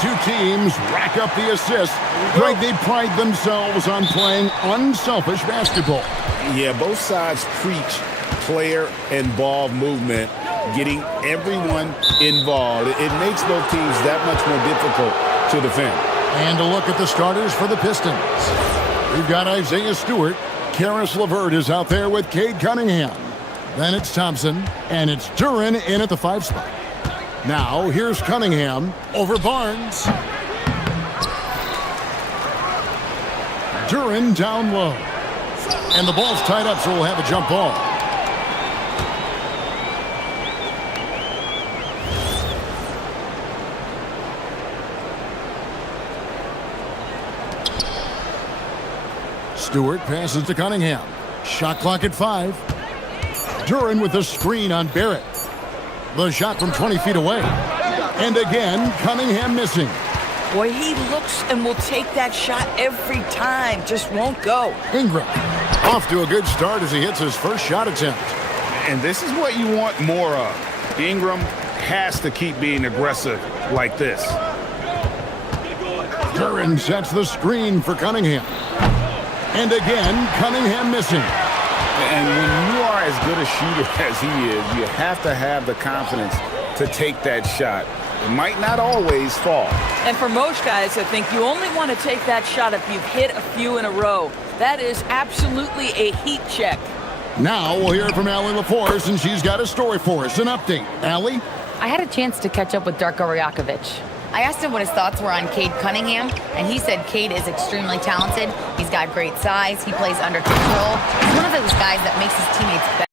two teams rack up the assists. Greg, they pride themselves on playing unselfish basketball. Yeah, both sides preach player and ball movement, getting everyone involved. It makes both teams that much more difficult to defend. And a look at the starters for the Pistons. We've got Isaiah Stewart. Karis LeVert is out there with Cade Cunningham. Then it's Thompson, and it's Duren in at the 5 spot. Now, here's Cunningham over Barnes. Duren down low. And the ball's tied up, so we'll have a jump ball. Stewart passes to Cunningham. Shot clock at 5. Duren with a screen on Barrett. The shot from 20 feet away. And again, Cunningham missing. Boy, he looks and will take that shot every time. Just won't go. Ingram off to a good start as he hits his first shot attempt. And this is what you want more of. Ingram has to keep being aggressive like this. Duren sets the screen for Cunningham. And again, Cunningham missing. And when you are as good a shooter as he is, you have to have the confidence to take that shot. It might not always fall. And for most guys, I think you only want to take that shot if you've hit a few in a row. That is absolutely a heat check. Now we'll hear from Allie LaForce, and she's got a story for us. An update. Allie? I had a chance to catch up with Darko Rajakovic. I asked him what his thoughts were on Cade Cunningham, and he said Cade is extremely talented. He's got great size. He plays under control. He's one of those guys that makes his teammates better.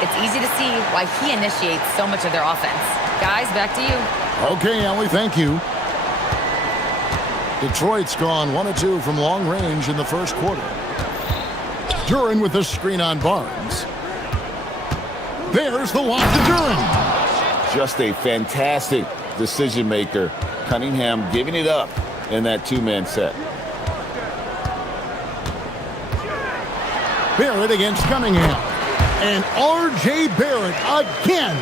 It's easy to see why he initiates so much of their offense. Guys, back to you. Okay, Allie, thank you. Detroit's gone 1 of 2 from long range in the first quarter. Duren with the screen on Barnes. There's the lob to Duren. Just a fantastic decision maker. Cunningham giving it up in that two-man set. Barrett against Cunningham. And R.J. Barrett again.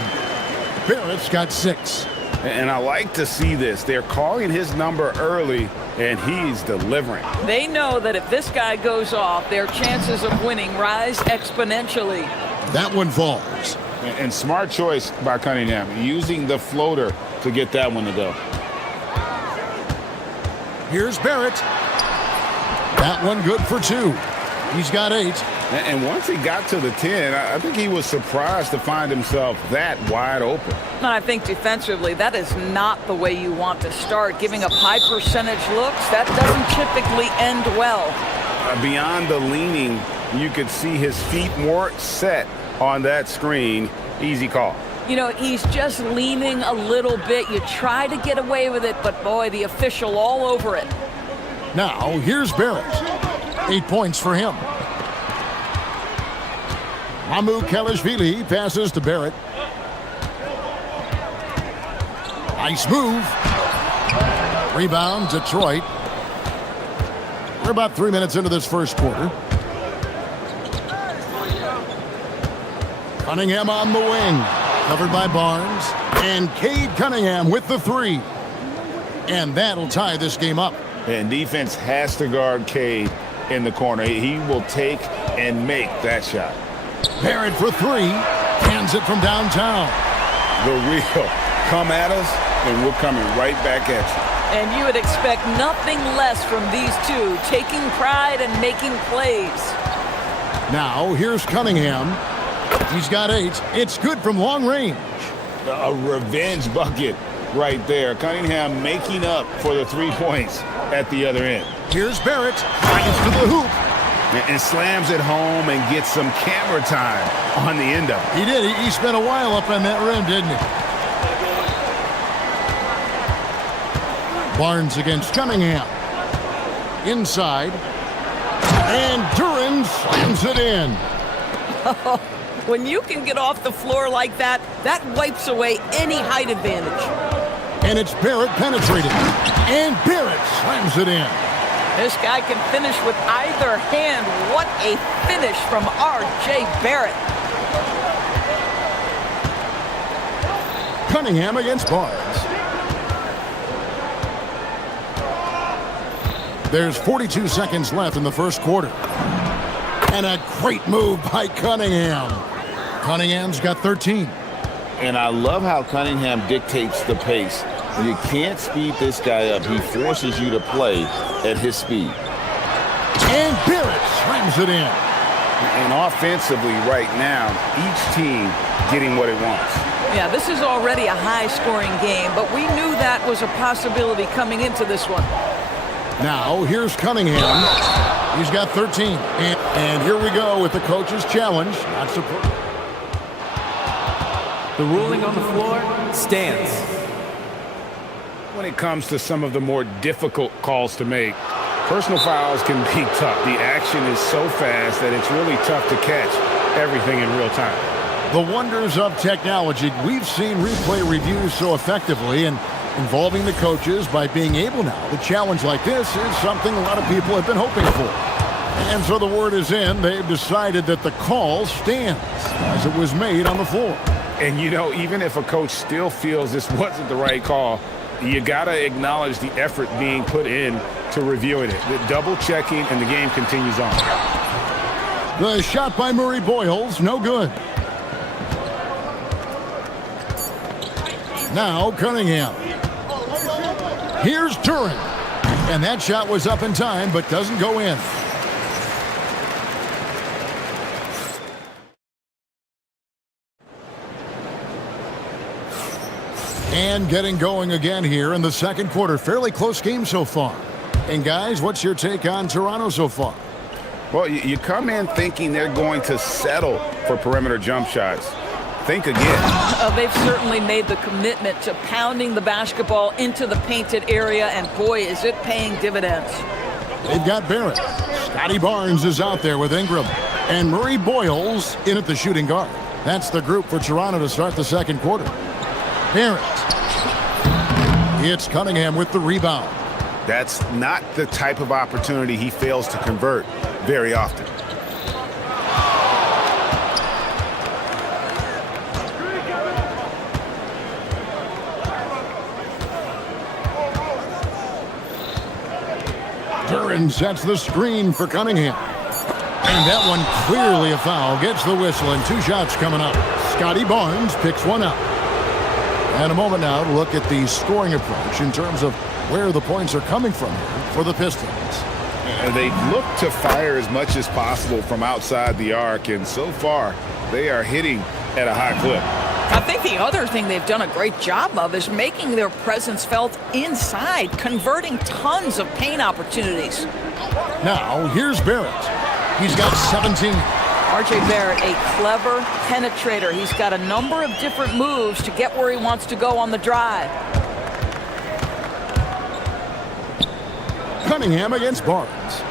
Barrett's got 6. And I like to see this. They're calling his number early, and he's delivering. They know that if this guy goes off, their chances of winning rise exponentially. That one falls. And smart choice by Cunningham, using the floater to get that one to go. Here's Barrett. That one good for 2. He's got 8. And once he got to the 10, I think he was surprised to find himself that wide open. And I think defensively, that is not the way you want to start. Giving up high percentage looks, that doesn't typically end well. Beyond the leaning, you could see his feet more set on that screen. Easy call. You know, he's just leaning a little bit. You try to get away with it, but boy, the official all over it. Now, here's Barrett. 8 points for him. Hamu Kelishvili passes to Barrett. Nice move. Rebound, Detroit. We're about 3 minutes into this first quarter. Cunningham on the wing. Covered by Barnes. And Cade Cunningham with the 3. And that'll tie this game up. And defense has to guard Cade in the corner. He will take and make that shot. Barrett for 3. Hands it from downtown. The real. Come at us, and we're coming right back at you. And you would expect nothing less from these two, taking pride and making plays. Now, here's Cunningham. He's got 8. It's good from long range. A revenge bucket right there. Cunningham making up for the 3 points at the other end. Here's Barrett. Drives to the hoop. And slams it home and gets some camera time on the end of it. He did. He spent a while up on that rim, didn't he? Barnes against Cunningham. Inside. And Duren slams it in. When you can get off the floor like that, that wipes away any height advantage. And it's Barrett penetrating. And Barrett slams it in. This guy can finish with either hand. What a finish from R.J. Barrett. Cunningham against Barnes. There's 42 seconds left in the first quarter. And a great move by Cunningham. Cunningham's got 13. And I love how Cunningham dictates the pace. You can't speed this guy up. He forces you to play at his speed. And Barrett slams it in. And offensively right now, each team getting what it wants. Yeah, this is already a high-scoring game, but we knew that was a possibility coming into this one. Now, here's Cunningham. He's got 13. And here we go with the coach's challenge. Not surprised. The ruling on the floor stands. When it comes to some of the more difficult calls to make, personal fouls can be tough. The action is so fast that it's really tough to catch everything in real time. The wonders of technology. We've seen replay reviews so effectively, and involving the coaches by being able now to challenge like this is something a lot of people have been hoping for. And so the word is in. They've decided that the call stands as it was made on the floor. And, you know, even if a coach still feels this wasn't the right call, you got to acknowledge the effort being put in to reviewing it. The double-checking, and the game continues on. The shot by Murray Boyles, no good. Now Cunningham. Here's Turin. And that shot was up in time, but doesn't go in. And getting going again here in the second quarter. Fairly close game so far. And guys, what's your take on Toronto so far? Well, you come in thinking they're going to settle for perimeter jump shots. Think again. They've certainly made the commitment to pounding the basketball into the painted area, and boy, is it paying dividends. They've got Barrett. Scotty Barnes is out there with Ingram. And Murray Boyles in at the shooting guard. That's the group for Toronto to start the second quarter. Barrett. It's Cunningham with the rebound. That's not the type of opportunity he fails to convert very often. Duran sets the screen for Cunningham. And that one clearly a foul. Gets the whistle, and two shots coming up. Scotty Barnes picks one up. And a moment now to look at the scoring approach in terms of where the points are coming from here for the Pistons. They look to fire as much as possible from outside the arc, and so far they are hitting at a high clip. I think the other thing they've done a great job of is making their presence felt inside, converting tons of paint opportunities. Now, here's Barrett. He's got 17. R.J. Barrett, a clever penetrator. He's got a number of different moves to get where he wants to go on the drive. Cunningham against Barnes.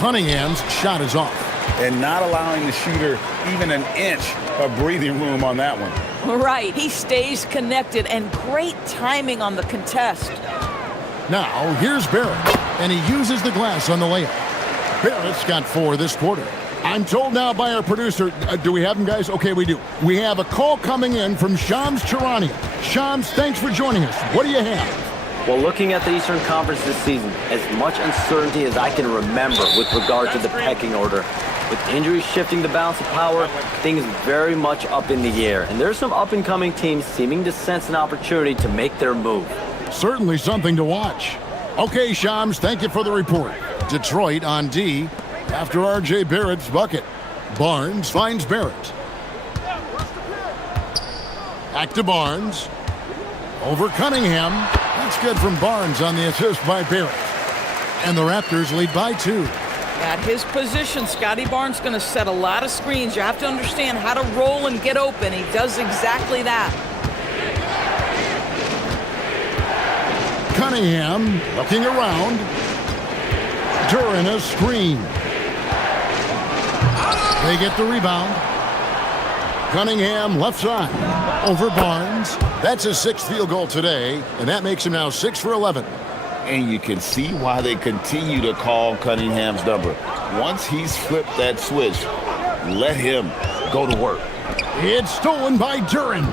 Cunningham's shot is off. And not allowing the shooter even an inch of breathing room on that one. Right, he stays connected, and great timing on the contest. Now, here's Barrett, and he uses the glass on the layup. Barrett's got 4 this quarter. I'm told now by our producer, do we have him, guys? Okay, we do. We have a call coming in from Shams Charania. Shams, thanks for joining us. What do you have? Well, looking at the Eastern Conference this season, as much uncertainty as I can remember with regard to the pecking order. With injuries shifting the balance of power, things very much up in the air. And there's some up-and-coming teams seeming to sense an opportunity to make their move. Certainly something to watch. Okay, Shams, thank you for the report. Detroit on D after R.J. Barrett's bucket. Barnes finds Barrett. Back to Barnes. Over Cunningham. That's good from Barnes on the assist by Barrett. And the Raptors lead by 2. At his position, Scotty Barnes going to set a lot of screens. You have to understand how to roll and get open. He does exactly that. Cunningham looking around. Duran a screen. They get the rebound. Cunningham left side. Over Barnes. That's his 6th field goal today, and that makes him now 6 for 11. And you can see why they continue to call Cunningham's number. Once he's flipped that switch, let him go to work. It's stolen by Duran.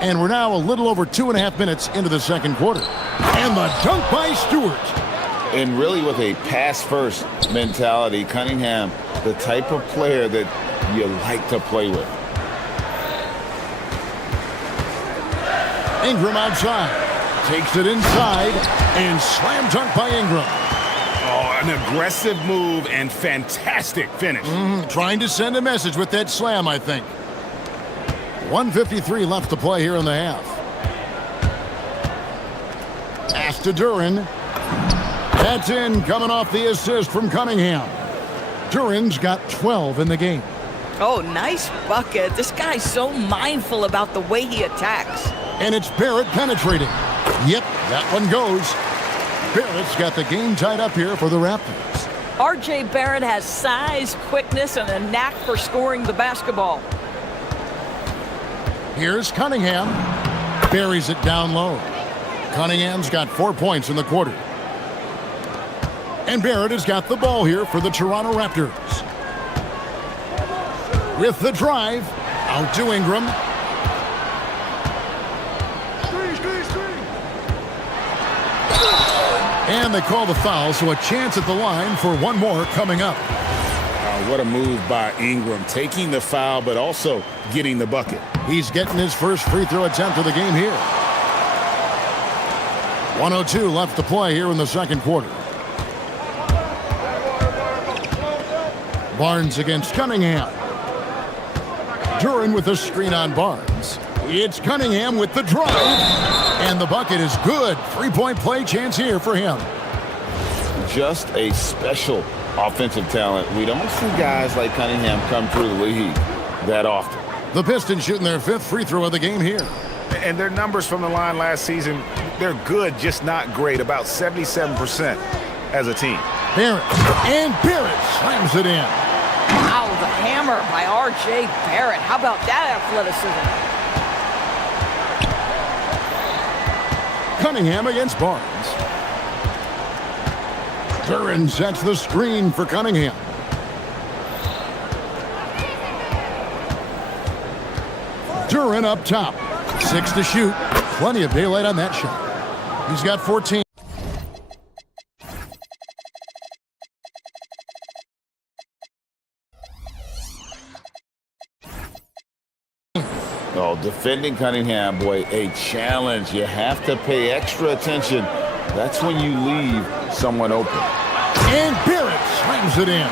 And we're now a little over 2.5 minutes into the second quarter. And the dunk by Stewart. And really with a pass-first mentality, Cunningham, the type of player that you like to play with. Ingram outside. Takes it inside. And slam dunk by Ingram. Oh, an aggressive move and fantastic finish. Trying to send a message with that slam, I think. 1:53 left to play here in the half. Pass to Duran. That's in, coming off the assist from Cunningham. Duran's got 12 in the game. Oh, nice bucket. This guy's so mindful about the way he attacks. And it's Barrett penetrating. Yep, that one goes. Barrett's got the game tied up here for the Raptors. R.J. Barrett has size, quickness, and a knack for scoring the basketball. Here's Cunningham. Buries it down low. Cunningham's got 4 points in the quarter. And Barrett has got the ball here for the Toronto Raptors. With the drive, out to Ingram. And they call the foul, so a chance at the line for one more coming up. What a move by Ingram, taking the foul, but also getting the bucket. He's getting his first free throw attempt of the game here. 1:02 left to play here in the second quarter. Barnes against Cunningham. Duran with a screen on Barnes. It's Cunningham with the drive. And the bucket is good. 3-point play chance here for him. Just a special offensive talent. We don't see guys like Cunningham come through the league that often. The Pistons shooting their 5th free throw of the game here. And their numbers from the line last season, they're good, just not great. About 77% as a team. Barrett. And Barrett slams it in. Wow, the hammer by R.J. Barrett. How about that athleticism? Cunningham against Barnes. Duran sets the screen for Cunningham. Duran up top. 6 to shoot. Plenty of daylight on that shot. He's got 14. Oh, defending Cunningham, boy, a challenge. You have to pay extra attention. That's when you leave someone open. And Barrett slams it in.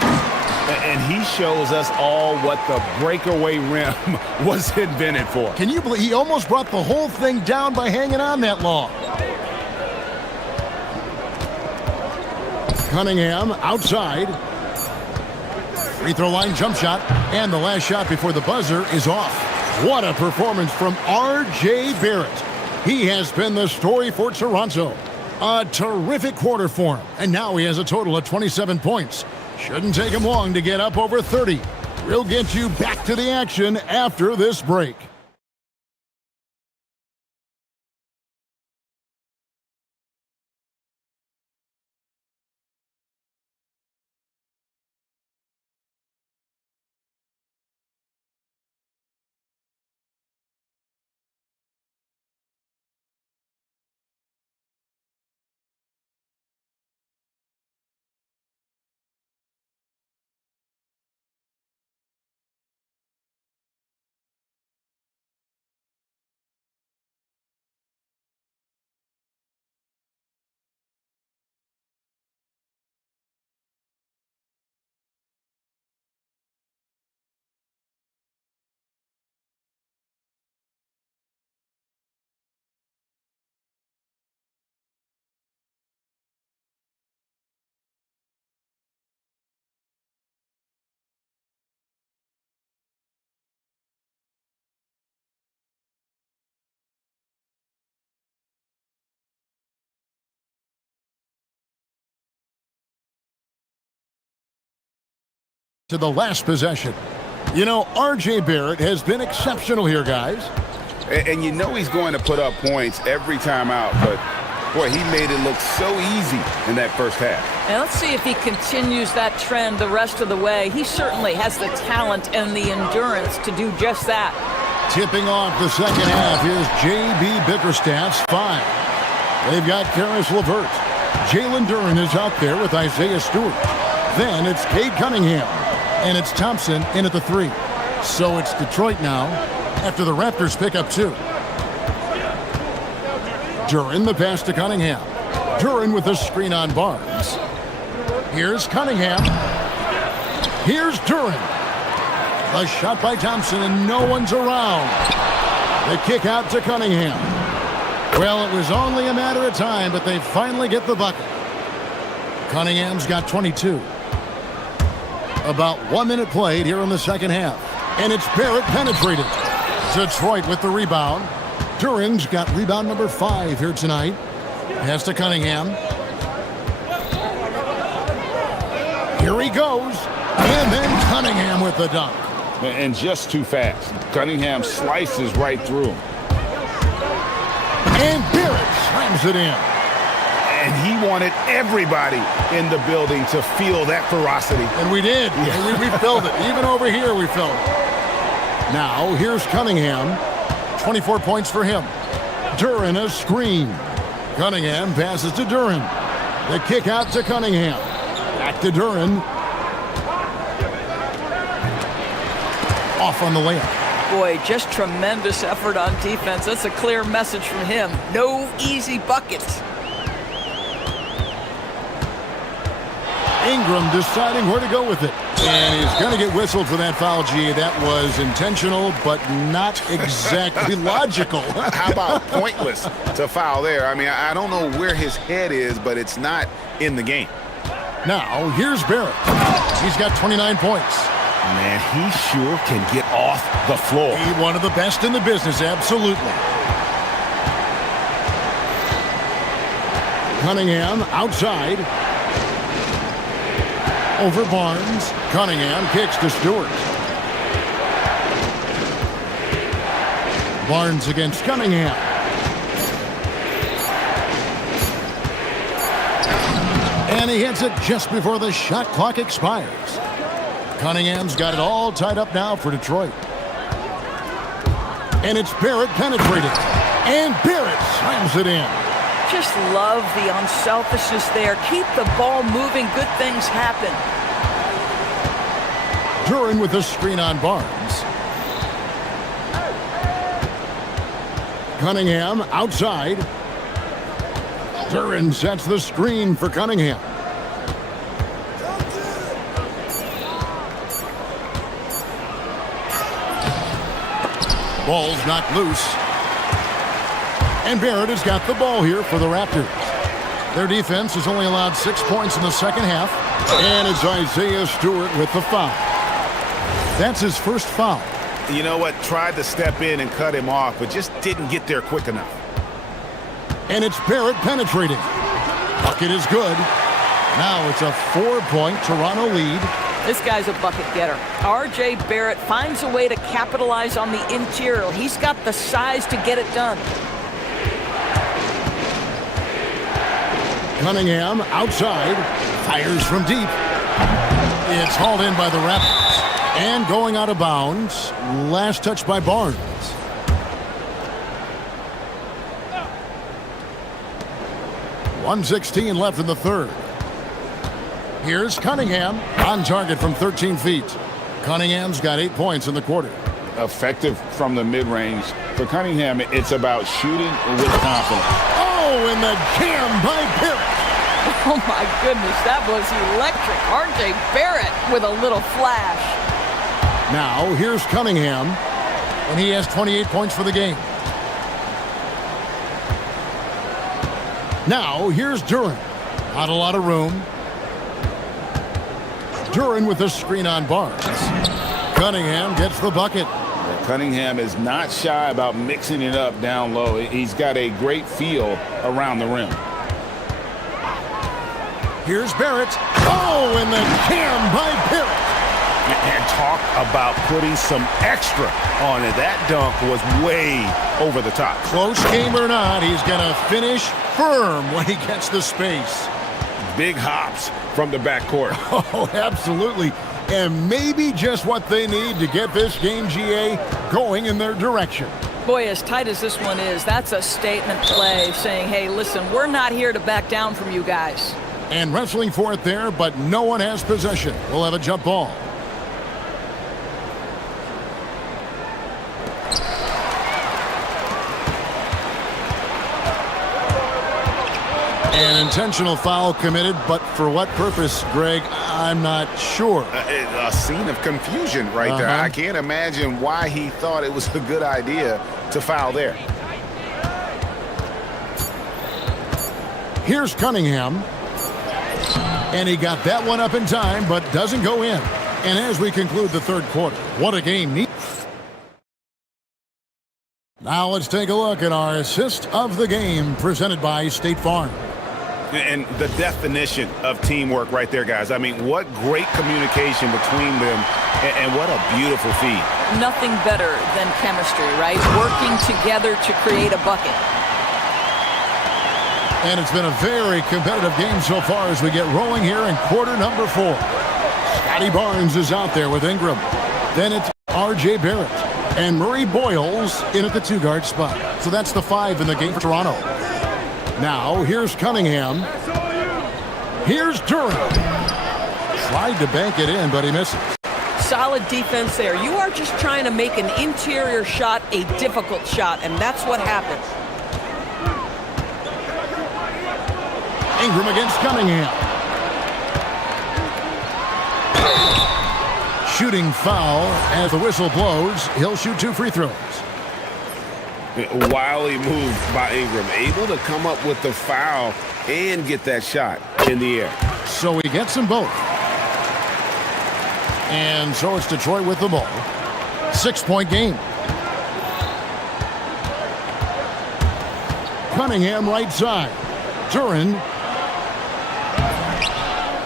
And he shows us all what the breakaway rim was invented for. Can you believe he almost brought the whole thing down by hanging on that long? Cunningham outside. Free throw line jump shot. And the last shot before the buzzer is off. What a performance from R.J. Barrett. He has been the story for Toronto. A terrific quarter for him. And now he has a total of 27 points. Shouldn't take him long to get up over 30. We'll get you back to the action after this break. To the last possession. You know, R.J. Barrett has been exceptional here, guys. And you know he's going to put up points every time out, but boy, he made it look so easy in that first half. And let's see if he continues that trend the rest of the way. He certainly has the talent and the endurance to do just that. Tipping off the second half is J.B. Bickerstaff's 5. They've got Karis LeVert. Jalen Duren is out there with Isaiah Stewart. Then it's Cade Cunningham. And it's Thompson in at the 3. So it's Detroit now after the Raptors pick up 2. Duren the pass to Cunningham. Duren with a screen on Barnes. Here's Cunningham. Here's Duren. A shot by Thompson and no one's around. The kick out to Cunningham. Well, it was only a matter of time, but they finally get the bucket. Cunningham's got 22. About 1 minute played here in the second half. And it's Barrett penetrated. Detroit with the rebound. Duren's got rebound number 5 here tonight. Pass to Cunningham. Here he goes. And then Cunningham with the dunk. And just too fast. Cunningham slices right through him. And Barrett slams it in. And he wanted everybody in the building to feel that ferocity. And we did. Yeah. We felt it. Even over here we felt it. Now here's Cunningham. 24 points for him. Duren a screen. Cunningham passes to Duren. The kick out to Cunningham. Back to Duren. Off on the layup. Boy, just tremendous effort on defense. That's a clear message from him. No easy buckets. Ingram deciding where to go with it. And he's going to get whistled for that foul, G. That was intentional, but not exactly logical. How about pointless to foul there? I mean, I don't know where his head is, but it's not in the game. Now, here's Barrett. He's got 29 points. Man, he sure can get off the floor. He's one of the best in the business, absolutely. Cunningham outside. Over Barnes. Cunningham kicks to Stewart. Barnes against Cunningham. And he hits it just before the shot clock expires. Cunningham's got it all tied up now for Detroit. And it's Barrett penetrating. And Barrett slams it in. Just love the unselfishness there. Keep the ball moving. Good things happen. Duren with a screen on Barnes. Cunningham outside. Duren sets the screen for Cunningham. Ball's knocked loose. And Barrett has got the ball here for the Raptors. Their defense has only allowed 6 points in the second half. And it's Isaiah Stewart with the foul. That's his first foul. You know what? Tried to step in and cut him off, but just didn't get there quick enough. And it's Barrett penetrating. Bucket is good. Now it's a 4-point Toronto lead. This guy's a bucket getter. R.J. Barrett finds a way to capitalize on the interior. He's got the size to get it done. Cunningham outside. Fires from deep. It's hauled in by the Raptors. And going out of bounds. Last touch by Barnes. .116 left in the third. Here's Cunningham on target from 13 feet. Cunningham's got 8 points in the quarter. Effective from the mid-range. For Cunningham, it's about shooting with confidence. Oh, and the jam by Barrett. Oh, my goodness, that was electric. R.J. Barrett with a little flash. Now, here's Cunningham, and he has 28 points for the game. Now, here's Duren. Not a lot of room. Duren with a screen on Barnes. Cunningham gets the bucket. Cunningham is not shy about mixing it up down low. He's got a great feel around the rim. Here's Barrett. Oh, and the jam by Barrett. And talk about putting some extra on it. That dunk was way over the top. Close game or not, he's going to finish firm when he gets the space. Big hops from the backcourt. Oh, absolutely. And maybe just what they need to get this game, GA, going in their direction. Boy, as tight as this one is, that's a statement play saying, hey, listen, we're not here to back down from you guys. And wrestling for it there, but no one has possession. We'll have a jump ball. An intentional foul committed, but for what purpose, Greg, I'm not sure. A scene of confusion right there. I can't imagine why he thought it was a good idea to foul there. Here's Cunningham. And he got that one up in time, but doesn't go in. And as we conclude the third quarter, what a game. Now let's take a look at our assist of the game presented by State Farm. And the definition of teamwork right there, guys. I mean, what great communication between them, and what a beautiful feed. Nothing better than chemistry, right? Working together to create a bucket. And it's been a very competitive game so far as we get rolling here in quarter number 4. Scotty Barnes is out there with Ingram. Then it's R.J. Barrett. And Murray Boyles in at the 2-guard spot. So that's the 5 in the game for Toronto. Now, here's Cunningham. Here's Durham. Tried to bank it in, but he misses. Solid defense there. You are just trying to make an interior shot a difficult shot, and that's what happens. Ingram against Cunningham. Shooting foul as the whistle blows. He'll shoot 2 free throws. Wily move by Ingram, able to come up with the foul and get that shot in the air. So he gets them both. And so it's Detroit with the ball. 6-point game. Cunningham right side. Duran.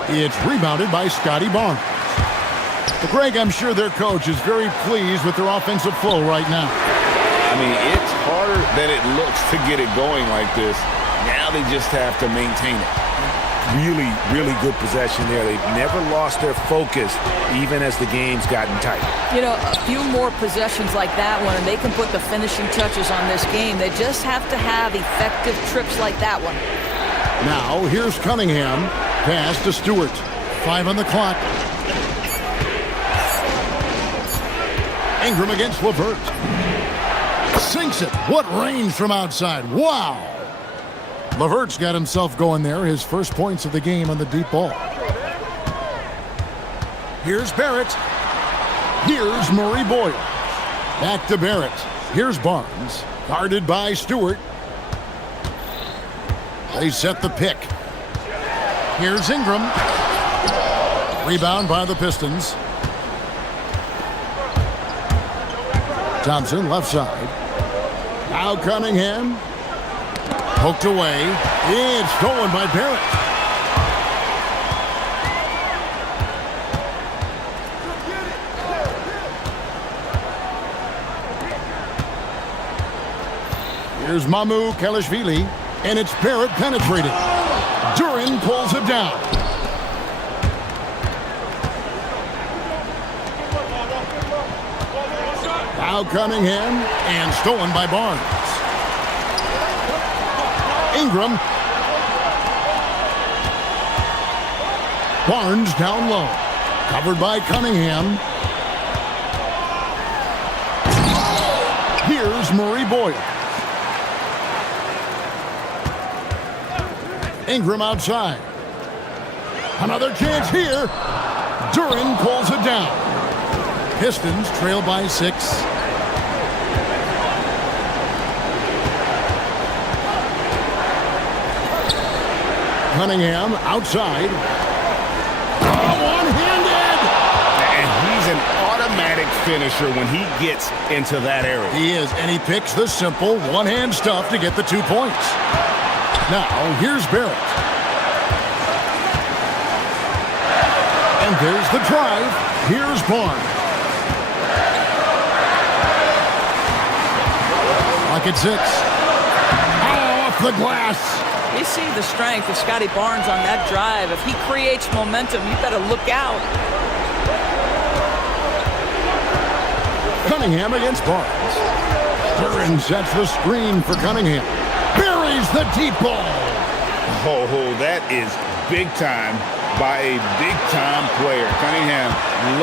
It's rebounded by Scotty Barnes. But Greg, I'm sure their coach is very pleased with their offensive flow right now. I mean, it's harder than it looks to get it going like this. Now they just have to maintain it. Really, really good possession there. They've never lost their focus, even as the game's gotten tight. You know, a few more possessions like that one, and they can put the finishing touches on this game. They just have to have effective trips like that one. Now, here's Cunningham. Pass to Stewart. 5 on the clock. Ingram against LeVert. Sinks it. What range from outside. Wow. LeVert's got himself going there. His first points of the game on the deep ball. Here's Barrett. Here's Murray Boyle. Back to Barrett. Here's Barnes. Guarded by Stewart. They set the pick. Here's Ingram. Rebound by the Pistons. Thompson, left side. Now Cunningham. Poked away. It's stolen by Barrett. Here's Mamu Kelishvili. And it's Barrett penetrating. Duran pulls it down. Now Cunningham, and stolen by Barnes. Ingram. Barnes down low. Covered by Cunningham. Here's Murray Boyle. Ingram outside. Another chance here. Duran pulls it down. Pistons trail by 6. Cunningham outside. One-handed! And he's an automatic finisher when he gets into that area. He is, and he picks the simple one-hand stuff to get the 2 points. Now, here's Barrett. And there's the drive. Here's Barnes. Like it's 6. Oh, off the glass. You see the strength of Scotty Barnes on that drive. If he creates momentum, you better look out. Cunningham against Barnes. Duran sets the screen for Cunningham. Buries the deep ball. Oh, that is big time by a big-time player. Cunningham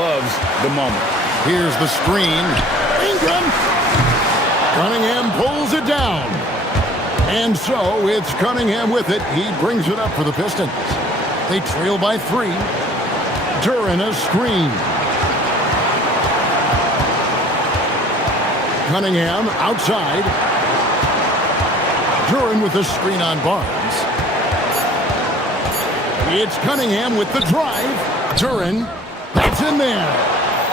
loves the moment. Here's the screen. Ingram. Cunningham pulls it down. And so it's Cunningham with it. He brings it up for the Pistons. They trail by 3. Duran a screen. Cunningham outside. Duran with the screen on Barnes. It's Cunningham with the drive. Duran, that's in there.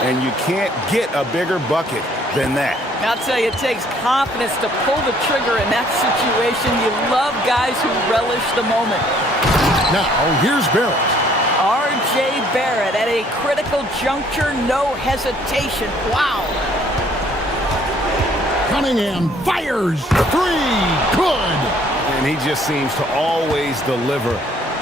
And you can't get a bigger bucket than that. I'll tell you, it takes confidence to pull the trigger in that situation. You love guys who relish the moment. Now, here's Barrett. R.J. Barrett at a critical juncture, no hesitation. Wow. Cunningham fires. 3. Good. And he just seems to always deliver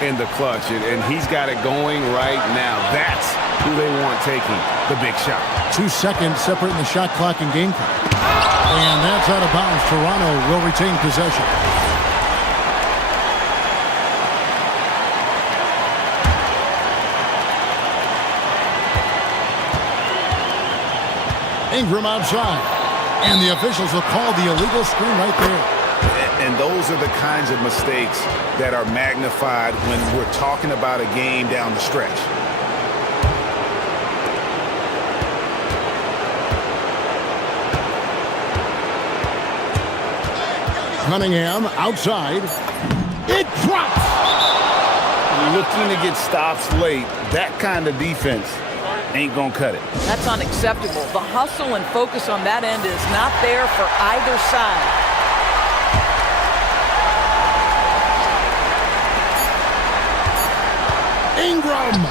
in the clutch. And he's got it going right now. That's who they want taking the big shot. 2 seconds separating the shot clock and game clock. And that's out of bounds. Toronto will retain possession. Ingram outside. And the officials will call the illegal screen right there. And those are the kinds of mistakes that are magnified when we're talking about a game down the stretch. Cunningham outside. It drops. Looking to get stops late, that kind of defense ain't gonna cut it. That's unacceptable. The hustle and focus on that end is not there for either Ingram.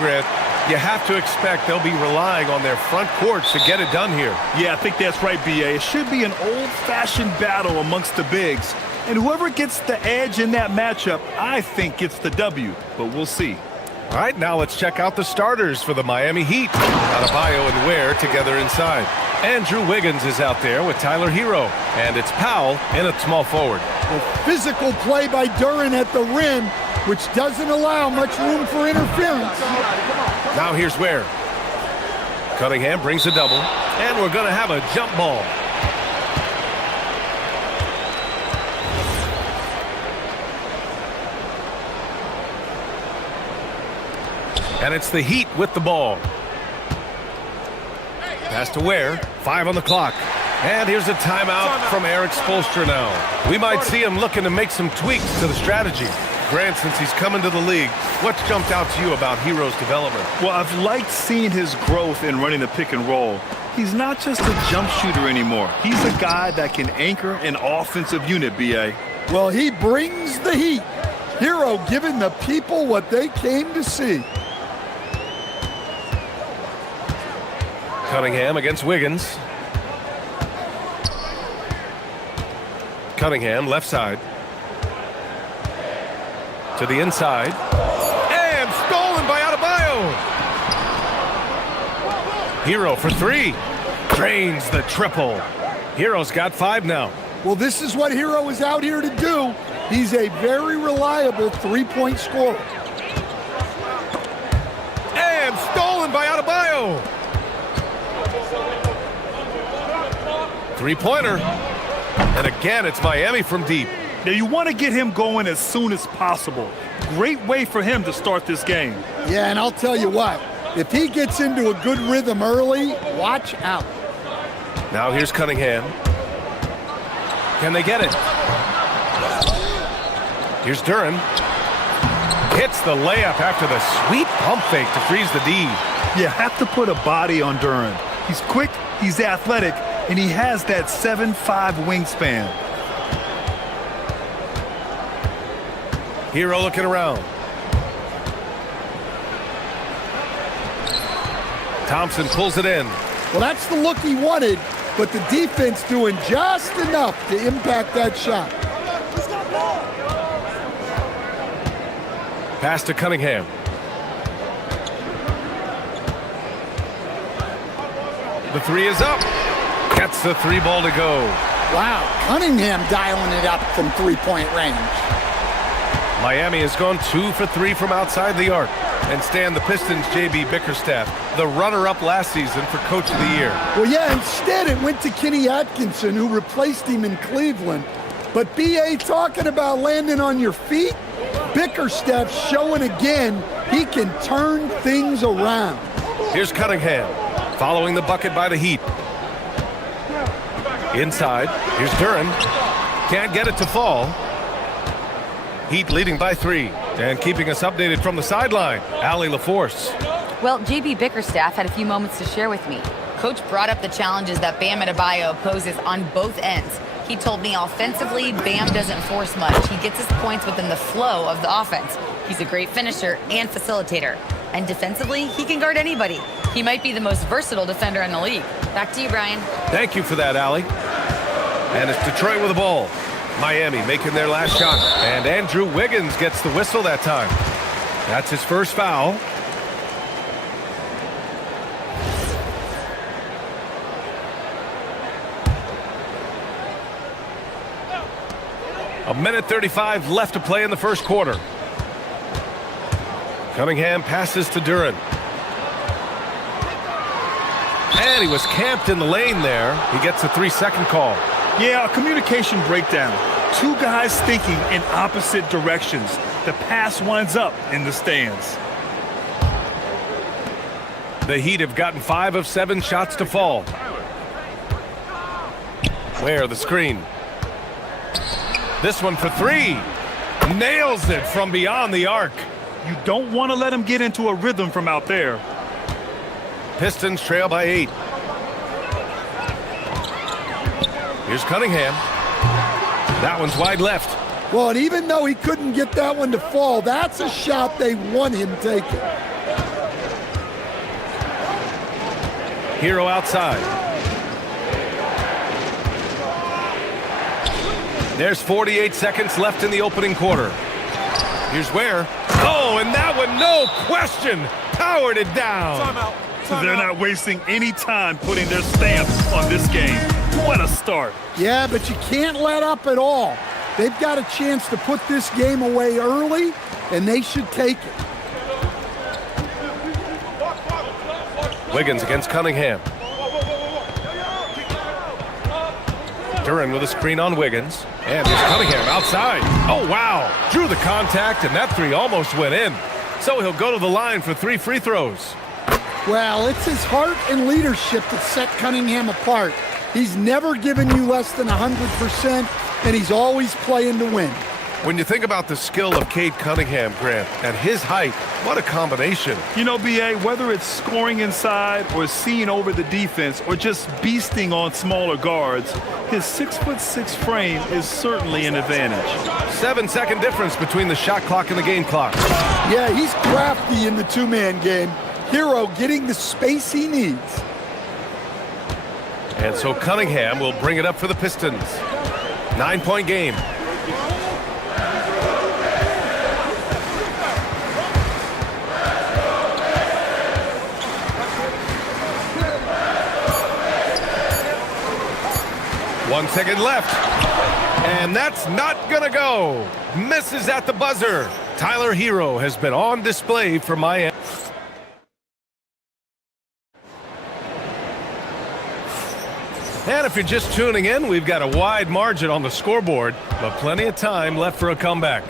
Grant, you have to expect they'll be relying on their front courts to get it done here. Yeah, I think that's right, B.A. It should be an old-fashioned battle amongst the bigs. And whoever gets the edge in that matchup, I think gets the W. But we'll see. All right, now let's check out the starters for the Miami Heat. Adebayo and Ware together inside. Andrew Wiggins is out there with Tyler Hero. And it's Powell in at small forward. A physical play by Duren at the rim, which doesn't allow much room for interference. Now here's Ware. Cunningham brings a double. And we're going to have a jump ball. And it's the Heat with the ball. Pass to Ware. 5 on the clock. And here's a timeout from Eric Spoelstra now. We might see him looking to make some tweaks to the strategy. Grant, since he's coming to the league, what's jumped out to you about Hero's development? Well, I've liked seeing his growth in running the pick and roll. He's not just a jump shooter anymore. He's a guy that can anchor an offensive unit, B.A. Well, he brings the heat. Hero giving the people what they came to see. Cunningham against Wiggins. Cunningham, left side. To the inside. And stolen by Adebayo. Hero for 3. Drains the triple. Hero's got 5 now. Well, this is what Hero is out here to do. He's a very reliable three-point scorer. And stolen by Adebayo. Three-pointer. And again, it's Miami from deep. Now, you want to get him going as soon as possible. Great way for him to start this game. Yeah, and I'll tell you what. If he gets into a good rhythm early, watch out. Now here's Cunningham. Can they get it? Here's Duren. Hits the layup after the sweet pump fake to freeze the D. You have to put a body on Duren. He's quick, he's athletic, and he has that 7'5" wingspan. Hero looking around. Thompson pulls it in. Well, that's the look he wanted, but the defense doing just enough to impact that shot. Pass to Cunningham. The 3 is up. Gets the 3 ball to go. Wow, Cunningham dialing it up from three-point range. Miami has gone 2 for 3 from outside the arc. And Stan, the Pistons' J.B. Bickerstaff, the runner-up last season for Coach of the Year. Well, yeah, instead it went to Kenny Atkinson, who replaced him in Cleveland. But B.A. talking about landing on your feet, Bickerstaff showing again he can turn things around. Here's Cunningham, following the bucket by the Heat. Inside, here's Duren. Can't get it to fall. Heat leading by 3. And keeping us updated from the sideline, Allie LaForce. Well, J.B. Bickerstaff had a few moments to share with me. Coach brought up the challenges that Bam Adebayo poses on both ends. He told me offensively, Bam doesn't force much. He gets his points within the flow of the offense. He's a great finisher and facilitator. And defensively, he can guard anybody. He might be the most versatile defender in the league. Back to you, Brian. Thank you for that, Allie. And it's Detroit with the ball. Miami making their last shot. And Andrew Wiggins gets the whistle that time. That's his first foul. A minute 35 left to play in the first quarter. Cunningham passes to Duren. And he was camped in the lane there. He gets a 3-second call. Yeah, a communication breakdown. 2 guys thinking in opposite directions. The pass winds up in the stands. The Heat have gotten 5 of 7 shots to fall. Where the screen. This one for 3. Nails it from beyond the arc. You don't want to let him get into a rhythm from out there. Pistons trail by 8. Here's Cunningham. That one's wide left. Well, and even though he couldn't get that one to fall, that's a shot they want him taking. Hero outside. There's 48 seconds left in the opening quarter. Here's where. Oh, and that one, no question, powered it down. They're not wasting any time putting their stamps on this game. What a start. Yeah, but you can't let up at all. They've got a chance to put this game away early, and they should take it. Wiggins against Cunningham. Duran with a screen on Wiggins. And here's Cunningham outside. Oh, wow. Drew the contact, and that three almost went in. So he'll go to the line for 3 free throws. Well, it's his heart and leadership that set Cunningham apart. He's never given you less than 100%, and he's always playing to win. When you think about the skill of Cade Cunningham, Grant, at his height, what a combination. You know, B.A., whether it's scoring inside or seeing over the defense or just beasting on smaller guards, his 6'6" frame is certainly an advantage. 7-second difference between the shot clock and the game clock. Yeah, he's crafty in the two-man game. Hero getting the space he needs. And so Cunningham will bring it up for the Pistons. 9-point game. One second left. And that's not gonna go. Misses at the buzzer. Tyler Hero has been on display for Miami. And if you're just tuning in, we've got a wide margin on the scoreboard, but plenty of time left for a comeback.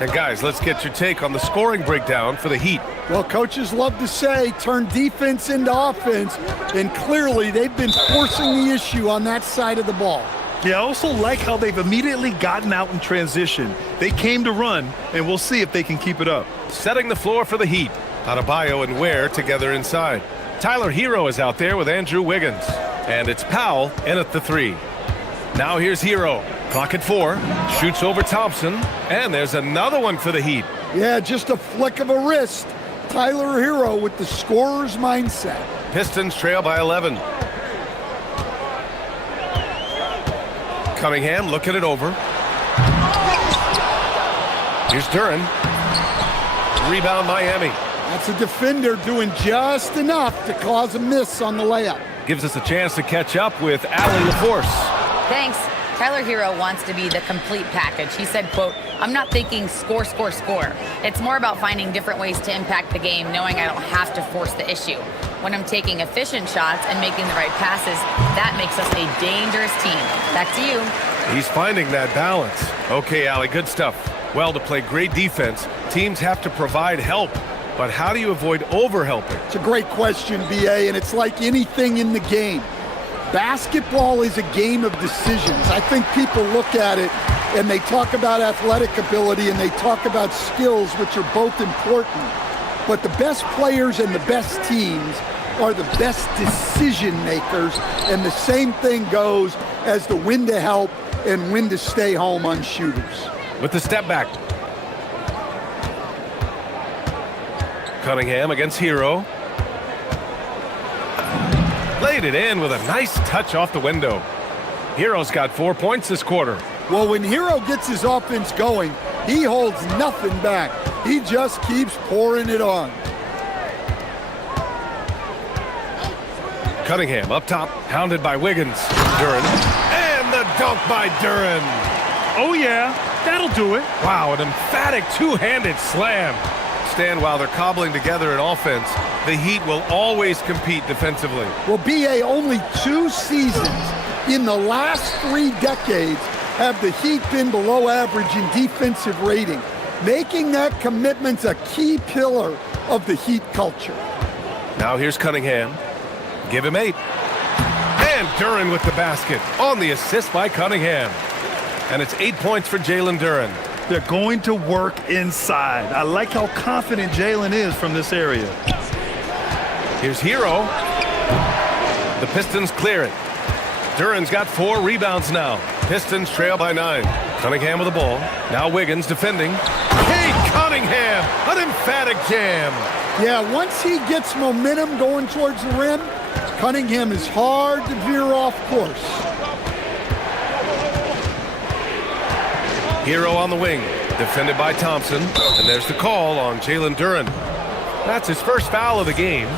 And guys, let's get your take on the scoring breakdown for the Heat. Well, coaches love to say, turn defense into offense, and clearly they've been forcing the issue on that side of the ball. Yeah, I also like how they've immediately gotten out in transition. They came to run, and we'll see if they can keep it up. Setting the floor for the Heat. Adebayo and Ware together inside. Tyler Hero is out there with Andrew Wiggins. And it's Powell in at the 3. Now here's Hero. Clock at 4. Shoots over Thompson. And there's another one for the Heat. Yeah, just a flick of a wrist. Tyler Hero with the scorer's mindset. Pistons trail by 11. Cunningham looking it over. Here's Duran. Rebound Miami. That's a defender doing just enough to cause a miss on the layup. Gives us a chance to catch up with Allie LaForce. Thanks. Tyler Hero wants to be the complete package. He said, quote, "I'm not thinking score, score, score. It's more about finding different ways to impact the game, knowing I don't have to force the issue. When I'm taking efficient shots and making the right passes, that makes us a dangerous team." Back to you. He's finding that balance. Okay, Allie, good stuff. Well, to play great defense, teams have to provide help. But how do you avoid over-helping? It's a great question, B.A., and it's like anything in the game. Basketball is a game of decisions. I think people look at it and they talk about athletic ability and they talk about skills, which are both important. But the best players and the best teams are the best decision makers, and the same thing goes as to when to help and when to stay home on shooters. With the step back. Cunningham against Hero. Laid it in with a nice touch off the window. Hero's got 4 points this quarter. Well, when Hero gets his offense going, he holds nothing back. He just keeps pouring it on. Cunningham up top, hounded by Wiggins. Duran. And the dunk by Duran. Oh, yeah, that'll do it. Wow, an emphatic two-handed slam. Stand while they're cobbling together in offense. The Heat will always compete defensively. Well, B.A., only 2 seasons in the last 3 decades have the Heat been below average in defensive rating, making that commitment a key pillar of the Heat culture. Now here's Cunningham. Give him 8. And Duran with the basket on the assist by Cunningham. And it's 8 points for Jalen Duran. They're going to work inside. I like how confident Jalen is from this area. Here's Hero. The Pistons clear it. Duran's got 4 rebounds now. Pistons trail by 9. Cunningham with the ball. Now Wiggins defending. Cade Cunningham, an emphatic jam. Yeah, once he gets momentum going towards the rim, Cunningham is hard to veer off course. Hero on the wing, defended by Thompson, and there's the call on Jalen Duren. That's his first foul of the game.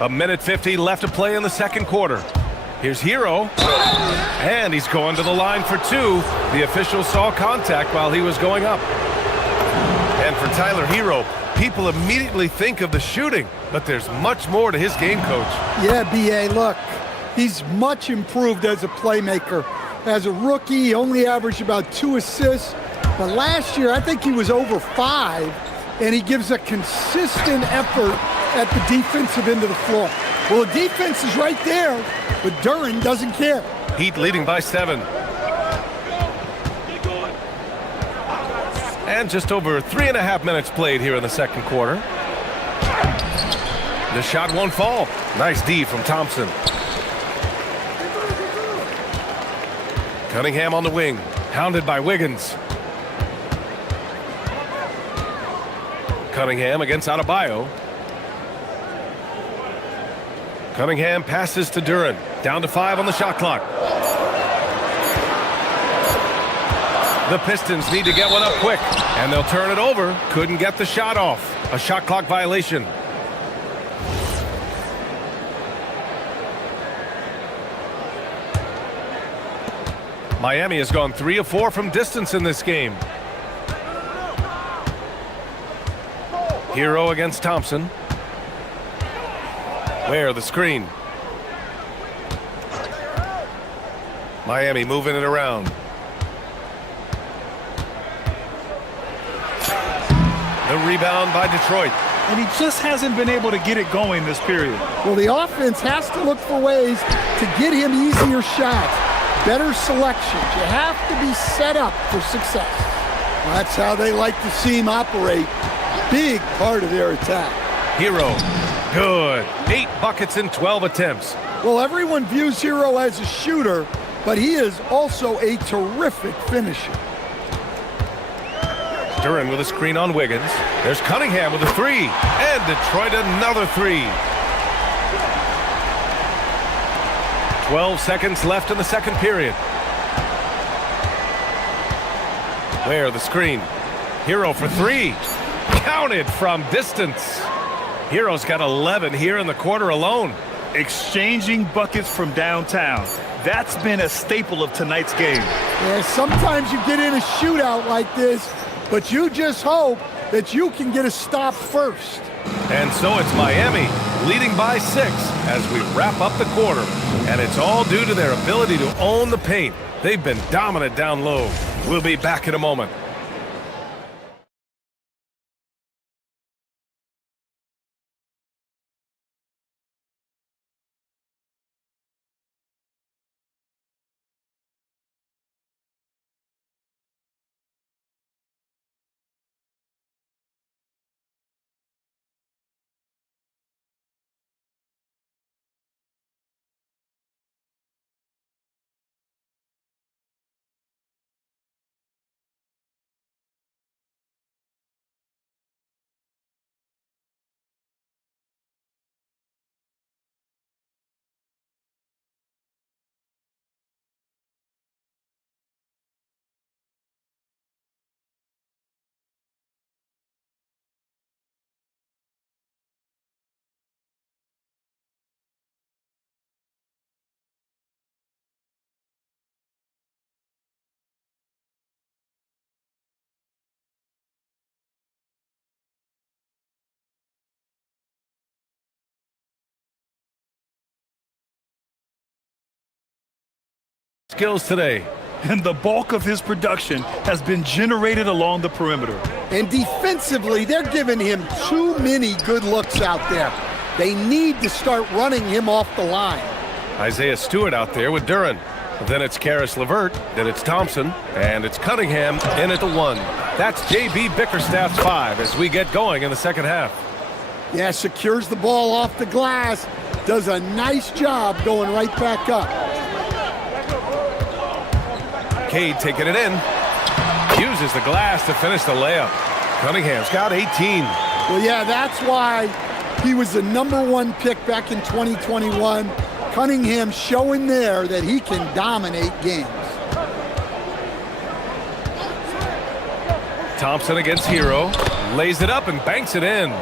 A minute 50 left to play in the second quarter. Here's Hero, and he's going to the line for two. The official saw contact while he was going up. And for Tyler Hero, people immediately think of the shooting, but there's much more to his game, Coach. Yeah, B.A., look, he's much improved as a playmaker. As a rookie, he only averaged about 2 assists, but last year I think he was over 5, and he gives a consistent effort at the defensive end of the floor. Well, the defense is right there, but Duren doesn't care. Heat leading by 7. And just over 3.5 minutes played here in the second quarter. The shot won't fall. Nice D from Thompson. Cunningham on the wing, hounded by Wiggins. Cunningham against Adebayo. Cunningham passes to Duren. Down to 5 on the shot clock. The Pistons need to get one up quick, and they'll turn it over. Couldn't get the shot off. A shot clock violation. Miami has gone 3 of 4 from distance in this game. Hero against Thompson. Where the screen. Miami moving it around. The rebound by Detroit. And he just hasn't been able to get it going this period. Well, the offense has to look for ways to get him easier shots, better selections. You have to be set up for success. Well, that's how they like to see him operate. Big part of their attack. Hero. Good. 8 buckets in 12 attempts. Well, everyone views Hero as a shooter, but he is also a terrific finisher. Duren with a screen on Wiggins. There's Cunningham with a 3. And Detroit another 3. 12 seconds left in the second period. Where the screen. Hero for 3. Counted from distance. Hero's got 11 here in the quarter alone. Exchanging buckets from downtown. That's been a staple of tonight's game. Yeah, sometimes you get in a shootout like this, but you just hope that you can get a stop first. And so it's Miami leading by 6 as we wrap up the quarter. And it's all due to their ability to own the paint. They've been dominant down low. We'll be back in a moment. Skills today. And the bulk of his production has been generated along the perimeter. And defensively, they're giving him too many good looks out there. They need to start running him off the line. Isaiah Stewart out there with Duren. Then it's Karis LeVert. Then it's Thompson. And it's Cunningham in at the 1. That's J.B. Bickerstaff's 5 as we get going in the second half. Yeah, secures the ball off the glass. Does a nice job going right back up. Cade taking it in. Uses the glass to finish the layup. Cunningham's got 18. Well, yeah, that's why he was the #1 pick back in 2021. Cunningham showing there that he can dominate games. Thompson against Hero. Lays it up and banks it in.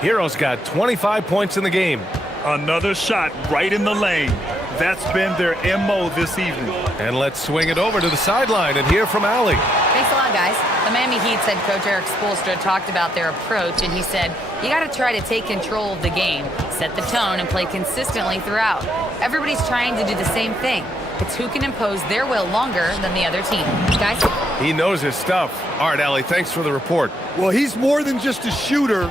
Hero's got 25 points in the game. Another shot right in the lane. That's been their MO this evening. And let's swing it over to the sideline and hear from Allie. Thanks a lot, guys. The Miami Heat said Coach Eric Spoelstra talked about their approach, and he said, you got to try to take control of the game, set the tone, and play consistently throughout. Everybody's trying to do the same thing. It's who can impose their will longer than the other team. Guys? He knows his stuff. All right, Allie, thanks for the report. Well, he's more than just a shooter.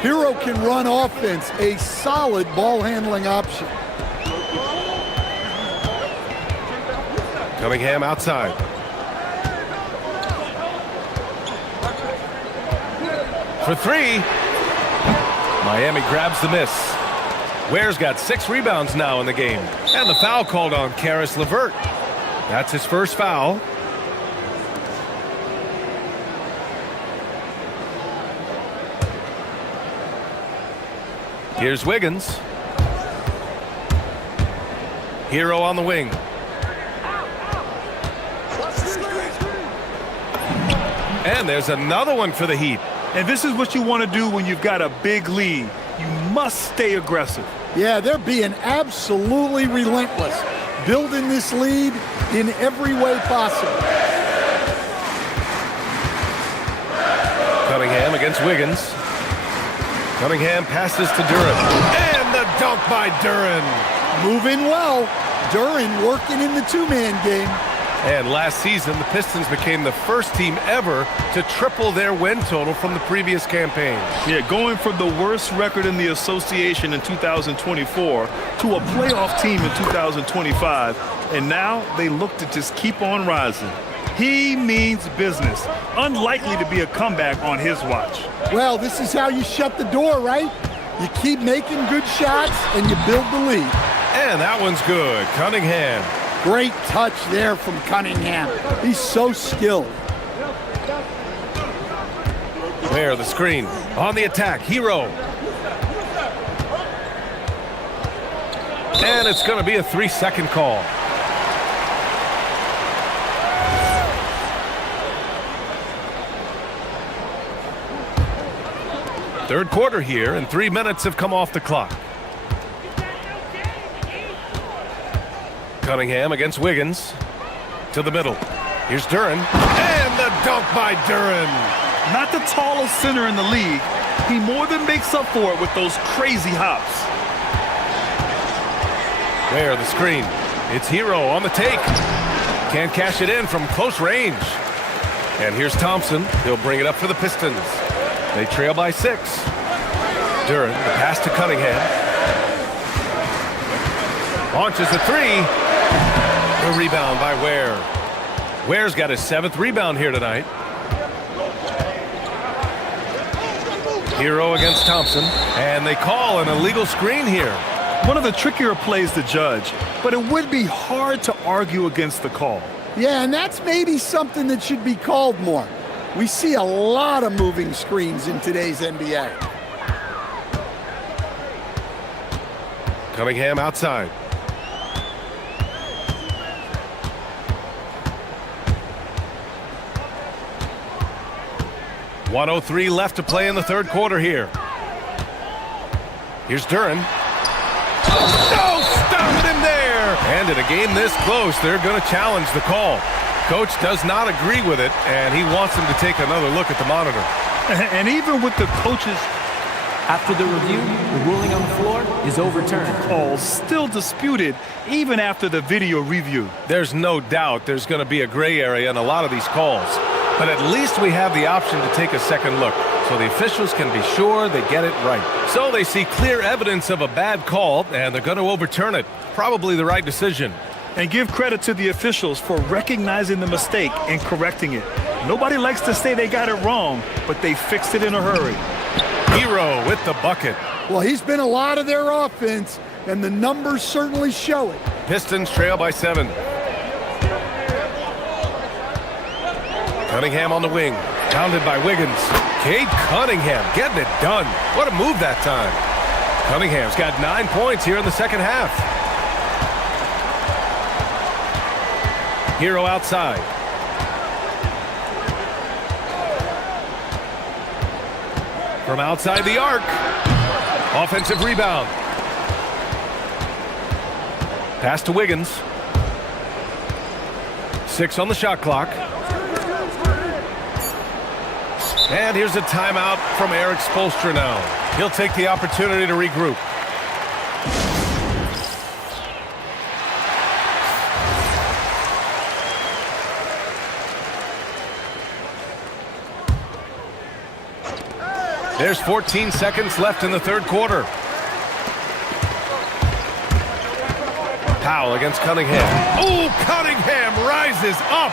Hero can run offense, a solid ball handling option. Cunningham outside. For three. Miami grabs the miss. Ware's got 6 rebounds now in the game. And the foul called on Caris LeVert. That's his first foul. Here's Wiggins. Hero on the wing. And there's another one for the Heat. And this is what you want to do when you've got a big lead. You must stay aggressive. Yeah, they're being absolutely relentless, building this lead in every way possible. Cunningham against Wiggins. Cunningham passes to Duren. And the dunk by Duren. Moving well. Duren working in the two-man game. And last season, the Pistons became the first team ever to triple their win total from the previous campaign. Yeah, going from the worst record in the association in 2024 to a playoff team in 2025. And now they look to just keep on rising. He means business. Unlikely to be a comeback on his watch. Well, this is how you shut the door, right? You keep making good shots and you build the lead. And that one's good. Cunningham. Great touch there from Cunningham. He's so skilled. There, the screen. On the attack, Hero. And it's going to be a 3-second call. Third quarter here, and 3 minutes have come off the clock. Cunningham against Wiggins. To the middle. Here's Duren. And the dunk by Duren. Not the tallest center in the league. He more than makes up for it with those crazy hops. There, the screen. It's Hero on the take. Can't cash it in from close range. And here's Thompson. He'll bring it up for the Pistons. They trail by 6. Duren, the pass to Cunningham. Launches a 3. The rebound by Ware. Ware's got his 7th rebound here tonight. Hero against Thompson. And they call an illegal screen here. One of the trickier plays to judge, but it would be hard to argue against the call. Yeah, and that's maybe something that should be called more. We see a lot of moving screens in today's NBA. Cunningham outside. .103 left to play in the third quarter here. Here's Duren. Oh, stopped him there! And in a game this close, they're going to challenge the call. Coach does not agree with it, and he wants him to take another look at the monitor. And even with the coaches... After the review, the ruling on the floor is overturned. Call still disputed even after the video review. There's no doubt there's going to be a gray area in a lot of these calls. But at least we have the option to take a second look, so the officials can be sure they get it right. So they see clear evidence of a bad call, and they're going to overturn it. Probably the right decision. And give credit to the officials for recognizing the mistake and correcting it. Nobody likes to say they got it wrong, but they fixed it in a hurry. Hero with the bucket. Well, he's been a lot of their offense, and the numbers certainly show it. Pistons trail by 7. Cunningham on the wing. Pounded by Wiggins. Cade Cunningham getting it done. What a move that time. Cunningham's got 9 points here in the second half. Hero outside. From outside the arc. Offensive rebound. Pass to Wiggins. 6 on the shot clock. And here's a timeout from Eric Spoelstra now. He'll take the opportunity to regroup. There's 14 seconds left in the third quarter. Powell against Cunningham. Oh, Cunningham rises up.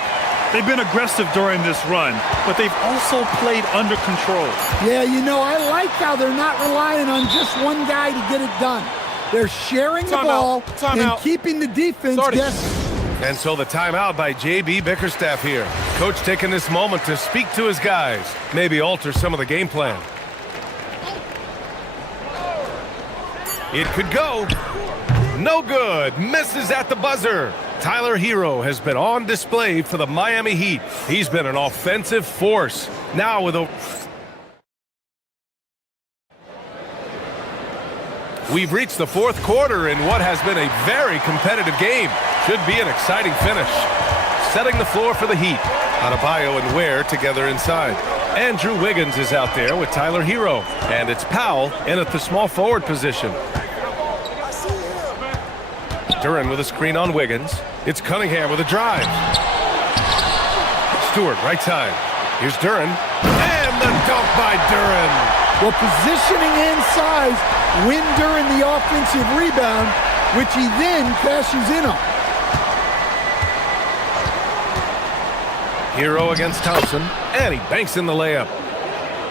They've been aggressive during this run, but they've also played under control. Yeah, you know, I like how they're not relying on just one guy to get it done. They're sharing the ball and keeping the defense guessing. And so the timeout by J.B. Bickerstaff here. Coach taking this moment to speak to his guys, maybe alter some of the game plan. It could go. No good. Misses at the buzzer. Tyler Hero has been on display for the Miami Heat. He's been an offensive force. Now with a... We've reached the fourth quarter in what has been a very competitive game. Should be an exciting finish. Setting the floor for the Heat. Adebayo and Ware together inside. Andrew Wiggins is out there with Tyler Hero. And it's Powell in at the small forward position. Duren with a screen on Wiggins. It's Cunningham with a drive. Stewart, right side. Here's Duren. And the dunk by Duren. Well, positioning and size win during the offensive rebound, which he then cashes in on. Hero against Thompson. And he banks in the layup.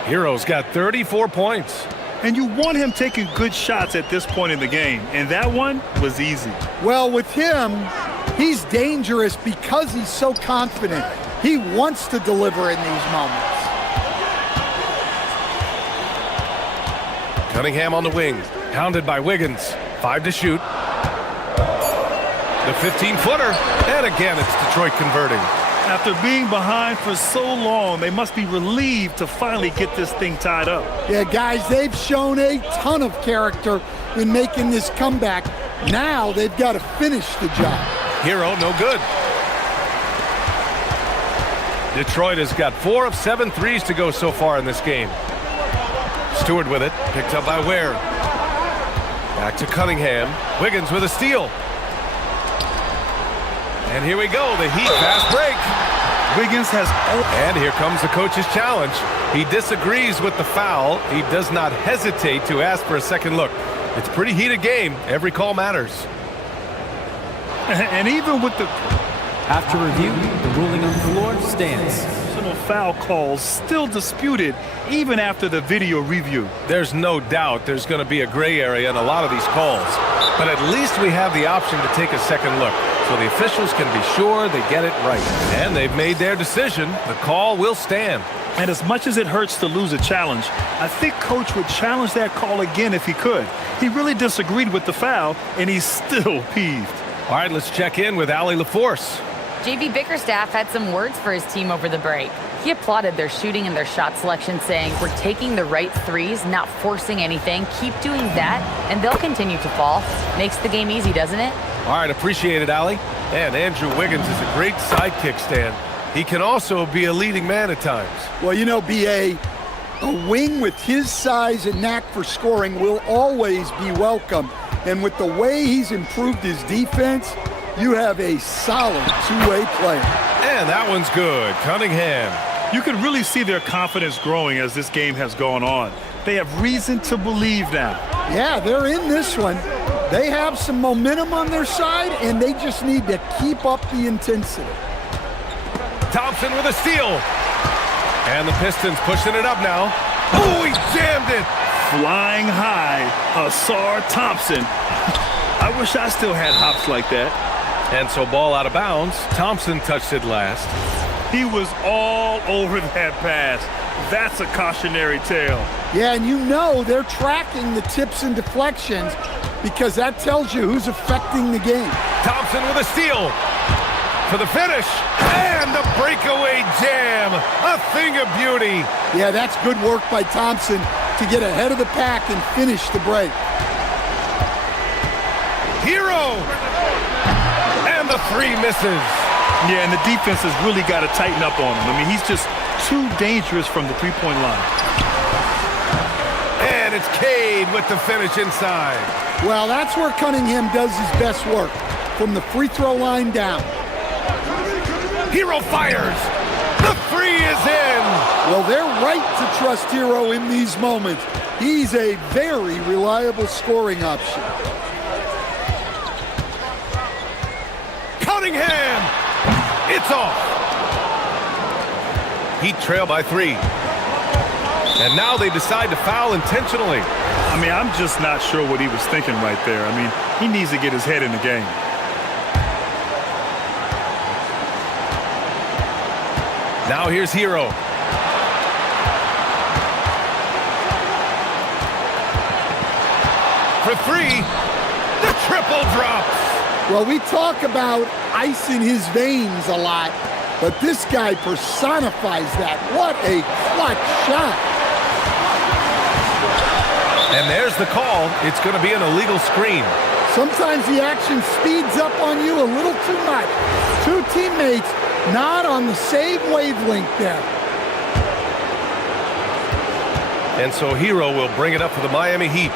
Hero's got 34 points. And you want him taking good shots at this point in the game, and that one was easy. Well, with him, he's dangerous because he's so confident. He wants to deliver in these moments. Cunningham on the wing, pounded by Wiggins. 5 to shoot. The 15-footer, and again it's Detroit converting. After being behind for so long, they must be relieved to finally get this thing tied up. Yeah, guys, they've shown a ton of character in making this comeback. Now they've got to finish the job. Hero, no good. Detroit has got 4 of 7 threes to go so far in this game. Stewart with it, picked up by Ware. Back to Cunningham. Wiggins with a steal. And here we go, the Heat fast break. Wiggins has... And here comes the coach's challenge. He disagrees with the foul. He does not hesitate to ask for a second look. It's a pretty heated game. Every call matters. And even with the... After review, the ruling on the floor stands. Foul calls still disputed even after the video review. There's no doubt there's going to be a gray area in a lot of these calls. But at least we have the option to take a second look. So the officials can be sure they get it right. And they've made their decision. The call will stand. And as much as it hurts to lose a challenge, I think Coach would challenge that call again if he could. He really disagreed with the foul, and he's still peeved. All right, let's check in with Allie LaForce. J.B. Bickerstaff had some words for his team over the break. He applauded their shooting and their shot selection, saying, "We're taking the right threes, not forcing anything. Keep doing that, and they'll continue to fall." Makes the game easy, doesn't it? All right, appreciate it, Allie. And Andrew Wiggins is a great sidekick, Stan. He can also be a leading man at times. Well, you know, B.A., a wing with his size and knack for scoring will always be welcome. And with the way he's improved his defense, you have a solid two-way player. And that one's good. Cunningham. You can really see their confidence growing as this game has gone on. They have reason to believe now. Yeah, they're in this one. They have some momentum on their side, and they just need to keep up the intensity. Thompson with a steal. And the Pistons pushing it up now. Oh, he jammed it. Flying high, Asar Thompson. I wish I still had hops like that. And so ball out of bounds. Thompson touched it last. He was all over that pass. That's a cautionary tale. Yeah, and you know they're tracking the tips and deflections because that tells you who's affecting the game. Thompson with a steal for the finish, and the breakaway jam. A thing of beauty. Yeah, that's good work by Thompson to get ahead of the pack and finish the break. Hero! And the three misses. Yeah, and the defense has really got to tighten up on him. I mean, he's just too dangerous from the three-point line. And it's Cade with the finish inside. Well, that's where Cunningham does his best work, from the free throw line down. Hero fires. The three is in. Well, they're right to trust Hero in these moments. He's a very reliable scoring option. Cunningham! It's off. Heat trail by 3. And now they decide to foul intentionally. I mean, I'm just not sure what he was thinking right there. I mean, he needs to get his head in the game. Now here's Hero. For 3, the triple drops. Well, we talk about ice in his veins a lot, but this guy personifies that. What a clutch shot. And there's the call. It's going to be an illegal screen. Sometimes the action speeds up on you a little too much. Two teammates not on the same wavelength there. And so Hero will bring it up for the Miami Heat.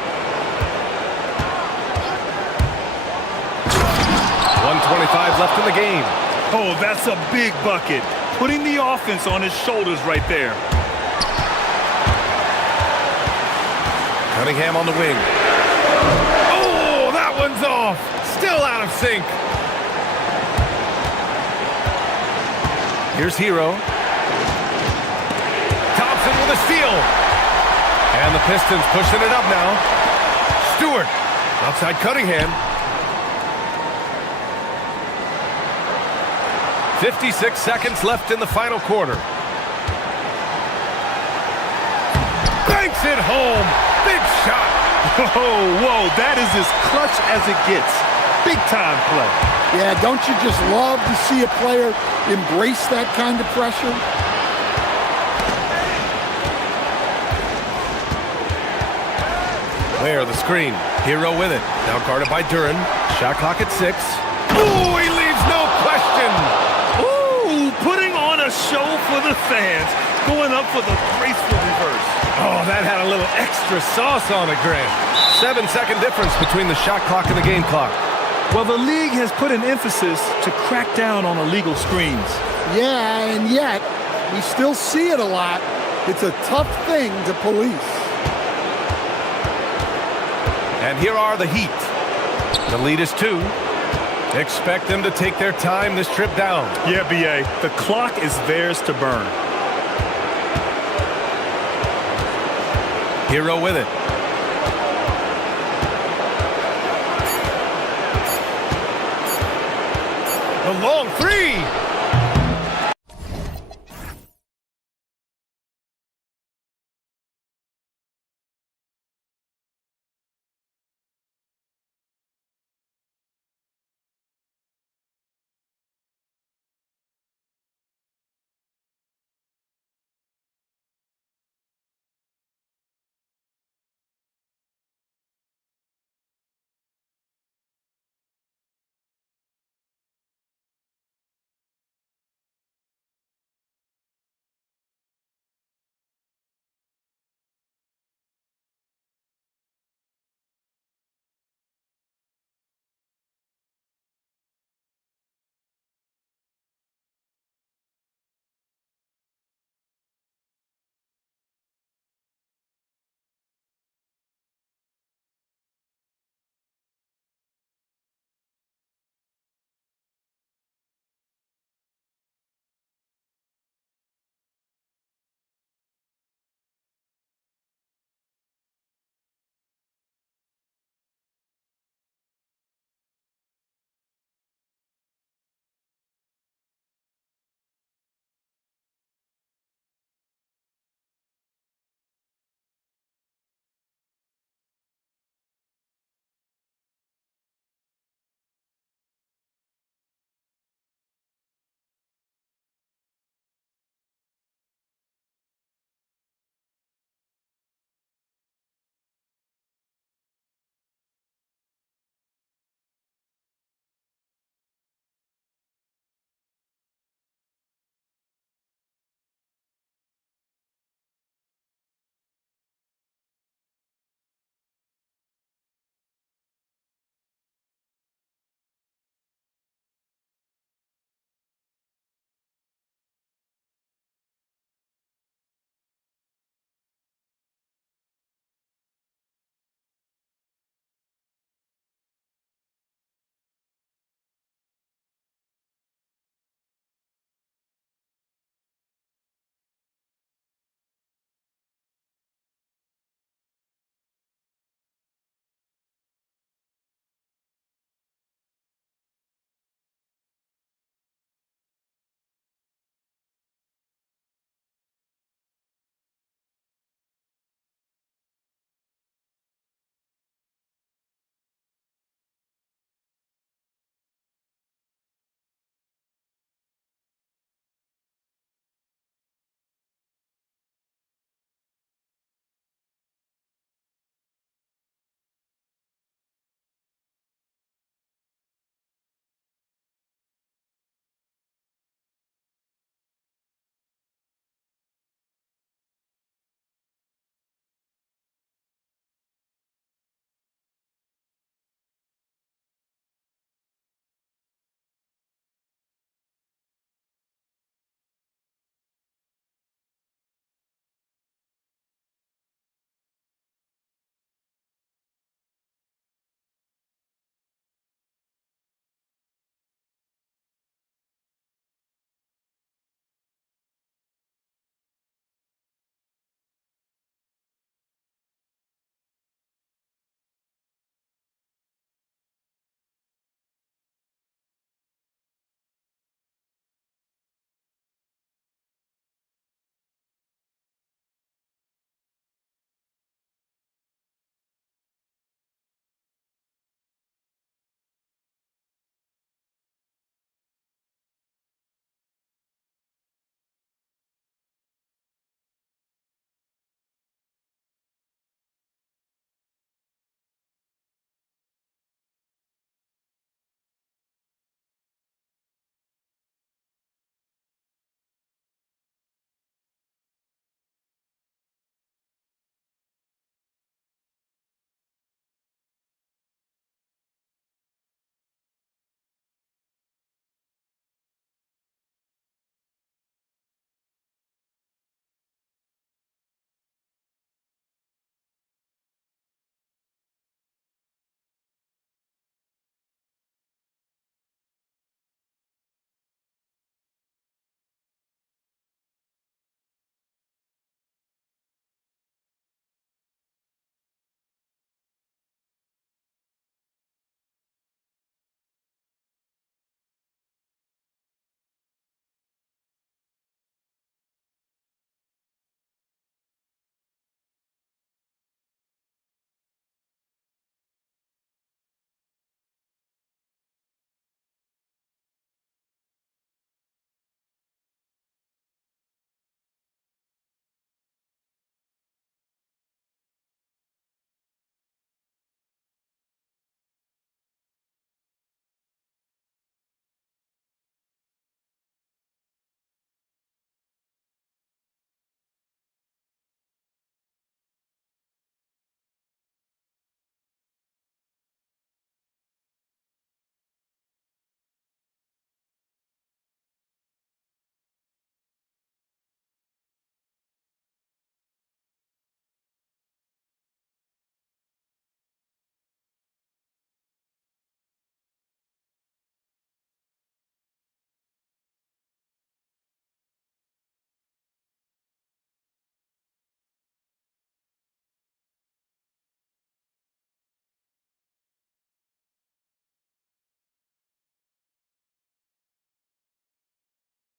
1:25 left in the game. Oh, that's a big bucket. Putting the offense on his shoulders right there. Cunningham on the wing. Oh, that one's off. Still out of sync. Here's Hero. Thompson with a steal. And the Pistons pushing it up now. Stewart outside Cunningham. 56 seconds left in the final quarter. Banks it home. Big shot. Whoa, that is as clutch as it gets. Big time play. Yeah, don't you just love to see a player embrace that kind of pressure? Where the screen. Hero with it. Now guarded by Duran. Shot clock at 6. Ooh, he leaves no question. Ooh, putting on a show for the fans. Going up for the graceful reverse. Oh, that had a little extra sauce on it, Grant. 7-second difference between the shot clock and the game clock. Well, the league has put an emphasis to crack down on illegal screens. Yeah, and yet we still see it a lot. It's a tough thing to police. And here are the Heat. The lead is 2. Expect them to take their time this trip down. Yeah, B.A., the clock is theirs to burn. Hero with it. The long 3.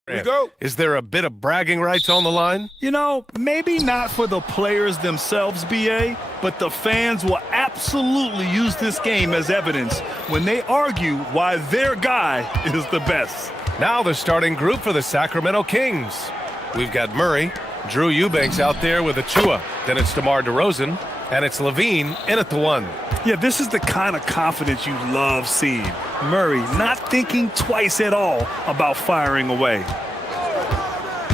Here we go. Is there a bit of bragging rights on the line? You know, maybe not for the players themselves, BA, but the fans will absolutely use this game as evidence when they argue why their guy is the best. Now the starting group for the Sacramento Kings. We've got Murray, Drew Eubanks out there with Achua. Then it's DeMar DeRozan, and it's Levine in at the one. Yeah, this is the kind of confidence you love seeing. Murray not thinking twice at all about firing away.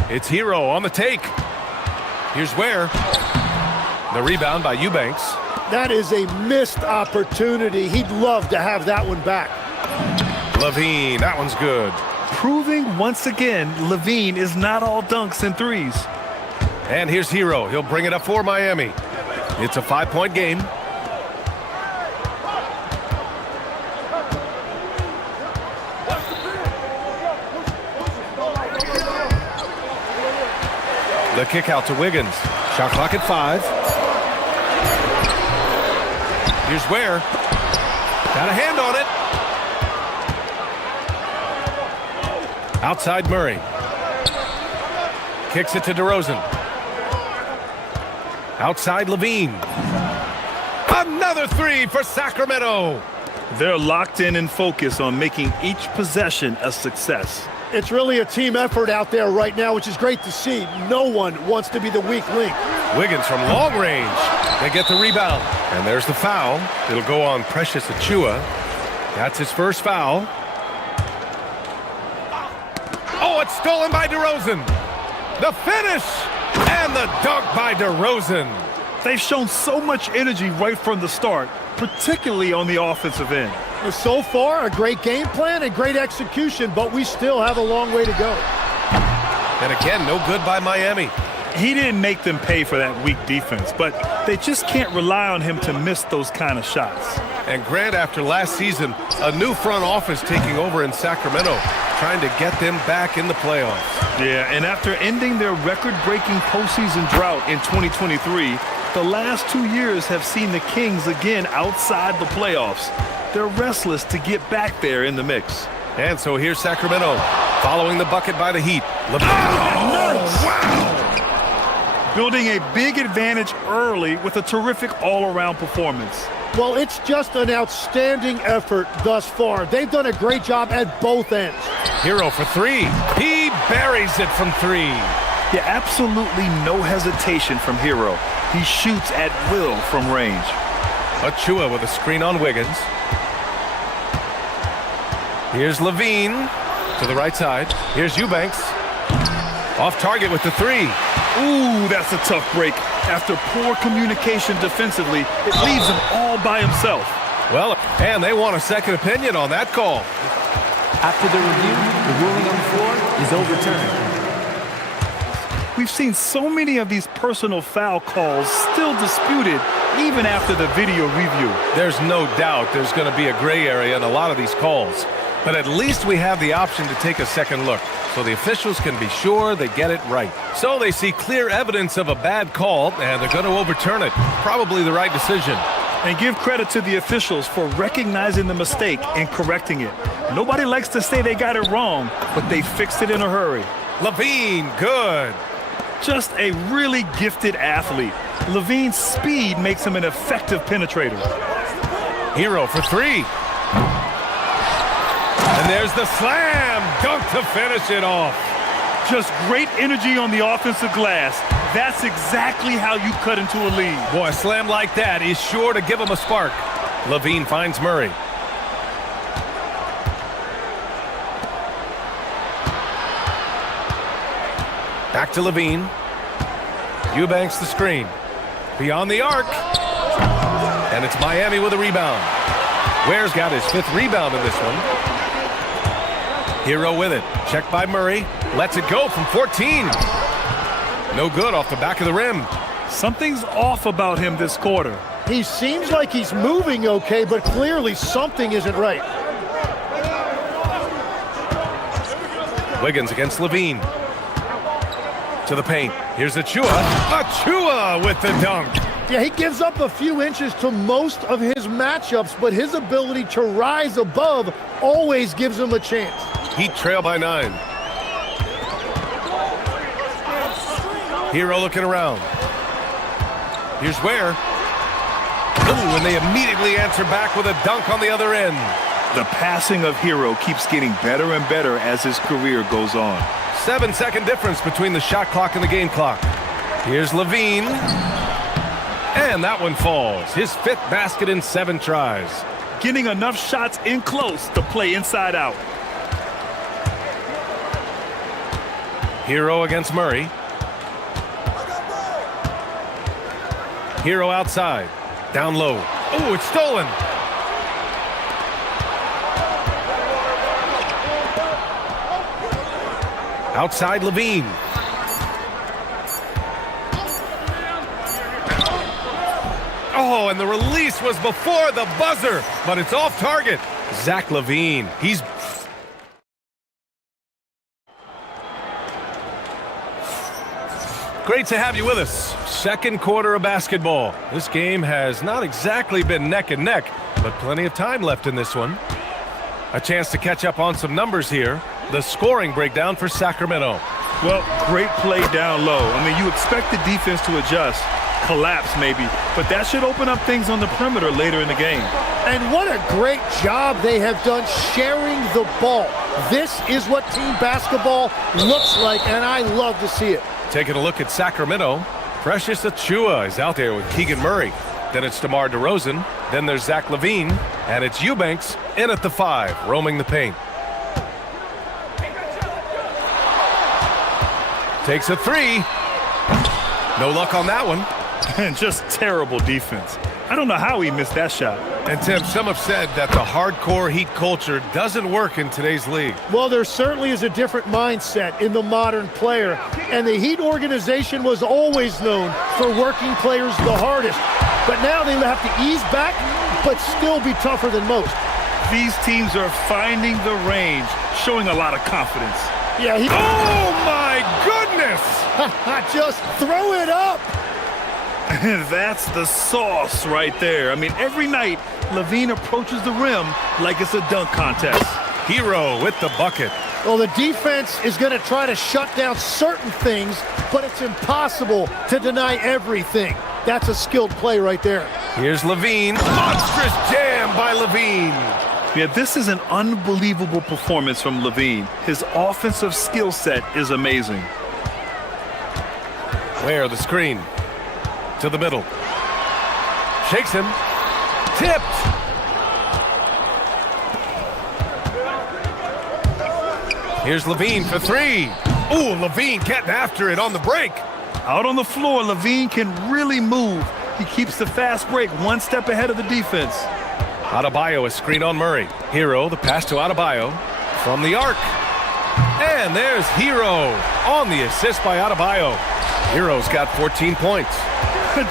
It's Hero on the take. Here's Ware. The rebound by Eubanks. That is a missed opportunity. He'd love to have that one back. Levine, that one's good. Proving once again, Levine is not all dunks and threes. And here's Hero. He'll bring it up for Miami. It's a 5-point game. The kick out to Wiggins. Shot clock at 5. Here's Ware. Got a hand on it. Outside Murray. Kicks it to DeRozan. Outside Levine. Another three for Sacramento. They're locked in and focused on making each possession a success. It's really a team effort out there right now, which is great to see. No one wants to be the weak link. Wiggins from long range. They get the rebound. And there's the foul. It'll go on Precious Achua. That's his first foul. Oh, it's stolen by DeRozan. The finish! And the dunk by DeRozan. They've shown so much energy right from the start, particularly on the offensive end. So far, a great game plan and great execution, but we still have a long way to go. And again, no good by Miami. He didn't make them pay for that weak defense, but they just can't rely on him to miss those kind of shots. And Grant, after last season, a new front office taking over in Sacramento, trying to get them back in the playoffs. Yeah, and after ending their record-breaking postseason drought in 2023, the last 2 years have seen the Kings again outside the playoffs. They're restless to get back there in the mix. And so here's Sacramento, following the bucket by the Heat. Wow! Building a big advantage early with a terrific all-around performance. Well, it's just an outstanding effort thus far. They've done a great job at both ends. Hero for three. He buries it from three. Yeah, absolutely no hesitation from Hero. He shoots at will from range. Achua with a screen on Wiggins. Here's Levine to the right side. Here's Eubanks. Off target with the three. Ooh, that's a tough break. After poor communication defensively, it leaves him all by himself. Well, and they want a second opinion on that call. After the review, the ruling on the floor is overturned. We've seen so many of these personal foul calls still disputed even after the video review. There's no doubt there's going to be a gray area in a lot of these calls. But at least we have the option to take a second look, so the officials can be sure they get it right. So they see clear evidence of a bad call, and they're going to overturn it. Probably the right decision. And give credit to the officials for recognizing the mistake and correcting it. Nobody likes to say they got it wrong, but they fixed it in a hurry. Levine, good. Just a really gifted athlete. Levine's speed makes him an effective penetrator. Hero for three. And there's the slam dunk to finish it off. Just great energy on the offensive glass. That's exactly how you cut into a lead. Boy, a slam like that is sure to give him a spark. Levine finds Murray. Back to Levine. Eubanks the screen. Beyond the arc. And it's Miami with a rebound. Ware's got his 5th rebound in this one. Hero with it. Checked by Murray. Lets it go from 14. No good off the back of the rim. Something's off about him this quarter. He seems like he's moving okay, but clearly something isn't right. Wiggins against Levine. To the paint. Here's Achua. Achua with the dunk. Yeah, he gives up a few inches to most of his matchups, but his ability to rise above always gives him a chance. Heat trail by 9. Hero looking around. Here's where. Ooh, and they immediately answer back with a dunk on the other end. The passing of Hero keeps getting better and better as his career goes on. 7-second difference between the shot clock and the game clock. Here's Levine. And that one falls. His 5th basket in 7 tries. Getting enough shots in close to play inside out. Hero against Murray. Hero outside. Down low. Oh, it's stolen. Outside Levine. Oh, and the release was before the buzzer, but it's off target. Zach Levine, he's... Great to have you with us. Second quarter of basketball. This game has not exactly been neck and neck, but plenty of time left in this one. A chance to catch up on some numbers here. The scoring breakdown for Sacramento. Well, great play down low. I mean, you expect the defense to adjust, collapse maybe, but that should open up things on the perimeter later in the game. And what a great job they have done sharing the ball. This is what team basketball looks like, and I love to see it. Taking a look at Sacramento, Precious Achiuwa is out there with Keegan Murray. Then it's DeMar DeRozan. Then there's Zach Levine. And it's Eubanks in at the 5, roaming the paint. Takes a 3. No luck on that one. And just terrible defense. I don't know how he missed that shot. And Tim, some have said that the hardcore Heat culture doesn't work in today's league. Well, there certainly is a different mindset in the modern player. And the Heat organization was always known for working players the hardest. But now they have to ease back, but still be tougher than most. These teams are finding the range, showing a lot of confidence. Yeah, oh my goodness! Just throw it up! That's the sauce right there. I mean, every night, Levine approaches the rim like it's a dunk contest. Hero with the bucket. Well, the defense is going to try to shut down certain things, but it's impossible to deny everything. That's a skilled play right there. Here's Levine. Monstrous jam by Levine. Yeah, this is an unbelievable performance from Levine. His offensive skill set is amazing. Where the screen? To the middle. Shakes him. Tipped. Here's Levine for 3. Ooh, Levine getting after it on the break. Out on the floor, Levine can really move. He keeps the fast break one step ahead of the defense. Adebayo, a screen on Murray. Hero, the pass to Adebayo from the arc. And there's Hero on the assist by Adebayo. Hero's got 14 points.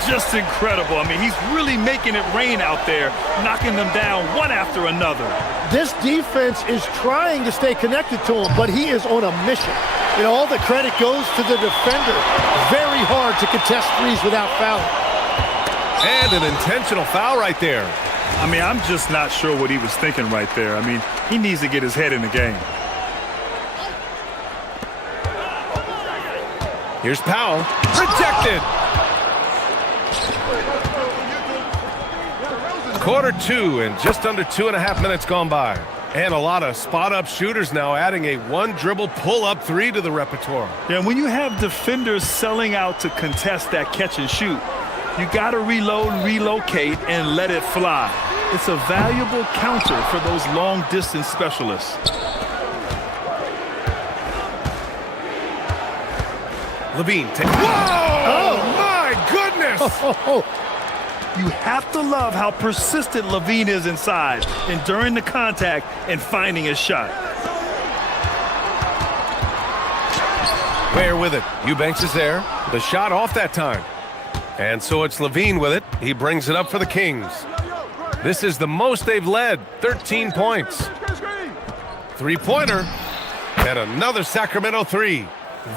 Just incredible. I mean, he's really making it rain out there, knocking them down one after another. This defense is trying to stay connected to him, but he is on a mission. You know, all the credit goes to the defender. Very hard to contest threes without fouling. And an intentional foul right there. I mean, I'm just not sure what he was thinking right there. I mean, he needs to get his head in the game. Here's Powell. Rejected. Quarter 2 and just under 2.5 minutes gone by. And a lot of spot-up shooters now adding a one-dribble pull-up 3 to the repertoire. Yeah, when you have defenders selling out to contest that catch and shoot, you got to reload, relocate, and let it fly. It's a valuable counter for those long-distance specialists. Levine. Whoa! Oh, my goodness! You have to love how persistent Levine is inside, enduring the contact and finding his shot. Ware with it. Eubanks is there. The shot off that time. And so it's Levine with it. He brings it up for the Kings. This is the most they've led, 13 points. Three-pointer, and another Sacramento 3.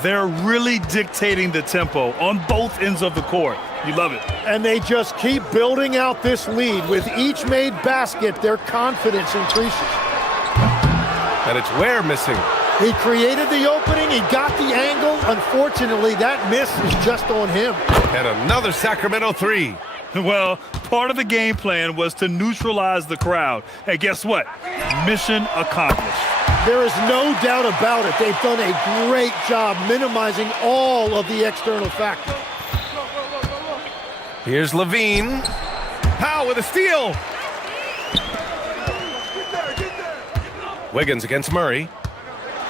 They're really dictating the tempo on both ends of the court. You love it. And they just keep building out this lead. With each made basket, their confidence increases. And it's Ware missing. He created the opening, he got the angle. Unfortunately, that miss is just on him. And another Sacramento three. Well, part of the game plan was to neutralize the crowd. And guess what? Mission accomplished. There is no doubt about it. They've done a great job minimizing all of the external factors. Here's Levine. Powell with a steal. Wiggins against Murray.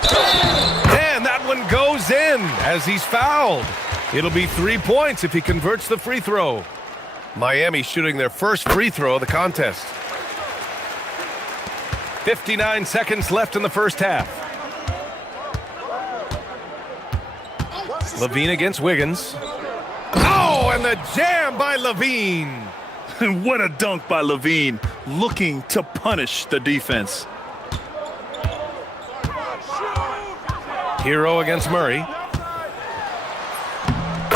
And that one goes in as he's fouled. It'll be 3 points if he converts the free throw. Miami shooting their first free throw of the contest. 59 seconds left in the first half. Levine against Wiggins. Oh, and the jam by Levine. And what a dunk by Levine, looking to punish the defense. Hero against Murray.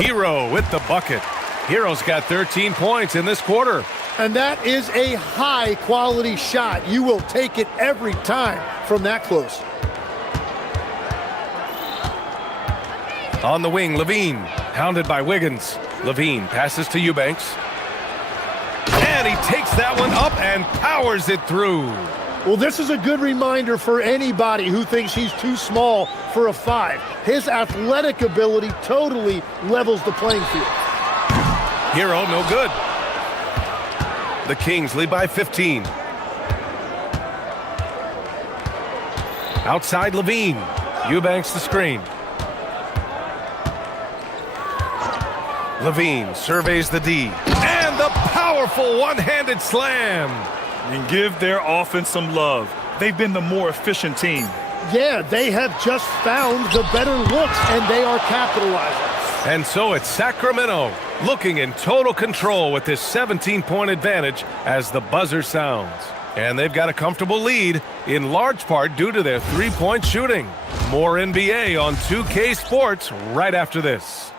Hero with the bucket. Hero's got 13 points in this quarter. And that is a high-quality shot. You will take it every time from that close. On the wing, Levine, hounded by Wiggins. Levine passes to Eubanks. And he takes that one up and powers it through. Well, this is a good reminder for anybody who thinks he's too small for a 5. His athletic ability totally levels the playing field. Hero, no good. The Kings lead by 15. Outside Levine. Eubanks the screen. Levine surveys the D. And the powerful one-handed slam. And give their offense some love. They've been the more efficient team. Yeah, they have just found the better looks, and they are capitalizing. And so it's Sacramento looking in total control with this 17-point advantage as the buzzer sounds. And they've got a comfortable lead, in large part due to their three-point shooting. More NBA on 2K Sports right after this.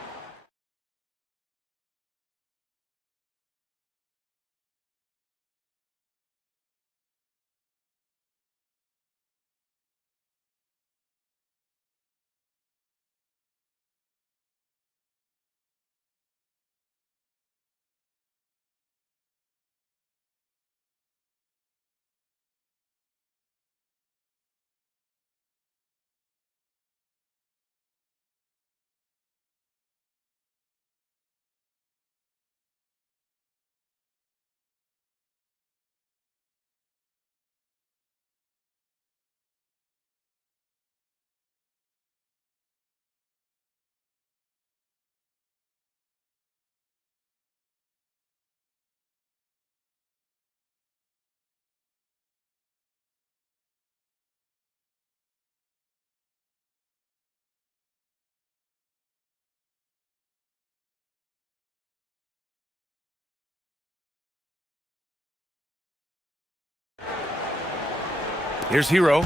Here's Hero.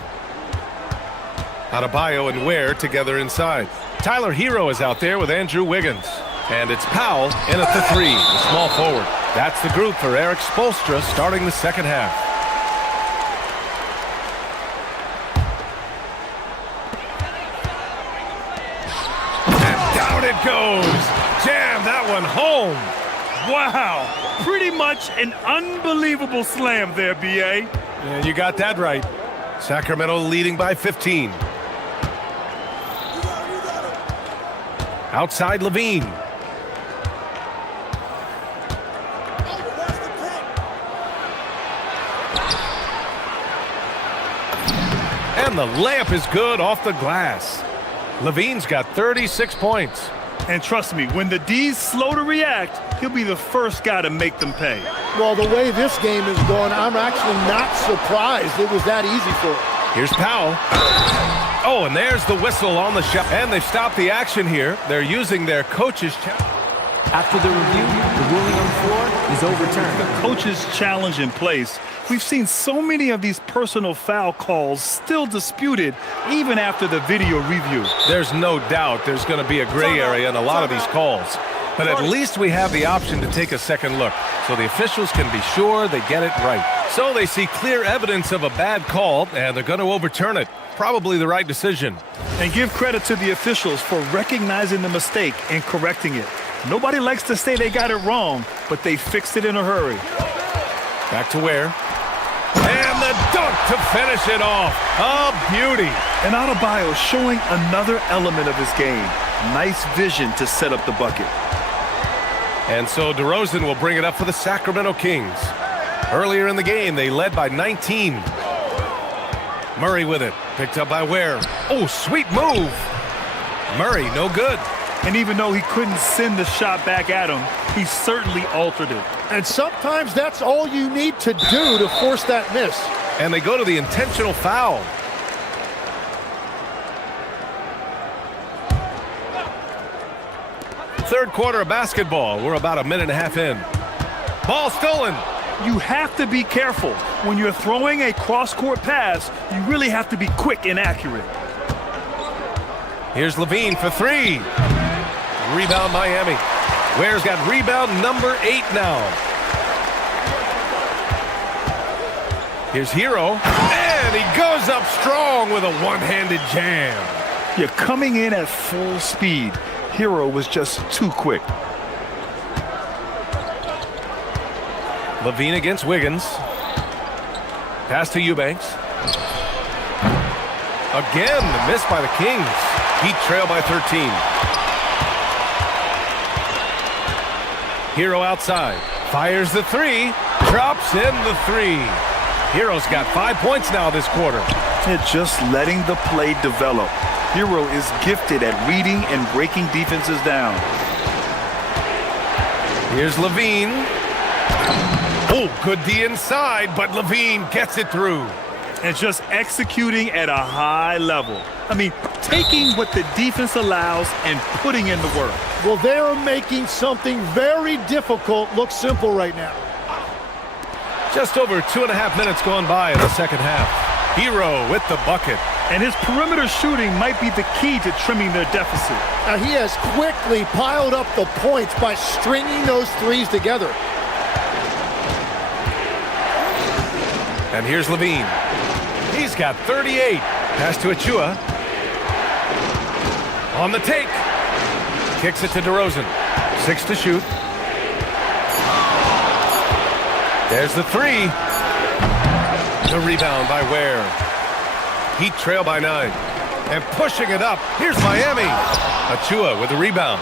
Adebayo and Ware together inside. Tyler Hero is out there with Andrew Wiggins. And it's Powell in at the 3, the small forward. That's the group for Eric Spoelstra starting the second half. And down it goes. Jam that one home. Wow, pretty much an unbelievable slam there, B.A. Yeah, you got that right. Sacramento leading by 15. Outside Levine. And the layup is good off the glass. Levine's got 36 points. And trust me, when the D's slow to react, he'll be the first guy to make them pay. Well, the way this game is going, I'm actually not surprised it was that easy for him. Here's Powell. Oh, and there's the whistle on the shot. And they've stopped the action here. They're using their coach's challenge. After the review, the ruling on the floor is overturned. The coach's challenge in place. We've seen so many of these personal foul calls still disputed even after the video review. There's no doubt there's going to be a gray area in a lot of these calls. But at least we have the option to take a second look, so the officials can be sure they get it right. So they see clear evidence of a bad call, and they're going to overturn it. Probably the right decision. And give credit to the officials for recognizing the mistake and correcting it. Nobody likes to say they got it wrong, but they fixed it in a hurry. Back to Ware. And the dunk to finish it off. A beauty. And Adebayo showing another element of his game. Nice vision to set up the bucket. And so DeRozan will bring it up for the Sacramento Kings. Earlier in the game, they led by 19. Murray with it. Picked up by Ware. Oh, sweet move. Murray, no good. And even though he couldn't send the shot back at him, he certainly altered it. And sometimes that's all you need to do to force that miss. And they go to the intentional foul. Third quarter of basketball. We're about a minute and a half in. Ball stolen. You have to be careful. When you're throwing a cross-court pass, you really have to be quick and accurate. Here's Levine for three. Rebound Miami. Ware's got rebound number 8 now. Here's Hero. And he goes up strong with a one-handed jam. You're coming in at full speed. Hero was just too quick. Levine against Wiggins. Pass to Eubanks. Again, the miss by the Kings. Heat trail by 13. Hero outside. Fires the three. Drops in the three. Hero's got 5 points now this quarter. They're just letting the play develop. Hero is gifted at reading and breaking defenses down. Here's Levine. Oh, good D inside, but Levine gets it through. And just executing at a high level. I mean, taking what the defense allows and putting in the work. Well, they're making something very difficult look simple right now. Just over 2.5 minutes gone by in the second half. Hero with the bucket. And his perimeter shooting might be the key to trimming their deficit. Now, he has quickly piled up the points by stringing those threes together. And here's Levine. He's got 38. Pass to Achua. On the take. Kicks it to DeRozan. 6 to shoot. There's the three. The rebound by Ware. Heat trail by 9. And pushing it up. Here's Miami. Achua with the rebound.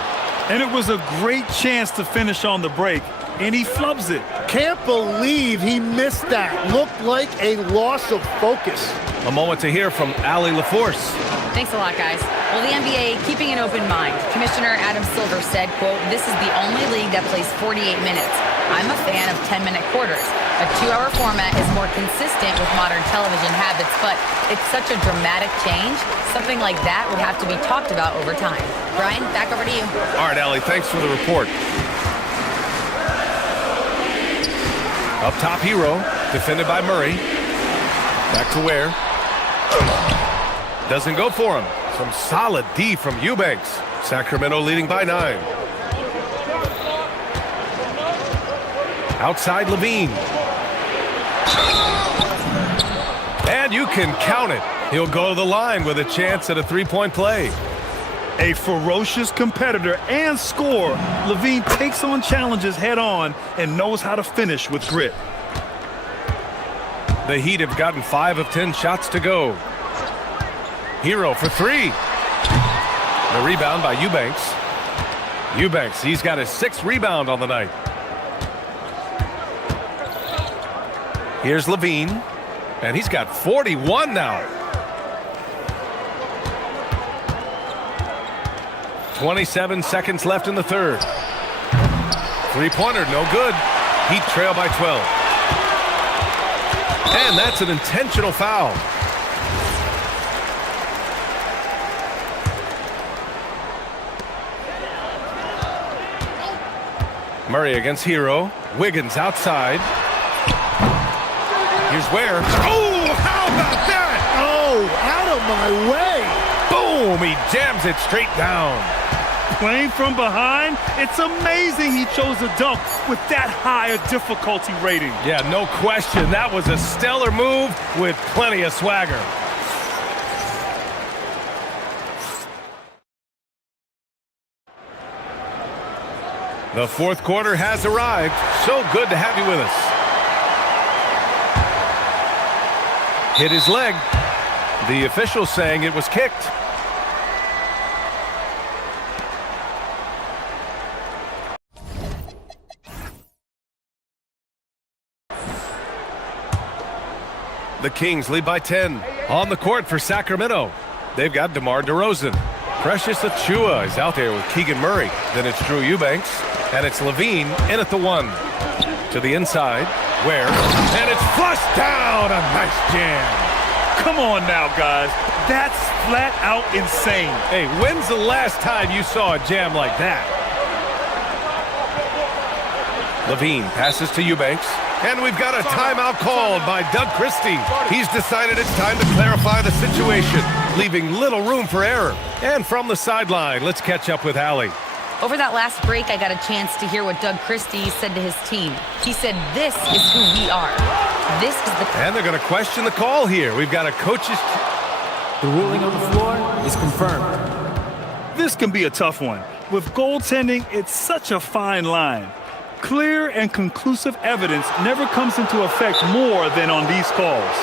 And it was a great chance to finish on the break. And he flubs it. Can't believe he missed that. Looked like a loss of focus. A moment to hear from Allie LaForce. Thanks a lot, guys. Well, the NBA keeping an open mind. Commissioner Adam Silver said, quote, "This is the only league that plays 48 minutes. I'm a fan of 10-minute quarters. A 2-hour format is more consistent with modern television habits, but it's such a dramatic change. Something like that would have to be talked about over time." Brian, back over to you. All right, Allie, thanks for the report. Up top, Hero, defended by Murray. Back to Ware. Doesn't go for him. Some solid D from Eubanks. Sacramento leading by 9. Outside Levine. And you can count it. He'll go to the line with a chance at a three-point play. A ferocious competitor and scorer, Levine takes on challenges head-on and knows how to finish with grit. The Heat have gotten 5 of 10 shots to go. Hero for 3. The rebound by Eubanks. Eubanks, he's got his 6th rebound on the night. Here's Levine, and he's got 41 now. 27 seconds left in the third. Three-pointer, no good. Heat trail by 12. And that's an intentional foul. Murray against Hero. Wiggins outside. Here's Ware. Oh, how about that? Oh, out of my way. Boom, he jams it straight down. Playing from behind, it's amazing he chose a dunk with that high a difficulty rating. Yeah, no question. That was a stellar move with plenty of swagger. The fourth quarter has arrived. So good to have you with us. Hit his leg. The official saying it was kicked. The Kings lead by 10. On the court for Sacramento, they've got DeMar DeRozan. Precious Achiuwa is out there with Keegan Murray. Then it's Drew Eubanks, and it's Levine in at the 1. To the inside, Ware, and it's flushed down. A nice jam. Come on now, guys. That's flat out insane. Hey, when's the last time you saw a jam like that? Levine passes to Eubanks. And we've got a timeout called by Doug Christie. He's decided it's time to clarify the situation, leaving little room for error. And from the sideline, let's catch up with Allie. Over that last break, I got a chance to hear what Doug Christie said to his team. He said, this is who we are. This is the... And they're going to question the call here. We've got a coach's... The ruling on the floor is confirmed. This can be a tough one. With goaltending, it's such a fine line. Clear and conclusive evidence never comes into effect more than on these calls.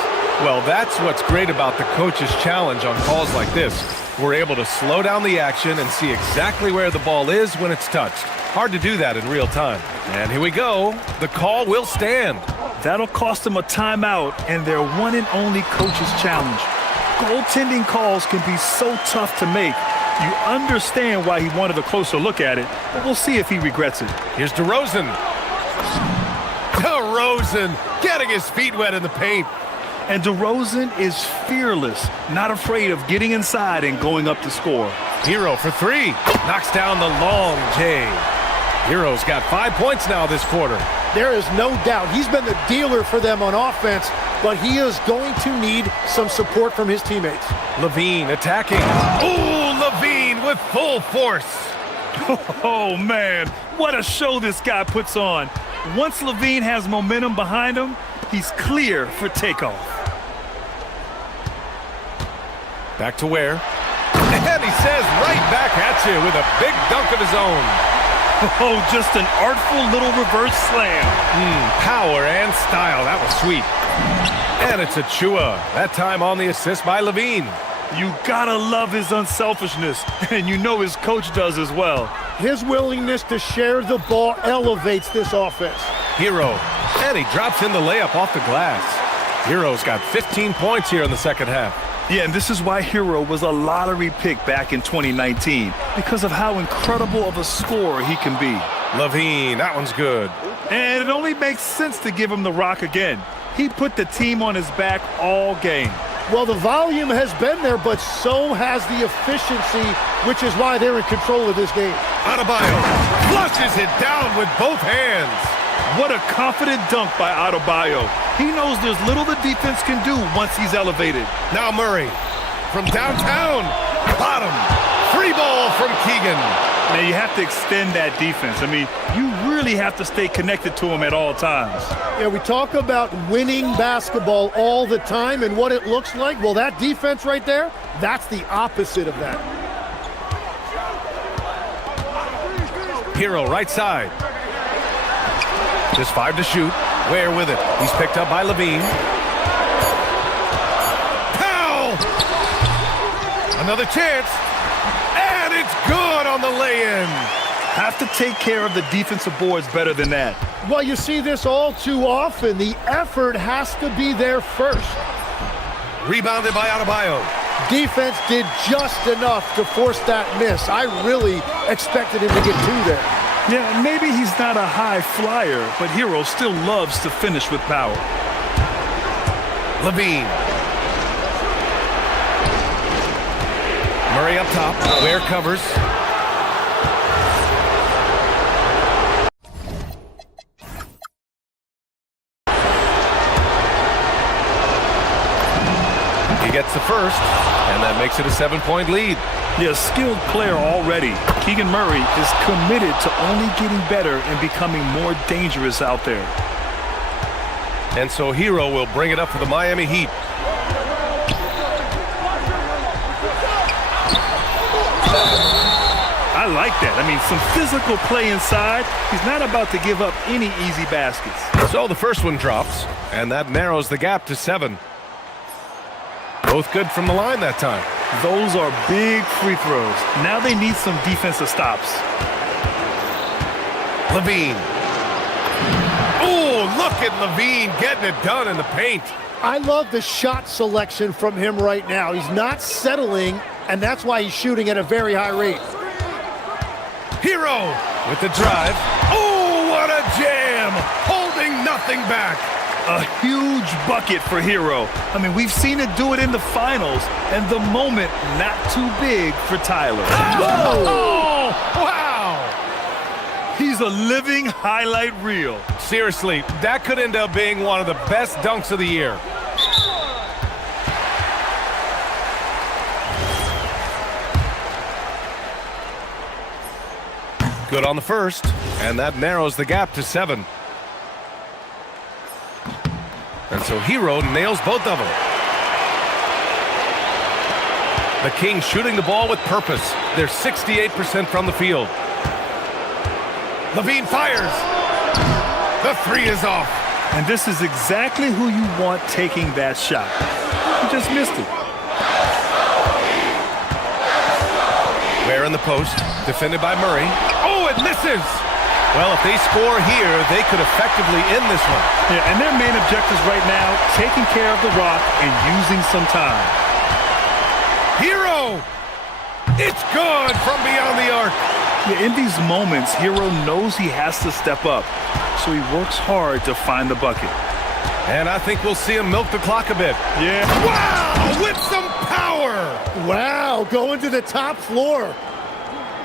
Well, that's what's great about the coach's challenge on calls like this. We're able to slow down the action and see exactly where the ball is when it's touched. Hard to do that in real time. And here we go. The call will stand. That'll cost them a timeout and their one and only coach's challenge. Goaltending calls can be so tough to make. You understand why he wanted a closer look at it, but we'll see if he regrets it. Here's DeRozan. DeRozan getting his feet wet in the paint. And DeRozan is fearless, not afraid of getting inside and going up to score. Hero for 3. Knocks down the long J. Hero's got 5 points now this quarter. There is no doubt he's been the dealer for them on offense, but he is going to need some support from his teammates. Levine attacking. Ooh, Levine with full force. Oh, man, what a show this guy puts on. Once Levine has momentum behind him, he's clear for takeoff. Back to Ware. And he says right back at you with a big dunk of his own. Oh, just an artful little reverse slam. Power and style. That was sweet. And it's Achiuwa. That time on the assist by Levine. You gotta love his unselfishness, and you know his coach does as well. His willingness to share the ball elevates this offense. Hero. And he drops in the layup off the glass. Hero's got 15 points here in the second half. Yeah, and this is why Hero was a lottery pick back in 2019, because of how incredible of a scorer he can be. Levine, that one's good. And it only makes sense to give him the rock again. He put the team on his back all game. Well, the volume has been there, but so has the efficiency, which is why they're in control of this game. Adebayo flushes it down with both hands. What a confident dunk by Adebayo. He knows there's little the defense can do once he's elevated. Now Murray from downtown. Bottom. Free ball from Keegan. Now you have to extend that defense. I mean, you really have to stay connected to him at all times. Yeah, we talk about winning basketball all the time and what it looks like. Well, that defense right there, that's the opposite of that. Hero right side. Just 5 to shoot. Ware with it. He's picked up by Levine. Pow! Another chance. And it's good on the lay-in. Have to take care of the defensive boards better than that. Well, you see this all too often. The effort has to be there first. Rebounded by Adebayo. Defense did just enough to force that miss. I really expected him to get 2 there. Yeah, maybe he's not a high flyer, but Hero still loves to finish with power. Levine. Murray up top. Ware covers. He gets the first, and that makes it a 7-point lead. Yeah, skilled player already. Keegan Murray is committed to only getting better and becoming more dangerous out there. And so Hero will bring it up for the Miami Heat. I like that. I mean, some physical play inside. He's not about to give up any easy baskets. So the first one drops, and that narrows the gap to 7. Both good from the line that time. Those are big free throws. Now they need some defensive stops. Levine. Oh, look at Levine getting it done in the paint. I love the shot selection from him right now. He's not settling, and that's why he's shooting at a very high rate. Hero with the drive. Oh, what a jam! Holding nothing back. A huge bucket for Hero. I mean, we've seen it do it in the finals, and the moment not too big for Tyler. Oh, wow! He's a living highlight reel. Seriously, that could end up being one of the best dunks of the year. Good on the first, and that narrows the gap to 7. And so Hero nails both of them. The Kings shooting the ball with purpose. They're 68% from the field. Levine fires. The 3 is off. And this is exactly who you want taking that shot. He just missed it. Ware in the post, defended by Murray. Oh, it misses! Well, if they score here, they could effectively end this one. Yeah, and their main objectives right now, taking care of the rock and using some time. Hero! It's good from beyond the arc. Yeah, in these moments, Hero knows he has to step up, so he works hard to find the bucket. And I think we'll see him milk the clock a bit. Yeah. Wow! With some power! Wow, going to the top floor.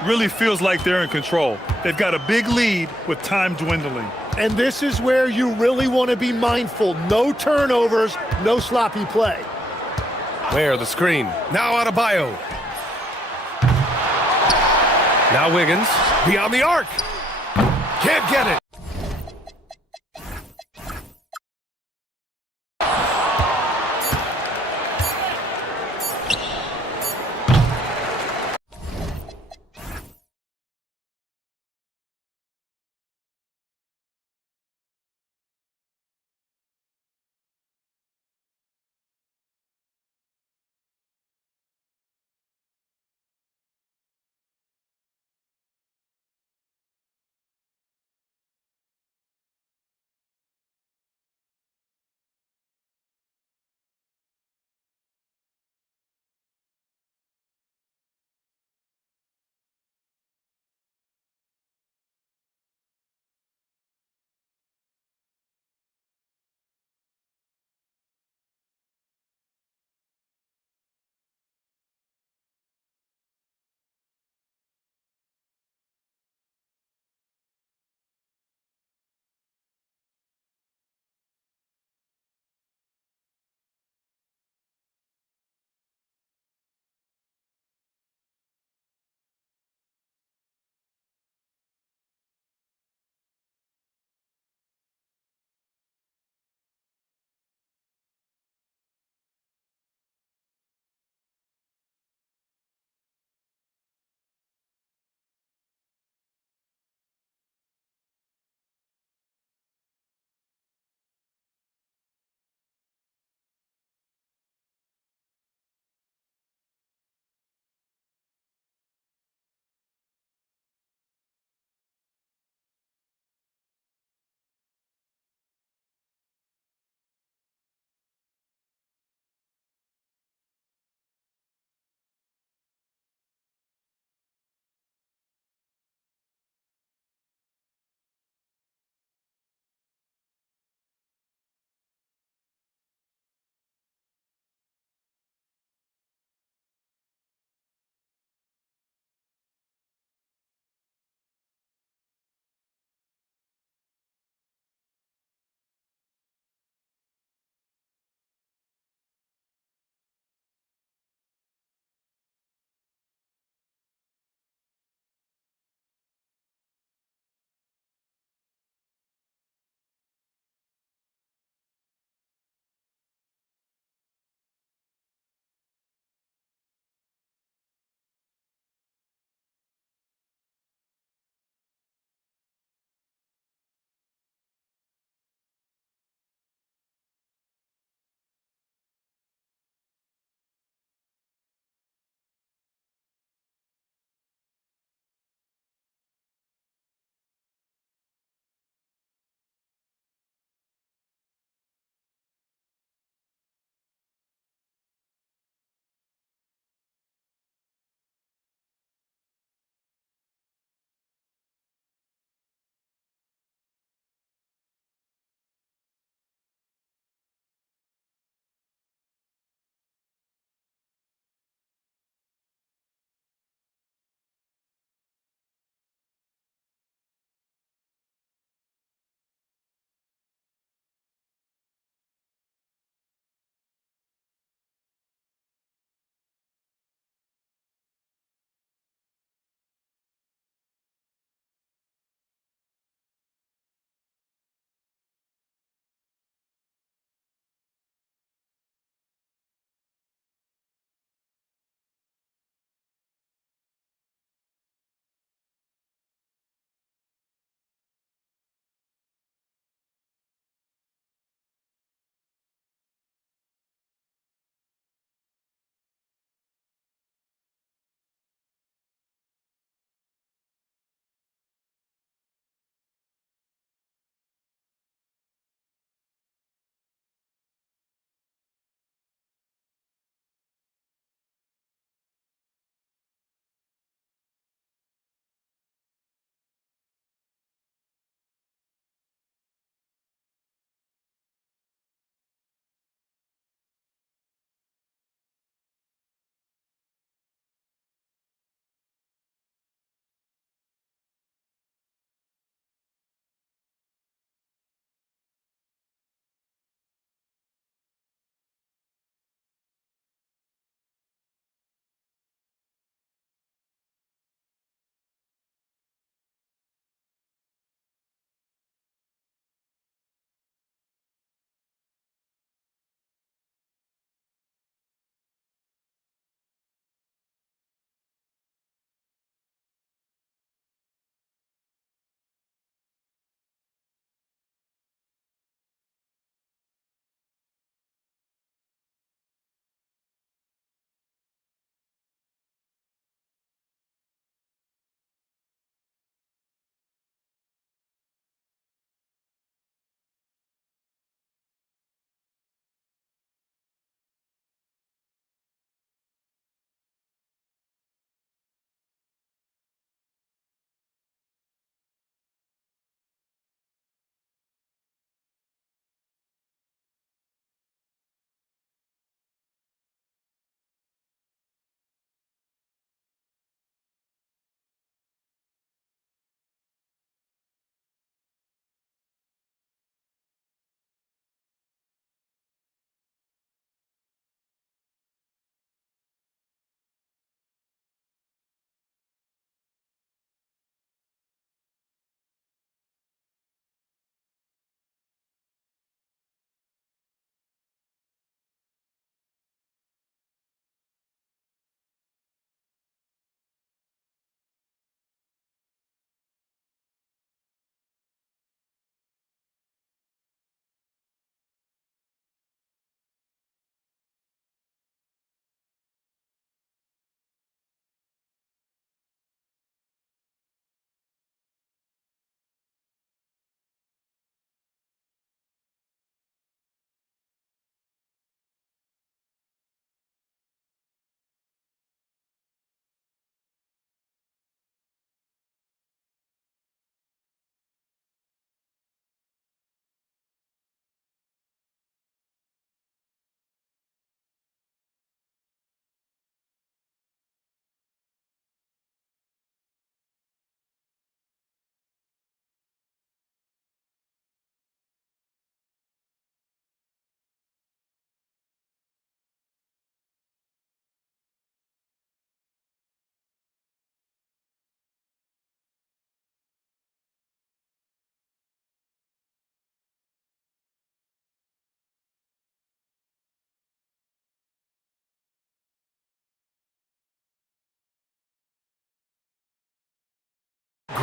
Really feels like they're in control. They've got a big lead with time dwindling. And this is where you really want to be mindful. No turnovers, no sloppy play. Where the screen. Now Adebayo. Now Wiggins. Beyond the arc. Can't get it.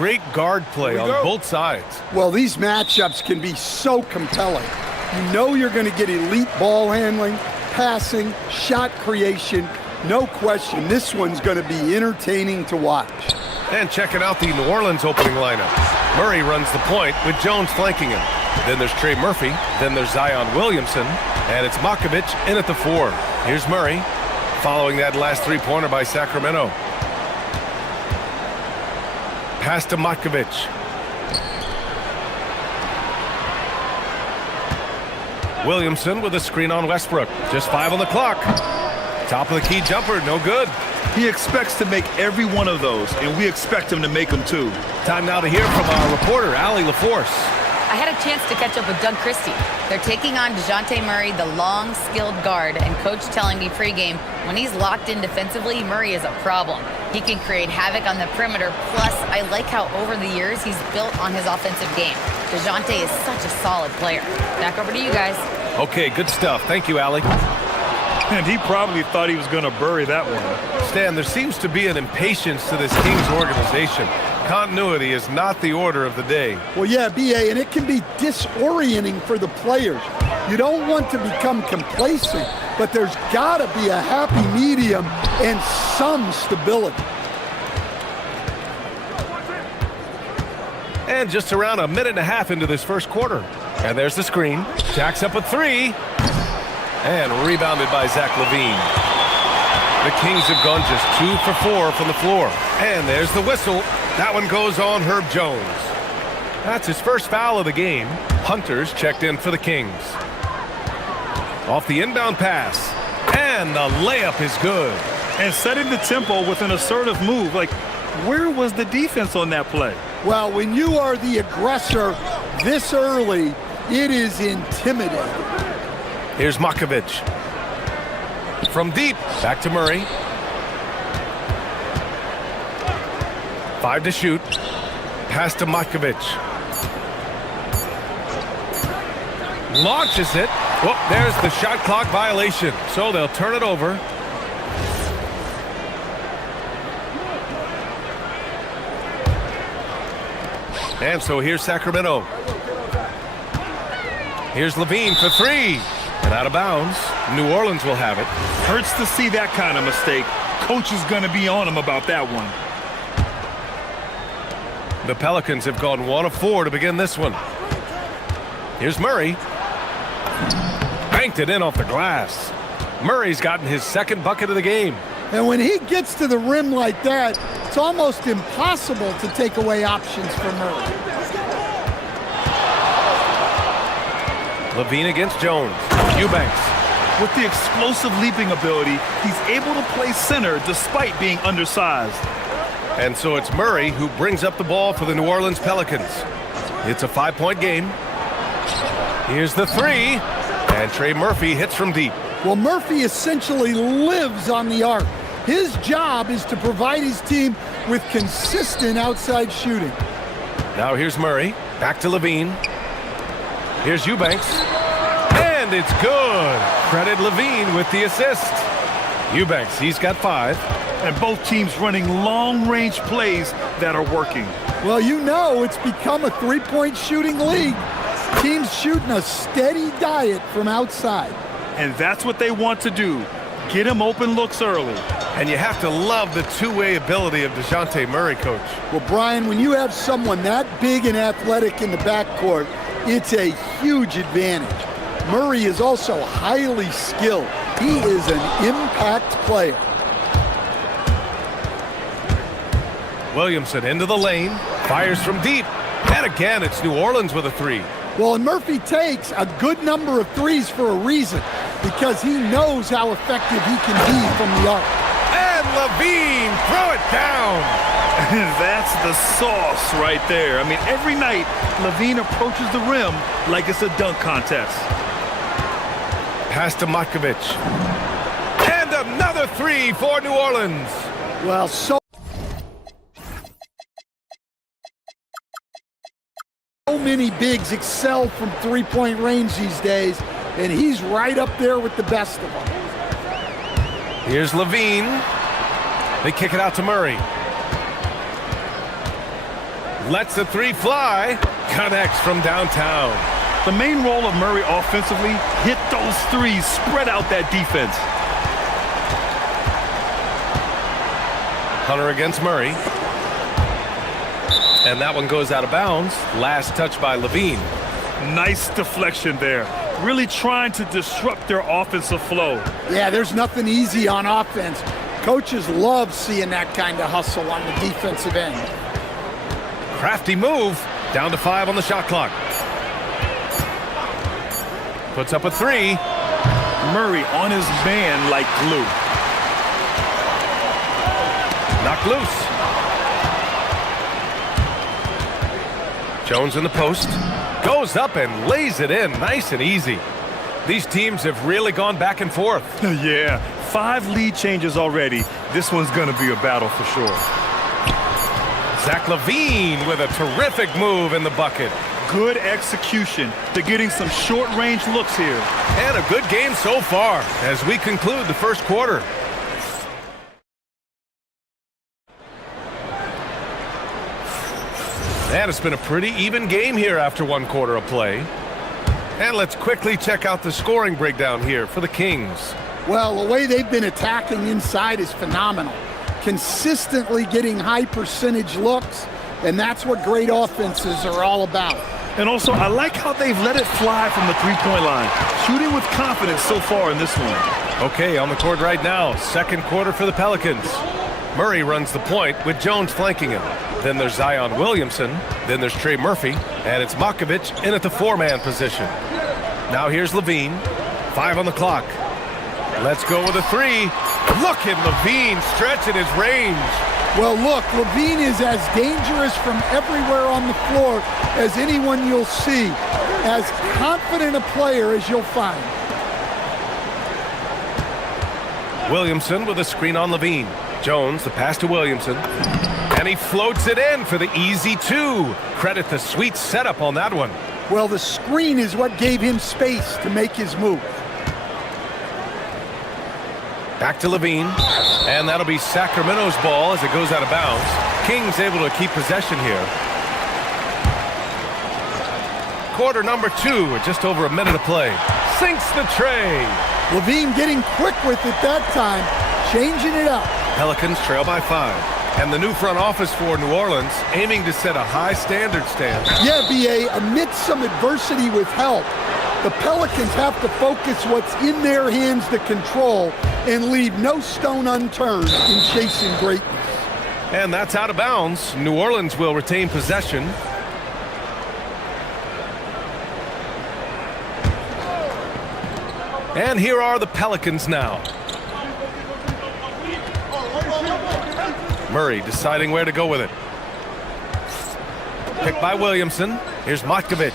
great guard play on both sides. Well, these matchups can be so compelling. You know you're going to get elite ball handling, passing, shot creation. No question, this one's going to be entertaining to watch. And checking out the New Orleans opening lineup. Murray runs the point with Jones flanking him. Then there's Trey Murphy. Then there's Zion Williamson. And it's Makovich in at the 4. Here's Murray following that last three-pointer by Sacramento. Pass to Makovich. Williamson with a screen on Westbrook. Just 5 on the clock. Top of the key jumper, no good. He expects to make every one of those, and we expect him to make them too. Time now to hear from our reporter, Allie LaForce. I had a chance to catch up with Doug Christie. They're taking on DeJounte Murray, the long, skilled guard, and coach telling me pregame, when he's locked in defensively, Murray is a problem. He can create havoc on the perimeter, plus I like how over the years he's built on his offensive game. DeJounte is such a solid player. Back over to you guys. Okay, good stuff. Thank you, Allie. And he probably thought he was going to bury that one. Stan, there seems to be an impatience to this Kings organization. Continuity is not the order of the day. Well, yeah, B.A., and it can be disorienting for the players. You don't want to become complacent, but there's got to be a happy medium and some stability. And just around a minute and a half into this first quarter. And there's the screen. Jacks up a 3. And rebounded by Zach LaVine. The Kings have gone just 2 for 4 from the floor. And there's the whistle. That one goes on Herb Jones. That's his first foul of the game. Hunter's checked in for the Kings. Off the inbound pass. And the layup is good. And setting the tempo with an assertive move. Like, where was the defense on that play? Well, when you are the aggressor this early, it is intimidating. Here's Makovich. From deep, back to Murray. 5 to shoot. Pass to Makovich. Launches it. Oh, there's the shot clock violation. So they'll turn it over. And so here's Sacramento. Here's LaVine for 3. And out of bounds. New Orleans will have it. Hurts to see that kind of mistake. Coach is going to be on him about that one. The Pelicans have gone 1 of 4 to begin this one. Here's Murray. Banked it in off the glass. Murray's gotten his second bucket of the game. And when he gets to the rim like that, it's almost impossible to take away options from Murray. LaVine against Jones. Eubanks. With the explosive leaping ability, he's able to play center despite being undersized. And so it's Murray who brings up the ball for the New Orleans Pelicans. It's a 5-point game. Here's the 3. And Trey Murphy hits from deep. Well, Murphy essentially lives on the arc. His job is to provide his team with consistent outside shooting. Now here's Murray. Back to LaVine. Here's Eubanks. And it's good. Credit LaVine with the assist. Eubanks, he's got 5. And both teams running long-range plays that are working. Well, you know it's become a three-point shooting league. Teams shooting a steady diet from outside. And that's what they want to do. Get him open looks early. And you have to love the two-way ability of DeJounte Murray, Coach. Well, Brian, when you have someone that big and athletic in the backcourt, it's a huge advantage. Murray is also highly skilled. He is an impact player. Williamson into the lane, fires from deep. And again, it's New Orleans with a 3. Well, and Murphy takes a good number of threes for a reason, because he knows how effective he can be from the arc. And LaVine, throw it down. That's the sauce right there. I mean, every night, LaVine approaches the rim like it's a dunk contest. Pass to Makovich. And another 3 for New Orleans. Well, so many bigs excel from three-point range these days, and he's right up there with the best of them. Here's LaVine. They kick it out to Murray. Lets the three fly. Connects from downtown. The main role of Murray offensively, hit those threes, spread out that defense. Hunter against Murray. And that one goes out of bounds. Last touch by Levine. Nice deflection there. Really trying to disrupt their offensive flow. Yeah, there's nothing easy on offense. Coaches love seeing that kind of hustle on the defensive end. Crafty move. Down to 5 on the shot clock. Puts up a 3. Murray on his man like glue. Knocked loose. Jones in the post. Goes up and lays it in nice and easy. These teams have really gone back and forth. Yeah, 5 lead changes already. This one's going to be a battle for sure. Zach LaVine with a terrific move in the bucket. Good execution. They're getting some short-range looks here. And a good game so far as we conclude the first quarter. And it's been a pretty even game here after 1 quarter of play. And let's quickly check out the scoring breakdown here for the Kings. Well, the way they've been attacking inside is phenomenal. Consistently getting high percentage looks, and that's what great offenses are all about. And also, I like how they've let it fly from the three-point line. Shooting with confidence so far in this one. Okay, on the court right now, second quarter for the Pelicans. Murray runs the point with Jones flanking him. Then there's Zion Williamson. Then there's Trey Murphy. And it's Makovich in at the 4-man position. Now here's Levine. 5 on the clock. Let's go with a 3. Look at Levine stretching his range. Well, look, Levine is as dangerous from everywhere on the floor as anyone you'll see. As confident a player as you'll find. Williamson with a screen on Levine. Jones, the pass to Williamson. And he floats it in for the easy 2. Credit the sweet setup on that one. Well, the screen is what gave him space to make his move. Back to Levine. And that'll be Sacramento's ball as it goes out of bounds. Kings able to keep possession here. Quarter number 2 with just over a minute of play. Sinks the tray. Levine getting quick with it that time, changing it up. Pelicans trail by 5. And the new front office for New Orleans aiming to set a high standard stand. Yeah, B.A., amidst some adversity with help, the Pelicans have to focus what's in their hands to control and leave no stone unturned in chasing greatness. And that's out of bounds. New Orleans will retain possession. And here are the Pelicans now. Murray deciding where to go with it. Picked by Williamson. Here's Matkovic.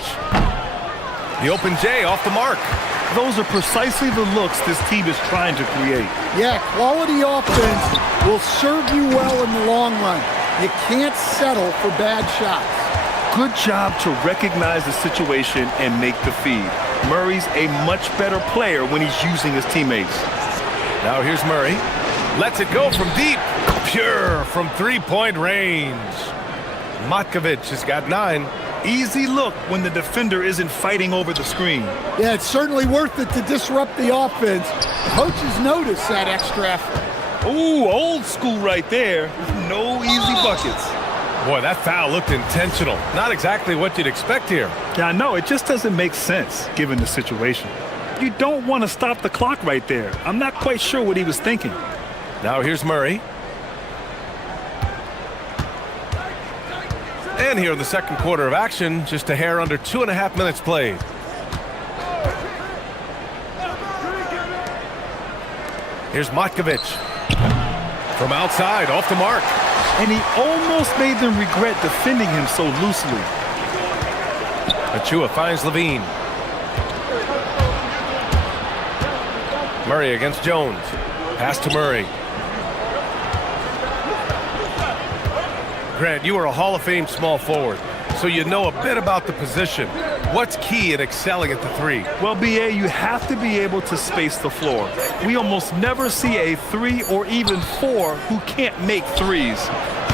The open J off the mark. Those are precisely the looks this team is trying to create. Yeah, quality offense will serve you well in the long run. You can't settle for bad shots. Good job to recognize the situation and make the feed. Murray's a much better player when he's using his teammates. Now here's Murray. Lets it go from deep. Pure from three-point range. Matkovic has got 9. Easy look when the defender isn't fighting over the screen. Yeah, it's certainly worth it to disrupt the offense. Coaches notice that extra effort. Ooh, old school right there. No easy buckets. Boy, that foul looked intentional. Not exactly what you'd expect here. Yeah, I know. It just doesn't make sense given the situation. You don't want to stop the clock right there. I'm not quite sure what he was thinking. Now here's Murray. And here in the second quarter of action, just a hair under 2.5 minutes played. Here's Matkovic. From outside, off the mark. And he almost made them regret defending him so loosely. Achua finds Levine. Murray against Jones. Pass to Murray. Grant, you are a Hall of Fame small forward, so you know a bit about the position. What's key in excelling at the 3? Well, B.A., you have to be able to space the floor. We almost never see a 3 or even 4 who can't make threes.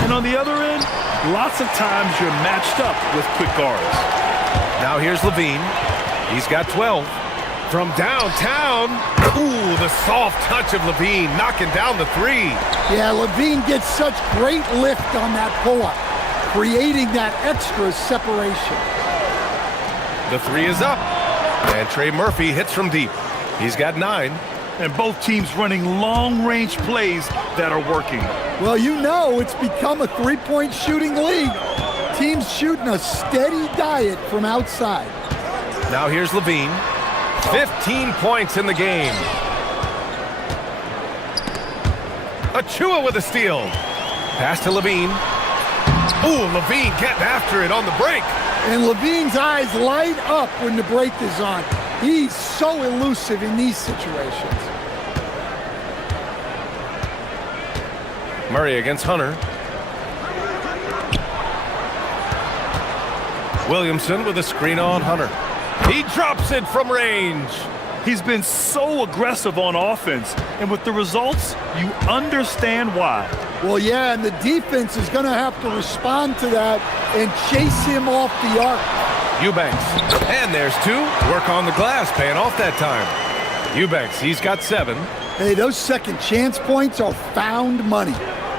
And on the other end, Lots of times you're matched up with quick guards. Now here's Levine. He's got 12. From downtown, ooh, the soft touch of Levine knocking down the three. Yeah, Levine gets such great lift on that pull-up, creating that extra separation. The three is up, and Trey Murphy hits from deep. He's got 9. And both teams running long-range plays that are working. Well, you know it's become a three-point shooting league. Teams shooting a steady diet from outside. Now here's Levine. 15 points in the game. Achua with a steal. Pass to Levine. Ooh, Levine getting after it on the break. And Levine's eyes light up when the break is on. He's so elusive in these situations. Murray against Hunter. Williamson with a screen on Hunter. He drops it from range. He's been so aggressive on offense, and with the results, you understand why. Well, yeah, and the defense is going to have to respond to that and chase him off the arc. Eubanks, and there's 2. Work on the glass, paying off that time. Eubanks, he's got 7. Hey, those second chance points are found money.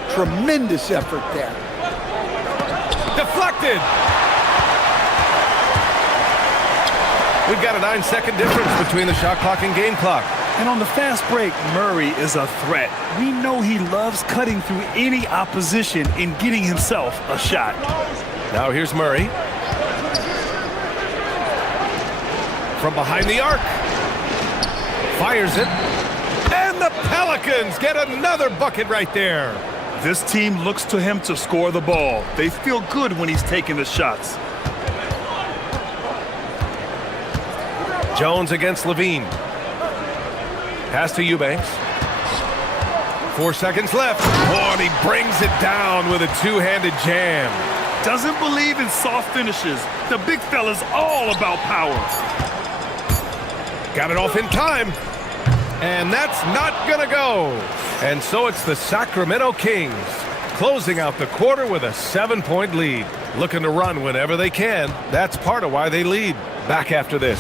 Tremendous effort there. Deflected. We've got a 9-second difference between the shot clock and game clock. And on the fast break, Murray is a threat. We know he loves cutting through any opposition and getting himself a shot. Now here's Murray. From behind the arc. Fires it. And the Pelicans get another bucket right there. This team looks to him to score the ball. They feel good when he's taking the shots. Jones against Levine. Pass to Eubanks. 4 seconds left. Oh, and he brings it down with a two-handed jam. Doesn't believe in soft finishes. The big fella's all about power. Got it off in time. And that's not gonna go. And so it's the Sacramento Kings closing out the quarter with a 7-point lead. Looking to run whenever they can. That's part of why they lead. Back after this.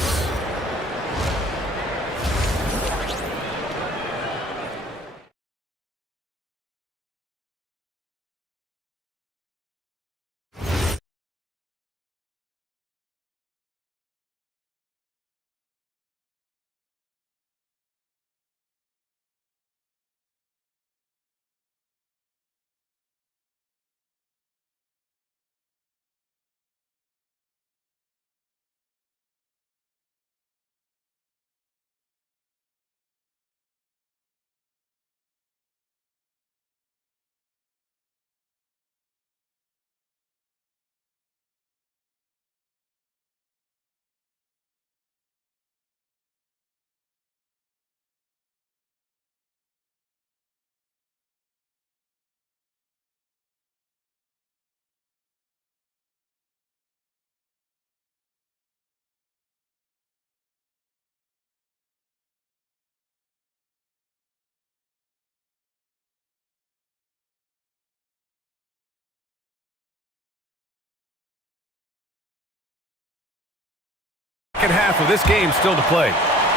Second half of this game still to play.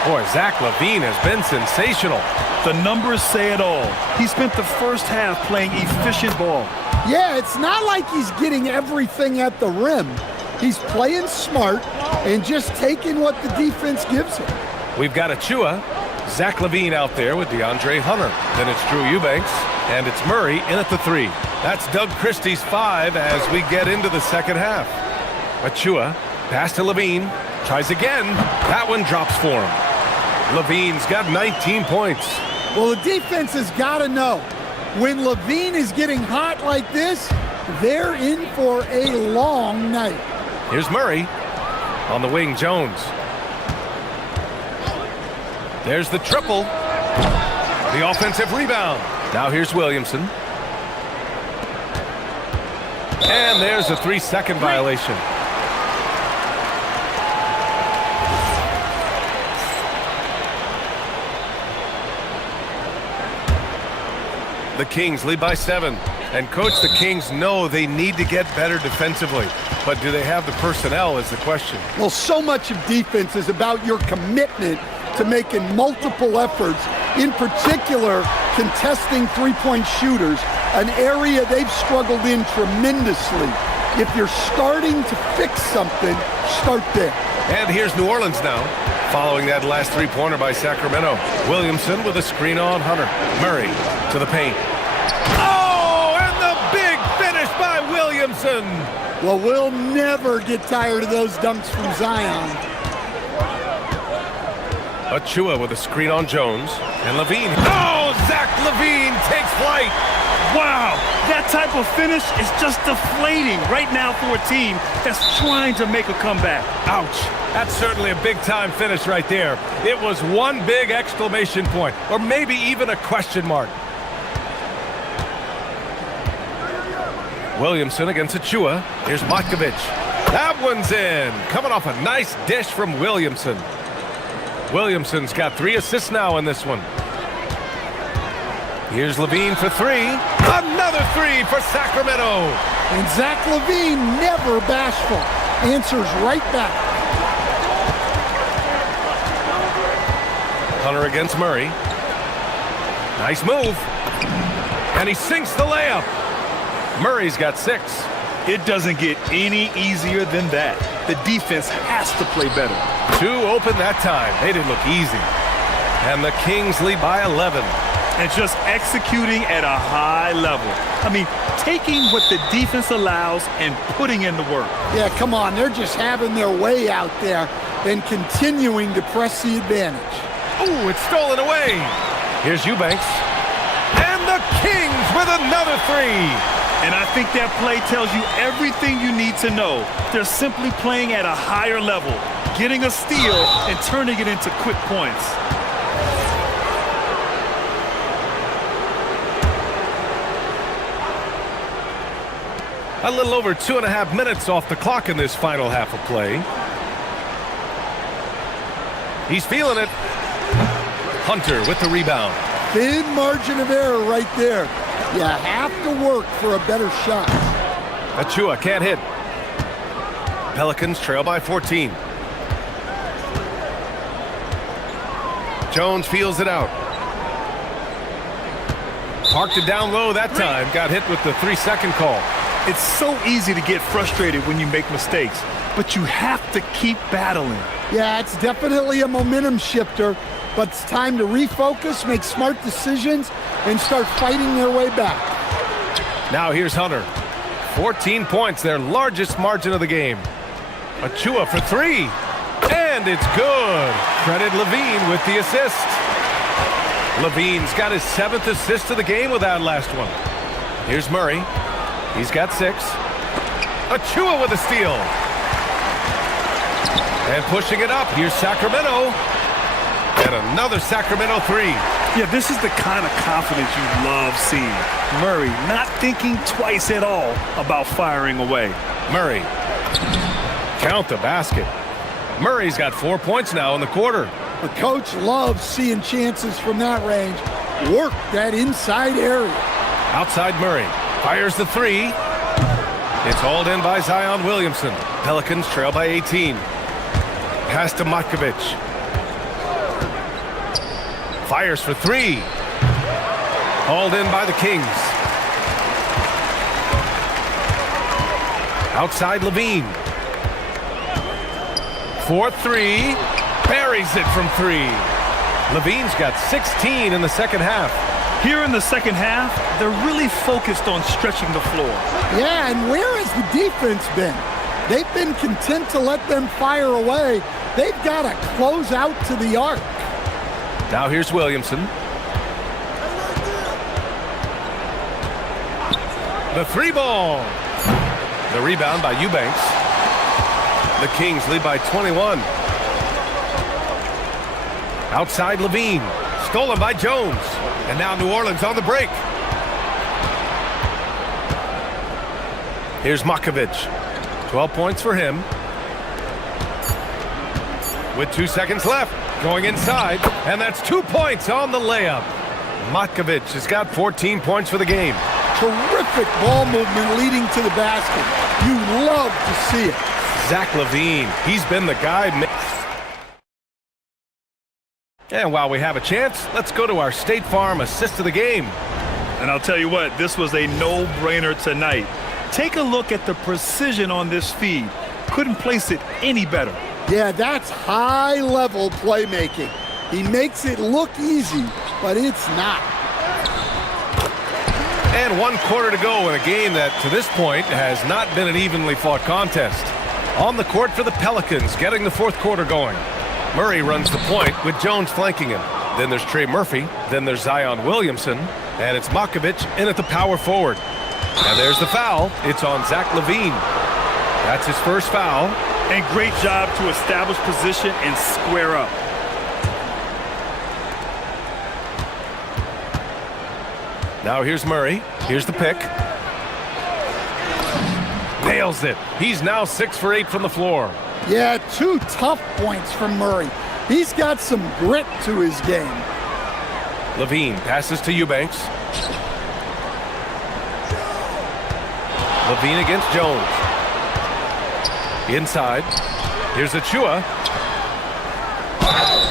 Boy, Zach LaVine has been sensational. The numbers say it all. He spent the first half playing efficient ball. Yeah, it's not like he's getting everything at the rim. He's playing smart and just taking what the defense gives him. We've got Achua, Zach LaVine out there with DeAndre Hunter. Then it's Drew Eubanks, and it's Murray in at the 3. That's Doug Christie's 5 as we get into the second half. Achua, pass to LaVine. Tries again. That one drops for him. LaVine's got 19 points. Well, the defense has got to know, when LaVine is getting hot like this, they're in for a long night. Here's Murray. On the wing, Jones. There's the triple. The offensive rebound. Now here's Williamson. And there's a 3-second violation. The Kings lead by 7. And, Coach, the Kings know they need to get better defensively. But do they have the personnel is the question. Well, so much of defense is about your commitment to making multiple efforts, in particular contesting three-point shooters, an area they've struggled in tremendously. If you're starting to fix something, start there. And here's New Orleans now, following that last three-pointer by Sacramento. Williamson with a screen on Hunter. Murray to the paint. Oh, and the big finish by Williamson. Well, we'll never get tired of those dunks from Zion. Achua with a screen on Jones. And Levine. Oh, Zach Levine takes flight. Wow, that type of finish is just deflating right now for a team that's trying to make a comeback. Ouch. That's certainly a big-time finish right there. It was one big exclamation point, or maybe even a question mark. Williamson against Achua. Here's Matkovic. That one's in. Coming off a nice dish from Williamson. Williamson's got 3 assists now in this one. Here's Levine for 3. Another 3 for Sacramento. And Zach Levine, never bashful, answers right back. Hunter against Murray. Nice move. And he sinks the layup. Murray's got 6. It doesn't get any easier than that. The defense has to play better. 2 open that time. They didn't look easy. And the Kings lead by 11. And just executing at a high level. I mean, taking what the defense allows and putting in the work. Yeah, come on. They're just having their way out there and continuing to press the advantage. Ooh, it's stolen away. Here's Eubanks. And the Kings with another 3. And I think that play tells you everything you need to know. They're simply playing at a higher level, getting a steal and turning it into quick points. A little over 2.5 minutes off the clock in this final half of play. He's feeling it. Hunter with the rebound. Thin margin of error right there. You have to work for a better shot. Achua can't hit. Pelicans trail by 14. Jones feels it out. Parked it down low that time. Got hit with the 3-second call. It's so easy to get frustrated when you make mistakes, but you have to keep battling. Yeah, it's definitely a momentum shifter, but it's time to refocus, make smart decisions, and start fighting their way back. Now here's Hunter. 14 points, their largest margin of the game. Achua for 3. And it's good. Credit Levine with the assist. Levine's got his 7th assist of the game with that last one. Here's Murray. He's got 6. Achua with a steal. And pushing it up, here's Sacramento. And another Sacramento 3. Yeah, this is the kind of confidence you love seeing. Murray not thinking twice at all about firing away. Murray. Count the basket. Murray's got 4 points now in the quarter. The coach loves seeing chances from that range. Work that inside area. Outside Murray. Fires the 3. It's hauled in by Zion Williamson. Pelicans trail by 18. Pass to Matkovic. Fires for 3. Hauled in by the Kings. Outside Levine. 4-3. Buries it from 3. Levine's got 16 in the second half. Here in the second half, they're really focused on stretching the floor. Yeah, and where has the defense been? They've been content to let them fire away. They've got to close out to the arc. Now here's Williamson. The 3 ball. The rebound by Eubanks. The Kings lead by 21. Outside Levine. Stolen by Jones. And now New Orleans on the break. Here's Matkovic. 12 points for him. With 2 seconds left. Going inside. And that's 2 points on the layup. Matkovic has got 14 points for the game. Terrific ball movement leading to the basket. You love to see it. Zach LaVine, he's been the guy. And while we have a chance, let's go to our State Farm assist of the game. And I'll tell you what, this was a no-brainer tonight. Take a look at the precision on this feed. Couldn't place it any better. Yeah, that's high-level playmaking. He makes it look easy, but it's not. And 1 quarter to go in a game that, to this point, has not been an evenly fought contest. On the court for the Pelicans, getting the fourth quarter going. Murray runs the point with Jones flanking him. Then there's Trey Murphy. Then there's Zion Williamson. And it's Matkovic in at the power forward. And there's the foul. It's on Zach LaVine. That's his first foul. And great job to establish position and square up. Now here's Murray. Here's the pick. Nails it. He's now 6 for 8 from the floor. Yeah, 2 tough points from Murray. He's got some grit to his game. LaVine passes to Eubanks. LaVine against Jones. Inside. Here's Achua.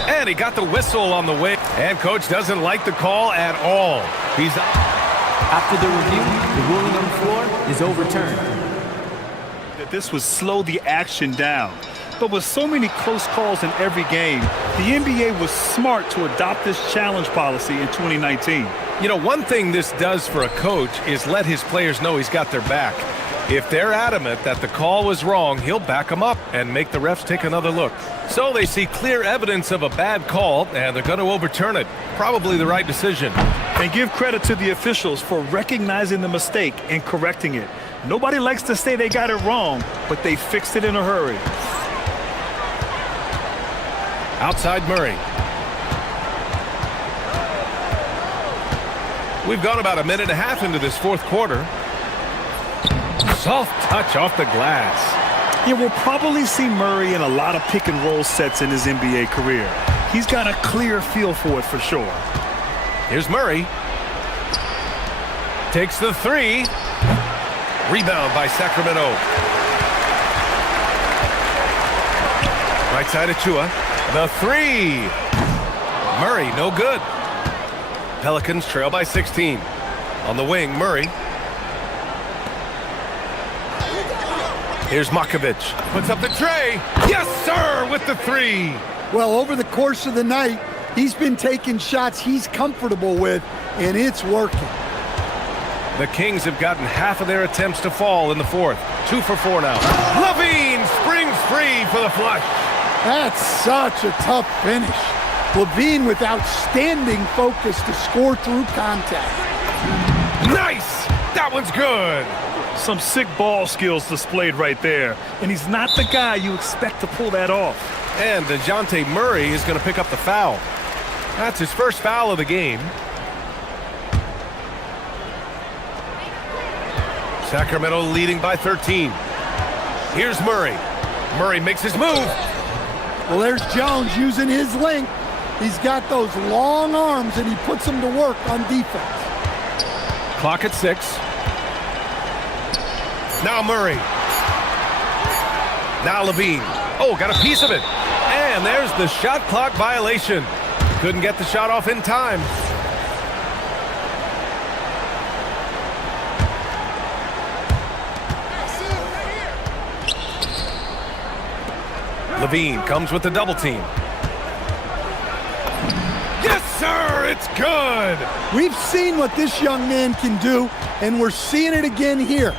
And he got the whistle on the way. And coach doesn't like the call at all. He's After the review, the ruling on the floor is overturned. That this would slow the action down. But with so many close calls in every game, the NBA was smart to adopt this challenge policy in 2019. You know, one thing this does for a coach is let his players know he's got their back. If they're adamant that the call was wrong, he'll back them up and make the refs take another look. So they see clear evidence of a bad call, and they're going to overturn it. Probably the right decision. And give credit to the officials for recognizing the mistake and correcting it. Nobody likes to say they got it wrong, but they fixed it in a hurry. Outside Murray. We've gone about a minute and a half into this fourth quarter. Soft touch off the glass. Yeah, we'll probably see Murray in a lot of pick and roll sets in his NBA career. He's got a clear feel for it for sure. Here's Murray. Takes the three. Rebound by Sacramento. Right side Achua. The three. Murray, no good. Pelicans trail by 16. On the wing, Murray. Here's Matkovic. Puts up the tray. Yes, sir, with the three. Well, over the course of the night, he's been taking shots he's comfortable with, and it's working. The Kings have gotten half of their attempts to fall in the fourth. 2 for 4 now. LaVine springs free for the flush. That's such a tough finish. LaVine with outstanding focus to score through contact. Nice! That one's good. Some sick ball skills displayed right there. And he's not the guy you expect to pull that off. And DeJounte Murray is going to pick up the foul. That's his first foul of the game. Sacramento leading by 13. Here's Murray. Murray makes his move. Well, there's Jones using his length. He's got those long arms, and he puts them to work on defense. Clock at 6. Now Murray. Now LaVine. Oh, got a piece of it. And there's the shot clock violation. Couldn't get the shot off in time. LaVine comes with the double team. Yes, sir, it's good. We've seen what this young man can do, and we're seeing it again here.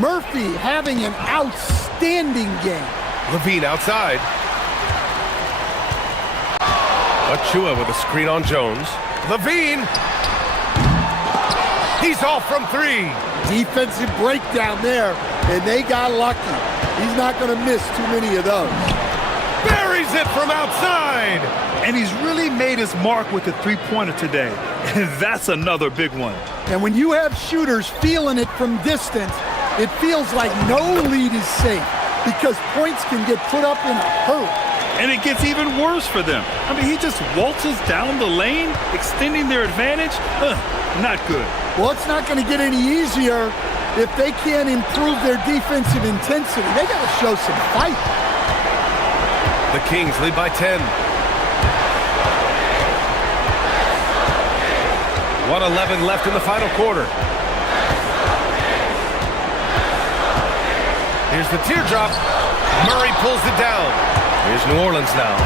Murphy having an outstanding game. LaVine outside. Achua with a screen on Jones. LaVine. He's off from 3. Defensive breakdown there, and they got lucky. He's not going to miss too many of those. Buries it from outside. And he's really made his mark with the three-pointer today. And that's another big one. And when you have shooters feeling it from distance, it feels like no lead is safe because points can get put up in a hurry. And it gets even worse for them. I mean, he just waltzes down the lane, extending their advantage. Not good. Well, it's not going to get any easier if they can't improve their defensive intensity. They got to show some fight. The Kings lead by 10. 1:11 left in the final quarter. Here's the teardrop. Murray pulls it down. Here's New Orleans now.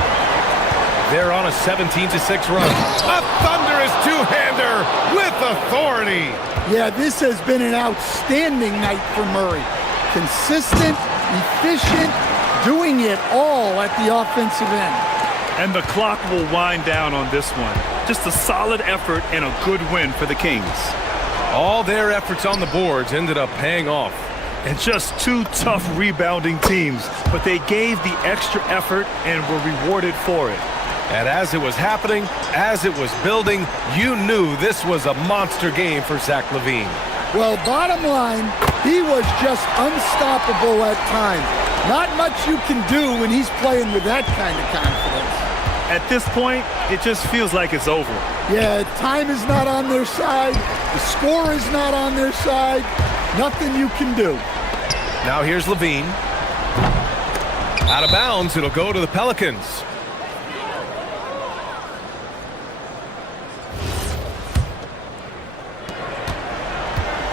They're on a 17-6 run. A thunderous two-hander with authority. Yeah, this has been an outstanding night for Murray. Consistent, efficient, doing it all at the offensive end. And the clock will wind down on this one. Just a solid effort and a good win for the Kings. All their efforts on the boards ended up paying off. And just two tough rebounding teams, but they gave the extra effort and were rewarded for it. And as it was happening, as it was building, you knew this was a monster game for Zach LaVine. Well, bottom line, he was just unstoppable at times. Not much you can do when he's playing with that kind of confidence. At this point, it just feels like it's over. Yeah, time is not on their side. The score is not on their side. Nothing you can do. Now here's LaVine. Out of bounds, it'll go to the Pelicans.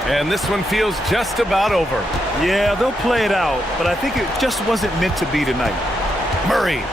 And this one feels just about over. Yeah, they'll play it out, but I think it just wasn't meant to be tonight. Murray.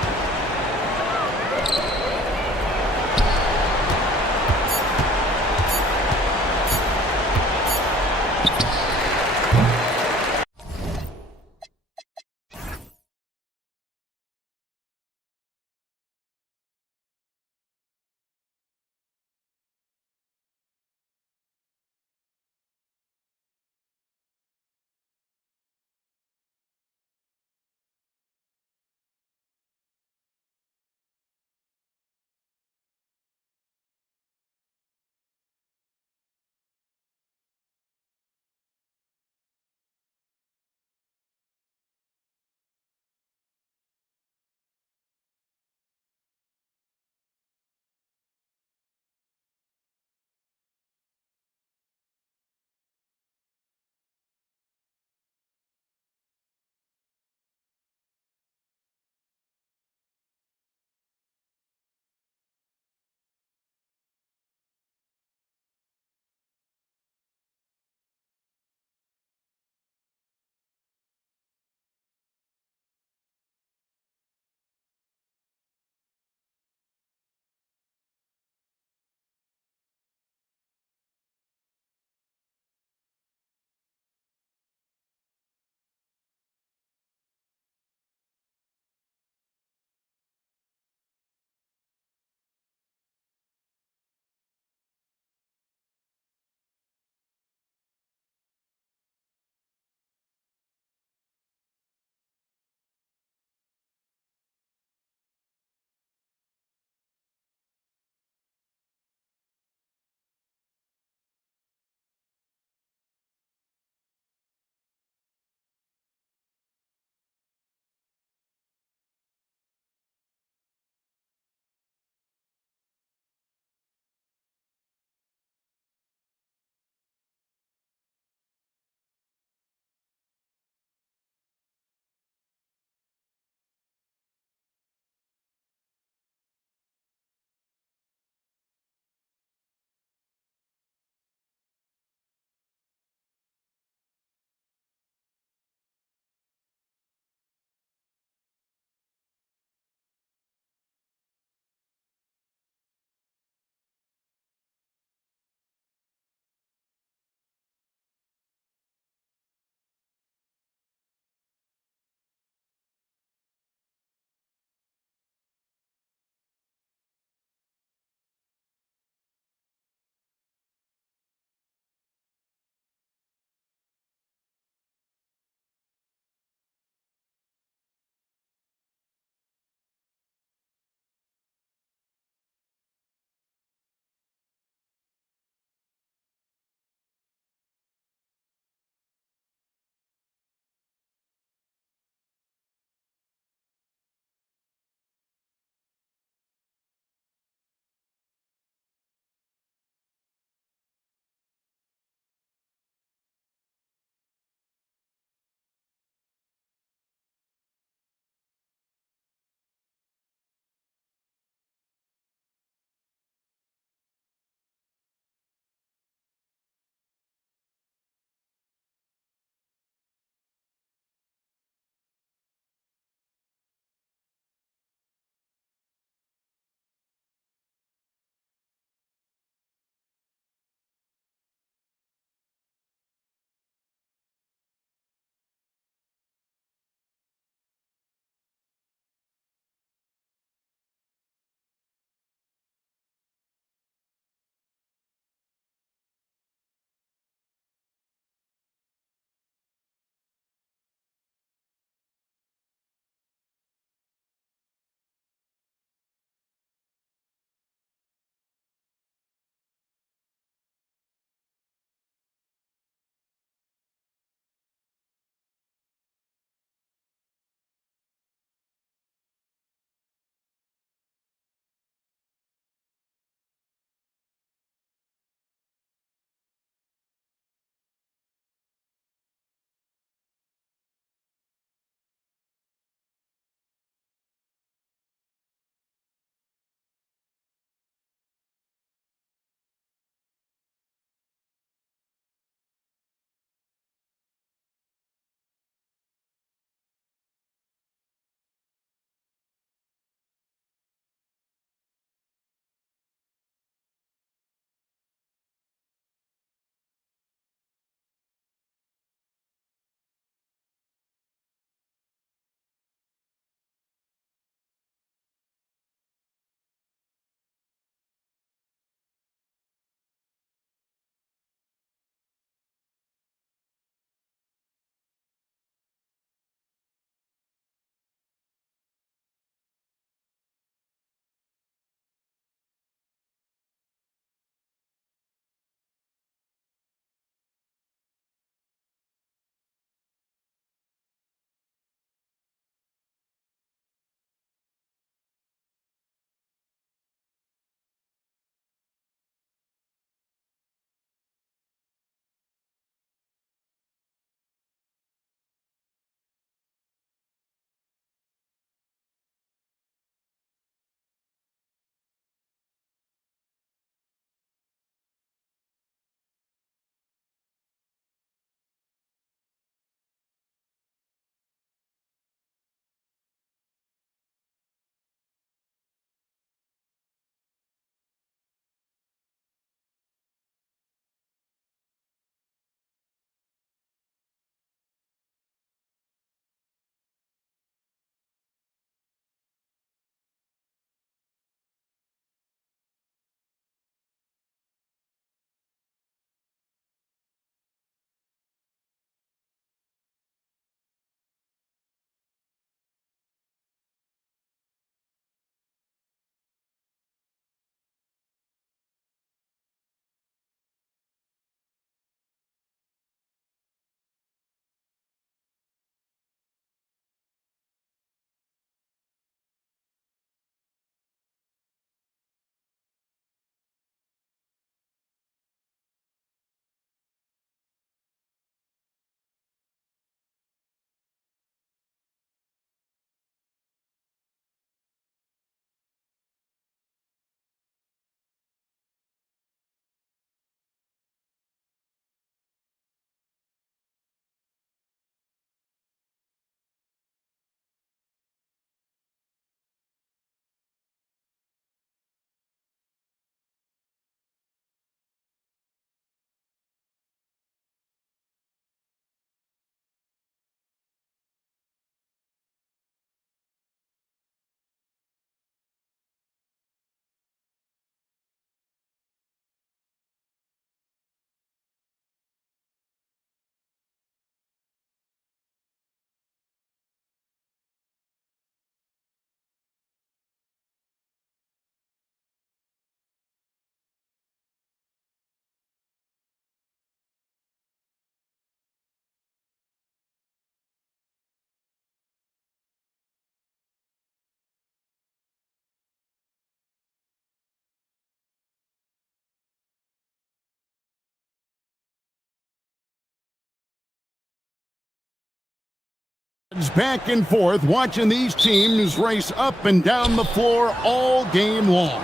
It's back and forth, watching these teams race up and down the floor all game long.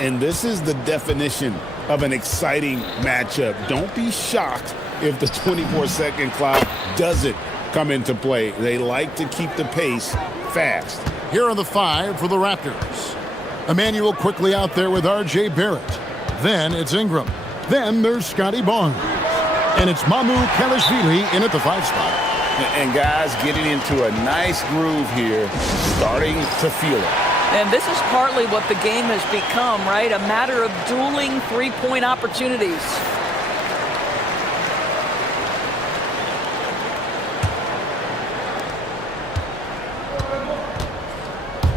And this is the definition of an exciting matchup. Don't be shocked if the 24-second clock doesn't come into play. They like to keep the pace fast. Here are the 5 for the Raptors. Emmanuel quickly out there with R.J. Barrett. Then it's Ingram. Then there's Scotty Barnes. And it's Mamu Kelishvili in at the 5 spot. And guys getting into a nice groove here, starting to feel it. And this is partly what the game has become, right? A matter of dueling three-point opportunities.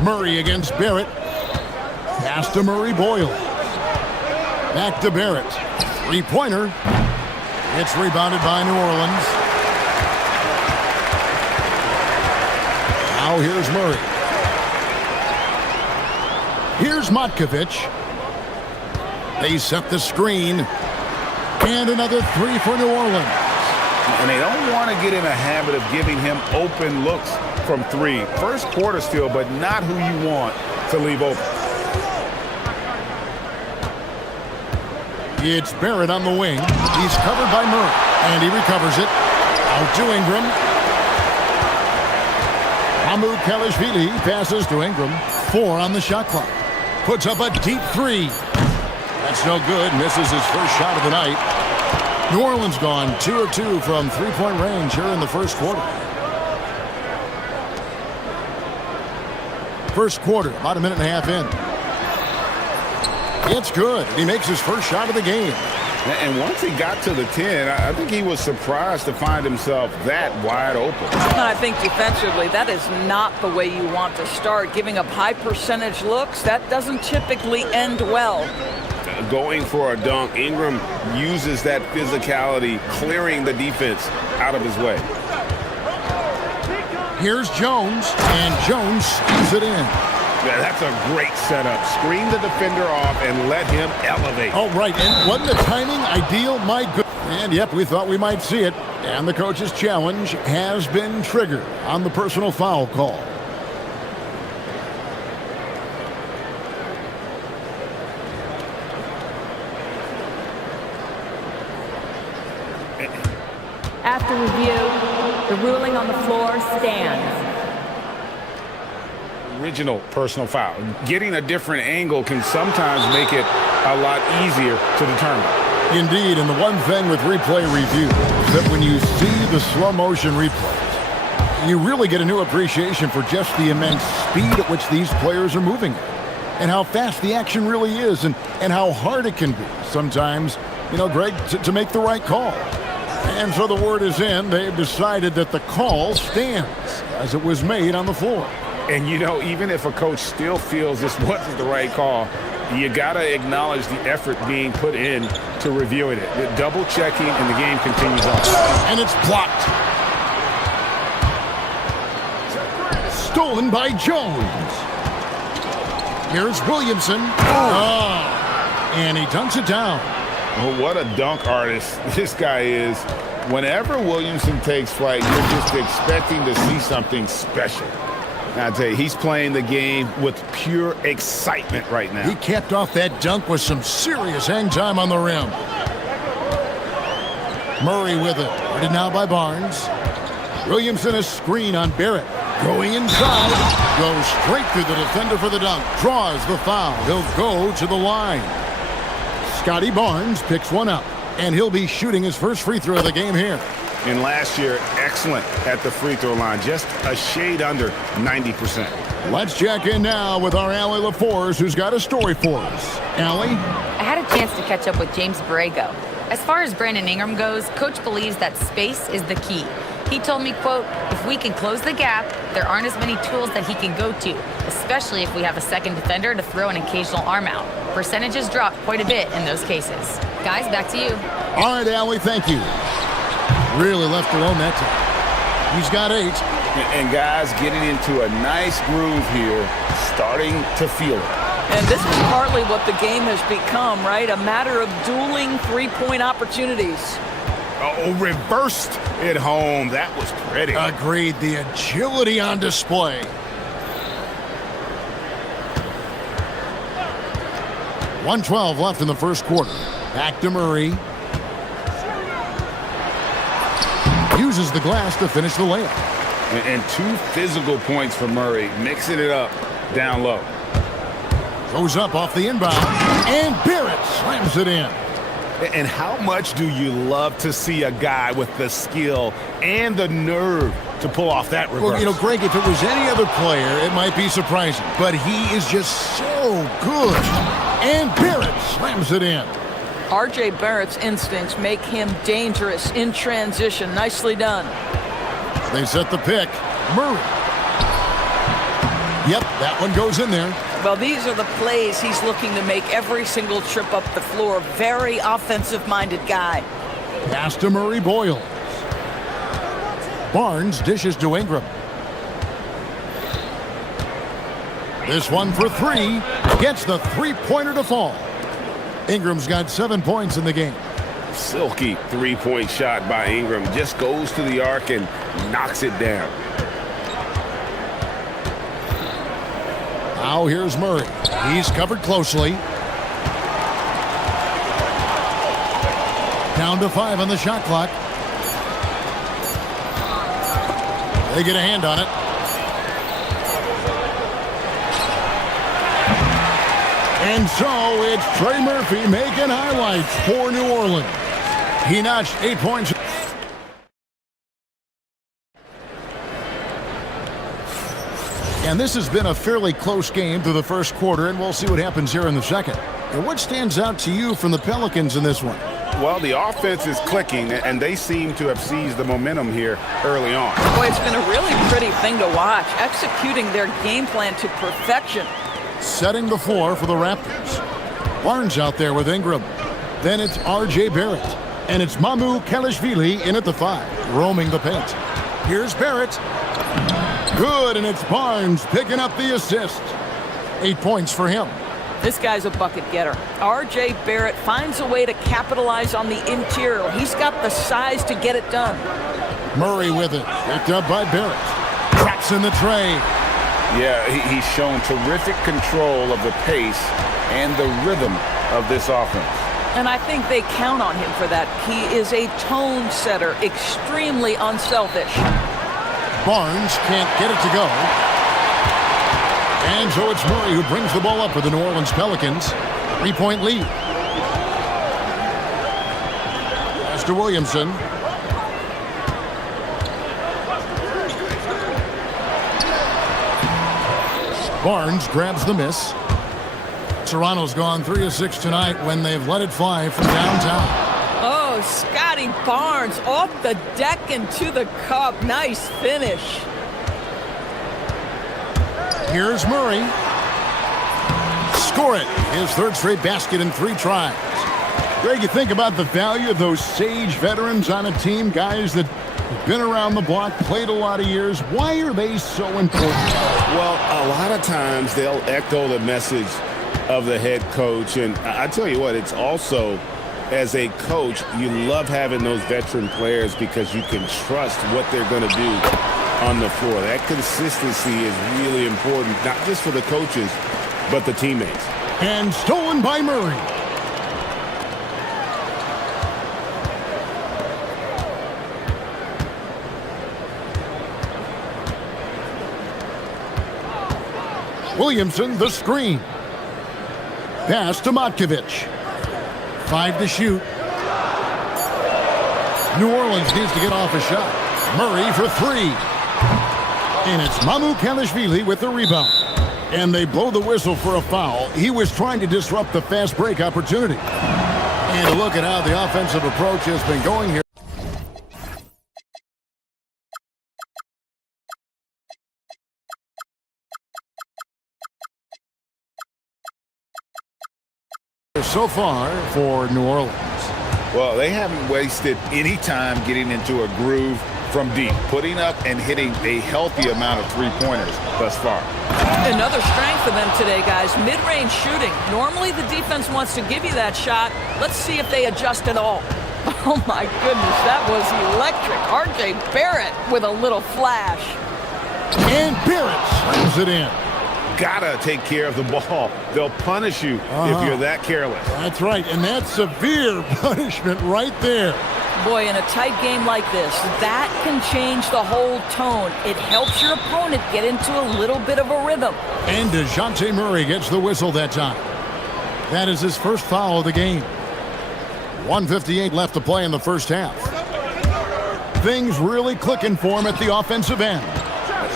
Murray against Barrett. Pass to Murray Boyle. Back to Barrett. Three-pointer. It's rebounded by New Orleans. Now here's Murray. Here's Matkovic. They set the screen. And another 3 for New Orleans. And they don't want to get in a habit of giving him open looks from 3. First quarter still, but not who you want to leave open. It's Barrett on the wing. He's covered by Murray. And he recovers it. Out to Ingram. Mamu Kelishvili passes to Ingram. 4 on the shot clock. Puts up a deep 3. That's no good. Misses his first shot of the night. New Orleans gone 2 of 2 from three-point range here in the first quarter. First quarter, about a minute and a half in. It's good. He makes his first shot of the game. And once he got to the 10, I think he was surprised to find himself that wide open. I think defensively, that is not the way you want to start. Giving up high percentage looks, that doesn't typically end well. Going for a dunk, Ingram uses that physicality, clearing the defense out of his way. Here's Jones, and Jones squeezes it in. Yeah, that's a great setup. Screen the defender off and let him elevate. Oh, right, and wasn't the timing ideal? My good. And, yep, we thought we might see it. And the coach's challenge has been triggered on the personal foul call. After review, the ruling on the floor stands. Original personal foul. Getting a different angle can sometimes make it a lot easier to determine. Indeed, and the one thing with replay review is that when you see the slow motion replays, you really get a new appreciation for just the immense speed at which these players are moving and how fast the action really is and how hard it can be sometimes, you know, Greg, to make the right call. And so the word is in. They've decided that the call stands as it was made on the floor. And, you know, even if a coach still feels this wasn't the right call, you got to acknowledge the effort being put in to reviewing it. The double checking, and the game continues on. And it's blocked. Stolen by Jones. Here's Williamson. And he dunks it down. Well, what a dunk artist this guy is. Whenever Williamson takes flight, you're just expecting to see something special. Now, I tell you, he's playing the game with pure excitement right now. He capped off that dunk with some serious hang time on the rim. Murray with it. Guarded now by Barnes. Williamson a screen on Barrett. Going inside. Goes straight through the defender for the dunk. Draws the foul. He'll go to the line. Scotty Barnes picks one up, and he'll be shooting his first free throw of the game here. And last year, excellent at the free throw line, just a shade under 90%. Let's check in now with our Allie LaForce, who's got a story for us. Allie? I had a chance to catch up with James Borrego. As far as Brandon Ingram goes, Coach believes that space is the key. He told me, quote, if we can close the gap, there aren't as many tools that he can go to, especially if we have a second defender to throw an occasional arm out. Percentages drop quite a bit in those cases. Guys, back to you. All right, Allie, thank you. Really left alone that time. He's got 8. And guys getting into a nice groove here, starting to feel it. And this is partly what the game has become, right? A matter of dueling three-point opportunities. Oh, reversed it home. That was pretty. Agreed. The agility on display. .112 left in the first quarter. Back to Murray. Uses the glass to finish the layup. And 2 physical points for Murray, mixing it up down low. Goes up off the inbound, and Barrett slams it in. And how much do you love to see a guy with the skill and the nerve to pull off that reverse? Well, you know, Greg, if it was any other player, it might be surprising. But he is just so good. And Barrett slams it in. R.J. Barrett's instincts make him dangerous in transition. Nicely done. They set the pick. Murray. Yep, that one goes in there. Well, these are the plays he's looking to make every single trip up the floor. Very offensive-minded guy. Pass to Murray Boyles. Barnes dishes to Ingram. This one for 3. Gets the three-pointer to fall. Ingram's got 7 points in the game. Silky three-point shot by Ingram. Just goes to the arc and knocks it down. Now here's Murray. He's covered closely. Down to 5 on the shot clock. They get a hand on it. And so it's Trey Murphy making highlights for New Orleans. He notched 8 points. And this has been a fairly close game through the first quarter, and we'll see what happens here in the second. And what stands out to you from the Pelicans in this one? Well, the offense is clicking, and they seem to have seized the momentum here early on. Boy, it's been a really pretty thing to watch, executing their game plan to perfection. Setting the floor for the Raptors. Barnes out there with Ingram. Then it's R.J. Barrett. And it's Mamu Kelishvili in at the 5, roaming the paint. Here's Barrett. Good, and it's Barnes picking up the assist. 8 points for him. This guy's a bucket getter. R.J. Barrett finds a way to capitalize on the interior. He's got the size to get it done. Murray with it. Picked up by Barrett. Traps in the tray. Yeah, he's shown terrific control of the pace and the rhythm of this offense. And I think they count on him for that. He is a tone setter, extremely unselfish. Barnes can't get it to go. And so it's Murray who brings the ball up for the New Orleans Pelicans. 3-point lead. Pass to Williamson. Barnes grabs the miss. Toronto's gone 3 of 6 tonight when they've let it fly from downtown. Oh, Scotty Barnes off the deck and to the cup. Nice finish. Here's Murray. Score it. His 3rd straight basket in 3 tries. Greg, you think about the value of those sage veterans on a team, guys that have been around the block, played a lot of years. Why are they so important? Well, a lot of times they'll echo the message of the head coach. And I tell you what, it's also, as a coach, you love having those veteran players because you can trust what they're going to do on the floor. That consistency is really important, not just for the coaches, but the teammates. And stolen by Murray. Williamson, the screen. Pass to Matkovic. 5 to shoot. New Orleans needs to get off a shot. Murray for 3. And it's Mamu Kelishvili with the rebound. And they blow the whistle for a foul. He was trying to disrupt the fast break opportunity. And look at how the offensive approach has been going here. So far for New Orleans. Well, they haven't wasted any time getting into a groove from deep, putting up and hitting a healthy amount of three-pointers thus far. Another strength for them today, guys. Mid-range shooting. Normally the defense wants to give you that shot. Let's see if they adjust at all. Oh my goodness, that was electric. R.J. Barrett with a little flash. And Barrett slams it in. Gotta take care of the ball. They'll punish you if you're that careless. That's right, and that's severe punishment right there. Boy, in a tight game like this, that can change the whole tone. It helps your opponent get into a little bit of a rhythm. And DeJounte Murray gets the whistle that time. That is his first foul of the game. 1:58 left to play in the first half. Things really clicking for him at the offensive end.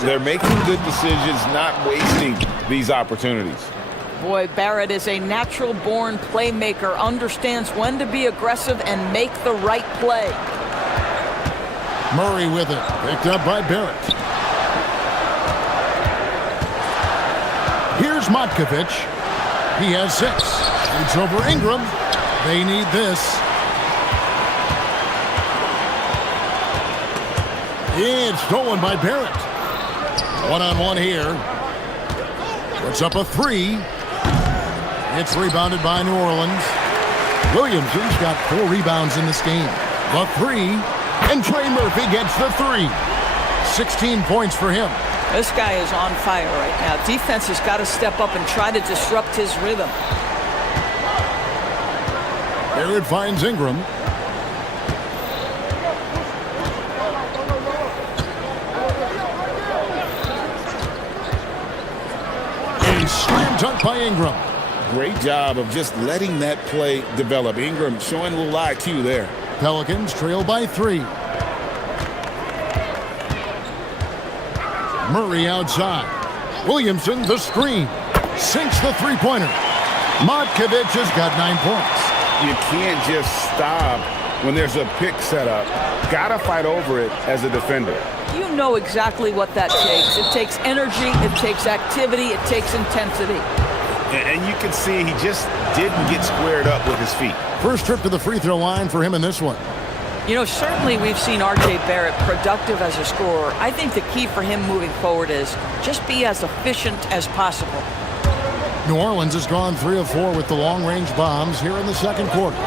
They're making good decisions, not wasting these opportunities. Boy, Barrett is a natural-born playmaker, understands when to be aggressive and make the right play. Murray with it, picked up by Barrett. Here's Matkovic. He has 6. Shoots over Ingram. They need this. It's stolen by Barrett. One-on-one here. Puts up a 3. It's rebounded by New Orleans. Williamson's got 4 rebounds in this game. The 3. And Trey Murphy gets the 3. 16 points for him. This guy is on fire right now. Defense has got to step up and try to disrupt his rhythm. Barrett finds Ingram. A slam dunk by Ingram. Great job of just letting that play develop. Ingram showing a little IQ there. Pelicans trail by 3. Murray outside. Williamson, the screen. Sinks the three-pointer. Matkovic has got 9 points. You can't just stop when there's a pick set up. Gotta fight over it as a defender. You know exactly what that takes. It takes energy, it takes activity, it takes intensity. And you can see he just didn't get squared up with his feet. First trip to the free throw line for him in this one. You know, certainly we've seen R.J. Barrett productive as a scorer. I think the key for him moving forward is just be as efficient as possible. New Orleans has gone 3 of 4 with the long-range bombs here in the second quarter.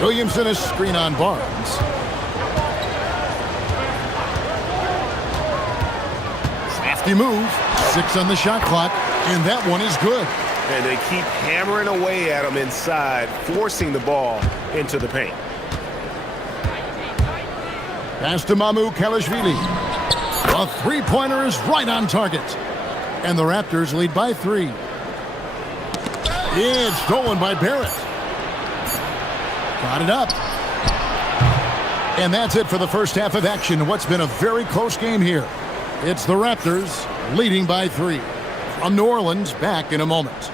Williamson is screen on Barnes. Crafty move. 6 on the shot clock, and that one is good. And they keep hammering away at him inside, forcing the ball into the paint. Pass to Mamu Kalashvili. A three-pointer is right on target. And the Raptors lead by 3. It's stolen by Barrett. Got it up. And that's it for the first half of action. What's been a very close game here. It's the Raptors leading by 3. From New Orleans, back in a moment.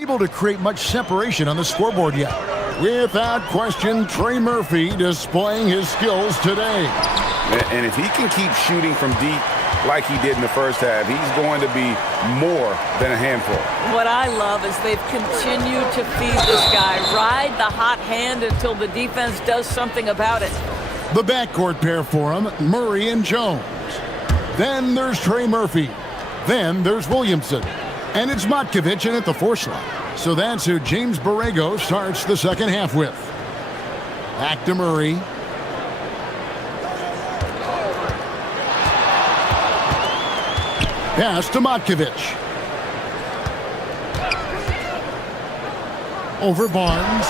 Able to create much separation on the scoreboard yet. Without question, Trey Murphy displaying his skills today. And if he can keep shooting from deep like he did in the first half, he's going to be more than a handful. What I love is they've continued to feed this guy, ride the hot hand until the defense does something about it. The backcourt pair for him, Murray and Jones. Then there's Trey Murphy. Then there's Williamson. And it's Matkovic in at the 4 slot. So that's who James Borrego starts the second half with. Back to Murray. Pass to Matkovic. Over Barnes.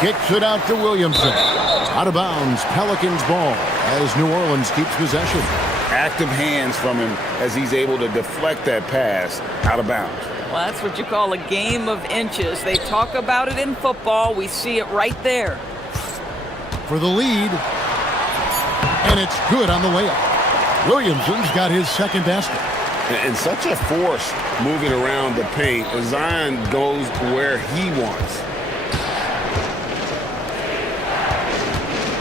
Kicks it out to Williamson. Out of bounds, Pelicans ball as New Orleans keeps possession. Active hands from him as he's able to deflect that pass out of bounds. Well, that's what you call a game of inches. They talk about it in football. We see it right there. For the lead. And it's good on the layup. Williamson's got his second basket. And such a force moving around the paint. Zion goes where he wants.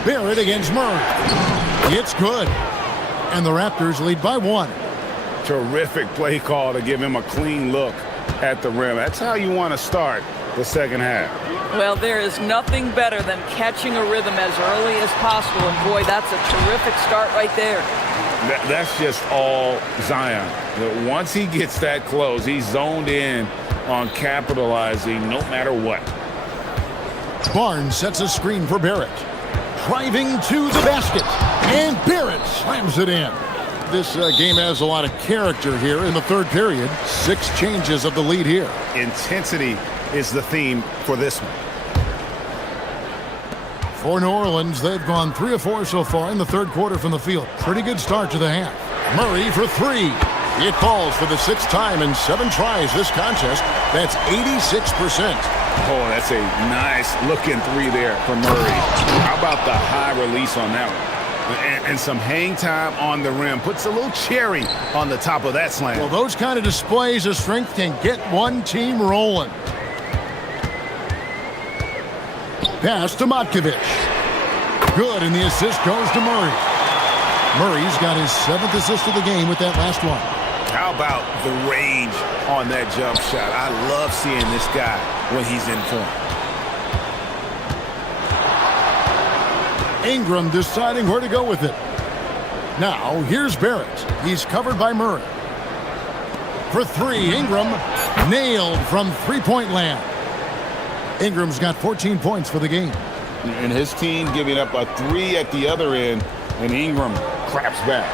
Barrett against Murray. It's good. And the Raptors lead by 1. Terrific play call to give him a clean look at the rim. That's how you want to start the second half. Well, there is nothing better than catching a rhythm as early as possible. And boy, that's a terrific start right there. That's just all Zion. Once he gets that close, he's zoned in on capitalizing no matter what. Barnes sets a screen for Barrett. Driving to the basket. And Barrett slams it in. This game has a lot of character here in the third period. 6 changes of the lead here. Intensity is the theme for this one. For New Orleans, they've gone 3 of 4 so far in the third quarter from the field. Pretty good start to the half. Murray for 3. It falls for the 6th time in 7 tries this contest. That's 86%. Oh, that's a nice looking 3 there for Murray. How about the high release on that one? And some hang time on the rim. Puts a little cherry on the top of that slam. Well, those kind of displays of strength can get one team rolling. Pass to Matkovic. Good, and the assist goes to Murray. Murray's got his 7th assist of the game with that last one. How about the range on that jump shot? I love seeing this guy when he's in form. Ingram deciding where to go with it. Now, here's Barrett. He's covered by Murray. For 3, Ingram nailed from three-point land. Ingram's got 14 points for the game. And his team giving up a 3 at the other end, and Ingram claps back.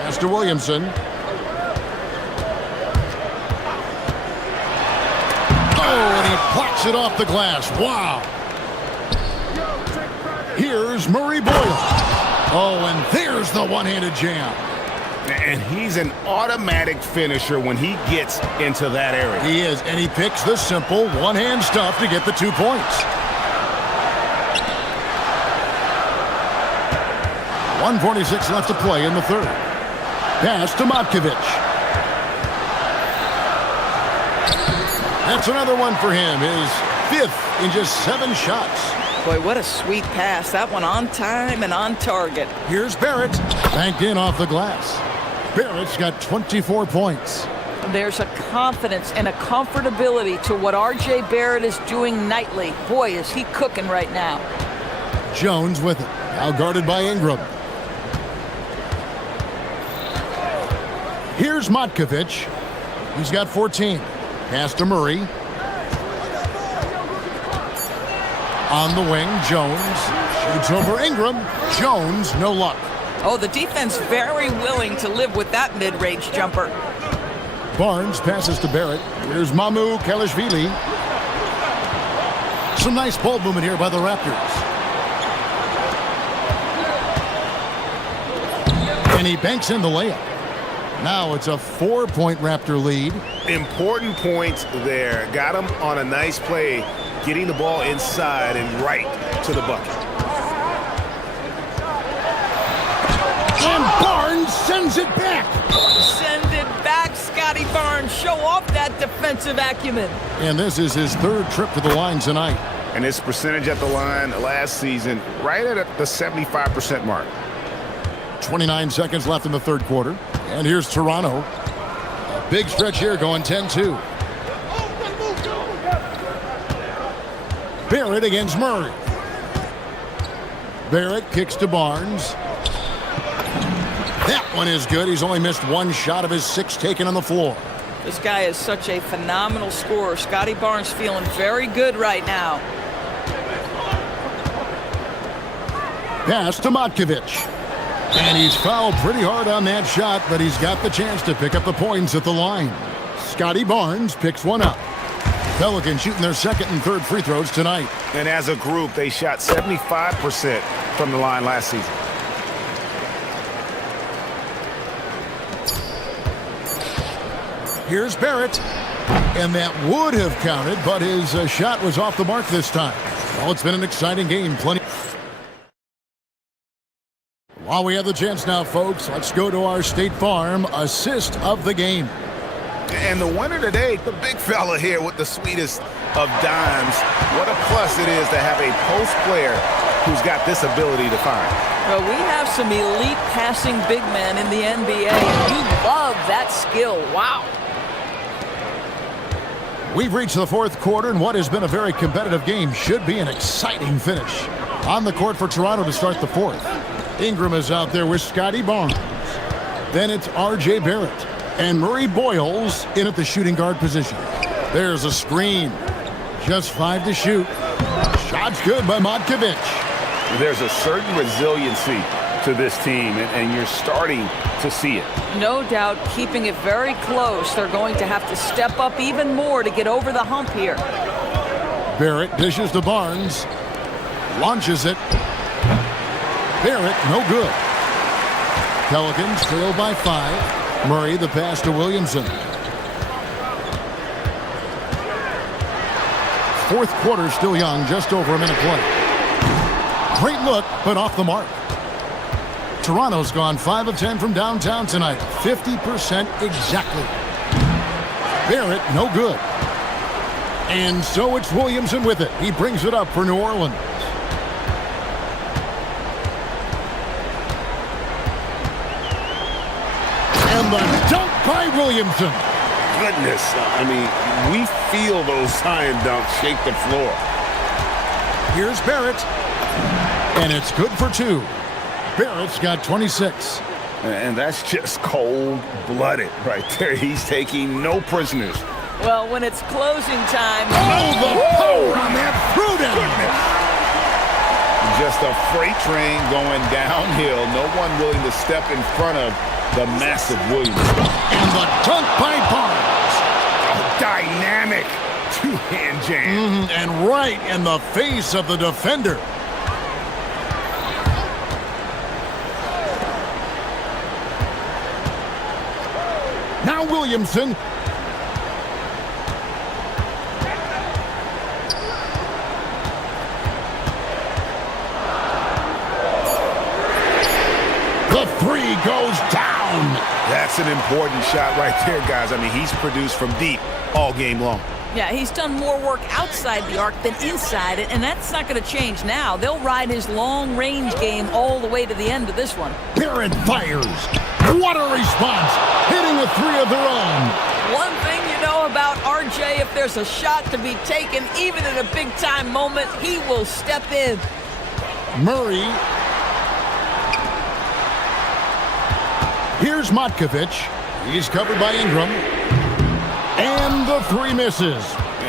Pass to Williamson. Oh, and he plucks it off the glass. Wow. Here's Murray Boyle. Oh, and there's the one-handed jam. And he's an automatic finisher when he gets into that area. He is, and he picks the simple one-hand stuff to get the 2 points. 1:46 left to play in the third. Pass to Matkovic. That's another one for him, his 5th in just 7 shots. Boy, what a sweet pass. That one on time and on target. Here's Barrett, banked in off the glass. Barrett's got 24 points. There's a confidence and a comfortability to what R.J. Barrett is doing nightly. Boy, is he cooking right now. Jones with it, now guarded by Ingram. Here's Matkovic. He's got 14. Pass to Murray. On the wing, Jones. Shoots over Ingram. Jones, no luck. Oh, the defense very willing to live with that mid-range jumper. Barnes passes to Barrett. Here's Mamu Kalashvili. Some nice ball movement here by the Raptors. And he banks in the layup. Now it's a 4-point Raptor lead. Important points there. Got him on a nice play, getting the ball inside and right to the bucket. And Barnes sends it back. Send it back, Scotty Barnes. Show off that defensive acumen. And this is his 3rd trip to the line tonight. And his percentage at the line last season, right at the 75% mark. 29 seconds left in the third quarter. And here's Toronto. A big stretch here going 10-2. Barrett against Murray. Barrett kicks to Barnes. That one is good. He's only missed one shot of his 6 taken on the floor. This guy is such a phenomenal scorer. Scotty Barnes feeling very good right now. Pass to Matkovic. And he's fouled pretty hard on that shot, but he's got the chance to pick up the points at the line. Scotty Barnes picks one up. Pelicans shooting their second and third free throws tonight. And as a group, they shot 75% from the line last season. Here's Barrett. And that would have counted, but his shot was off the mark this time. Well, it's been an exciting game. Plenty. While we have the chance now, folks, let's go to our State Farm assist of the game. And the winner today, the big fella here with the sweetest of dimes. What a plus it is to have a post player who's got this ability to find. Well, we have some elite passing big men in the NBA, and you love that skill. Wow. We've reached the fourth quarter, and what has been a very competitive game should be an exciting finish. On the court for Toronto to start the fourth. Ingram is out there with Scotty Barnes. Then it's R.J. Barrett. And Murray Boyles in at the shooting guard position. There's a screen. Just 5 to shoot. Shot's good by Matkovic. There's a certain resiliency to this team, and you're starting to see it. No doubt, keeping it very close. They're going to have to step up even more to get over the hump here. Barrett dishes to Barnes. Launches it. Barrett, no good. Pelicans trail by 5. Murray, the pass to Williamson. Fourth quarter still young, just over a minute play. Great look, but off the mark. Toronto's gone 5 of 10 from downtown tonight. 50% exactly. Barrett, no good. And so it's Williamson with it. He brings it up for New Orleans. And the dunk by Williamson. Goodness, I mean, we feel those sign dunks shake the floor. Here's Barrett. And it's good for 2. Barrett's got 26. And that's just cold-blooded right there. He's taking no prisoners. Well, when it's closing time... Oh, the power on that Pruden! Just a freight train going downhill. No one willing to step in front of the massive Williams. And the dunk by Barnes. Dynamic two-hand jam. And right in the face of the defender. Now Williamson. The 3 goes down. That's an important shot right there, guys. I mean, he's produced from deep all game long. Yeah, he's done more work outside the arc than inside it, and that's not going to change now. They'll ride his long-range game all the way to the end of this one. Barrett fires. What a response. Hitting a 3 of their own. One thing you know about RJ, if there's a shot to be taken, even in a big-time moment, he will step in. Murray. Here's Matkovic. He's covered by Ingram. And the 3 misses.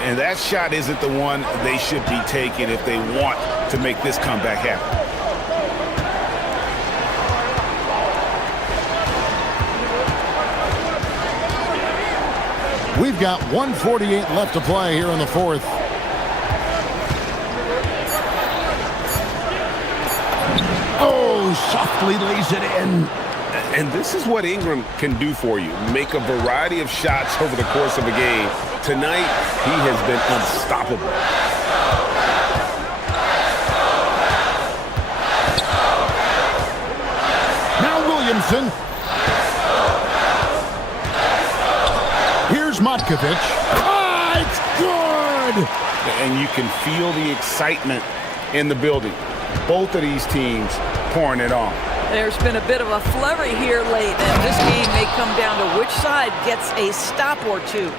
And that shot isn't the one they should be taking if they want to make this comeback happen. We've got 1:48 left to play here in the fourth. Oh, softly lays it in. And this is what Ingram can do for you. Make a variety of shots over the course of a game. Tonight, he has been unstoppable. Now Williamson. Here's Matkovic. Ah, it's good! And you can feel the excitement in the building. Both of these teams pouring it on. There's been a bit of a flurry here late, and this game may come down to which side gets a stop or 2.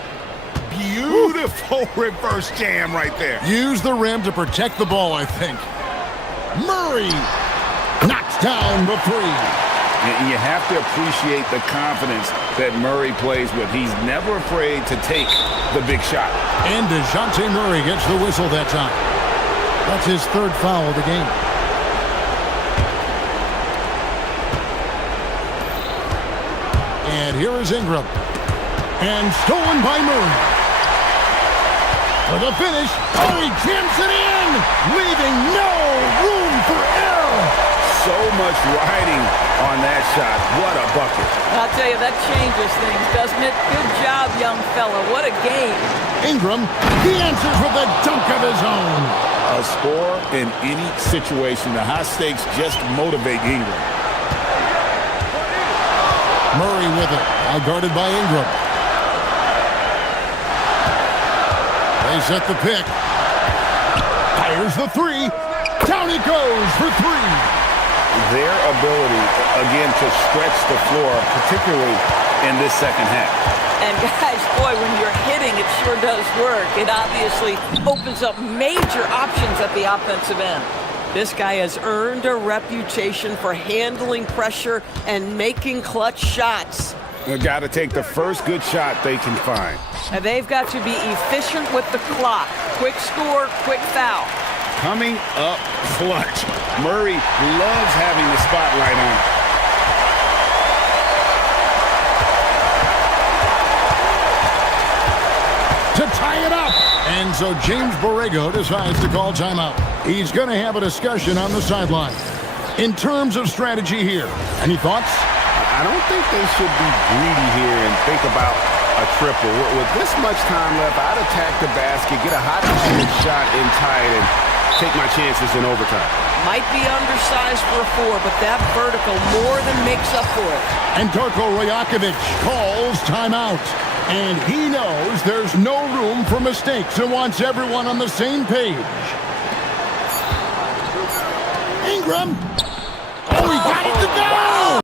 Beautiful reverse jam right there. Use the rim to protect the ball, I think. Murray knocks down the 3. And you have to appreciate the confidence that Murray plays with. He's never afraid to take the big shot. And DeJounte Murray gets the whistle that time. That's his third foul of the game. And here is Ingram. And stolen by Murray. For the finish. Oh, he jams it in, leaving no room for error. So much riding on that shot. What a bucket. I'll tell you, that changes things, doesn't it? Good job, young fella. What a game. Ingram, he answers with a dunk of his own. A score in any situation. The high stakes just motivate Ingram. Murray with it, now guarded by Ingram. They set the pick. Fires the three. Down he goes for three. Their ability, again, to stretch the floor, particularly in this second half. And guys, boy, when you're hitting, it sure does work. It obviously opens up major options at the offensive end. This guy has earned a reputation for handling pressure and making clutch shots. They've got to take the first good shot they can find. And they've got to be efficient with the clock. Quick score, quick foul. Coming up clutch. Murray loves having the spotlight on him. To tie it up. And so James Borrego decides to call timeout. He's going to have a discussion on the sideline. In terms of strategy here, any thoughts? I don't think they should be greedy here and think about a triple. With this much time left, I'd attack the basket, get a hot shot in tight, and take my chances in overtime. Might be undersized for a four, but that vertical more than makes up for it. And Darko Rajakovic calls timeout. And he knows there's no room for mistakes and wants everyone on the same page. Ingram. Oh, he got it to go!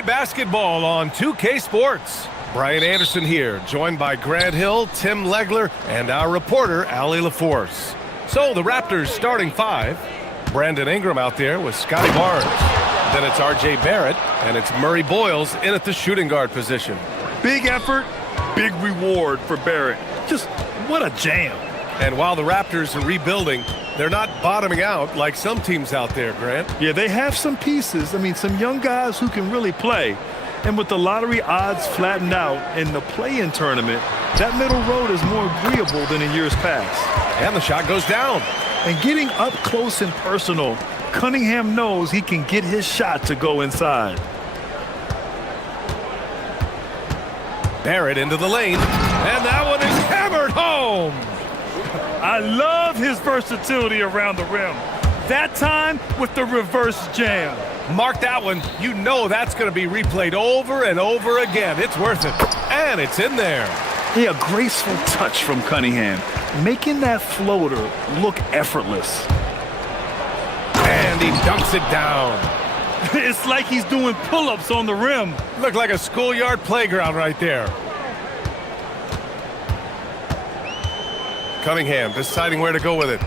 Basketball on 2K Sports. Brian Anderson here, joined by Grant Hill, Tim Legler, and our reporter, Allie LaForce. So the Raptors starting five. Brandon Ingram out there with Scotty Barnes. Then it's R.J. Barrett, and it's Murray Boyles in at the shooting guard position. Big effort, big reward for Barrett. Just what a jam. And while the Raptors are rebuilding, they're not bottoming out like some teams out there, Grant. Yeah, they have some pieces. I mean, some young guys who can really play. And with the lottery odds flattened out in the play-in tournament, that middle road is more agreeable than in years past. And the shot goes down. And getting up close and personal, Cunningham knows he can get his shot to go inside. Barrett into the lane, and that one is hammered home. I love his versatility around the rim. That time with the reverse jam. Mark that one. You know that's going to be replayed over and over again. It's worth it. And it's in there. Yeah, a graceful touch from Cunningham, making that floater look effortless. And he dunks it down. It's like he's doing pull-ups on the rim. Looked like a schoolyard playground right there. Cunningham deciding where to go with it.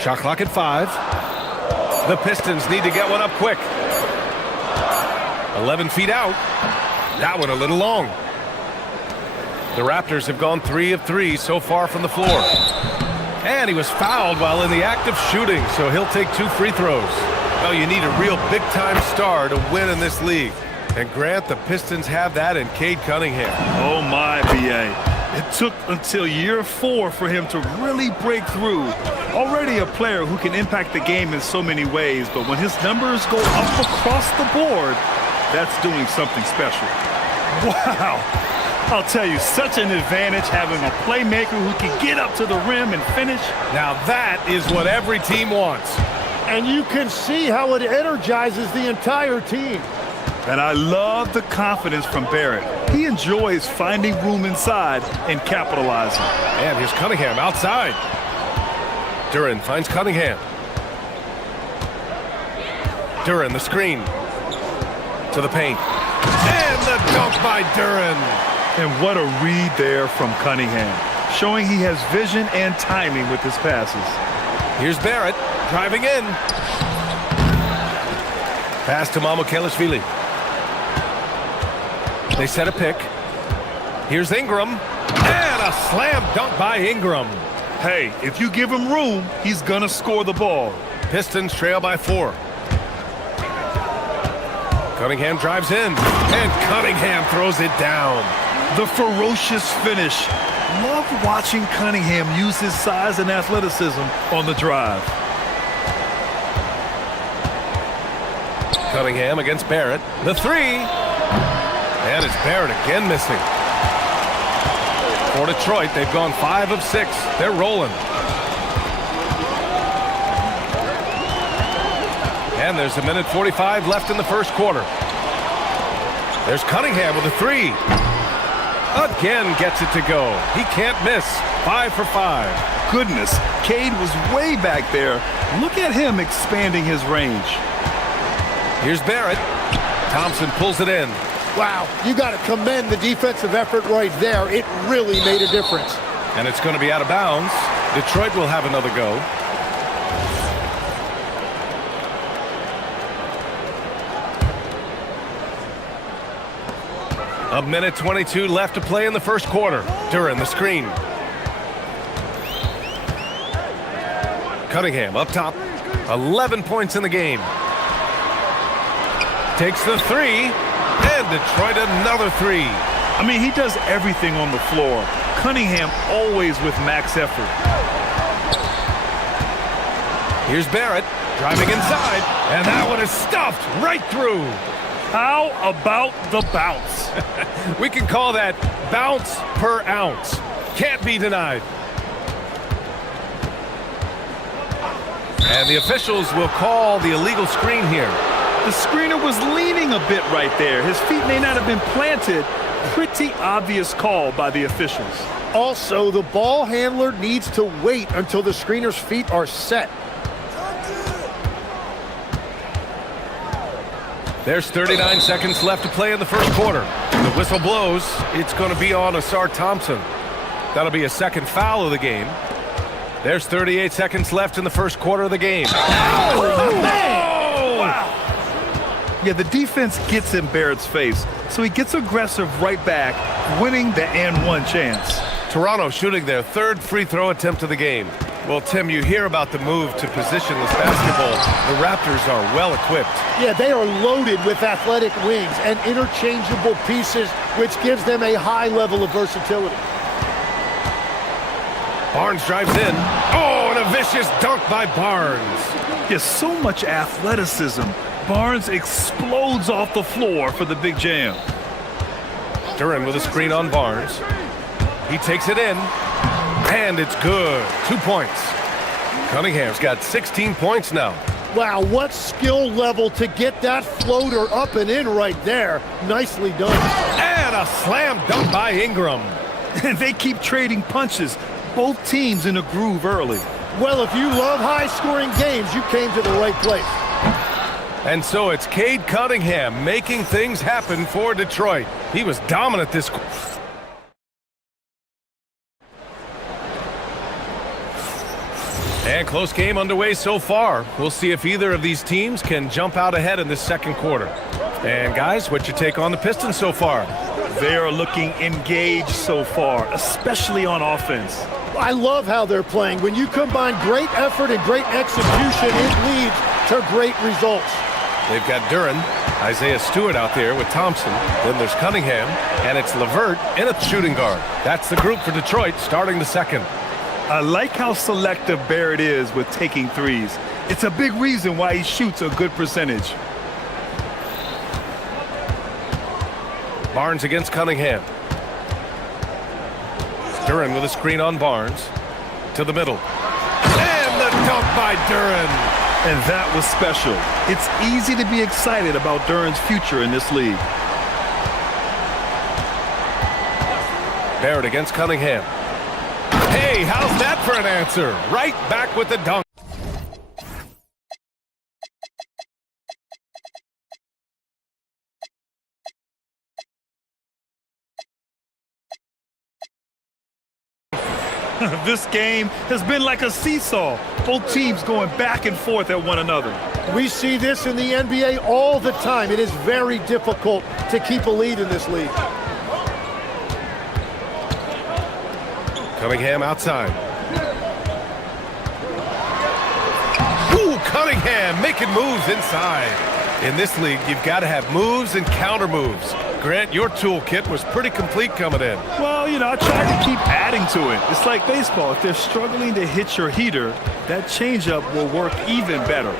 Shot clock at 5. The Pistons need to get one up quick. 11 feet out. That one a little long. The Raptors have gone 3 of 3 so far from the floor. And he was fouled while in the act of shooting, so he'll take 2 free throws. Well, you need a real big-time star to win in this league. And Grant, the Pistons have that in Cade Cunningham. Oh my, B.A. It took until year 4 for him to really break through. Already a player who can impact the game in so many ways, but when his numbers go up across the board, that's doing something special. Wow. I'll tell you, such an advantage having a playmaker who can get up to the rim and finish. Now that is what every team wants. And you can see how it energizes the entire team. And I love the confidence from Barrett. He enjoys finding room inside and capitalizing. And here's Cunningham outside. Duren finds Cunningham. Duren, the screen. To the paint. And the dunk by Duren. And what a read there from Cunningham, showing he has vision and timing with his passes. Here's Barrett driving in. Pass to Mamukelashvili. They set a pick. Here's Ingram. And a slam dunk by Ingram. Hey, if you give him room, he's gonna score the ball. Pistons trail by 4. Cunningham drives in. And Cunningham throws it down. The ferocious finish. Love watching Cunningham use his size and athleticism on the drive. Cunningham against Barrett. The 3. And it's Barrett again missing. For Detroit, they've gone 5 of 6. They're rolling. And there's 1:45 left in the first quarter. There's Cunningham with a 3. Again gets it to go. He can't miss. 5 for 5. Goodness, Cade was way back there. Look at him expanding his range. Here's Barrett. Thompson pulls it in. Wow, you got to commend the defensive effort right there. It really made a difference. And it's going to be out of bounds. Detroit will have another go. A 1:22 left to play in the first quarter. Duren, the screen. Cunningham up top. 11 points in the game. Takes the 3. And Detroit another 3. I mean, he does everything on the floor. Cunningham always with max effort. Here's Barrett driving inside. And that one is stuffed right through. How about the bounce? We can call that bounce per ounce. Can't be denied. And the officials will call the illegal screen here. The screener was leaning a bit right there. His feet may not have been planted, pretty obvious call by the officials. Also, the ball handler needs to wait until the screener's feet are set. There's 39 seconds left to play in the first quarter. The whistle blows. It's going to be on Asar Thompson. That'll be a second foul of the game. There's 38 seconds left in the first quarter of the game. Oh, man! Wow. Yeah, the defense gets in Barrett's face, so he gets aggressive right back, winning the and one chance. Toronto shooting their third free throw attempt of the game. Well, Tim, you hear about the move to positionless basketball. The Raptors are well equipped. Yeah, they are loaded with athletic wings and interchangeable pieces, which gives them a high level of versatility. Barnes drives in. Oh, and a vicious dunk by Barnes. Yeah, so much athleticism. Barnes explodes off the floor for the big jam. Duran with a screen on Barnes. He takes it in, and it's good. 2 points. Cunningham's got 16 points now. Wow, what skill level to get that floater up and in right there. Nicely done. And a slam dunk by Ingram. And they keep trading punches. Both teams in a groove early. Well, if you love high-scoring games, you came to the right place. And so it's Cade Cunningham making things happen for Detroit. He was dominant this quarter. And close game underway so far. We'll see if either of these teams can jump out ahead in this second quarter. And guys, what's your take on the Pistons so far? They are looking engaged so far, especially on offense. I love how they're playing. When you combine great effort and great execution, it leads to great results. They've got Duran, Isaiah Stewart out there with Thompson. Then there's Cunningham, and it's LeVert in a shooting guard. That's the group for Detroit starting the second. I like how selective Barrett is with taking threes. It's a big reason why he shoots a good percentage. Barnes against Cunningham. Duran with a screen on Barnes. To the middle. And the dunk by Duran. And that was special. It's easy to be excited about Duran's future in this league. Barrett against Cunningham. Hey, how's that for an answer? Right back with the dunk. This game has been like a seesaw. Both teams going back and forth at one another. We see this in the NBA all the time. It is very difficult to keep a lead in this league. Cunningham outside. Ooh, Cunningham making moves inside. In this league, you've got to have moves and counter moves. Grant, your toolkit was pretty complete coming in. Well, you know, I tried to keep adding to it. It's like baseball. If they're struggling to hit your heater, that changeup will work even better.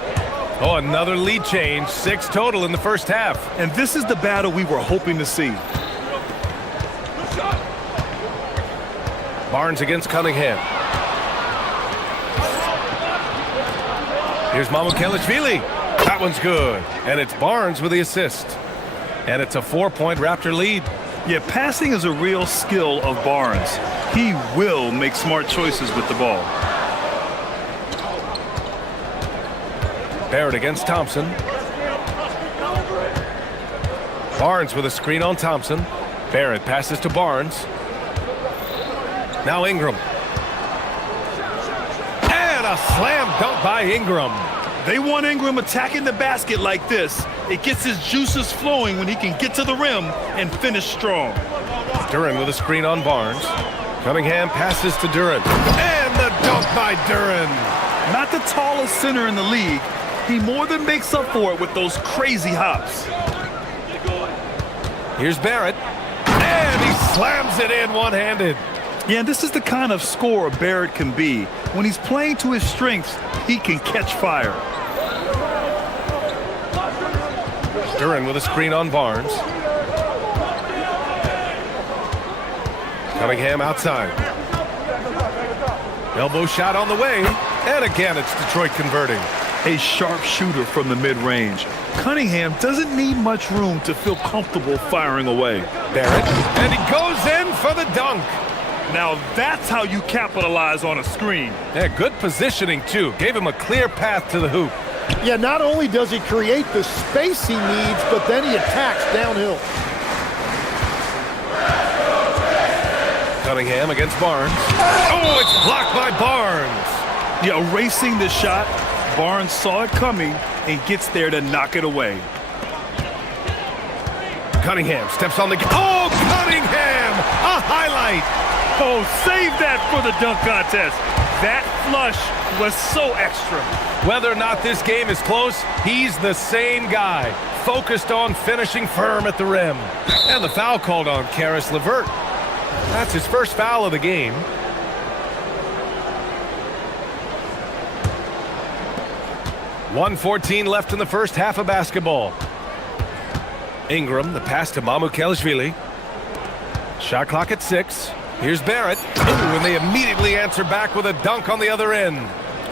Oh, another lead change. 6 total in the first half. And this is the battle we were hoping to see. Barnes against Cunningham. Here's Mamukelishvili. That one's good. And it's Barnes with the assist. And it's a 4-point Raptor lead. Yeah, passing is a real skill of Barnes. He will make smart choices with the ball. Barrett against Thompson. Barnes with a screen on Thompson. Barrett passes to Barnes. Now Ingram. And a slam dunk by Ingram. They want Ingram attacking the basket like this. It gets his juices flowing when he can get to the rim and finish strong. Duran with a screen on Barnes. Cunningham passes to Duran. And the dunk by Duran. Not the tallest center in the league. He more than makes up for it with those crazy hops. Here's Barrett. And he slams it in one-handed. Yeah, this is the kind of scorer Barrett can be. When he's playing to his strengths, he can catch fire. Duran with a screen on Barnes. Cunningham outside. Elbow shot on the way. And again, it's Detroit converting. a sharp shooter from the mid-range. Cunningham doesn't need much room to feel comfortable firing away. Barrett, and he goes in for the dunk. Now that's how you capitalize on a screen. Yeah, good positioning, too. Gave him a clear path to the hoop. Yeah, not only does he create the space he needs, but then he attacks downhill. Cunningham against Barnes. Oh, it's blocked by Barnes. Yeah, erasing the shot. Barnes saw it coming and gets there to knock it away. Cunningham steps on the... Oh, Cunningham! A highlight! Oh, save that for the dunk contest. That flush was so extra. Whether or not this game is close, he's the same guy. Focused on finishing firm at the rim. And the foul called on Caris LeVert. That's his first foul of the game. .114 left in the first half of basketball. Ingram, the pass to Mamukelashvili. Shot clock at 6. Here's Barrett. Ooh, and they immediately answer back with a dunk on the other end.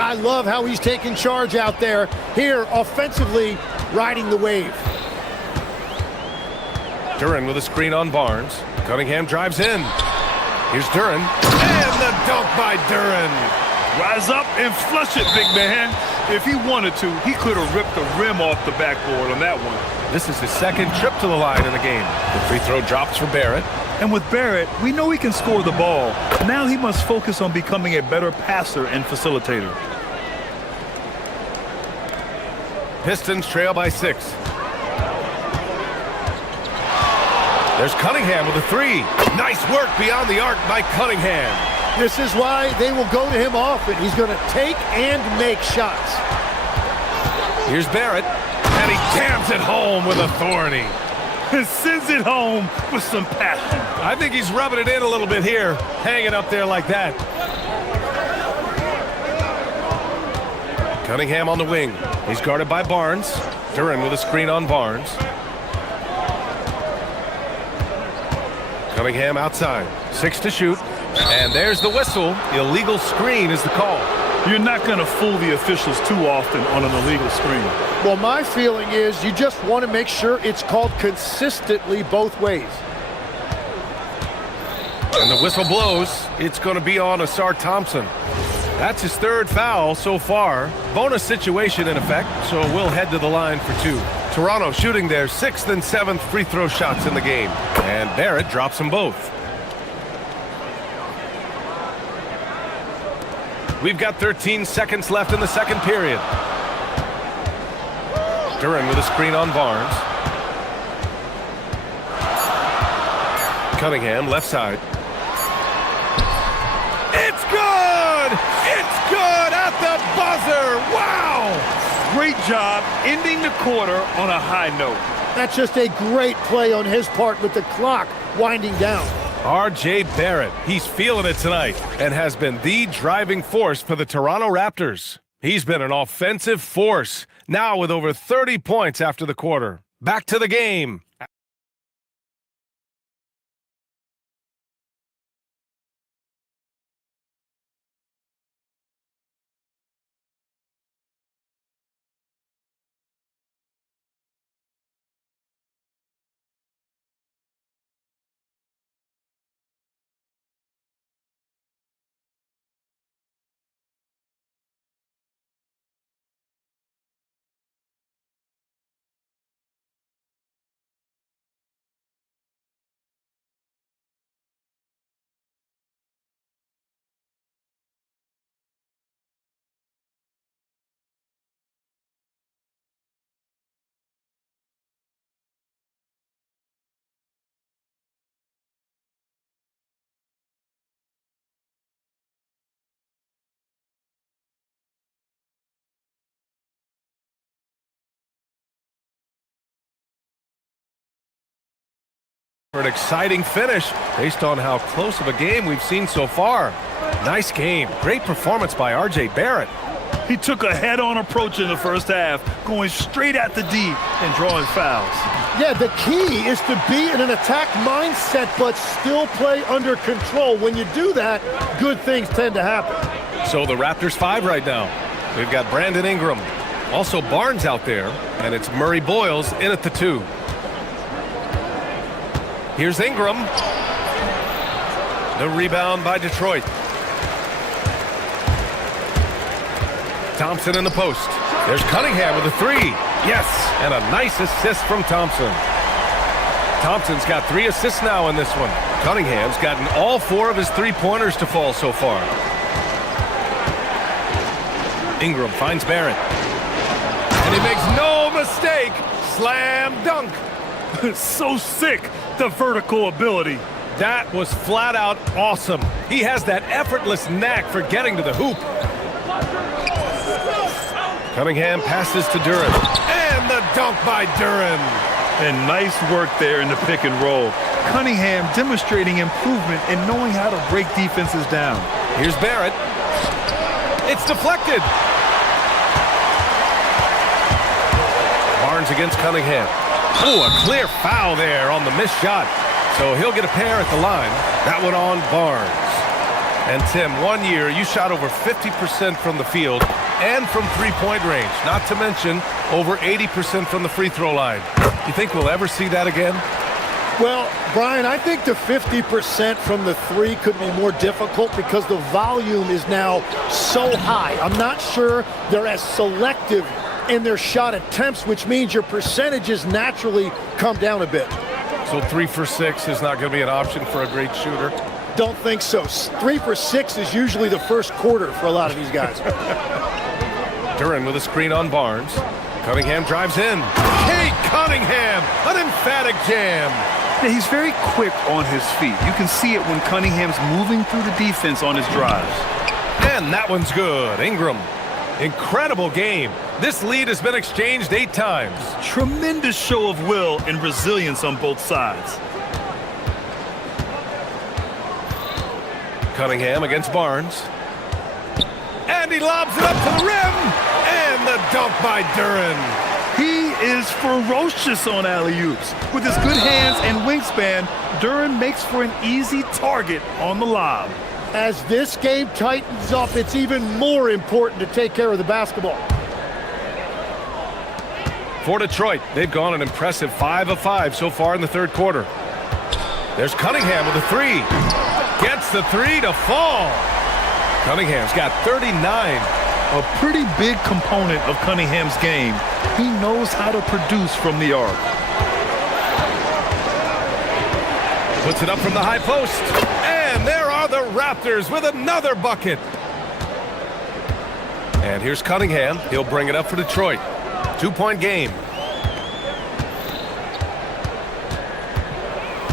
I love how he's taking charge out there. Here, offensively, riding the wave. Duran with a screen on Barnes. Cunningham drives in. Here's Duran. And the dunk by Duran. Rise up and flush it, big man. If he wanted to, he could have ripped the rim off the backboard on that one. This is his second trip to the line in the game. The free throw drops for Barrett. And with Barrett, we know he can score the ball. Now he must focus on becoming a better passer and facilitator. Pistons trail by 6. There's Cunningham with a 3. Nice work beyond the arc by Cunningham. This is why they will go to him often. He's going to take and make shots. Here's Barrett, and he jams it home with authority. Sends it home with some passion. I think he's rubbing it in a little bit here, hanging up there like that. Cunningham on the wing. He's guarded by Barnes. Duran with a screen on Barnes. Cunningham outside. 6 to shoot. And there's the whistle. Illegal screen is the call. You're not going to fool the officials too often on an illegal screen. Well, my feeling is you just want to make sure it's called consistently both ways. And the whistle blows. It's going to be on Asar Thompson. That's his 3rd foul so far. Bonus situation in effect, so we'll head to the line for 2. Toronto shooting their 6th and 7th free throw shots in the game. And Barrett drops them both. We've got 13 seconds left in the second period. Duran with a screen on Barnes. Cunningham left side. It's good! It's good at the buzzer! Wow! Great job ending the quarter on a high note. That's just a great play on his part with the clock winding down. R.J. Barrett, he's feeling it tonight and has been the driving force for the Toronto Raptors. He's been an offensive force, now with over 30 points after the quarter. Back to the game. For an exciting finish based on how close of a game we've seen so far. Nice game. Great performance by R.J. Barrett. He took a head-on approach in the first half, going straight at the D and drawing fouls. Yeah, the key is to be in an attack mindset but still play under control. When you do that, good things tend to happen. So the Raptors 5 right now. We've got Brandon Ingram, Also Barnes out there, and it's Murray Boyles in at the 2. Here's Ingram. The rebound by Detroit. Thompson in the post. There's Cunningham with a 3. Yes, and a nice assist from Thompson. Thompson's got 3 assists now in this one. Cunningham's gotten all 4 of his 3-pointers to fall so far. Ingram finds Barrett. And he makes no mistake. Slam dunk. So sick, the vertical ability. That was flat out awesome. He has that effortless knack for getting to the hoop. Cunningham passes to Duren. And the dunk by Duren. And nice work there in the pick and roll. Cunningham demonstrating improvement in knowing how to break defenses down. Here's Barrett. It's deflected. Barnes against Cunningham. Oh, a clear foul there on the missed shot. So he'll get a pair at the line. That one on Barnes. And Tim, 1 year you shot over 50% from the field and from three-point range. Not to mention over 80% from the free throw line. You think we'll ever see that again? Well, Brian, I think the 50% from the 3 could be more difficult because the volume is now so high. I'm not sure they're as selective in their shot attempts, which means your percentages naturally come down a bit. So 3 for 6 is not going to be an option for a great shooter? Don't think so. 3 for 6 is usually the first quarter for a lot of these guys. Duren with a screen on Barnes. Cunningham drives in. Kate Cunningham, an emphatic jam. Yeah, he's very quick on his feet. You can see it when Cunningham's moving through the defense on his drives. And that one's good. Ingram. Incredible game. This lead has been exchanged 8 times. Tremendous show of will and resilience on both sides. Cunningham against Barnes. And he lobs it up to the rim. And the dunk by Duren. He is ferocious on alley-oops. With his good hands and wingspan, Duren makes for an easy target on the lob. As this game tightens up, it's even more important to take care of the basketball. For Detroit, they've gone an impressive 5 of 5 so far in the third quarter. There's Cunningham with a 3. Gets the 3 to fall. Cunningham's got 39. A pretty big component of Cunningham's game. He knows how to produce from the arc. Puts it up from the high post. And there are the Raptors with another bucket. And here's Cunningham. He'll bring it up for Detroit. 2-point game.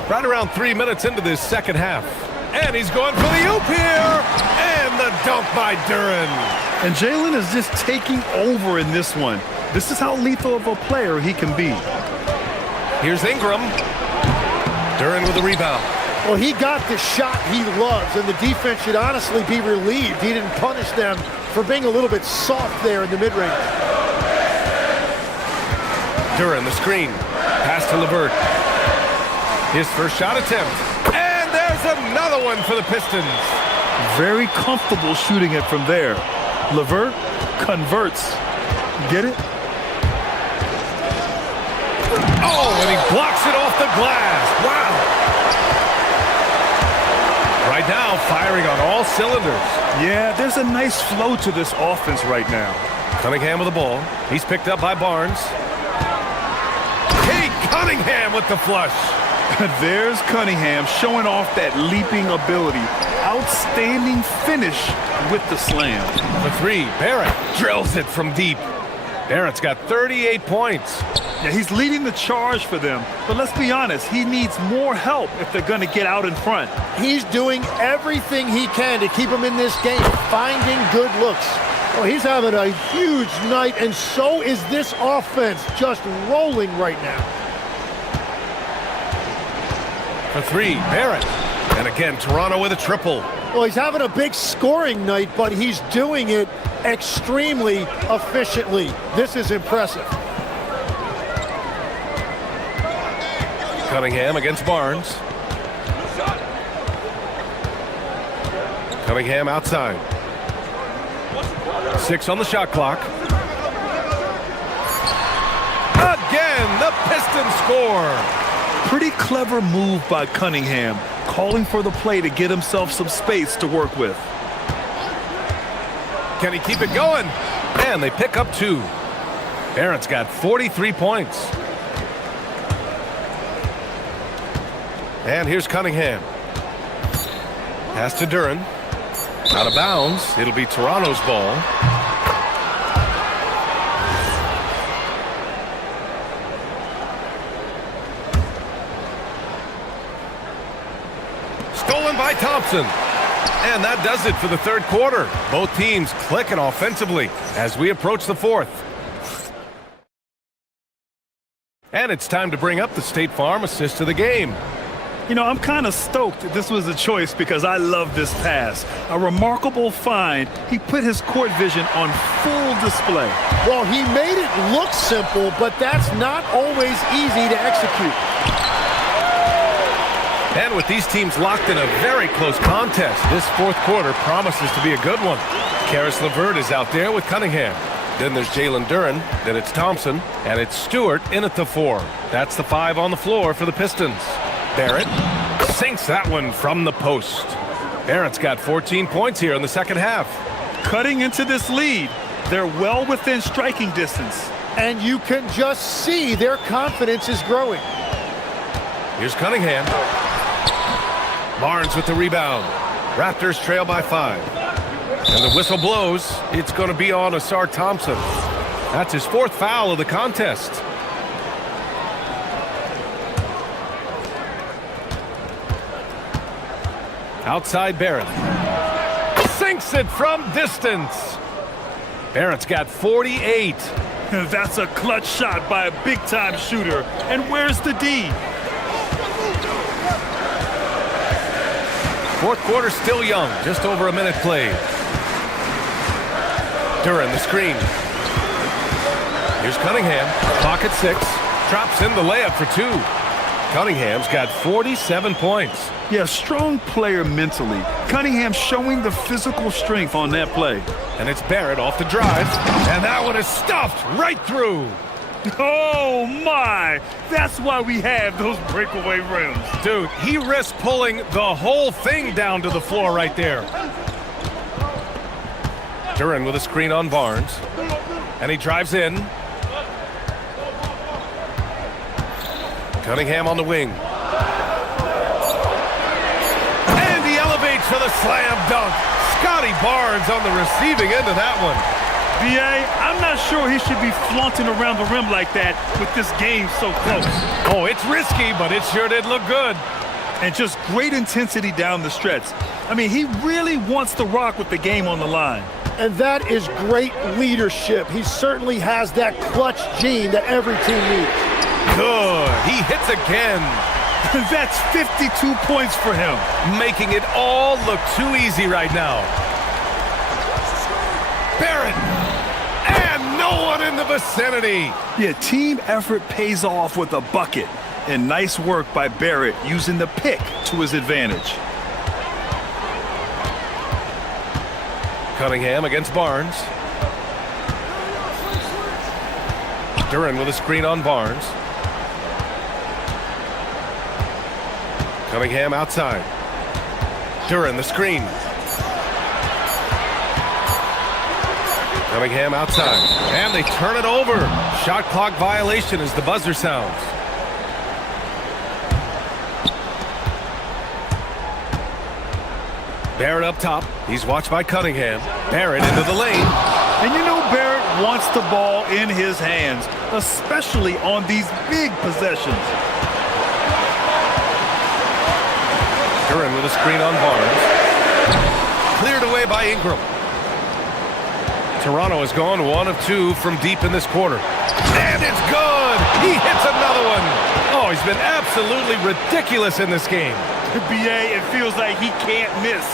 Right around 3 minutes into this second half. And he's going for the oop here. And the dunk by Duren. And Jalen is just taking over in this one. This is how lethal of a player he can be. Here's Ingram. Duren with the rebound. Well, he got the shot he loves, and the defense should honestly be relieved he didn't punish them for being a little bit soft there in the mid-range. Duren, the screen. Pass to LeVert. His first shot attempt. And there's another one for the Pistons. Very comfortable shooting it from there. LeVert converts. Get it? Oh, and he blocks it off the glass. Wow. Right now, firing on all cylinders. Yeah, there's a nice flow to this offense right now. Cunningham with the ball. He's picked up by Barnes. Kate Cunningham with the flush. There's Cunningham showing off that leaping ability. Outstanding finish with the slam. The 3, Barrett drills it from deep. Barrett's got 38 points. Yeah, he's leading the charge for them. But let's be honest, he needs more help if they're going to get out in front. He's doing everything he can to keep him in this game, finding good looks. Well, he's having a huge night, and so is this offense, just rolling right now. For 3, Barrett. And again, Toronto with a triple. Well, he's having a big scoring night, but he's doing it extremely efficiently. This is impressive. Cunningham against Barnes. Cunningham outside. 6 on the shot clock. Pistons score. Pretty clever move by Cunningham, calling for the play to get himself some space to work with. Can he keep it going? And they pick up 2. Barrett's got 43 points. And here's Cunningham. Pass to Duran. Out of bounds. It'll be Toronto's ball. Stolen by Thompson. And that does it for the third quarter. Both teams clicking offensively as we approach the fourth. And it's time to bring up the State Farm assist of the game. You know, I'm kind of stoked that this was a choice because I love this pass. A remarkable find. He put his court vision on full display. Well, he made it look simple, but that's not always easy to execute. And with these teams locked in a very close contest, this fourth quarter promises to be a good one. Karis LeVert is out there with Cunningham. Then there's Jalen Duran, then it's Thompson, and it's Stewart in at the 4. That's the 5 on the floor for the Pistons. Barrett sinks that one from the post. Barrett's got 14 points here in the second half. Cutting into this lead, they're well within striking distance. And you can just see their confidence is growing. Here's Cunningham. Barnes with the rebound. Raptors trail by 5. And the whistle blows. It's going to be on Asar Thompson. That's his 4th foul of the contest. Outside Barrett. Sinks it from distance. Barrett's got 48. That's a clutch shot by a big-time shooter. And where's the D? Fourth quarter still young. Just over a minute played. Duran the screen. Here's Cunningham. Clock at 6. Drops in the layup for 2. Cunningham's got 47 points. Yeah, strong player mentally. Cunningham showing the physical strength on that play. And it's Barrett off the drive. And that one is stuffed right through. Oh, my! That's why we have those breakaway rims. Dude, he risked pulling the whole thing down to the floor right there. Duran with a screen on Barnes. And he drives in. Cunningham on the wing. And he elevates for the slam dunk. Scotty Barnes on the receiving end of that one. B.A., I'm not sure he should be flaunting around the rim like that with this game so close. Oh, it's risky, but it sure did look good. And just great intensity down the stretch. I mean, he really wants to rock with the game on the line. And that is great leadership. He certainly has that clutch gene that every team needs. Good. He hits again. That's 52 points for him. Making it all look too easy right now. Barrett. And no one in the vicinity. Yeah, team effort pays off with a bucket. And nice work by Barrett using the pick to his advantage. Cunningham against Barnes. Duran with a screen on Barnes. Cunningham outside. Duran the screen. Cunningham outside. And they turn it over. Shot clock violation as the buzzer sounds. Barrett up top. He's watched by Cunningham. Barrett into the lane. And you know Barrett wants the ball in his hands, especially on these big possessions. Duran with a screen on Barnes. Cleared away by Ingram. Toronto has gone 1 of 2 from deep in this quarter. And it's good! He hits another one! Oh, he's been absolutely ridiculous in this game. B.A., it feels like he can't miss.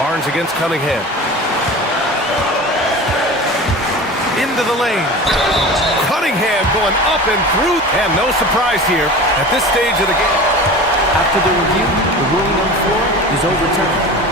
Barnes against Cunningham. Into the lane. Cunningham going up and through. And no surprise here at this stage of the game. After the review, the ruling on the floor is overturned.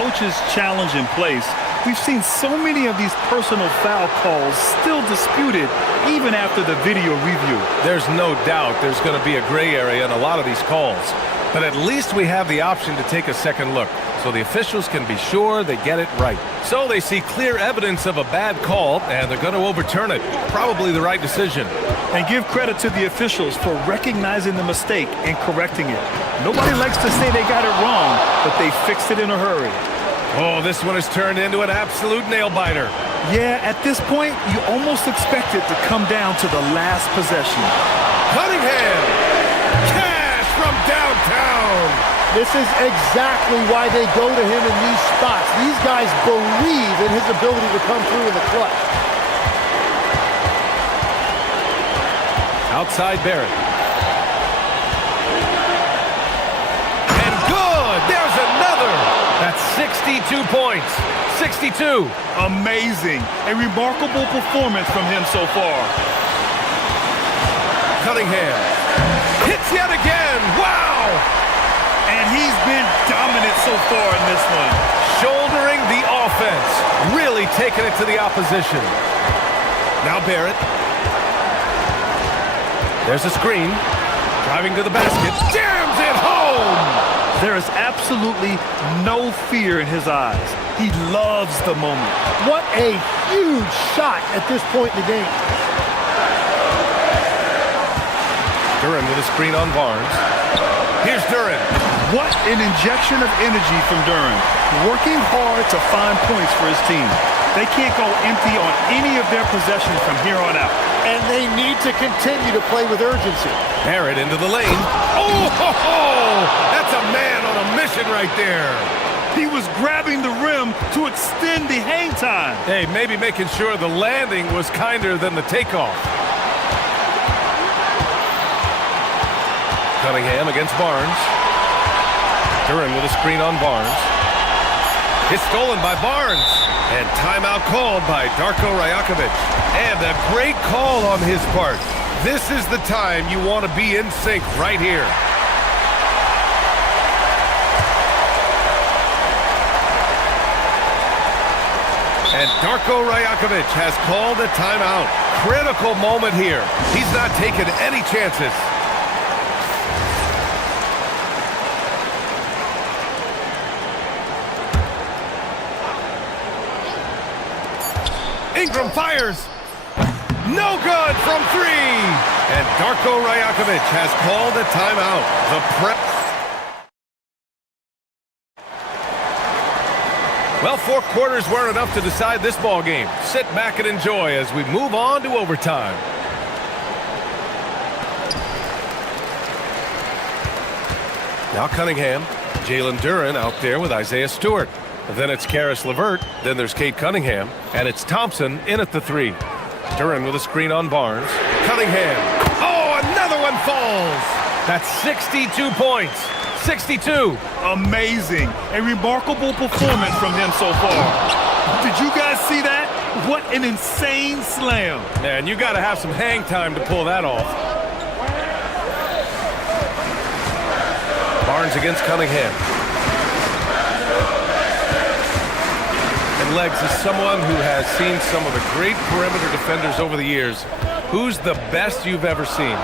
coach's challenge in place, we've seen so many of these personal foul calls still disputed even after the video review. There's no doubt there's going to be a gray area in a lot of these calls. But at least we have the option to take a second look, so the officials can be sure they get it right. So they see clear evidence of a bad call, and they're going to overturn it. Probably the right decision. And give credit to the officials for recognizing the mistake and correcting it. Nobody likes to say they got it wrong, but they fixed it in a hurry. Oh, this one has turned into an absolute nail-biter. Yeah, at this point, you almost expect it to come down to the last possession. Cunningham! Cash from downtown! This is exactly why they go to him in these spots. These guys believe in his ability to come through in the clutch. Outside Barrett. And good! There's another! That's 62 points. 62. Amazing. A remarkable performance from him so far. Cunningham. Hits yet again. Wow! And he's been dominant so far in this one. Shouldering the offense. Really taking it to the opposition. Now Barrett. There's a screen. Driving to the basket. Jams it home! There is absolutely no fear in his eyes. He loves the moment. What a huge shot at this point in the game. Duran with a screen on Barnes. Here's Duran. What an injection of energy from Duran. Working hard to find points for his team. They can't go empty on any of their possessions from here on out. And they need to continue to play with urgency. Barrett into the lane. Oh, ho, ho! That's a man on a mission right there. He was grabbing the rim to extend the hang time. Hey, maybe making sure the landing was kinder than the takeoff. Cunningham against Barnes. Duran with a screen on Barnes. It's stolen by Barnes. And timeout called by Darko Rajakovic. And a great call on his part. This is the time you want to be in sync right here. And Darko Rajakovic has called a timeout. Critical moment here. He's not taking any chances. Ingram fires. No good from three. And Darko Rajakovic has called a timeout. The prep. Well, 4 quarters weren't enough to decide this ball game. Sit back and enjoy as we move on to overtime. Now Cunningham. Jalen Duran out there with Isaiah Stewart. Then it's Karis LeVert. Then there's Cade Cunningham. And it's Thompson in at the 3. Duran with a screen on Barnes. Cunningham. Oh, another one falls. That's 62 points. 62. Amazing. A remarkable performance from him so far. Did you guys see that? What an insane slam. Man, you got to have some hang time to pull that off. Barnes against Cunningham. And Legs is someone who has seen some of the great perimeter defenders over the years. Who's the best you've ever seen?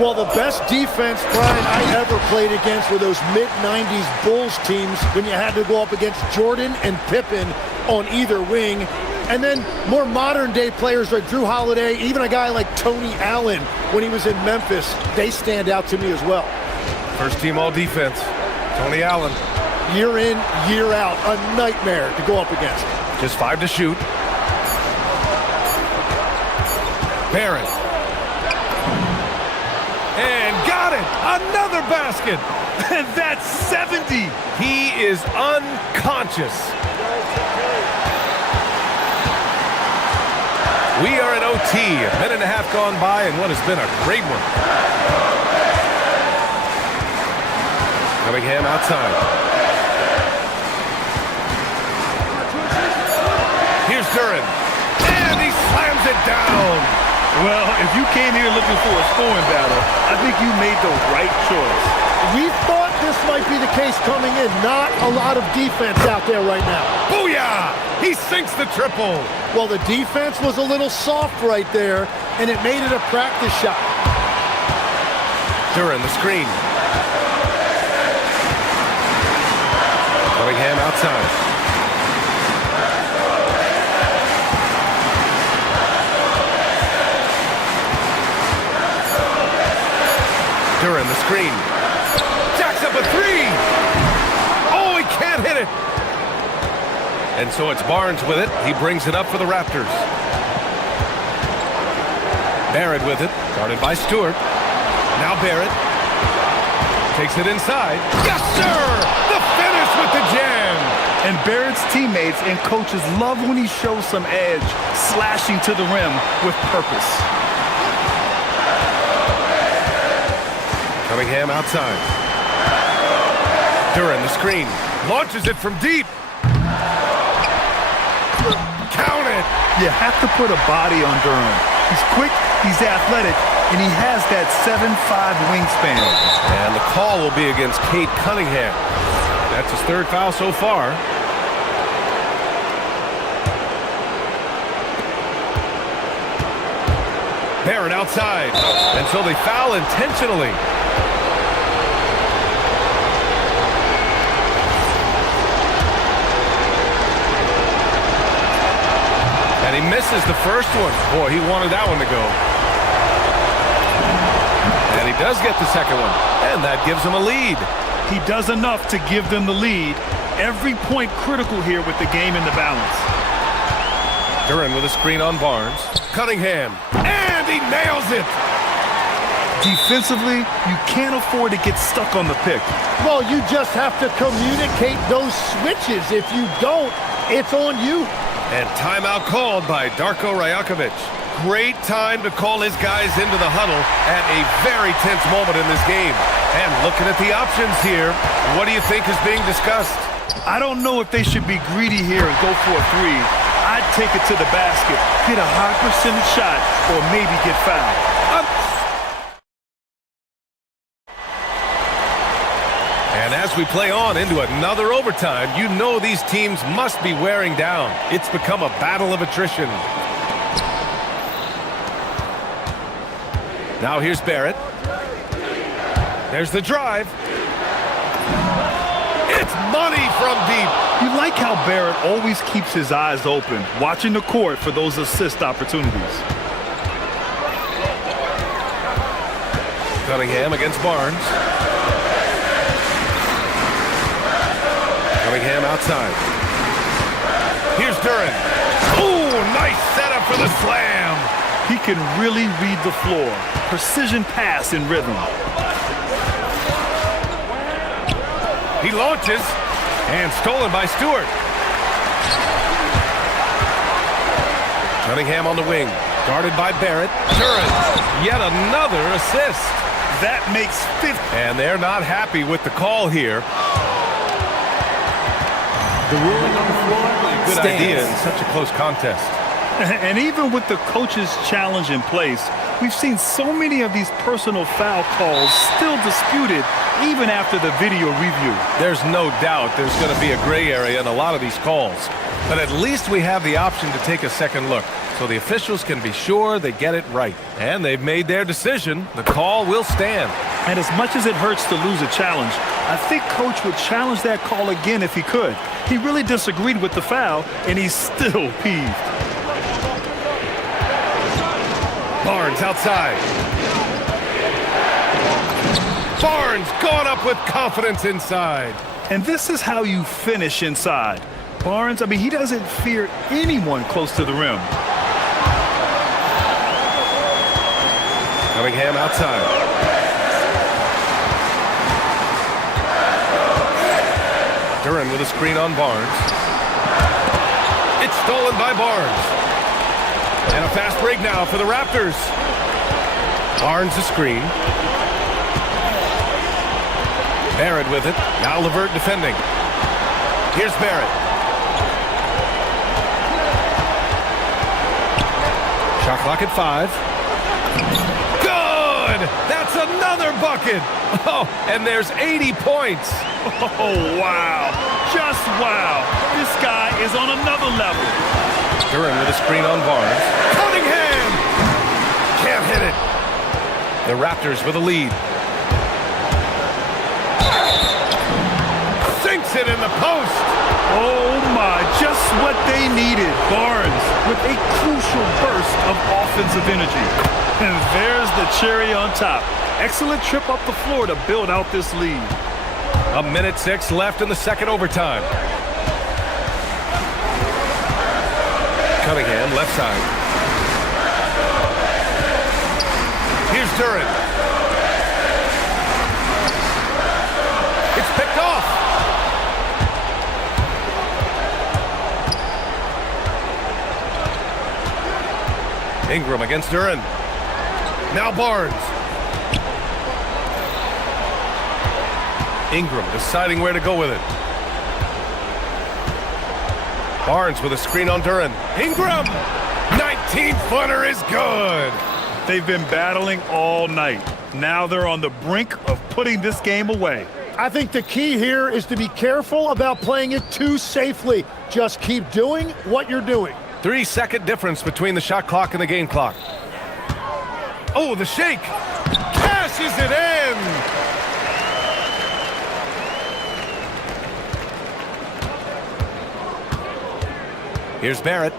Well, the best defense, Brian, I ever played against were those mid-90s Bulls teams when you had to go up against Jordan and Pippen on either wing. And then more modern-day players like Drew Holiday, even a guy like Tony Allen when he was in Memphis, they stand out to me as well. First team all-defense, Tony Allen. Year in, year out, a nightmare to go up against. Just 5 to shoot. Barrett. And got it! Another basket! And that's 70! He is unconscious. We are at OT, a minute and a half gone by, and what has been a great one. Cunningham outside. Here's Duran. And he slams it down. Well, if you came here looking for a scoring battle, I think you made the right choice. We thought this might be the case coming in. Not a lot of defense out there right now. Booyah! He sinks the triple. Well, the defense was a little soft right there, and it made it a practice shot. Duran, the screen. Cunningham outside. Duran, the screen. Jacks up a three. Oh, he can't hit it. And so it's Barnes with it. He brings it up for the Raptors. Barrett with it. Guarded by Stewart. Now Barrett. Takes it inside. Yes, sir! The finish with the jam! And Barrett's teammates and coaches love when he shows some edge, slashing to the rim with purpose. Cunningham outside. Duran, the screen. Launches it from deep. Count it! You have to put a body on Duran. He's quick, he's athletic, and he has that 7'5" wingspan. And the call will be against Cade Cunningham. That's his third foul so far. Barrett outside. And so they foul intentionally. And he misses the first one. Boy, he wanted that one to go. And he does get the second one. And that gives him a lead. He does enough to give them the lead. Every point critical here with the game in the balance. Duran with a screen on Barnes. Cunningham. And he nails it. Defensively, you can't afford to get stuck on the pick. Well, you just have to communicate those switches. If you don't, it's on you. And timeout called by Darko Rajakovic. Great time to call his guys into the huddle at a very tense moment in this game. And looking at the options here, what do you think is being discussed? I don't know if they should be greedy here and go for a three. I'd take it to the basket, get a high percentage shot, or maybe get fouled. And as we play on into another overtime, you know these teams must be wearing down. It's become a battle of attrition. Now here's Barrett. There's the drive. It's money from deep. You like how Barrett always keeps his eyes open, watching the court for those assist opportunities. Cunningham against Barnes. Cunningham outside. Here's Duran. Ooh, nice setup for the slam. He can really read the floor. Precision pass in rhythm. He launches, and stolen by Stewart. Cunningham on the wing, guarded by Barrett. Duran, yet another assist. That makes 50. And they're not happy with the call here. The ruling on the floor Good stands. idea in such a close contest. And even with the coach's challenge in place, we've seen so many of these personal foul calls still disputed even after the video review. There's no doubt there's going to be a gray area in a lot of these calls. But at least we have the option to take a second look, so the officials can be sure they get it right. And they've made their decision. The call will stand. And as much as it hurts to lose a challenge, I think Coach would challenge that call again if he could. He really disagreed with the foul, and he's still peeved. Barnes outside. Barnes going up with confidence inside. And this is how you finish inside. Barnes, I mean, he doesn't fear anyone close to the rim. Cunningham outside. Duran with a screen on Barnes. It's stolen by Barnes. And a fast break now for the Raptors. Barnes the screen. Barrett with it. Now LeVert defending. Here's Barrett. Shot clock at 5. Good! good. That's another bucket. Oh, and there's 80 points. Oh, wow. Just wow. This guy is on another level. Duran with a screen on Barnes. Cunningham! Can't hit it. The Raptors with a lead. Sinks it in the post. Oh, my. Just what they needed. Barnes with a crucial burst of offensive energy. And there's the cherry on top. Excellent trip up the floor to build out this lead. 1:06 left in the second overtime. Cunningham, left side. Here's Duran. It's picked off. Ingram against Duran. Now Barnes. Ingram deciding where to go with it. Barnes with a screen on Duran. Ingram! 19-footer is good! They've been battling all night. Now they're on the brink of putting this game away. I think the key here is to be careful about playing it too safely. Just keep doing what you're doing. 3-second difference between the shot clock and the game clock. Oh, the shake! Cashes it in! Here's Barrett.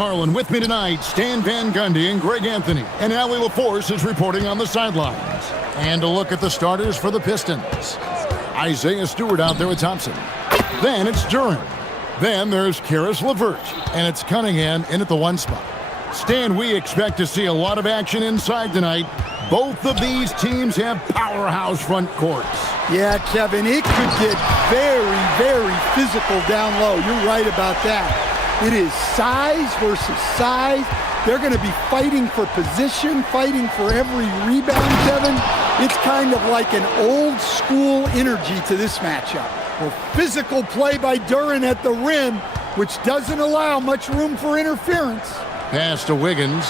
Harlan with me tonight, Stan Van Gundy and Greg Anthony. And Allie LaForce is reporting on the sidelines. And a look at the starters for the Pistons. Isaiah Stewart out there with Thompson. Then it's Duran. Then there's Caris LeVert. And it's Cunningham in at the 1 spot. Stan, we expect to see a lot of action inside tonight. Both of these teams have powerhouse front courts. Yeah, Kevin, it could get very, very physical down low. You're right about that. It is size versus size. They're going to be fighting for position, fighting for every rebound, Kevin. It's kind of like an old school energy to this matchup. Well, physical play by Duran at the rim, which doesn't allow much room for interference. Pass to Wiggins.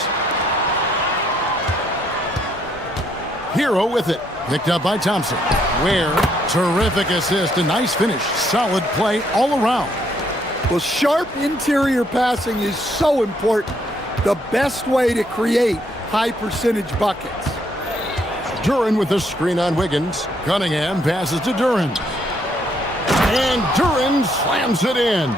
Hero with it. Picked up by Thompson. Ware, terrific assist, a nice finish. Solid play all around. Well, sharp interior passing is so important. The best way to create high percentage buckets. Duren with the screen on Wiggins. Cunningham passes to Duren. And Duren slams it in.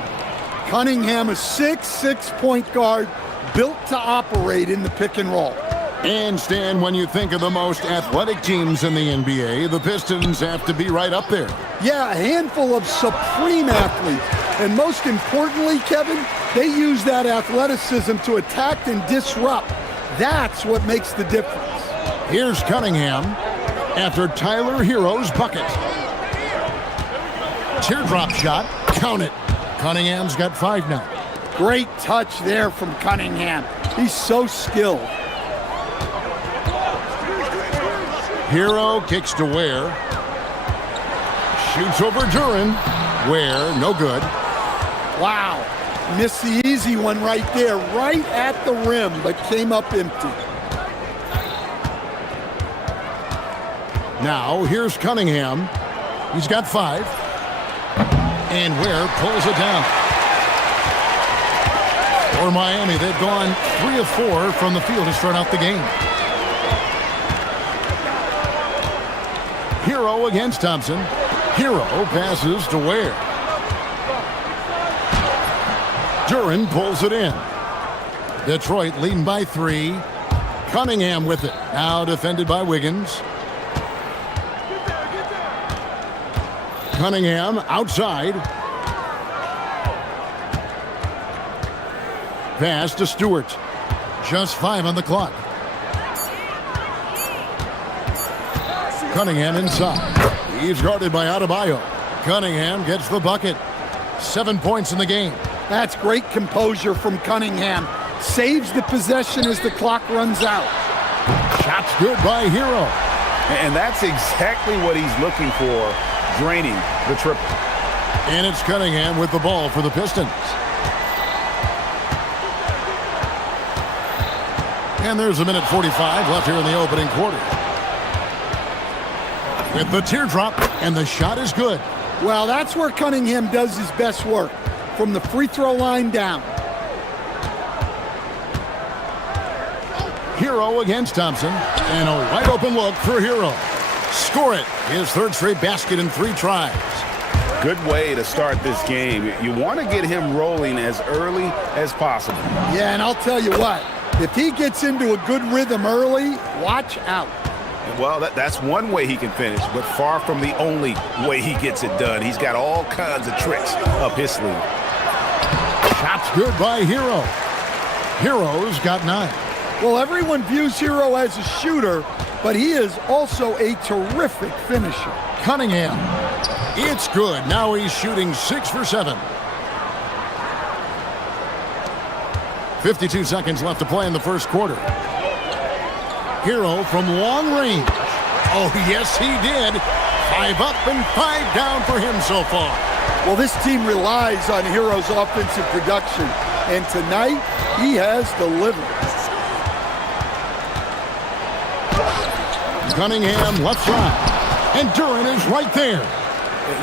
Cunningham, a 6'6" point guard, built to operate in the pick and roll. And Stan, when you think of the most athletic teams in the NBA, the Pistons have to be right up there. Yeah, a handful of supreme athletes. And most importantly, Kevin, they use that athleticism to attack and disrupt. That's what makes the difference. Here's Cunningham after Tyler Hero's bucket. Teardrop shot, count it. Cunningham's got 5 now. Great touch there from Cunningham. He's so skilled. Hero kicks to Ware. Shoots over Duren. Ware, no good. Wow. Missed the easy one right there, right at the rim, but came up empty. Now, here's Cunningham. He's got 5. And Ware pulls it down. For Miami, they've gone 3 of 4 from the field to start out the game. Hero against Thompson. Hero passes to Ware. Duren pulls it in. Detroit leading by 3. Cunningham with it. Now defended by Wiggins. Cunningham outside. Pass to Stewart. Just 5 on the clock. Cunningham inside. He's guarded by Adebayo. Cunningham gets the bucket. 7 points in the game. That's great composure from Cunningham. Saves the possession as the clock runs out. Shot's good by Hero. And that's exactly what he's looking for, draining the triple. And it's Cunningham with the ball for the Pistons. And there's a minute 45 left here in the opening quarter. With the teardrop, and the shot is good. Well, that's where Cunningham does his best work, from the free throw line down. Hero against Thompson, and a wide open look for Hero. Score it. His 3rd straight basket in 3 tries. Good way to start this game. You want to get him rolling as early as possible. Yeah, and I'll tell you what, if he gets into a good rhythm early, watch out. Well, that's one way he can finish, but far from the only way he gets it done. He's got all kinds of tricks up his sleeve. Shot's good by Hero. Hero's got 9. Well, everyone views Hero as a shooter, but he is also a terrific finisher. Cunningham. It's good. Now he's shooting 6 for 7. 52 seconds left to play in the first quarter. Hero from long range. Oh, yes, he did. 5 up and 5 down for him so far. Well, this team relies on Hero's offensive production, and tonight he has delivered. Cunningham left side, and Duren is right there.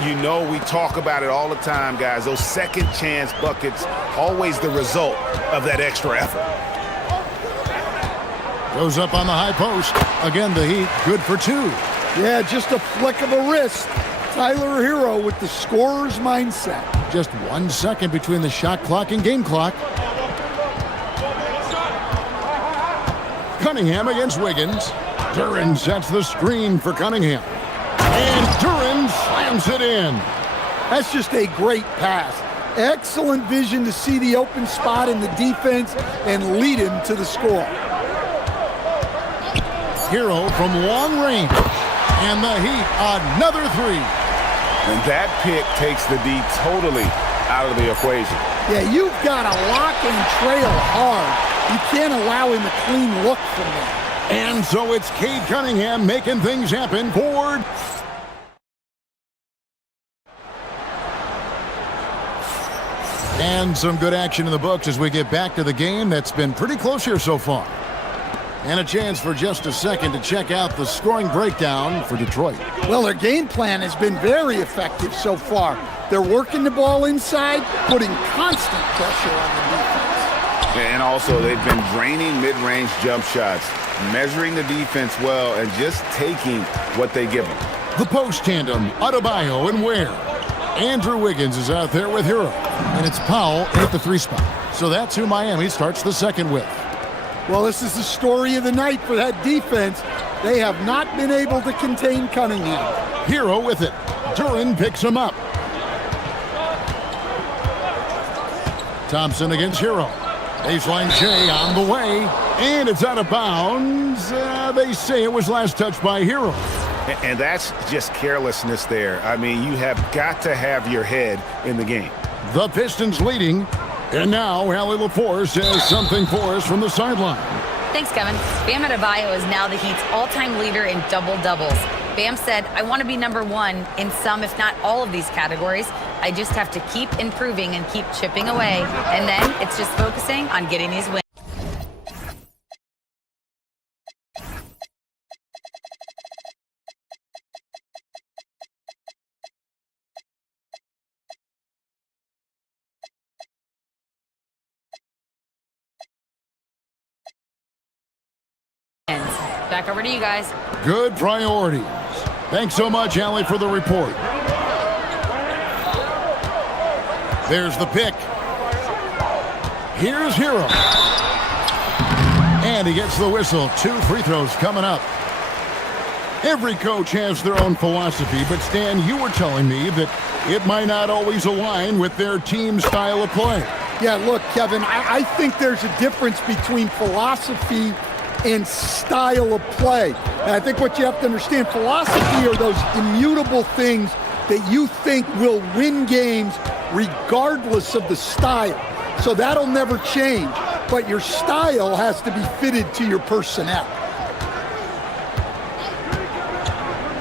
You know, we talk about it all the time, guys. Those second chance buckets, always the result of that extra effort. Goes up on the high post. Again, the Heat good for 2. Yeah, just a flick of a wrist. Tyler Hero with the scorer's mindset. Just 1 second between the shot clock and game clock. Cunningham against Wiggins. Duren sets the screen for Cunningham. And Duren slams it in. That's just a great pass. Excellent vision to see the open spot in the defense and lead him to the score. Hero from long range. And the Heat, another 3. And that pick takes the D totally out of the equation. Yeah, you've got to lock and trail hard. You can't allow him a clean look from there. And so it's Cade Cunningham making things happen for... And some good action in the books as we get back to the game that's been pretty close here so far. And a chance for just a second to check out the scoring breakdown for Detroit. Well, their game plan has been very effective so far. They're working the ball inside, putting constant pressure on the defense. And also, they've been draining mid-range jump shots, measuring the defense well, and just taking what they give them. The post tandem, Adebayo and Ware. Andrew Wiggins is out there with Hero. And it's Powell at the 3 spot. So that's who Miami starts the second with. Well, this is the story of the night for that defense. They have not been able to contain Cunningham. Hero with it. Duran picks him up. Thompson against Hero. Baseline J on the way. And it's out of bounds. They say it was last touched by Hero. And that's just carelessness there. I mean, you have got to have your head in the game. The Pistons leading. And now Allie LaForce says something for us from the sideline. Thanks, Kevin. Bam Adebayo is now the Heat's all-time leader in double-doubles. Bam said, I want to be #1 in some, if not all of these categories. I just have to keep improving and keep chipping away. And then it's just focusing on getting these wins. Back over to you guys. Good priorities. Thanks so much, Allie, for the report. There's the pick. Here's Hero. And he gets the whistle. 2 free throws coming up. Every coach has their own philosophy, but Stan, you were telling me that it might not always align with their team style of play. Yeah, look, Kevin, I think there's a difference between philosophy and style of play. And I think what you have to understand, philosophy are those immutable things that you think will win games regardless of the style. So that'll never change. But your style has to be fitted to your personnel.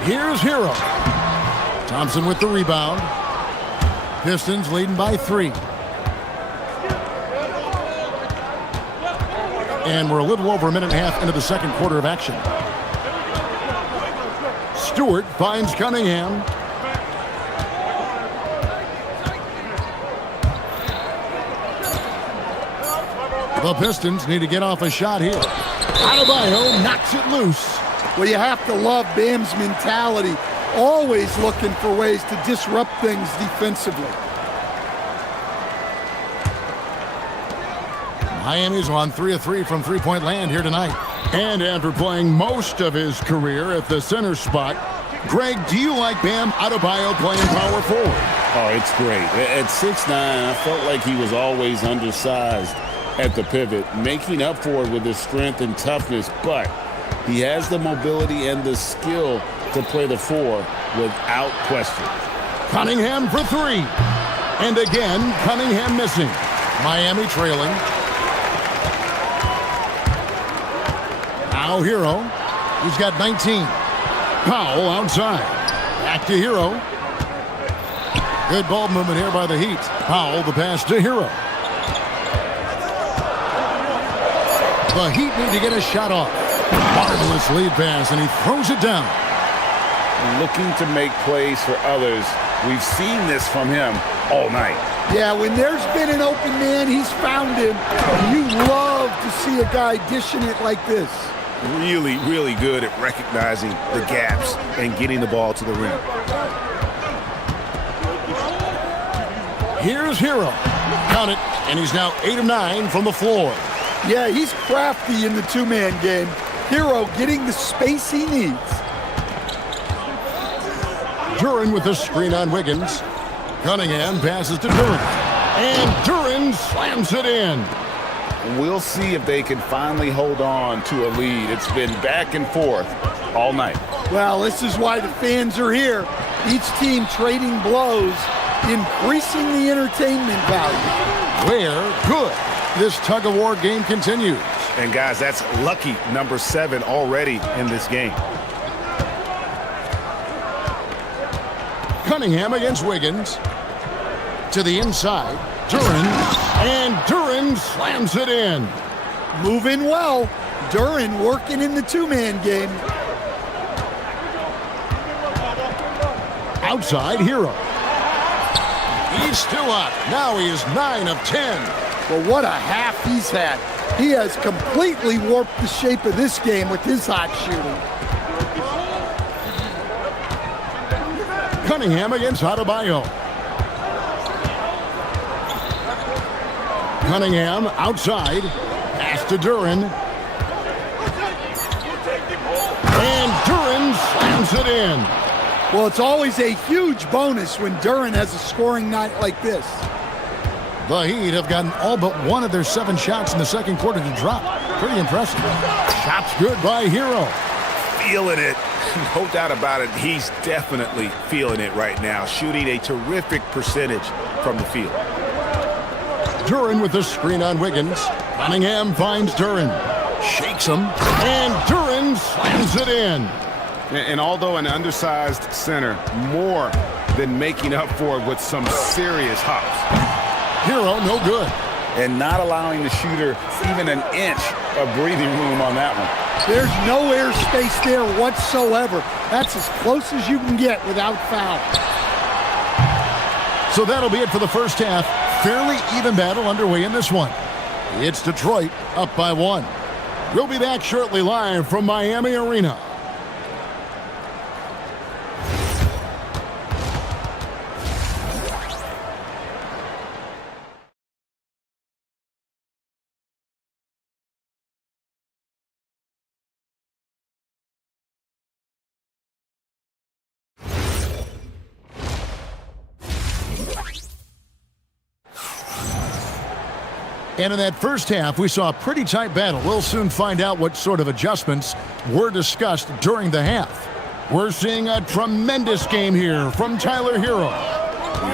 Here's Hero. Thompson with the rebound. Pistons leading by 3. And we're a little over a minute and a half into the second quarter of action. Stewart finds Cunningham. The Pistons need to get off a shot here. Adebayo knocks it loose. Well, you have to love Bam's mentality, always looking for ways to disrupt things defensively. Miami's on 3 of 3 from three-point land here tonight. And after playing most of his career at the center spot, Greg, do you like Bam Adebayo playing power forward? Oh, it's great. At 6'9", I felt like he was always undersized at the pivot, making up for it with his strength and toughness, but he has the mobility and the skill to play the 4 without question. Cunningham for 3. And again, Cunningham missing. Miami trailing. Now Hero. He's got 19. Powell outside. Back to Hero. Good ball movement here by the Heat. Powell, the pass to Hero. The Heat need to get a shot off. Marvelous lead pass, and he throws it down. Looking to make plays for others. We've seen this from him all night. Yeah, when there's been an open man, he's found him. And you love to see a guy dishing it like this. Really, really good at recognizing the gaps and getting the ball to the rim. Here's Hero. Count it, and he's now 8 of 9 from the floor. Yeah, he's crafty in the two-man game. Hero getting the space he needs. Duran with the screen on Wiggins. Cunningham passes to Duran. And Duran slams it in. We'll see if they can finally hold on to a lead. It's been back and forth all night. Well, this is why the fans are here. Each team trading blows, increasing the entertainment value. Where good. This tug-of-war game continues. And guys, that's lucky number 7 already in this game. Cunningham against Wiggins. To the inside. Duran. And Duran slams it in. Moving well. Duran working in the two-man game. Outside Hero. He's still up. Now he is 9 of 10. Well, what a half he's had. He has completely warped the shape of this game with his hot shooting. Cunningham against Adebayo. Cunningham outside. Pass to Duran. And Duran slams it in. Well, it's always a huge bonus when Duran has a scoring night like this. The Heat have gotten all but one of their 7 shots in the second quarter to drop. Pretty impressive. Shots good by Hero. Feeling it. No doubt about it. He's definitely feeling it right now. Shooting a terrific percentage from the field. Duran with the screen on Wiggins. Cunningham finds Duran. Shakes him. And Duran slams it in. And although an undersized center, more than making up for it with some serious hops. Hero, no good. And not allowing the shooter even an inch of breathing room on that one. There's no airspace there whatsoever. That's as close as you can get without foul. So that'll be it for the first half. Fairly even battle underway in this one. It's Detroit up by 1. We'll be back shortly live from Miami Arena. And in that first half, we saw a pretty tight battle. We'll soon find out what sort of adjustments were discussed during the half. We're seeing a tremendous game here from Tyler Hero.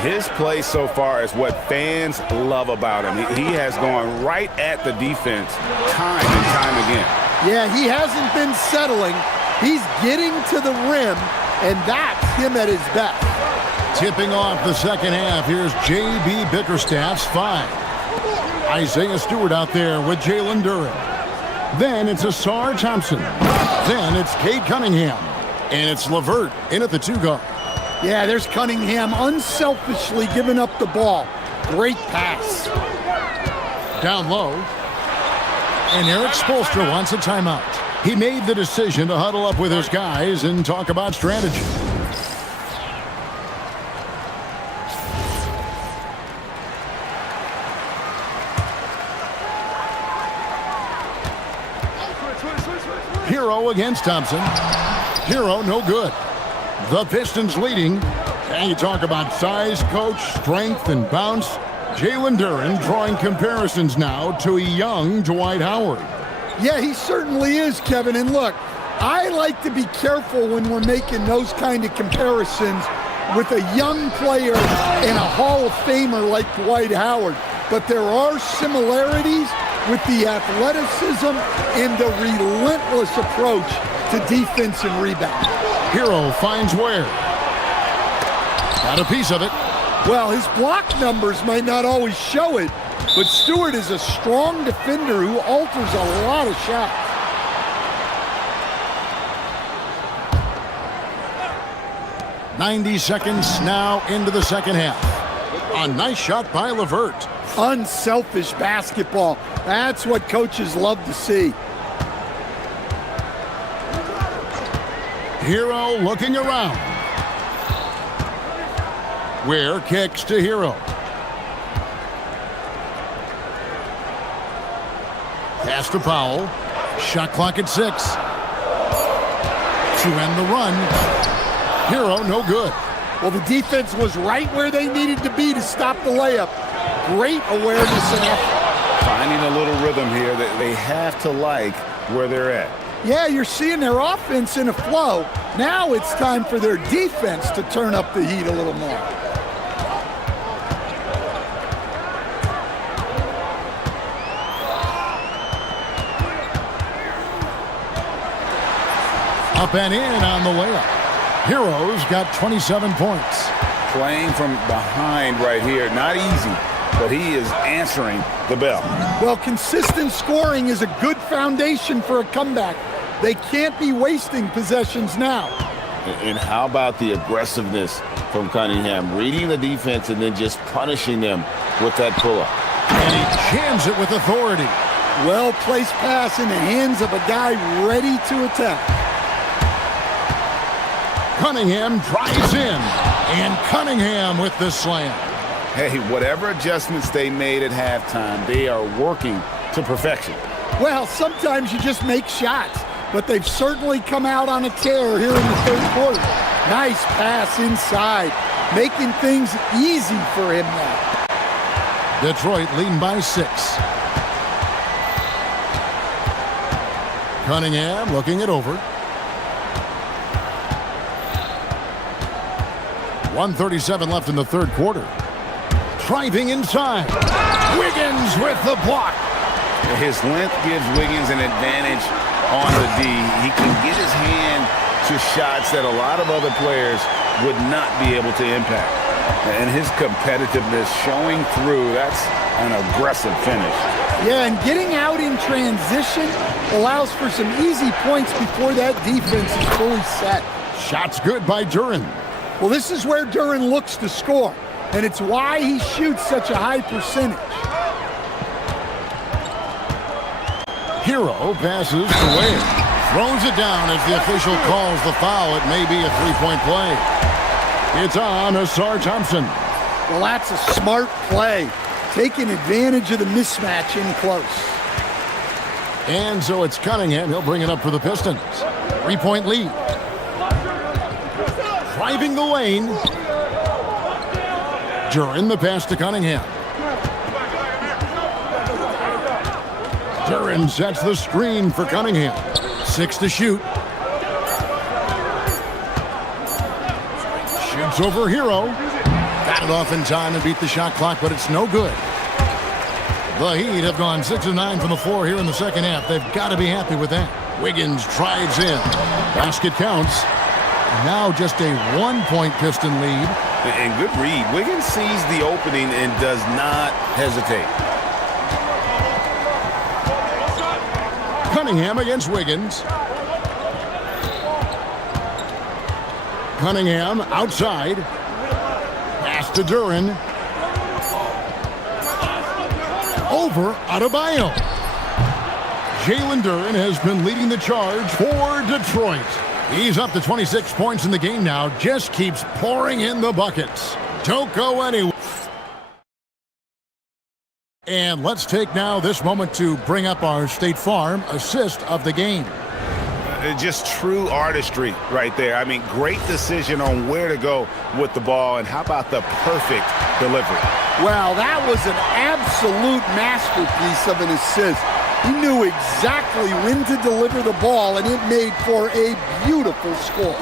His play so far is what fans love about him. He has gone right at the defense time and time again. Yeah, he hasn't been settling. He's getting to the rim, and that's him at his best. Tipping off the second half, here's J.B. Bickerstaff's 5. Isaiah Stewart out there with Jalen Duran. Then it's Asar Thompson. Then it's Cade Cunningham. And it's LeVert in at the 2 guard. Yeah, there's Cunningham unselfishly giving up the ball. Great pass. Down low. And Eric Spoelstra wants a timeout. He made the decision to huddle up with his guys and talk about strategy. Hero against Thompson. Hero no good. The Pistons leading. And you talk about size, coach, strength, and bounce. Jalen Duran drawing comparisons now to a young Dwight Howard. Yeah, he certainly is, Kevin. And look, I like to be careful when we're making those kind of comparisons with a young player and a Hall of Famer like Dwight Howard. But there are similarities with the athleticism and the relentless approach to defense and rebound. Hero finds Ware. Got a piece of it. Well, his block numbers might not always show it, but Stewart is a strong defender who alters a lot of shots. .90 seconds now into the second half. A nice shot by LeVert. Unselfish basketball. That's what coaches love to see. Hero looking around. Ware kicks to Hero. Pass to Powell. Shot clock at 6. To end the run. Hero no good. Well, the defense was right where they needed to be to stop the layup. Great awareness and effort. Finding a little rhythm here that they have to like where they're at. Yeah, you're seeing their offense in a flow. Now it's time for their defense to turn up the heat a little more. Up and in on the layup. Hero's got 27 points. Playing from behind right here, not easy, but he is answering the bell. Well, consistent scoring is a good foundation for a comeback. They can't be wasting possessions now. And how about the aggressiveness from Cunningham? Reading the defense and then just punishing them with that pull-up. And he jams it with authority. Well-placed pass in the hands of a guy ready to attack. Cunningham drives in, and Cunningham with the slam. Hey, whatever adjustments they made at halftime, they are working to perfection. Well, sometimes you just make shots, but they've certainly come out on a tear here in the third quarter. Nice pass inside, making things easy for him now. Detroit leading by 6. Cunningham looking it over. 1:37 left in the third quarter. Driving inside. Wiggins with the block. His length gives Wiggins an advantage on the D. He can get his hand to shots that a lot of other players would not be able to impact. And his competitiveness showing through, that's an aggressive finish. Yeah, and getting out in transition allows for some easy points before that defense is fully set. Shots good by Duren. Well, this is where Duren looks to score, and it's why he shoots such a high percentage. Hero passes to Wade. Throws it down as the official calls the foul. It may be a three-point play. It's on Asar Thompson. Well, that's a smart play, taking advantage of the mismatch in close. And so it's Cunningham. He'll bring it up for the Pistons. Three-point lead. Driving the lane. Duren the pass to Cunningham. Duren sets the screen for Cunningham. 6 to shoot. Shoots over Hero. Got it off in time to beat the shot clock, but it's no good. The Heat have gone 6 of 9 from the floor here in the second half. They've got to be happy with that. Wiggins drives in. Basket counts. Now just a 1-point Piston lead. And good read. Wiggins sees the opening and does not hesitate. Cunningham against Wiggins. Cunningham outside. Pass to Duren. Over Adebayo. Jalen Duren has been leading the charge for Detroit. He's up to 26 points in the game now. Just keeps pouring in the buckets. Don't go anywhere. And let's take now this moment to bring up our State Farm assist of the game. Just true artistry right there. I mean, great decision on where to go with the ball, and how about the perfect delivery? Well, that was an absolute masterpiece of an assist. He knew exactly when to deliver the ball, and it made for a beautiful score.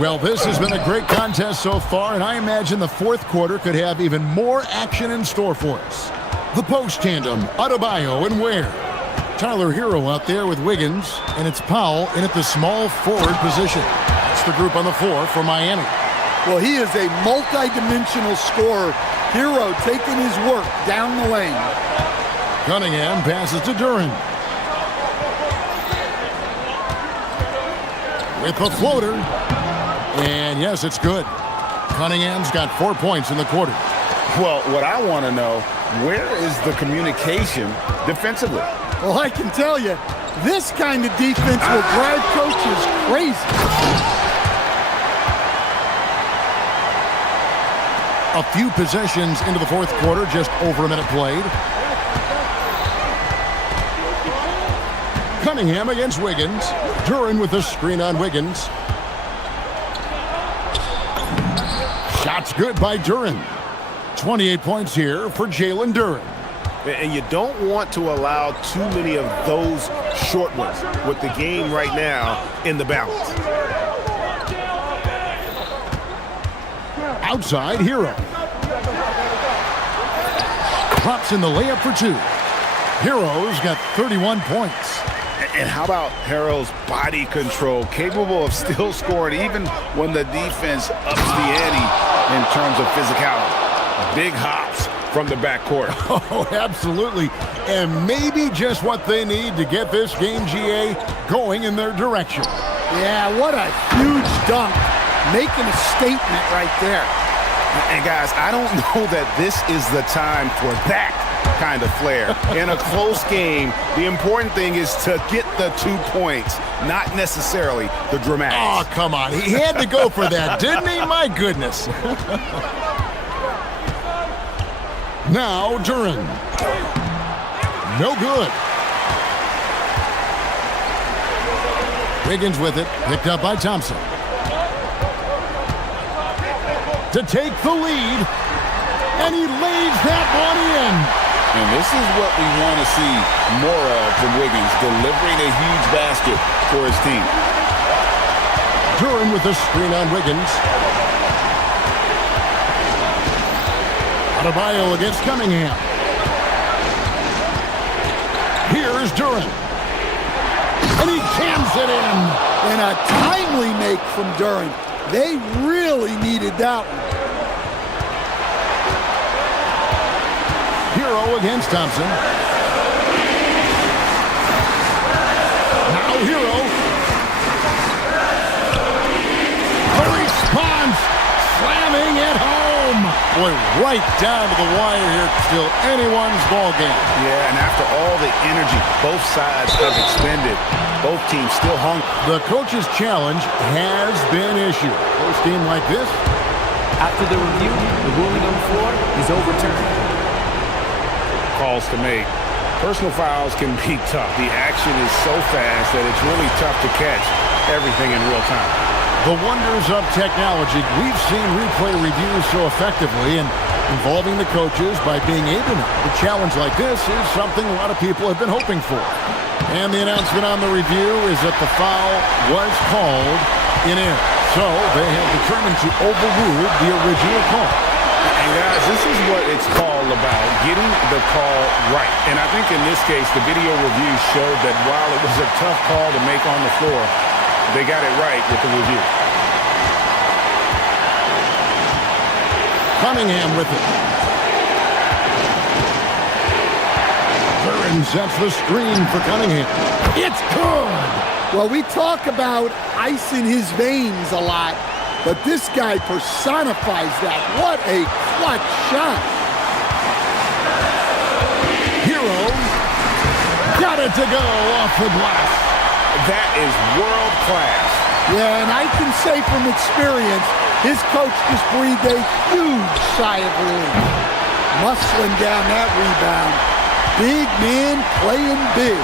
Well, this has been a great contest so far, and I imagine the fourth quarter could have even more action in store for us. The post tandem, Adebayo and Ware. Tyler Hero out there with Wiggins, and it's Powell in at the small forward position. That's the group on the floor for Miami. Well, he is a multi-dimensional scorer. Hero taking his work down the lane. Cunningham passes to Duren. With the floater. And yes, it's good. Cunningham's got 4 points in the quarter. Well, what I want to know, where is the communication defensively? Well, I can tell you, this kind of defense will drive coaches crazy. A few possessions into the fourth quarter, just over a minute played. Cunningham against Wiggins. Duren with the screen on Wiggins. Shots good by Duren. 28 points here for Jalen Duren. And you don't want to allow too many of those short ones with the game right now in the balance. Outside, Hero. Drops in the layup for 2. Hero's got 31 points. And how about Harrell's body control, capable of still scoring even when the defense ups the ante in terms of physicality. Big hops from the backcourt. Oh, absolutely. And maybe just what they need to get this game, GA, going in their direction. Yeah, what a huge dunk. Making a statement right there. And guys, I don't know that this is the time for that kind of flair. In a close game, the important thing is to get the 2 points, not necessarily the dramatics. Oh, come on. He had to go for that, didn't he? My goodness. Now, Duran. No good. Wiggins with it, picked up by Thompson. To take the lead, and he lays that one in. And this is what we want to see more of from Wiggins, delivering a huge basket for his team. Duran with the screen on Wiggins. Adebayo against Cunningham. Here's Duran. And he cams it in. And a timely make from Duran. They really needed that one. Hero against Thompson. Now Hero. The response. Slamming it home. Boy, right down to the wire here. Still anyone's ball game. Yeah, and after all the energy both sides have expended, both teams still hungry. The coach's challenge has been issued. First game like this. After the review, the ruling on the floor is overturned. Calls to make. Personal fouls can be tough. The action is so fast that it's really tough to catch everything in real time. The wonders of technology. We've seen replay reviews so effectively and involving the coaches by being able to. A challenge like this is something a lot of people have been hoping for. And the announcement on the review is that the foul was called in error. So they have determined to overrule the original call. And guys, this is what it's all about, getting the call right. And I think in this case, the video review showed that while it was a tough call to make on the floor, they got it right with the review. Cunningham with it. Duran sets the screen for Cunningham. It's good! Well, we talk about ice in his veins a lot, but this guy personifies that. What a clutch shot. Hero got it to go off the glass. That is world class. Yeah, and I can say from experience, his coach just breathed a huge sigh of relief. Muscling down that rebound. Big man playing big.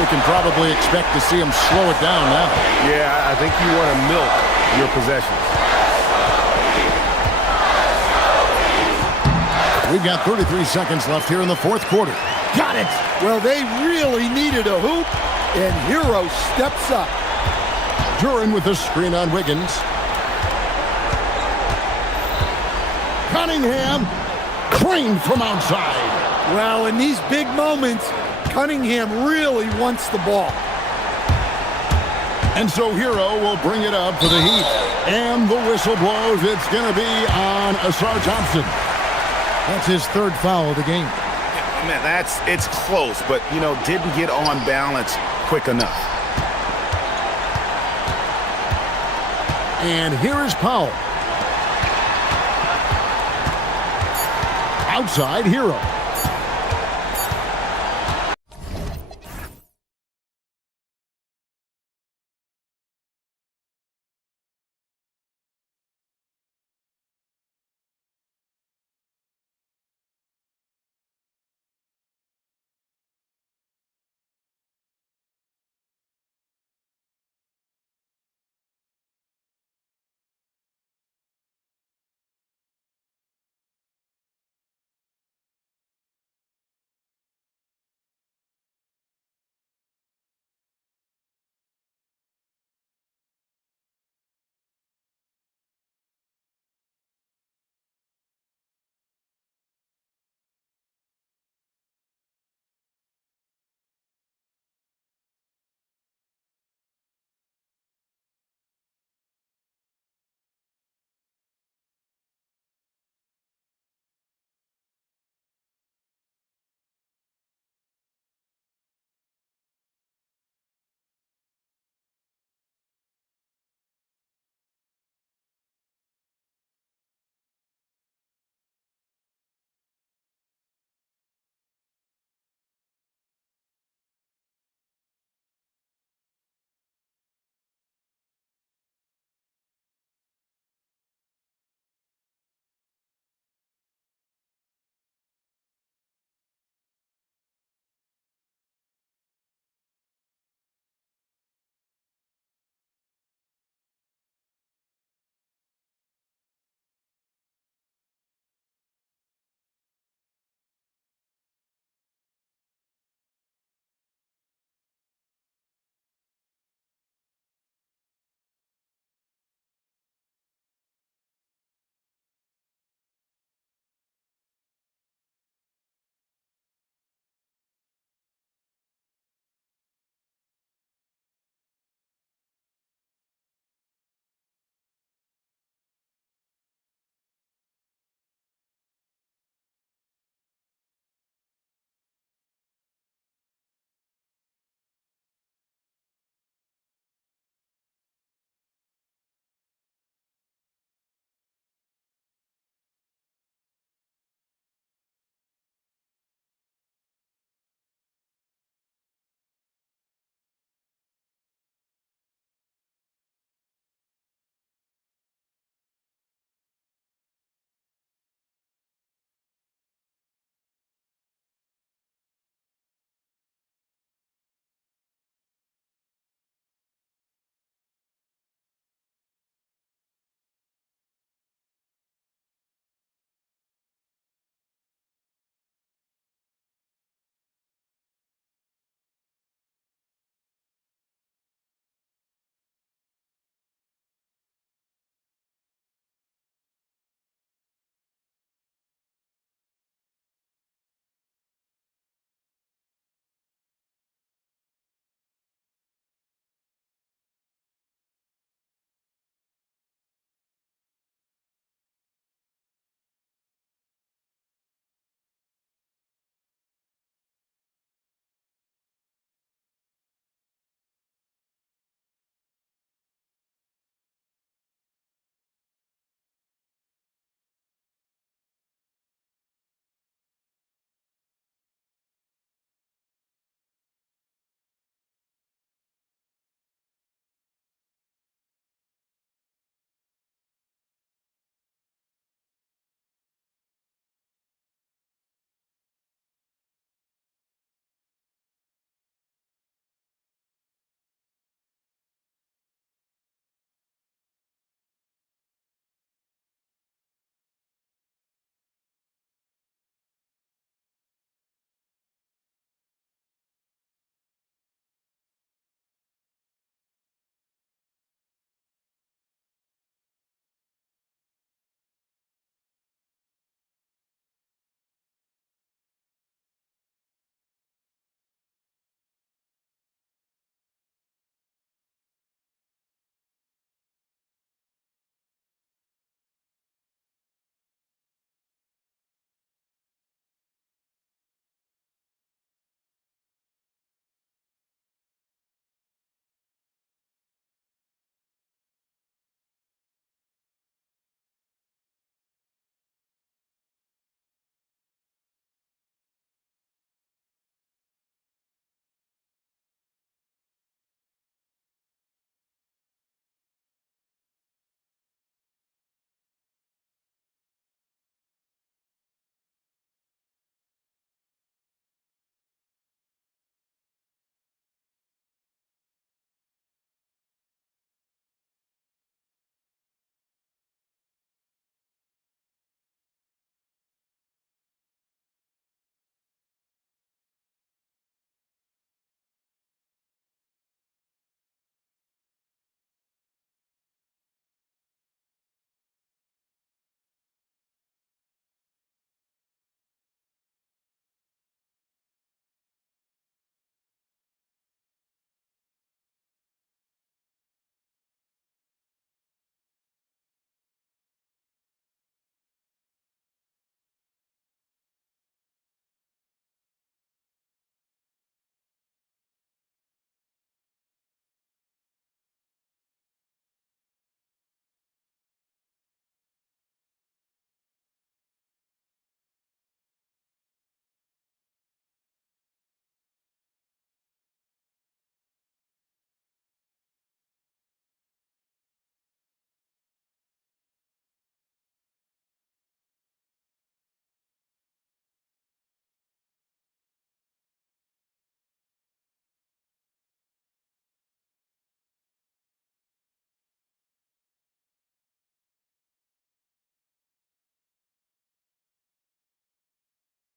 We can probably expect to see him slow it down now. Yeah, I think you want to milk your possessions. We've got 33 seconds left here in the fourth quarter. Got it! Well, they really needed a hoop, and Hero steps up. Duran with the screen on Wiggins. Cunningham, trained from outside. Well, in these big moments, Cunningham really wants the ball. And so Hero will bring it up for the Heat. And the whistle blows. It's going to be on Asar Thompson. That's his third foul of the game. Man, it's close, but, didn't get on balance quick enough. And here is Powell. Outside Hero.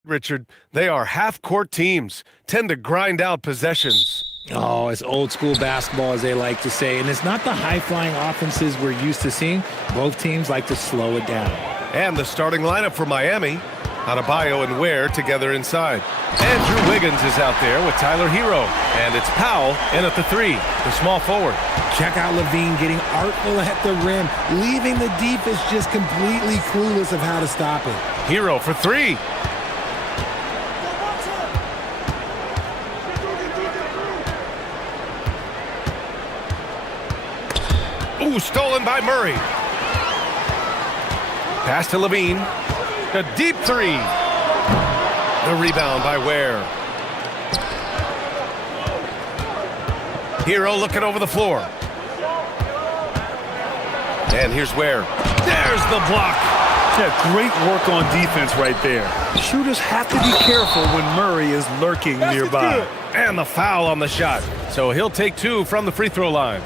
Richard, they are half-court teams, tend to grind out possessions. Oh, it's old school basketball, as they like to say. And it's not the high-flying offenses we're used to seeing. Both teams like to slow it down. And the starting lineup for Miami, Adebayo and Ware together inside. Andrew Wiggins is out there with Tyler Hero. And it's Powell in at the 3, the small forward. Check out Levine getting artful at the rim, leaving the defense just completely clueless of how to stop it. Hero for 3. Ooh, stolen by Murray. Pass to Levine. A deep 3. The rebound by Ware. Hero looking over the floor. And here's Ware. There's the block. Yeah, great work on defense right there. Shooters have to be careful when Murray is lurking nearby. And the foul on the shot. So he'll take 2 from the free throw line.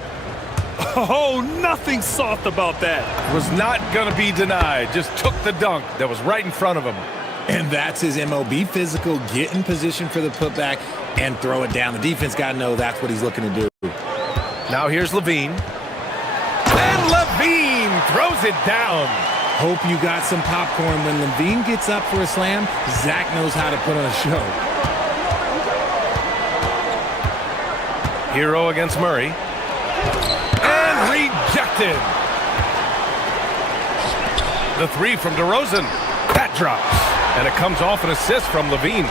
Oh, nothing soft about that. Was not going to be denied. Just took the dunk that was right in front of him. And that's his MO. Be physical, get in position for the putback, and throw it down. The defense got to know that's what he's looking to do. Now here's Levine. And Levine throws it down. Hope you got some popcorn. When Levine gets up for a slam, Zach knows how to put on a show. Hero against Murray. And rejected. The 3 from DeRozan. That drops. And it comes off an assist from Levine.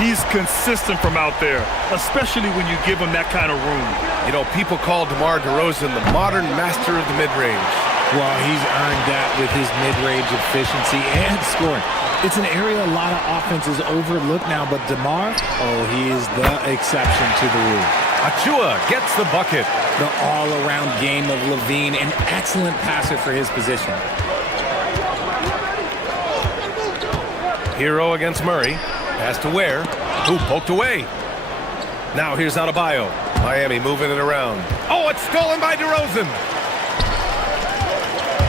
He's consistent from out there, especially when you give him that kind of room. You know, people call DeMar DeRozan the modern master of the mid-range. Well, he's earned that with his mid-range efficiency and scoring. It's an area a lot of offenses overlook now, but DeMar, oh, he is the exception to the rule. Achua gets the bucket. The all-around game of Levine, an excellent passer for his position. Hero against Murray. Pass to Ware, who poked away. Now here's Adebayo. Miami moving it around. Oh, it's stolen by DeRozan.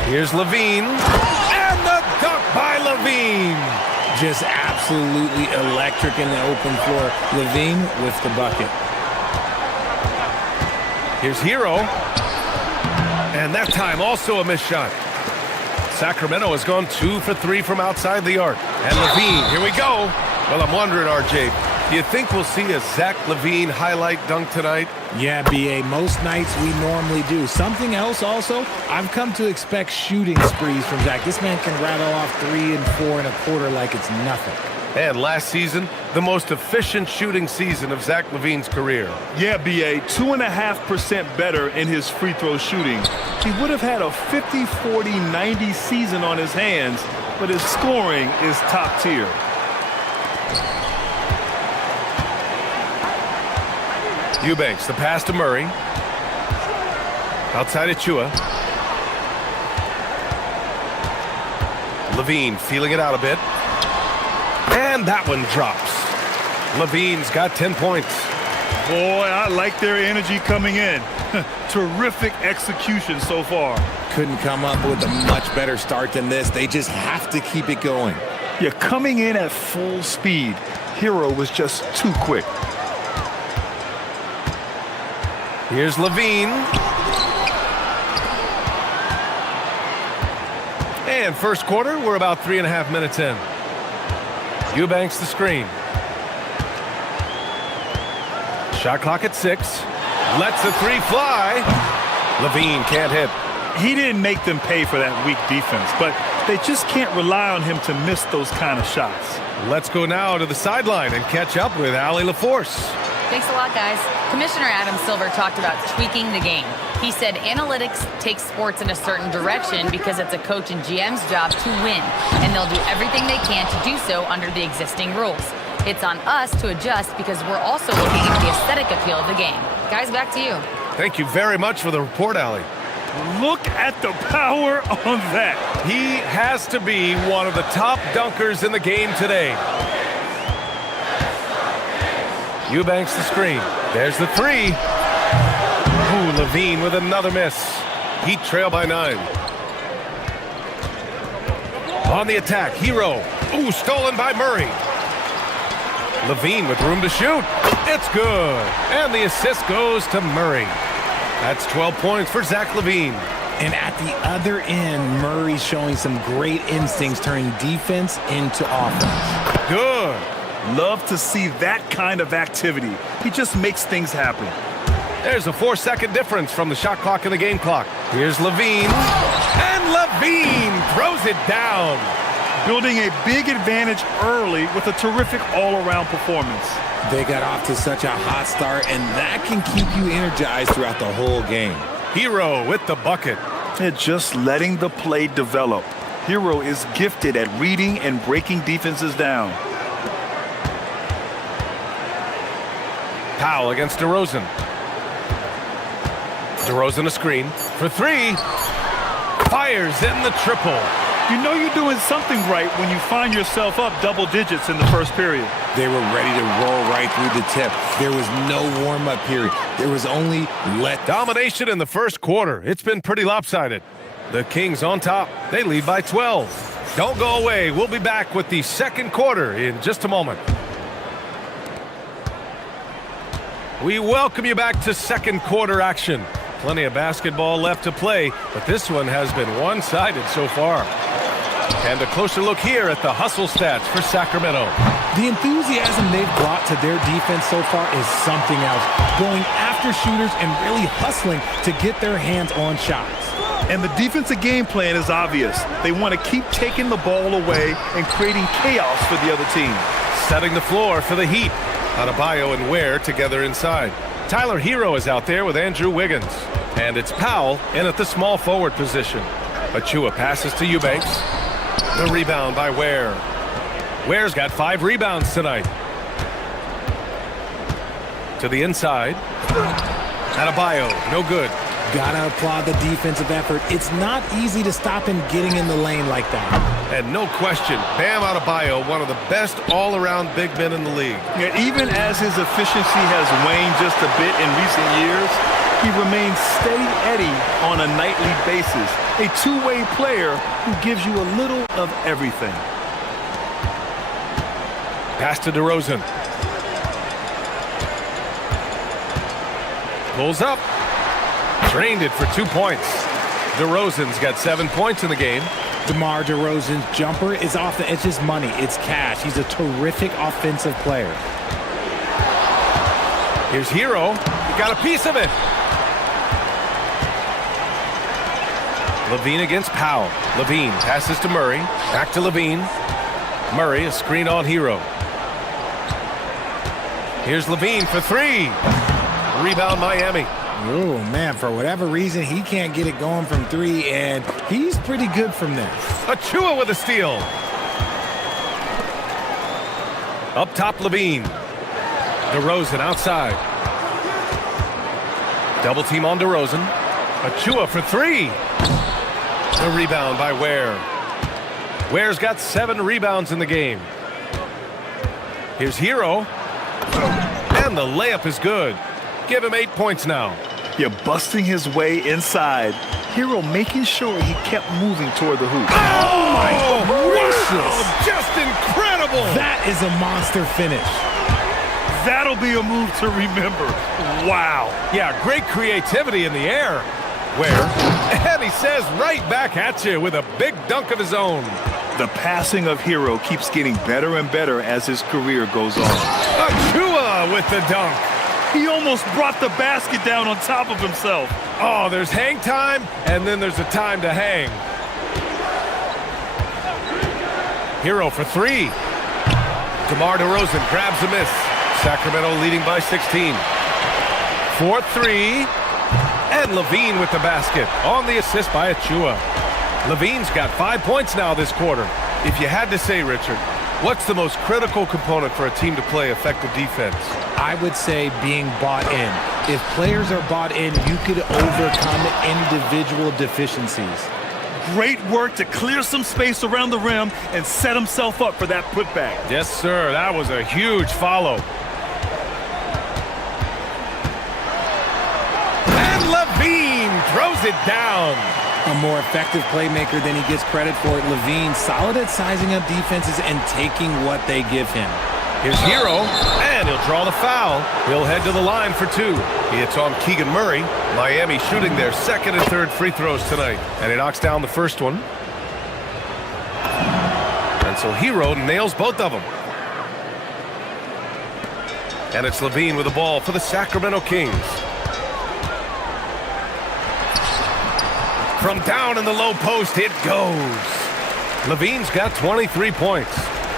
Here's Levine. And the dunk by Levine. Just absolutely electric in the open floor. Levine with the bucket. Here's Hero. And that time also a missed shot. Sacramento has gone 2 for 3 from outside the arc. And Levine, here we go. Well, I'm wondering, RJ, do you think we'll see a Zach LaVine highlight dunk tonight? Yeah, B.A., most nights we normally do. Something else also, I've come to expect shooting sprees from Zach. This man can rattle off 3 and 4 and a quarter like it's nothing. And last season, the most efficient shooting season of Zach LaVine's career. Yeah, B.A., 2.5% better in his free throw shooting. He would have had a 50, 40, 90 season on his hands, but his scoring is top tier. Eubanks, the pass to Murray. Outside Achua. Levine feeling it out a bit. And that one drops. Levine's got 10 points. Boy, I like their energy coming in. Terrific execution so far. Couldn't come up with a much better start than this. They just have to keep it going. Yeah, coming in at full speed. Hero was just too quick. Here's Levine. And first quarter, we're about 3.5 minutes in. Eubanks the screen. Shot clock at 6. Lets the 3 fly. Levine can't hit. He didn't make them pay for that weak defense, but they just can't rely on him to miss those kind of shots. Let's go now to the sideline and catch up with Allie LaForce. Thanks a lot, guys. Commissioner Adam Silver talked about tweaking the game. He said analytics takes sports in a certain direction because it's a coach and GM's job to win, and they'll do everything they can to do so under the existing rules. It's on us to adjust because we're also looking at the aesthetic appeal of the game. Guys, back to you. Thank you very much for the report, Allie. Look at the power on that. He has to be one of the top dunkers in the game today. Eubanks the screen. There's the 3. Ooh, Levine with another miss. Heat trail by 9. On the attack, Hero. Ooh, stolen by Murray. Levine with room to shoot. It's good. And the assist goes to Murray. That's 12 points for Zach Levine. And at the other end, Murray's showing some great instincts, turning defense into offense. Good. Love to see that kind of activity. He just makes things happen. There's a 4-second difference from the shot clock and the game clock. Here's Levine. And Levine throws it down. Building a big advantage early with a terrific all-around performance. They got off to such a hot start, and that can keep you energized throughout the whole game. Hero with the bucket. They're just letting the play develop. Hero is gifted at reading and breaking defenses down. Powell against DeRozan. DeRozan a screen for three. Fires in the triple. You know you're doing something right when you find yourself up double digits in the first period. They were ready to roll right through the tip. There was no warm-up period. There was only domination in the first quarter. It's been pretty lopsided. The Kings on top. They lead by 12. Don't go away. We'll be back with the second quarter in just a moment. We welcome you back to second quarter action. Plenty of basketball left to play, but this one has been one-sided so far. And a closer look here at the hustle stats for Sacramento. The enthusiasm they've brought to their defense so far is something else. Going after shooters and really hustling to get their hands on shots. And the defensive game plan is obvious. They want to keep taking the ball away and creating chaos for the other team. Setting the floor for the Heat. Adebayo and Ware together inside. Tyler Hero is out there with Andrew Wiggins. And it's Powell in at the small forward position. Achua passes to Eubanks. The rebound by Ware. Ware's got 5 rebounds tonight. To the inside. Adebayo, no good. Gotta applaud the defensive effort. It's not easy to stop him getting in the lane like that. And no question, Bam Adebayo, one of the best all-around big men in the league. Yeah, even as his efficiency has waned just a bit in recent years, he remains steady Eddie on a nightly basis. A two-way player who gives you a little of everything. Pass to DeRozan. Pulls up. Drained it for 2 points. DeRozan's got 7 points in the game. DeMar DeRozan's jumper is off the edge. It's money. It's cash. He's a terrific offensive player. Here's Hero. He got a piece of it. Levine against Powell. Levine passes to Murray. Back to Levine. Murray, a screen on Hero. Here's Levine for 3. Rebound Miami. Oh, man, for whatever reason, he can't get it going from 3, and he's pretty good from there. Achua with a steal. Up top, Levine. DeRozan outside. Double team on DeRozan. Achua for 3. The rebound by Ware. Ware's got 7 rebounds in the game. Here's Hero. And the layup is good. Give him 8 points now. You're busting his way inside. Hero making sure he kept moving toward the hoop. Oh my gracious! Just incredible! That is a monster finish. That'll be a move to remember. Wow. Yeah, great creativity in the air. Where? And he says right back at you with a big dunk of his own. The passing of Hero keeps getting better and better as his career goes on. Achua with the dunk. He almost brought the basket down on top of himself. Oh, there's hang time, and then there's a time to hang. Hero for 3. DeMar DeRozan grabs a miss. Sacramento leading by 16. 4-3. And Levine with the basket on the assist by Achua. Levine's got 5 points now this quarter. If you had to say, Richard, what's the most critical component for a team to play effective defense? I would say being bought in. If players are bought in, you could overcome individual deficiencies. Great work to clear some space around the rim and set himself up for that putback. Yes, sir. That was a huge follow. And Levine throws it down. A more effective playmaker than he gets credit for. Levine solid at sizing up defenses and taking what they give him. Here's Hero, and he'll draw the foul. He'll head to the line for two. It's on Keegan Murray. Miami shooting their second and third free throws tonight. And he knocks down the first one. And so Hero nails both of them. And it's Levine with the ball for the Sacramento Kings. From down in the low post, it goes. Levine's got 23 points.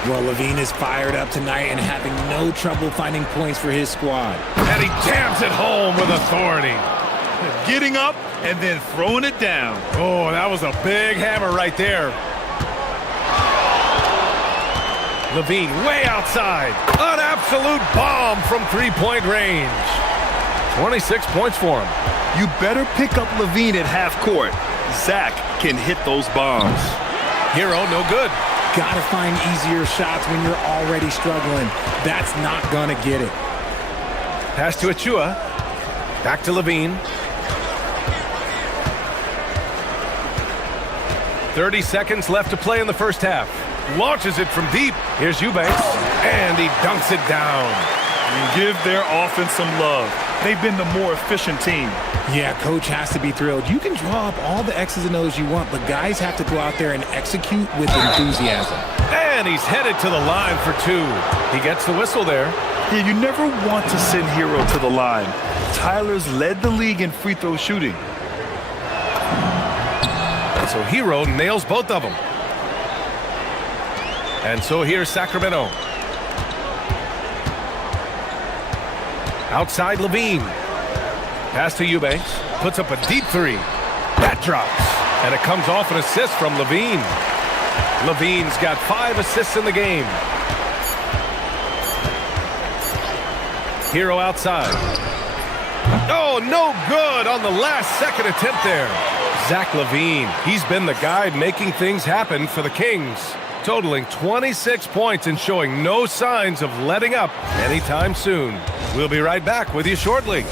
Well, Levine is fired up tonight and having no trouble finding points for his squad. And he jams it home with authority. Getting up and then throwing it down. Oh, that was a big hammer right there. Levine way outside. An absolute bomb from three-point range. 26 points for him. You better pick up Levine at half court. Zach can hit those bombs. Hero, no good. Gotta find easier shots when you're already struggling. That's not gonna get it. Pass to Achua. Back to Levine. 30 seconds left to play in the first half. Launches it from deep. Here's Eubanks. And he dunks it down. Give their offense some love. They've been the more efficient team. Yeah, coach has to be thrilled. You can draw up all the X's and O's you want, but guys have to go out there and execute with enthusiasm. And he's headed to the line for two. He gets the whistle there. Yeah, you never want to send Hero to the line. Tyler's led the league in free throw shooting. And so Hero nails both of them. And so here's Sacramento. Outside Levine. Pass to Eubanks. Puts up a deep three. That drops. And it comes off an assist from Levine. Levine's got 5 assists in the game. Hero outside. Oh, no good on the last second attempt there. Zach Levine. He's been the guy making things happen for the Kings. Totaling 26 points and showing no signs of letting up anytime soon. We'll be right back with you shortly.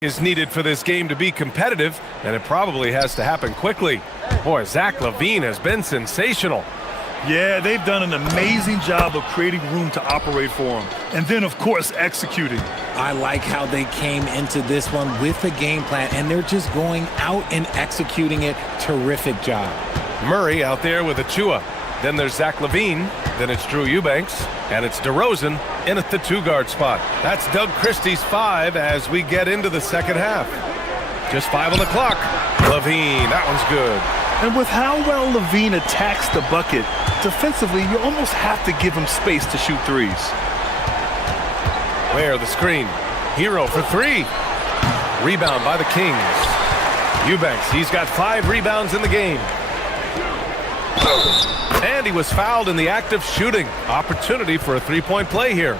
Is needed for this game to be competitive, and it probably has to happen quickly. Boy, Zach Levine has been sensational. Yeah, they've done an amazing job of creating room to operate for him. And then, of course, executing. I like how they came into this one with the game plan, and they're just going out and executing it. Terrific job. Murray out there with Achua. Then there's Zach Levine. Then it's Drew Eubanks. And it's DeRozan in at the two-guard spot. That's Doug Christie's 5 as we get into the second half. Just 5 on the clock. Levine, that one's good. And with how well Levine attacks the bucket, defensively, you almost have to give him space to shoot threes. Where the screen. Hero for 3. Rebound by the Kings. Eubanks, he's got 5 rebounds in the game. And he was fouled in the act of shooting. Opportunity for a three-point play here.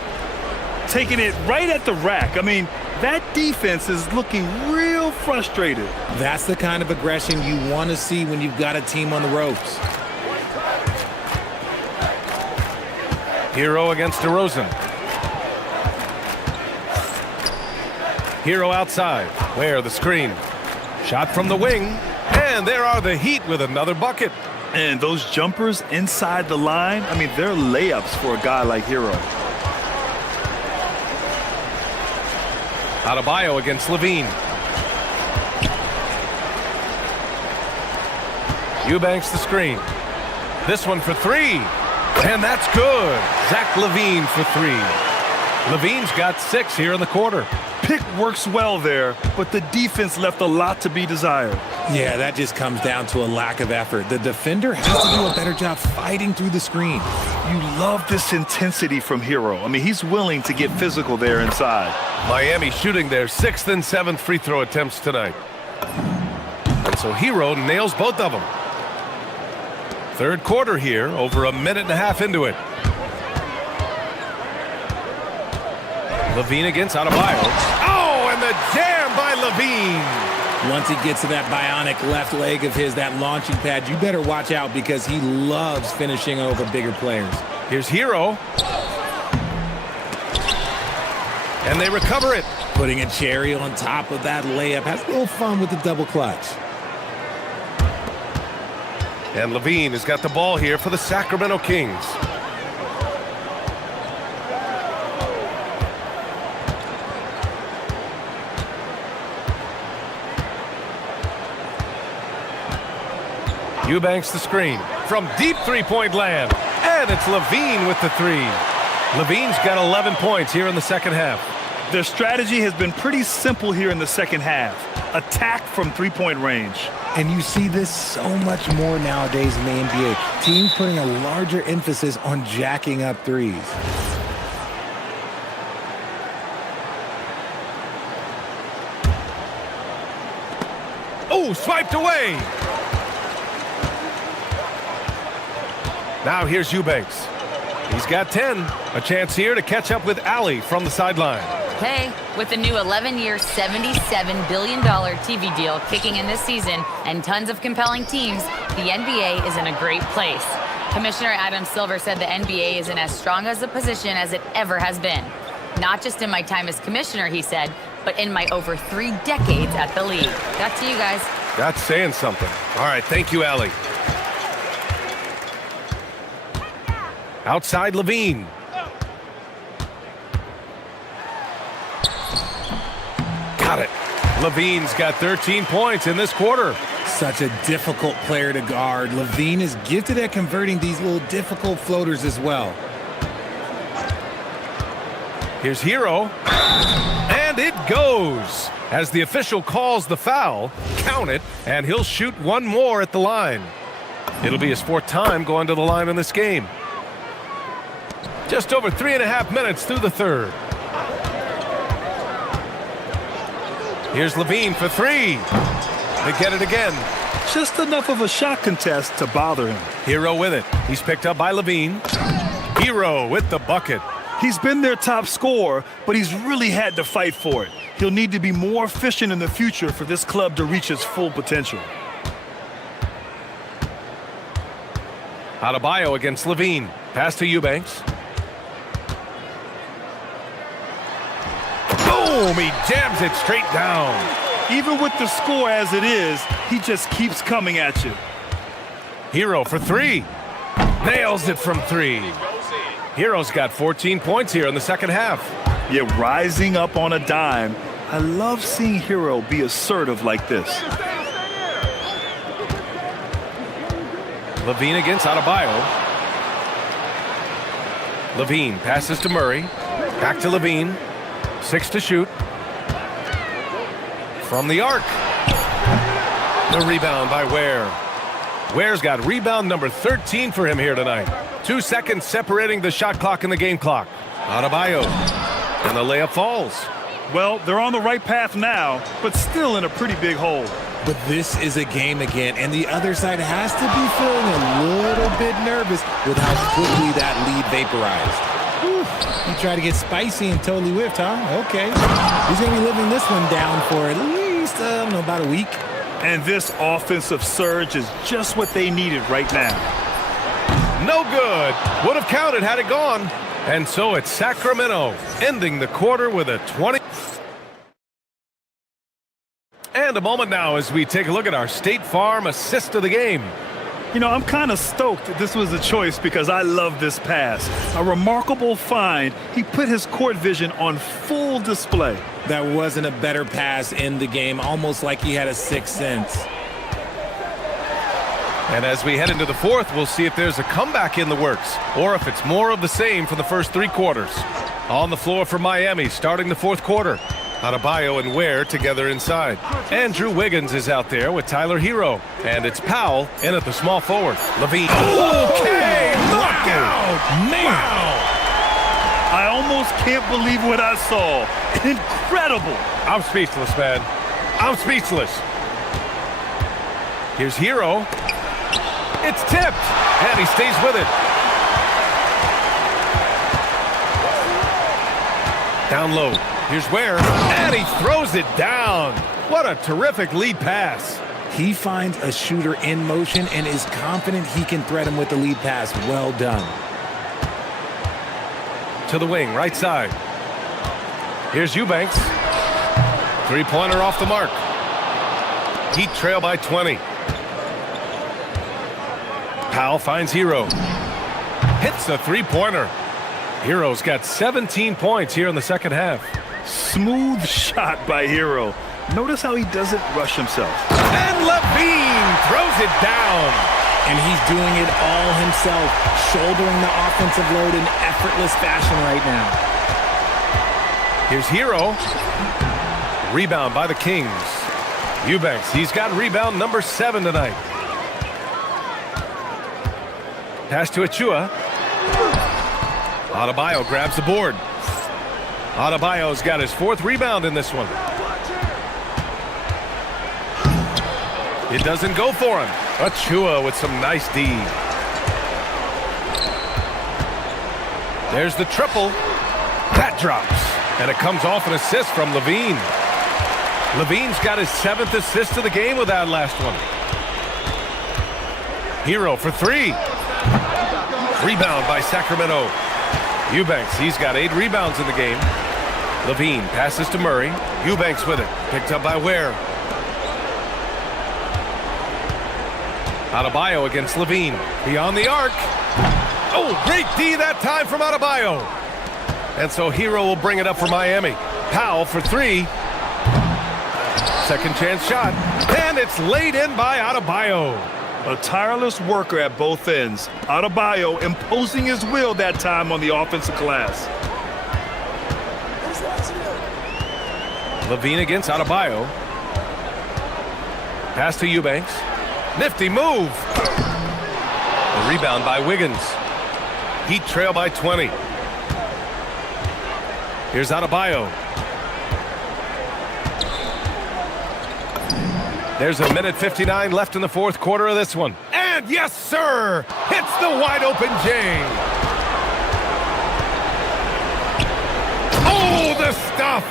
Taking it right at the rack. I mean, that defense is looking real frustrated. That's the kind of aggression you want to see when you've got a team on the ropes. Hero against DeRozan. Hero outside. Where the screen. Shot from the wing. And there are the Heat with another bucket. And those jumpers inside the line, I mean, they're layups for a guy like Hero. Adebayo against Levine. Eubanks the screen. This one for three. And that's good. Zach Levine for three. Levine's got 6 here in the quarter. Pick works well there, but the defense left a lot to be desired. Yeah, that just comes down to a lack of effort. The defender has to do a better job fighting through the screen. You love this intensity from Hero. I mean, he's willing to get physical there inside. Miami shooting their 6th and 7th free throw attempts tonight. And so Hero nails both of them. Third quarter here, over a minute and a half into it. Levine against Adebayo. Oh, and the jam by Levine. Once he gets to that bionic left leg of his, that launching pad, you better watch out because he loves finishing over bigger players. Here's Hero. And they recover it. Putting a cherry on top of that layup. Has a little fun with the double clutch. And Levine has got the ball here for the Sacramento Kings. Eubanks the screen from deep three-point land. And it's Levine with the three. Levine's got 11 points here in the second half. Their strategy has been pretty simple here in the second half. Attack from three-point range. And you see this so much more nowadays in the NBA. Teams putting a larger emphasis on jacking up threes. Oh, swiped away. Now here's Eubanks. He's got 10. A chance here to catch up with Allie from the sideline. Hey, with the new 11-year, $77 billion TV deal kicking in this season and tons of compelling teams, the NBA is in a great place. Commissioner Adam Silver said the NBA is in as strong as a position as it ever has been. Not just in my time as commissioner, he said, but in my over 3 decades at the league. Back to you guys. That's saying something. All right, thank you, Allie. Outside Levine. Got it. Levine's got 13 points in this quarter. Such a difficult player to guard. Levine is gifted at converting these little difficult floaters as well. Here's Hero. And it goes. As the official calls the foul, count it, and he'll shoot one more at the line. It'll be his 4th time going to the line in this game. Just over 3.5 minutes through the third. Here's Levine for three. They get it again. Just enough of a shot contest to bother him. Hero with it. He's picked up by Levine. Hero with the bucket. He's been their top scorer, but he's really had to fight for it. He'll need to be more efficient in the future for this club to reach its full potential. Adebayo against Levine. Pass to Eubanks. Boom! He jams it straight down. Even with the score as it is, he just keeps coming at you. Hero for three. Nails it from three. Hero's got 14 points here in the second half. Yeah, rising up on a dime. I love seeing Hero be assertive like this. Levine against Adebayo. Levine passes to Murray. Back to Levine. 6 to shoot. From the arc. The rebound by Ware. Ware's got rebound number 13 for him here tonight. 2 seconds separating the shot clock and the game clock. Adebayo. And the layup falls. Well, they're on the right path now, but still in a pretty big hole. But this is a game again, and the other side has to be feeling a little bit nervous with how quickly that lead vaporized. Whew. He tried to get spicy and totally whiffed, huh? Okay. He's going to be living this one down for at least, I don't know, about a week. And this offensive surge is just what they needed right now. No good. Would have counted had it gone. And so it's Sacramento ending the quarter with a 20. And a moment now as we take a look at our State Farm assist of the game. You know, I'm kind of stoked that this was a choice because I love this pass. A remarkable find. He put his court vision on full display. That wasn't a better pass in the game, almost like he had a sixth sense. And as we head into the fourth, we'll see if there's a comeback in the works or if it's more of the same for the first 3 quarters. On the floor for Miami, starting the fourth quarter. Adebayo and Ware together inside. Andrew Wiggins is out there with Tyler Hero. And it's Powell in at the small forward. Levine. Okay, knockout! Man! Wow! I almost can't believe what I saw. Incredible! I'm speechless, man. I'm speechless. Here's Hero. It's tipped, and he stays with it. Down low. Here's Ware, and he throws it down. What a terrific lead pass. He finds a shooter in motion and is confident he can thread him with the lead pass. Well done. To the wing, right side. Here's Eubanks. Three-pointer off the mark. Heat trail by 20. Powell finds Hero. Hits a three-pointer. Hero's got 17 points here in the second half. Smooth shot by Hero. Notice how he doesn't rush himself. And Levine throws it down. And he's doing it all himself, shouldering the offensive load in effortless fashion right now. Here's Hero. Rebound by the Kings. Eubanks, he's got rebound number 7 tonight. Pass to Achua. Adebayo grabs the board. Adebayo's got his 4th rebound in this one. It doesn't go for him. Achua with some nice D. There's the triple. That drops. And it comes off an assist from Levine. Levine's got his 7th assist of the game with that last one. Hero for 3. Rebound by Sacramento. Eubanks, he's got 8 rebounds in the game. Levine passes to Murray. Eubanks with it. Picked up by Ware. Adebayo against Levine. Beyond the arc. Oh, great D that time from Adebayo. And so Hero will bring it up for Miami. Powell for 3. Second chance shot. And it's laid in by Adebayo. A tireless worker at both ends. Adebayo imposing his will that time on the offensive glass. Levine against Adebayo. Pass to Eubanks. Nifty move. The rebound by Wiggins. Heat trail by 20. Here's Adebayo. There's a minute 59 left in the fourth quarter of this one. And yes, sir! Hits the wide open J. Oh, the stuff!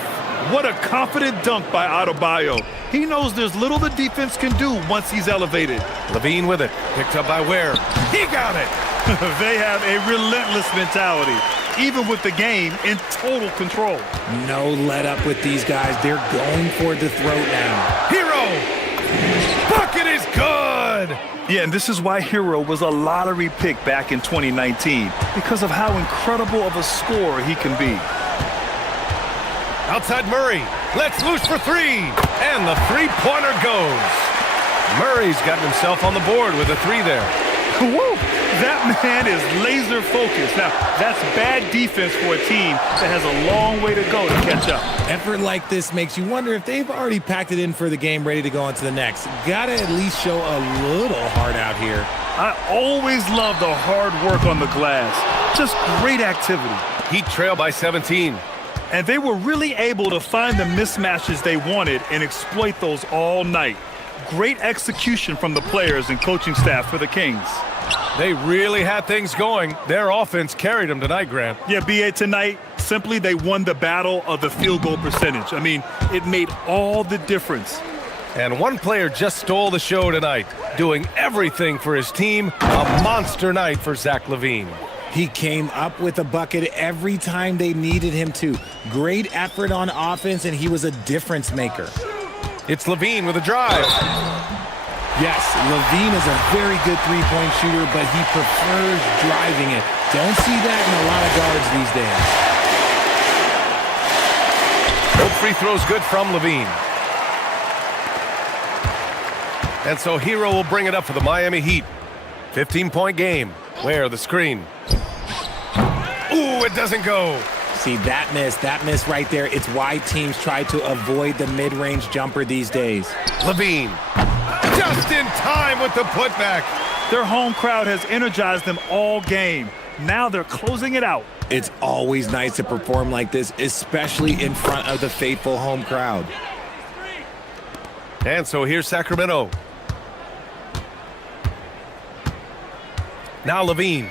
What a confident dunk by Adebayo. He knows there's little the defense can do once he's elevated. Levine with it. Picked up by Ware. He got it! They have a relentless mentality, even with the game in total control. No let up with these guys. They're going for the throat now. Hero! Bucket is good! Yeah, and this is why Hero was a lottery pick back in 2019, because of how incredible of a scorer he can be. Outside Murray. Let's loose for 3. And the three-pointer goes. Murray's gotten himself on the board with a 3 there. Woo! That man is laser focused. Now, that's bad defense for a team that has a long way to go to catch up. Effort like this makes you wonder if they've already packed it in for the game, ready to go on to the next. Gotta at least show a little heart out here. I always love the hard work on the glass. Just great activity. Heat trail by 17. And they were really able to find the mismatches they wanted and exploit those all night. Great execution from the players and coaching staff for the Kings. They really had things going. Their offense carried them tonight, Grant. Yeah, B.A., tonight, simply they won the battle of the field goal percentage. I mean, it made all the difference. And one player just stole the show tonight, doing everything for his team. A monster night for Zach LaVine. He came up with a bucket every time they needed him to. Great effort on offense, and he was a difference maker. It's LaVine with a drive. Yes, LaVine is a very good three-point shooter, but he prefers driving it. Don't see that in a lot of guards these days. Both free throws good from LaVine. And so Hero will bring it up for the Miami Heat. 15-point game. Where? The screen. Ooh, it doesn't go. See, that miss right there, it's why teams try to avoid the mid-range jumper these days. Levine, just in time with the putback. Their home crowd has energized them all game. Now they're closing it out. It's always nice to perform like this, especially in front of the faithful home crowd. And so here's Sacramento. Now Levine.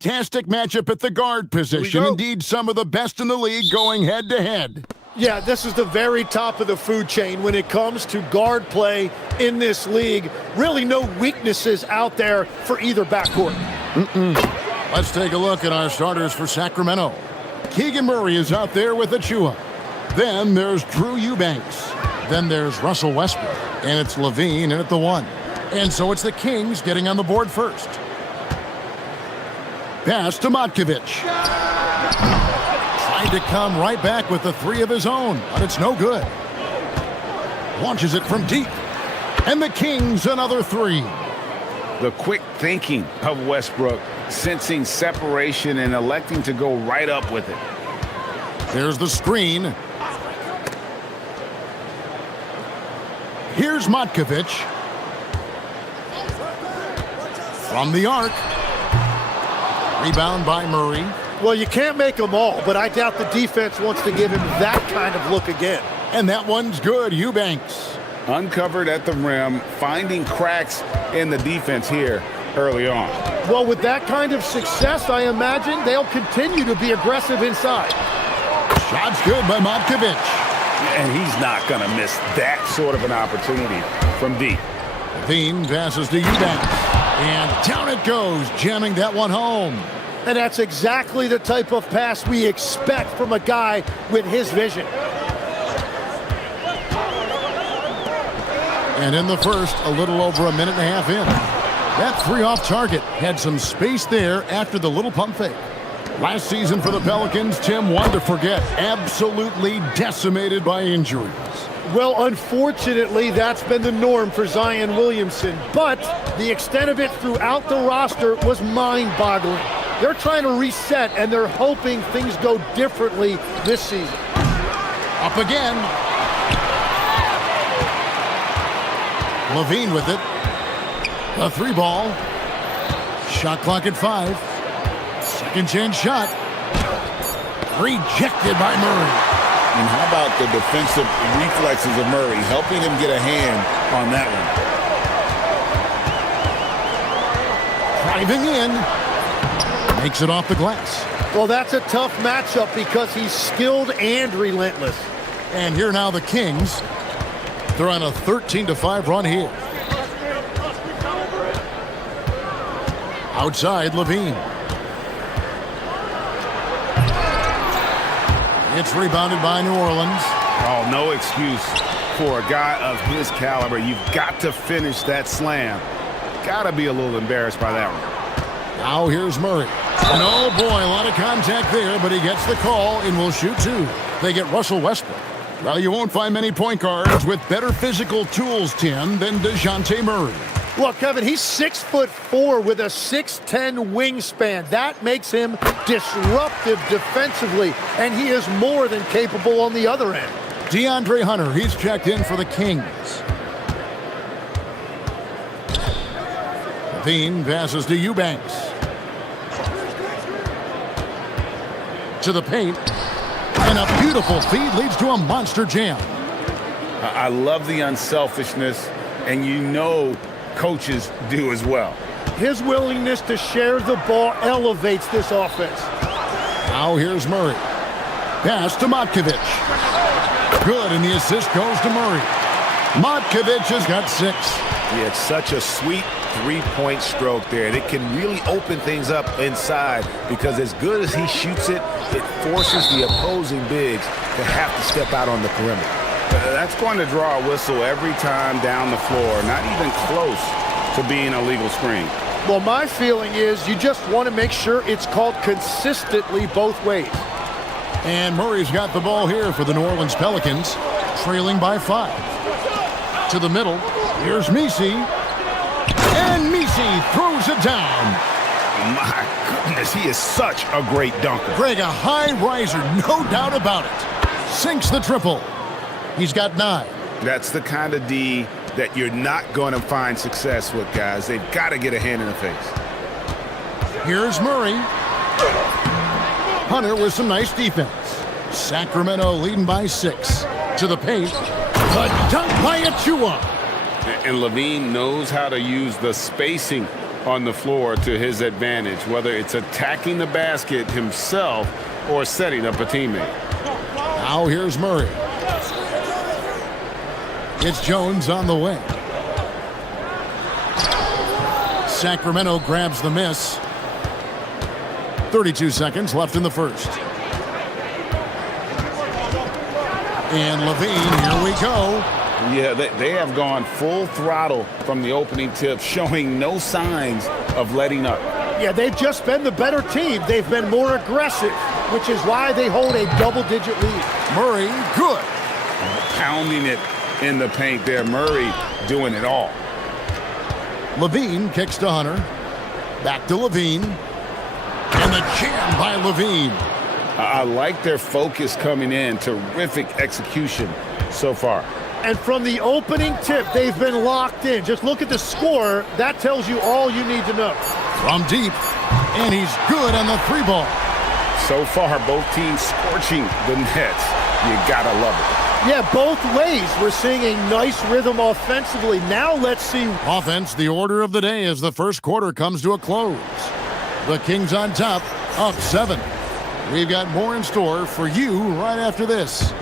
Fantastic matchup at the guard position. Indeed, some of the best in the league going head-to-head. Yeah, this is the very top of the food chain when it comes to guard play in this league. Really no weaknesses out there for either backcourt. Let's take a look at our starters for Sacramento. Keegan Murray is out there with Achua. Then there's Drew Eubanks. Then there's Russell Westbrook. And it's Levine in at the 1. And so it's the Kings getting on the board first. Pass to Matkovic. Tried to come right back with the 3 of his own, but it's no good. Launches it from deep. And the Kings another 3. The quick thinking of Westbrook, sensing separation and electing to go right up with it. There's the screen. Here's Matkovic. From the arc. Rebound by Murray. Well, you can't make them all, but I doubt the defense wants to give him that kind of look again. And that one's good, Eubanks. Uncovered at the rim, finding cracks in the defense here early on. Well, with that kind of success, I imagine they'll continue to be aggressive inside. Shot's good by Matkovic. And he's not going to miss that sort of an opportunity from deep. Levine passes to Eubanks. And down it goes, jamming that one home. And that's exactly the type of pass we expect from a guy with his vision. And in the first, a little over a minute and a half in. That 3 off target had some space there after the little pump fake. Last season for the Pelicans, Tim, one to forget, absolutely decimated by injuries. Well, unfortunately, that's been the norm for Zion Williamson, but the extent of it throughout the roster was mind-boggling. They're trying to reset, and they're hoping things go differently this season. Up again. Levine with it. The 3 ball. Shot clock at 5. Second chance shot. Rejected by Murray. And how about the defensive reflexes of Murray, helping him get a hand on that one. Driving in. Makes it off the glass. Well, that's a tough matchup because he's skilled and relentless. And here now the Kings. They're on a 13-5 run here. Outside, Levine. It's rebounded by New Orleans. Oh, no excuse for a guy of his caliber. You've got to finish that slam. Got to be a little embarrassed by that one. Now here's Murray. And oh boy, a lot of contact there, but he gets the call and will shoot 2. They get Russell Westbrook. Well, you won't find many point guards with better physical tools, Tim, than DeJounte Murray. Look, Kevin, he's 6'4" with a 6'10" wingspan. That makes him disruptive defensively, and he is more than capable on the other end. DeAndre Hunter, he's checked in for the Kings. Levine passes to Eubanks. To the paint. And a beautiful feed leads to a monster jam. I love the unselfishness, and you know coaches do as well. His willingness to share the ball elevates this offense. Now here's Murray. Pass to Matkovic. Good, and the assist goes to Murray. Matkovic has got 6. Yeah, it's such a sweet three-point stroke there, and it can really open things up inside because as good as he shoots it, it forces the opposing bigs to have to step out on the perimeter. That's going to draw a whistle every time down the floor, not even close to being a legal screen. Well, my feeling is you just want to make sure it's called consistently both ways. And Murray's got the ball here for the New Orleans Pelicans, trailing by 5. To the middle, here's Messi. And Messi throws it down. My goodness, he is such a great dunker. Greg, a high riser, no doubt about it. Sinks the triple. He's got 9. That's the kind of D that you're not going to find success with, guys. They've got to get a hand in the face. Here's Murray. Hunter with some nice defense. Sacramento leading by 6. To the paint. The dunk by Achua. And Levine knows how to use the spacing on the floor to his advantage, whether it's attacking the basket himself or setting up a teammate. Now here's Murray. It's Jones on the wing. Sacramento grabs the miss. 32 seconds left in the first. And Levine, here we go. Yeah, they have gone full throttle from the opening tip, showing no signs of letting up. Yeah, they've just been the better team. They've been more aggressive, which is why they hold a double-digit lead. Murray, good. Pounding it in the paint there. Murray doing it all. Levine kicks to Hunter. Back to Levine. And the jam by Levine. I like their focus coming in. Terrific execution so far. And from the opening tip, they've been locked in. Just look at the score. That tells you all you need to know. From deep. And he's good on the three ball. So far, both teams scorching the nets. You gotta love it. Yeah, both ways. We're seeing a nice rhythm offensively. Now let's see. Offense, the order of the day as the first quarter comes to a close. The Kings on top, up 7. We've got more in store for you right after this.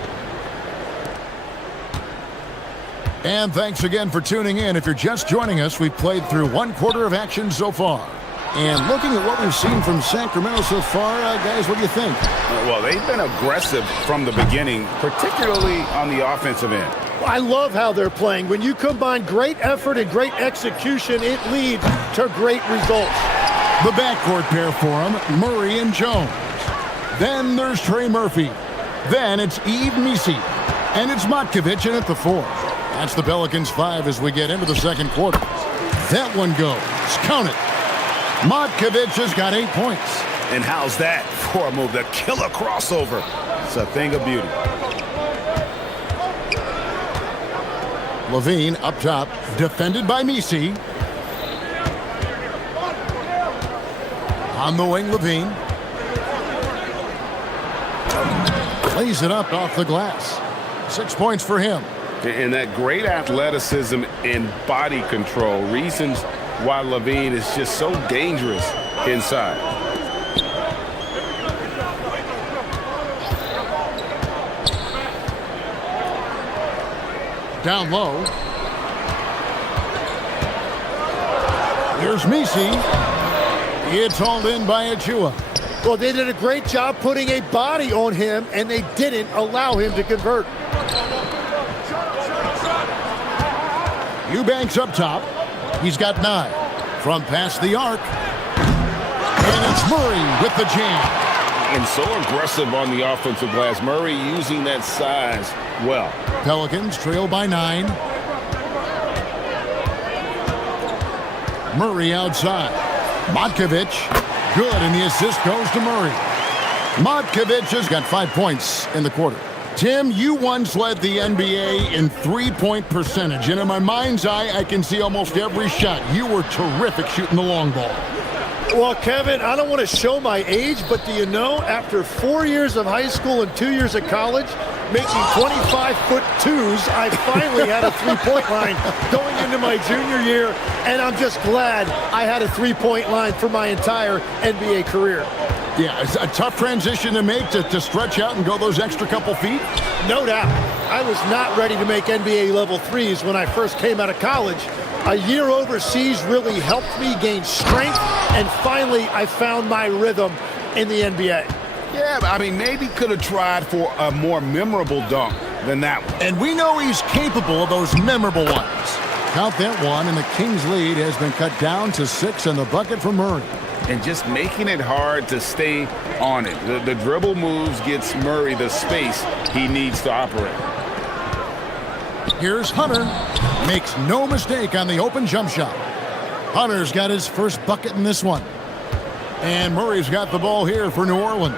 And thanks again for tuning in. If you're just joining us, we've played through one quarter of action so far. And looking at what we've seen from Sacramento so far, guys, what do you think? Well, they've been aggressive from the beginning, particularly on the offensive end. I love how they're playing. When you combine great effort and great execution, it leads to great results. The backcourt pair for them, Murray and Jones. Then there's Trey Murphy. Then it's Yves Missi. And it's Matkovic in at the 4. That's the Pelicans' 5 as we get into the second quarter. That one goes. Count it. Matkovic has got 8 points. And how's that for a move? The killer crossover. It's a thing of beauty. Levine up top, defended by Missi. On the wing, Levine. Lays it up off the glass. 6 points for him. And that great athleticism and body control, reasons why Levine is just so dangerous inside. Down low. Here's Missi. It's hauled in by Achua. Well, they did a great job putting a body on him, and they didn't allow him to convert. Eubanks up top. He's got 9. From past the arc. And it's Murray with the jam. And so aggressive on the offensive glass. Murray using that size well. Pelicans trail by 9. Murray outside. Matkovic. Good, and the assist goes to Murray. Matkovic has got 5 points in the quarter. Tim, you once led the NBA in three-point percentage, and in my mind's eye, I can see almost every shot. You were terrific shooting the long ball. Well, Kevin, I don't want to show my age, but do you know, after 4 years of high school and 2 years of college, making 25'2", I finally had a three-point line going into my junior year, and I'm just glad I had a three-point line for my entire NBA career. Yeah, it's a tough transition to make to stretch out and go those extra couple feet. No doubt. I was not ready to make NBA level threes when I first came out of college. A year overseas really helped me gain strength, and finally I found my rhythm in the NBA. Yeah, I mean, maybe could have tried for a more memorable dunk than that one. And we know he's capable of those memorable ones. Count that one, and the Kings' lead has been cut down to 6 in the bucket for Murray. And just making it hard to stay on it. The dribble moves gets Murray the space he needs to operate. Here's Hunter. Makes no mistake on the open jump shot. Hunter's got his first bucket in this one. And Murray's got the ball here for New Orleans.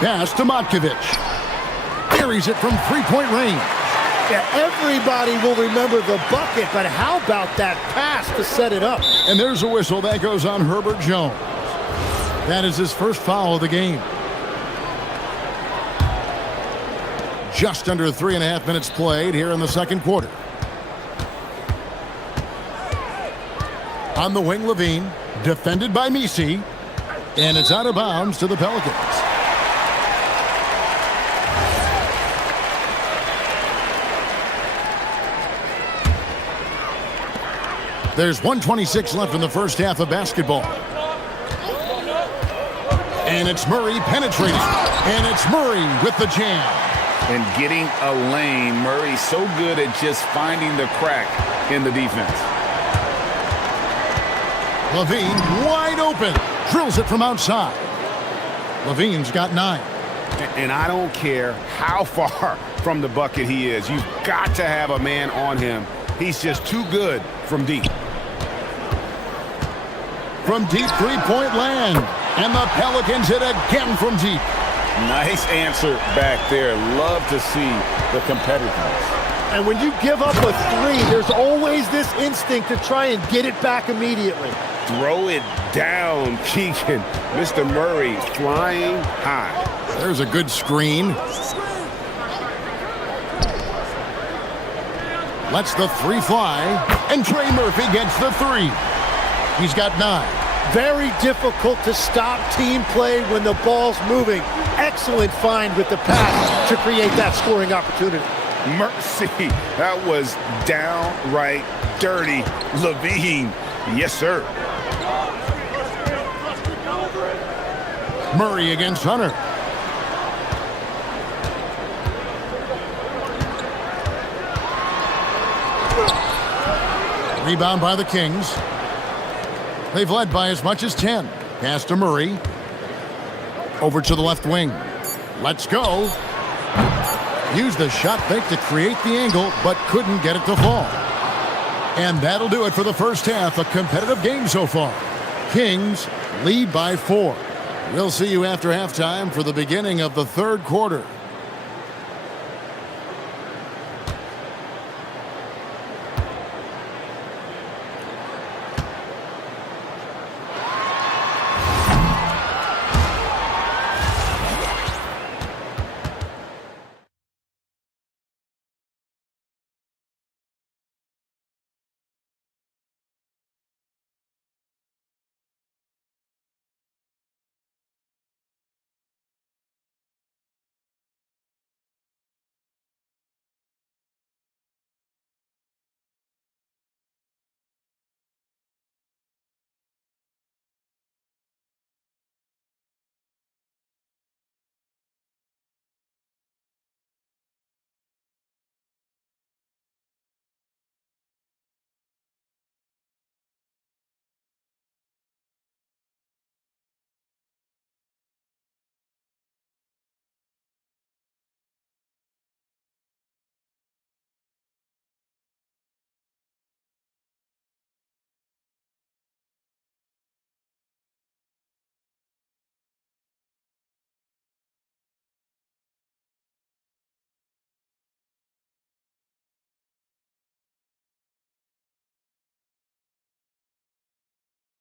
Pass to Matkovic. Buries it from three-point range. Yeah, everybody will remember the bucket, but how about that pass to set it up? And there's a whistle that goes on Herbert Jones. That is his first foul of the game. Just under 3.5 minutes played here in the second quarter. On the wing, Levine, defended by Misi, and it's out of bounds to the Pelicans. There's 1:26 left in the first half of basketball. And it's Murray penetrating. And it's Murray with the jam. And getting a lane. Murray's so good at just finding the crack in the defense. Levine wide open. Drills it from outside. Levine's got 9. And I don't care how far from the bucket he is. You've got to have a man on him. He's just too good from deep. From deep three-point land. And the Pelicans hit again from deep. Nice answer back there. Love to see the competitiveness. And when you give up a 3, there's always this instinct to try and get it back immediately. Throw it down, Keegan. Mr. Murray flying high. There's a good screen. Lets the 3 fly. And Trey Murphy gets the 3. He's got 9. Very difficult to stop team play when the ball's moving. Excellent find with the pass to create that scoring opportunity. Mercy. That was downright dirty. Levine. Yes, sir. Murray against Hunter. Rebound by the Kings. They've led by as much as 10. Pass to Murray. Over to the left wing. Let's go. Used the shot fake to create the angle, but couldn't get it to fall. And that'll do it for the first half. A competitive game so far. Kings lead by 4. We'll see you after halftime for the beginning of the third quarter.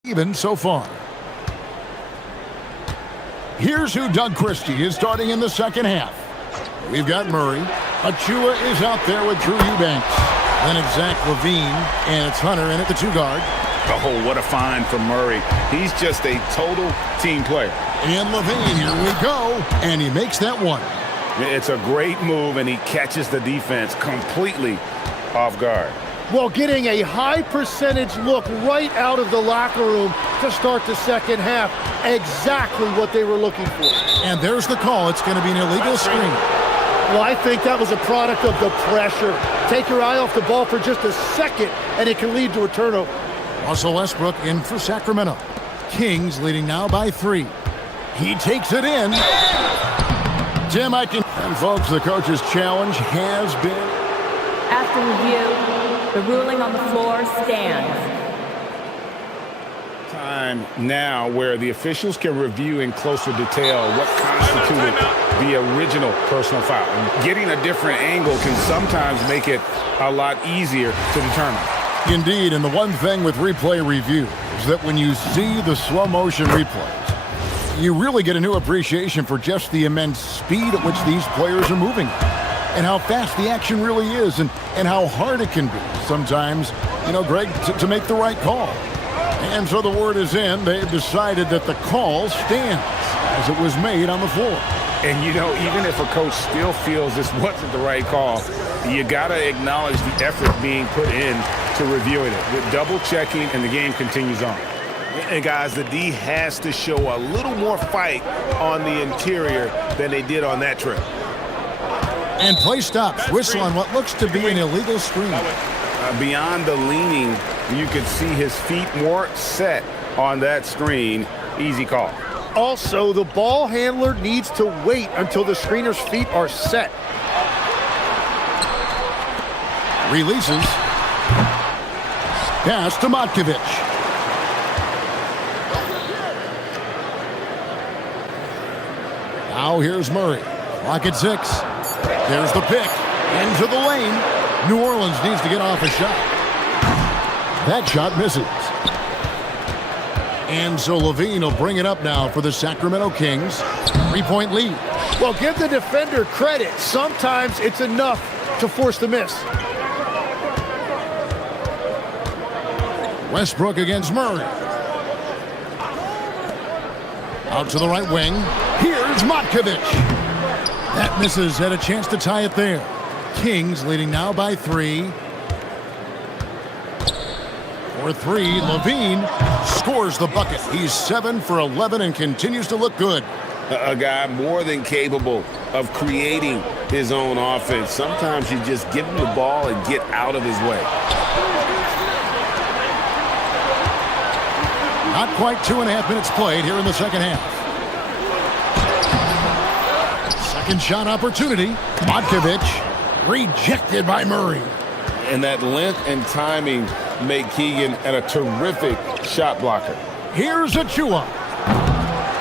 Even so far. Here's who Doug Christie is starting in the second half. We've got Murray. Achua is out there with Drew Eubanks. Then it's Zach Levine, and it's Hunter in at the 2 guard. Oh, what a find from Murray. He's just a total team player. And Levine, here we go. And he makes that one. It's a great move, and he catches the defense completely off guard. Well, getting a high percentage look right out of the locker room to start the second half. Exactly what they were looking for. And there's the call. It's going to be an illegal screen. Well, I think that was a product of the pressure. Take your eye off the ball for just a second, and it can lead to a turnover. Russell Westbrook in for Sacramento. Kings leading now by 3. He takes it in. Jim, I can... And folks, the coach's challenge has been... After review, the ruling on the floor stands. Time now where the officials can review in closer detail what constituted the original personal foul. Getting a different angle can sometimes make it a lot easier to determine. Indeed, and the one thing with replay review is that when you see the slow motion replays, you really get a new appreciation for just the immense speed at which these players are moving and how fast the action really is and how hard it can be sometimes, you know, Greg, to make the right call. And so the word is in. They've decided that the call stands as it was made on the floor. And, you know, even if a coach still feels this wasn't the right call, you got to acknowledge the effort being put in to reviewing it with double checking, and the game continues on. And, guys, the D has to show a little more fight on the interior than they did on that trip. And play stops. Whistle on what looks to be an illegal screen. Beyond the leaning, you could see his feet more set on that screen. Easy call. Also, the ball handler needs to wait until the screener's feet are set. Releases. Pass to Matkovic. Now here's Murray. Clock at 6. There's the pick. Into the lane. New Orleans needs to get off a shot. That shot misses. And so Levine will bring it up now for the Sacramento Kings. 3-point lead. Well, give the defender credit. Sometimes it's enough to force the miss. Westbrook against Murray. Out to the right wing. Here's Matkovic. That misses. Had a chance to tie it there. Kings leading now by 3. For 3, Levine scores the bucket. He's 7 for 11 and continues to look good. A guy more than capable of creating his own offense. Sometimes you just give him the ball and get out of his way. Not quite 2.5 minutes played here in the second half. Second shot opportunity. Matkovic rejected by Murray. And that length and timing make Keegan a terrific shot blocker. Here's Achua.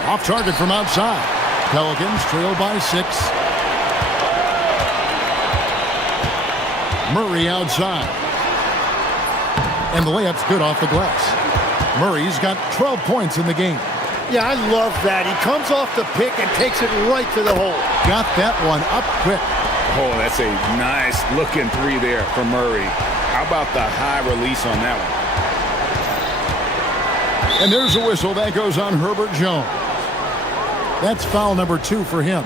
Off target from outside. Pelicans trail by 6. Murray outside. And the layup's good off the glass. Murray's got 12 points in the game. Yeah, I love that. He comes off the pick and takes it right to the hole. Got that one up quick. Oh, that's a nice looking 3 there for Murray. How about the high release on that one? And there's a whistle that goes on Herbert Jones. That's foul number 2 for him.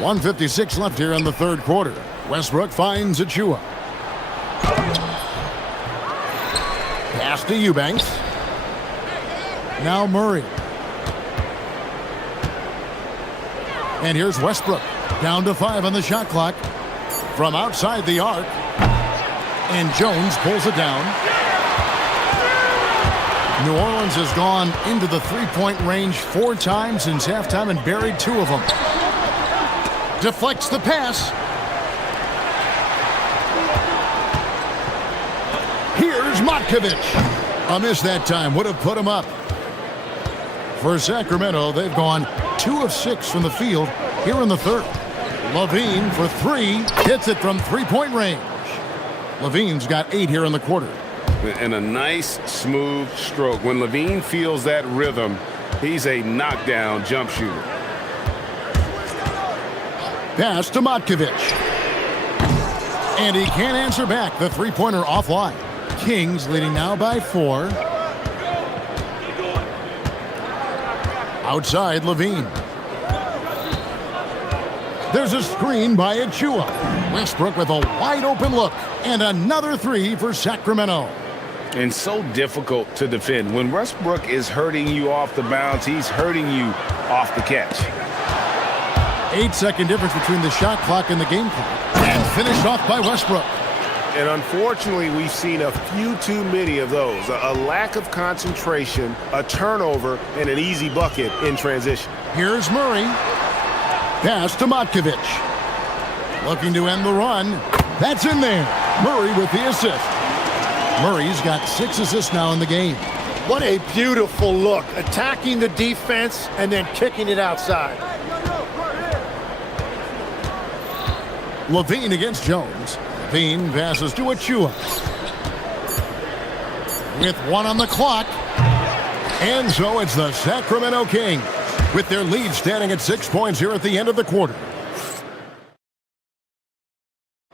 .156 left here in the third quarter. Westbrook finds Achua. Pass to Eubanks. Now Murray. And here's Westbrook. Down to 5 on the shot clock. From outside the arc. And Jones pulls it down. New Orleans has gone into the three-point range 4 times since halftime and buried 2 of them. Deflects the pass. Here's Matkovic. A miss that time. Would have put him up. For Sacramento, they've gone 2 of 6 from the field here in the third. Levine for 3. Hits it from three-point range. Levine's got 8 here in the quarter. And a nice, smooth stroke. When Levine feels that rhythm, he's a knockdown jump shooter. Pass to Matkovic. And he can't answer back. The three-pointer offline. Kings leading now by 4. Outside, Levine. There's a screen by Achua. Westbrook with a wide-open look. And another 3 for Sacramento. And so difficult to defend. When Westbrook is hurting you off the bounce, he's hurting you off the catch. 8-second difference between the shot clock and the game clock. And finished off by Westbrook. And unfortunately, we've seen a few too many of those. A lack of concentration, a turnover, and an easy bucket in transition. Here's Murray. Pass to Matkovic. Looking to end the run. That's in there. Murray with the assist. Murray's got 6 assists now in the game. What a beautiful look. Attacking the defense and then kicking it outside. Levine against Jones. Levine passes to Achua. With 1 on the clock. And so it's the Sacramento Kings with their lead standing at 6 points here at the end of the quarter.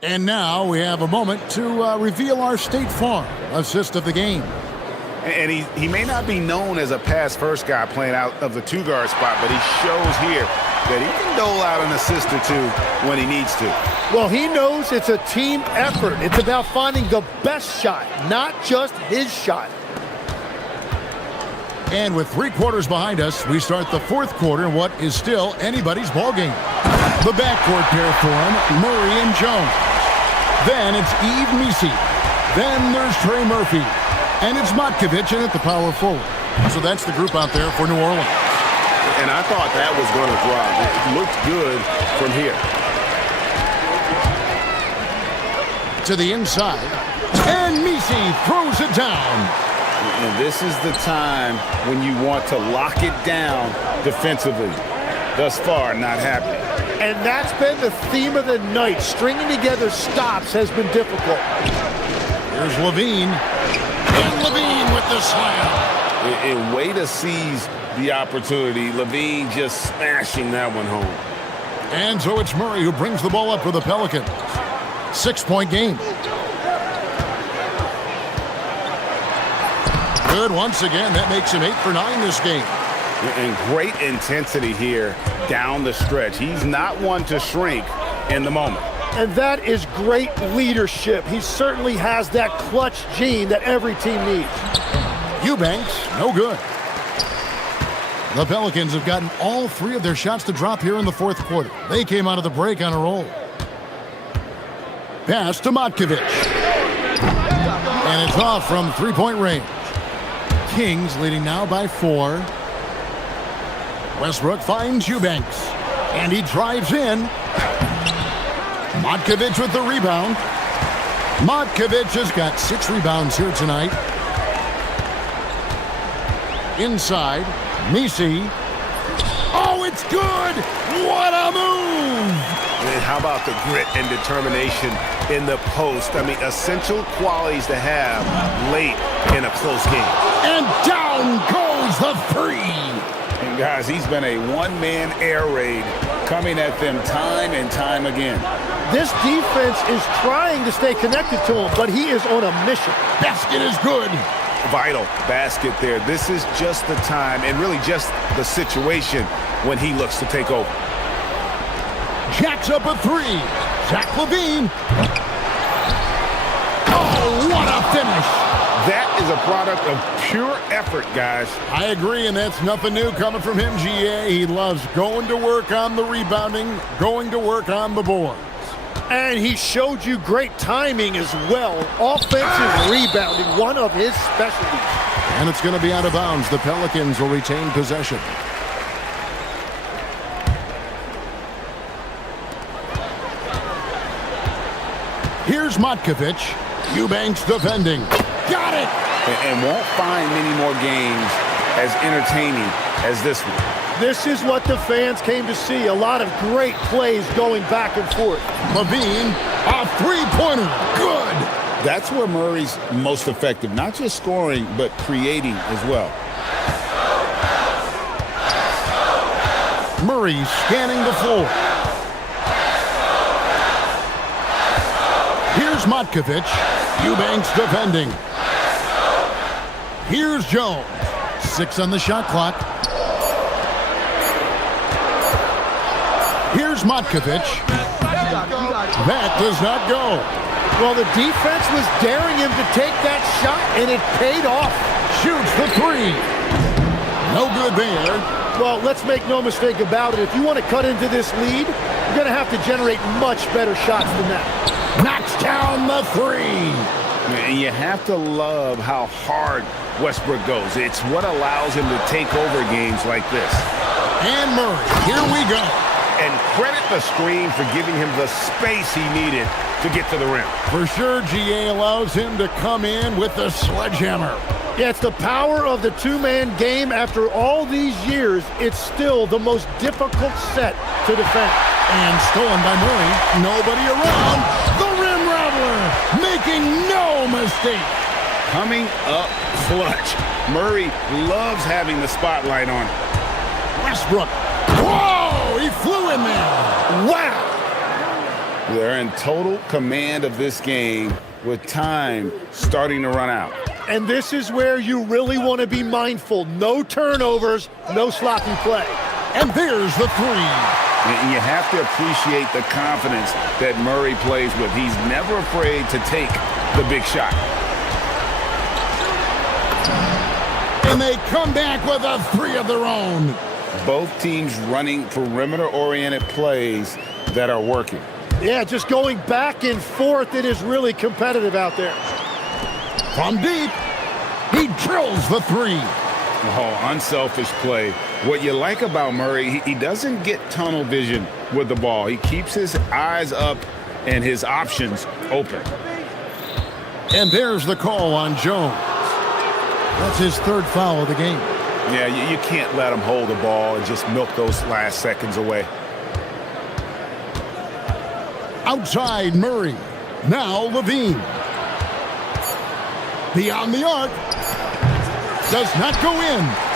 And now we have a moment to reveal our State Farm assist of the game. And he may not be known as a pass-first guy playing out of the two-guard spot, but he shows here that he can dole out an assist or two when he needs to. Well, he knows it's a team effort. It's about finding the best shot, not just his shot. And with 3 quarters behind us, we start the 4th quarter in what is still anybody's ball game. The backcourt pair form, Murray and Jones. Then it's Eve Misi. Then there's Trey Murphy. And it's Matkovic in at the power forward. So that's the group out there for New Orleans. And I thought that was going to drop. It looked good from here. To the inside. And Misi throws it down. And this is the time when you want to lock it down defensively. Thus far, not happening. And that's been the theme of the night. Stringing together stops has been difficult. Here's Levine. And Levine with the slam. And way to seize the opportunity. Levine just smashing that one home. And so it's Murray who brings the ball up for the Pelicans. 6-point game. Good once again. That makes him 8 for 9 this game. And great intensity here down the stretch. He's not one to shrink in the moment. And that is great leadership. He certainly has that clutch gene that every team needs. Eubanks, no good. The Pelicans have gotten all 3 of their shots to drop here in the 4th quarter. They came out of the break on a roll. Pass to Matkovic. And it's off from 3-point range. Kings leading now by 4. Westbrook finds Eubanks. And he drives in. Matkovic with the rebound. Matkovic has got 6 rebounds here tonight. Inside, Misi. Oh, it's good! What a move! And how about the grit and determination in the post? I mean, essential qualities to have late in a close game. And down goes the 3. And guys, he's been a one-man air raid coming at them time and time again. This defense is trying to stay connected to him, but he is on a mission. Basket is good. Vital basket there. This is just the time and really just the situation when he looks to take over. Jacks up a 3. Zach LaVine. Oh, what a finish. That is a product of pure effort, guys. I agree, and that's nothing new coming from him, GA. He loves going to work on the rebounding, going to work on the boards. And he showed you great timing as well. Offensive rebounding, one of his specialties. And it's going to be out of bounds. The Pelicans will retain possession. Here's Matkovic. Eubanks defending. Got it! And won't find many more games as entertaining as this one. This is what the fans came to see. A lot of great plays going back and forth. LaVine, a 3-pointer. Good! That's where Murray's most effective. Not just scoring, but creating as well. Murray scanning the floor. Here's Matkovic. Eubanks defending. Here's Jones. 6 on the shot clock. Here's Matkovic. That does not go. Well, the defense was daring him to take that shot, and it paid off. Shoots the 3. No good there. Well, let's make no mistake about it. If you want to cut into this lead, you're going to have to generate much better shots than that. Knocks down the 3. And you have to love how hard Westbrook goes. It's what allows him to take over games like this. And Murray, here we go. And credit the screen for giving him the space he needed to get to the rim. For sure, GA allows him to come in with the sledgehammer. Yeah, it's the power of the two-man game. After all these years, it's still the most difficult set to defend. And stolen by Murray. Nobody around. The rim rattler, making no mistake. Coming up clutch. Murray loves having the spotlight on him. Westbrook. Whoa! He flew in there. Wow! They're in total command of this game with time starting to run out. And this is where you really want to be mindful. No turnovers, no sloppy play. And there's the three. And you have to appreciate the confidence that Murray plays with. He's never afraid to take the big shot. And they come back with a three of their own. Both teams running perimeter-oriented plays that are working. Yeah, just going back and forth. It is really competitive out there. From deep, he drills the three. Oh, unselfish play. What you like about Murray, he doesn't get tunnel vision with the ball. He keeps his eyes up and his options open. And there's the call on Jones. That's his third foul of the game. Yeah, you can't let him hold the ball and just milk those last seconds away. Outside Murray. Now Levine. Beyond the arc. Does not go in.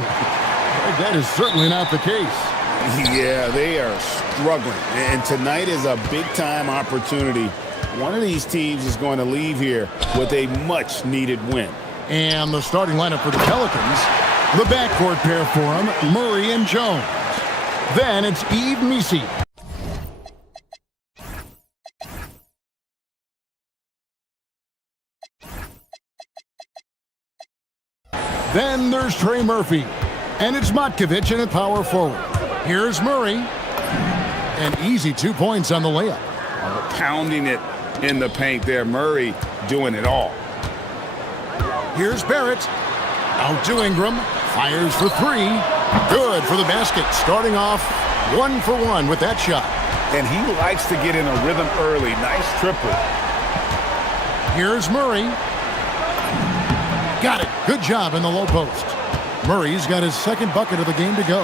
That is certainly not the case. Yeah, they are struggling. And tonight is a big-time opportunity. One of these teams is going to leave here with a much-needed win. And the starting lineup for the Pelicans, the backcourt pair for them, Murray and Jones. Then it's Yves Missi. Then there's Trey Murphy. And it's Matkovic in at power forward. Here's Murray. An easy 2 points on the layup. Pounding it in the paint there. Murray doing it all. Here's Barrett. Out to Ingram. Fires for three. Good for the basket. Starting off 1 for 1 with that shot. And he likes to get in a rhythm early. Nice triple. Here's Murray. Got it. Good job in the low post. Murray's got his second bucket of the game to go.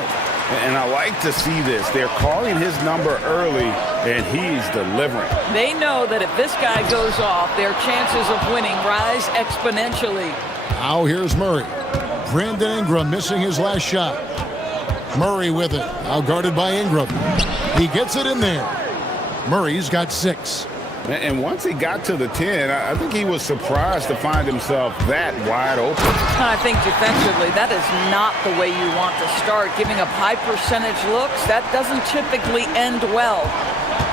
And I like to see this. They're calling his number early, and he's delivering. They know that if this guy goes off, their chances of winning rise exponentially. Now here's Murray. Brandon Ingram missing his last shot. Murray with it. Now guarded by Ingram. He gets it in there. Murray's got 6. And once he got to the 10, I think he was surprised to find himself that wide open. I think defensively, that is not the way you want to start. Giving up high percentage looks, that doesn't typically end well.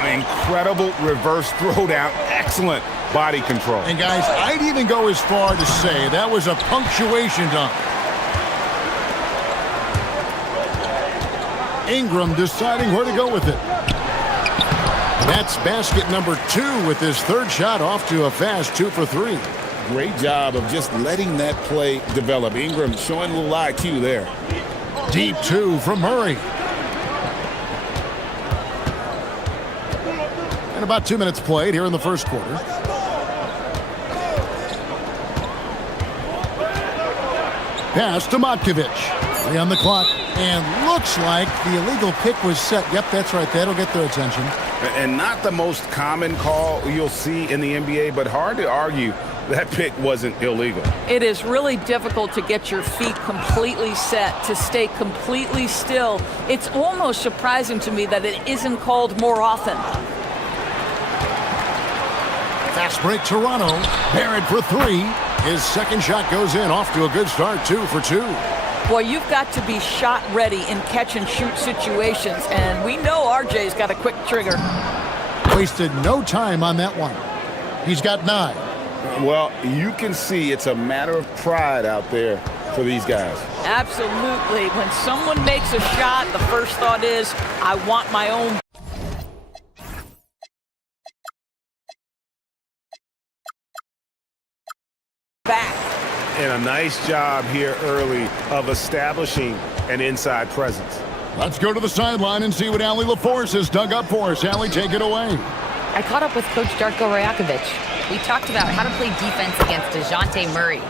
An incredible reverse throwdown. Excellent body control. And guys, I'd even go as far to say that was a punctuation dunk. Ingram deciding where to go with it. That's basket number 2 with his third shot off to a fast 2 for 3. Great job of just letting that play develop. Ingram showing a little IQ there. Deep 2 from Murray. And about 2 minutes played here in the first quarter. Pass to Matkovic. 3 on the clock. And looks like the illegal pick was set. Yep, that's right. That'll get their attention. And not the most common call you'll see in the NBA, but hard to argue that pick wasn't illegal. It is really difficult to get your feet completely set, to stay completely still. It's almost surprising to me that it isn't called more often. Fast break Toronto. Barrett for 3. His second shot goes in, off to a good start, 2 for 2. Boy, you've got to be shot ready in catch-and-shoot situations, and we know RJ's got a quick trigger. Wasted no time on that one. He's got 9. Well, you can see it's a matter of pride out there for these guys. Absolutely. When someone makes a shot, the first thought is, I want my own. Back. And a nice job here early of establishing an inside presence. Let's go to the sideline and see what Allie LaForce has dug up for us. Allie, take it away. I caught up with Coach Darko Rajakovic. We talked about how to play defense against DeJounte Murray.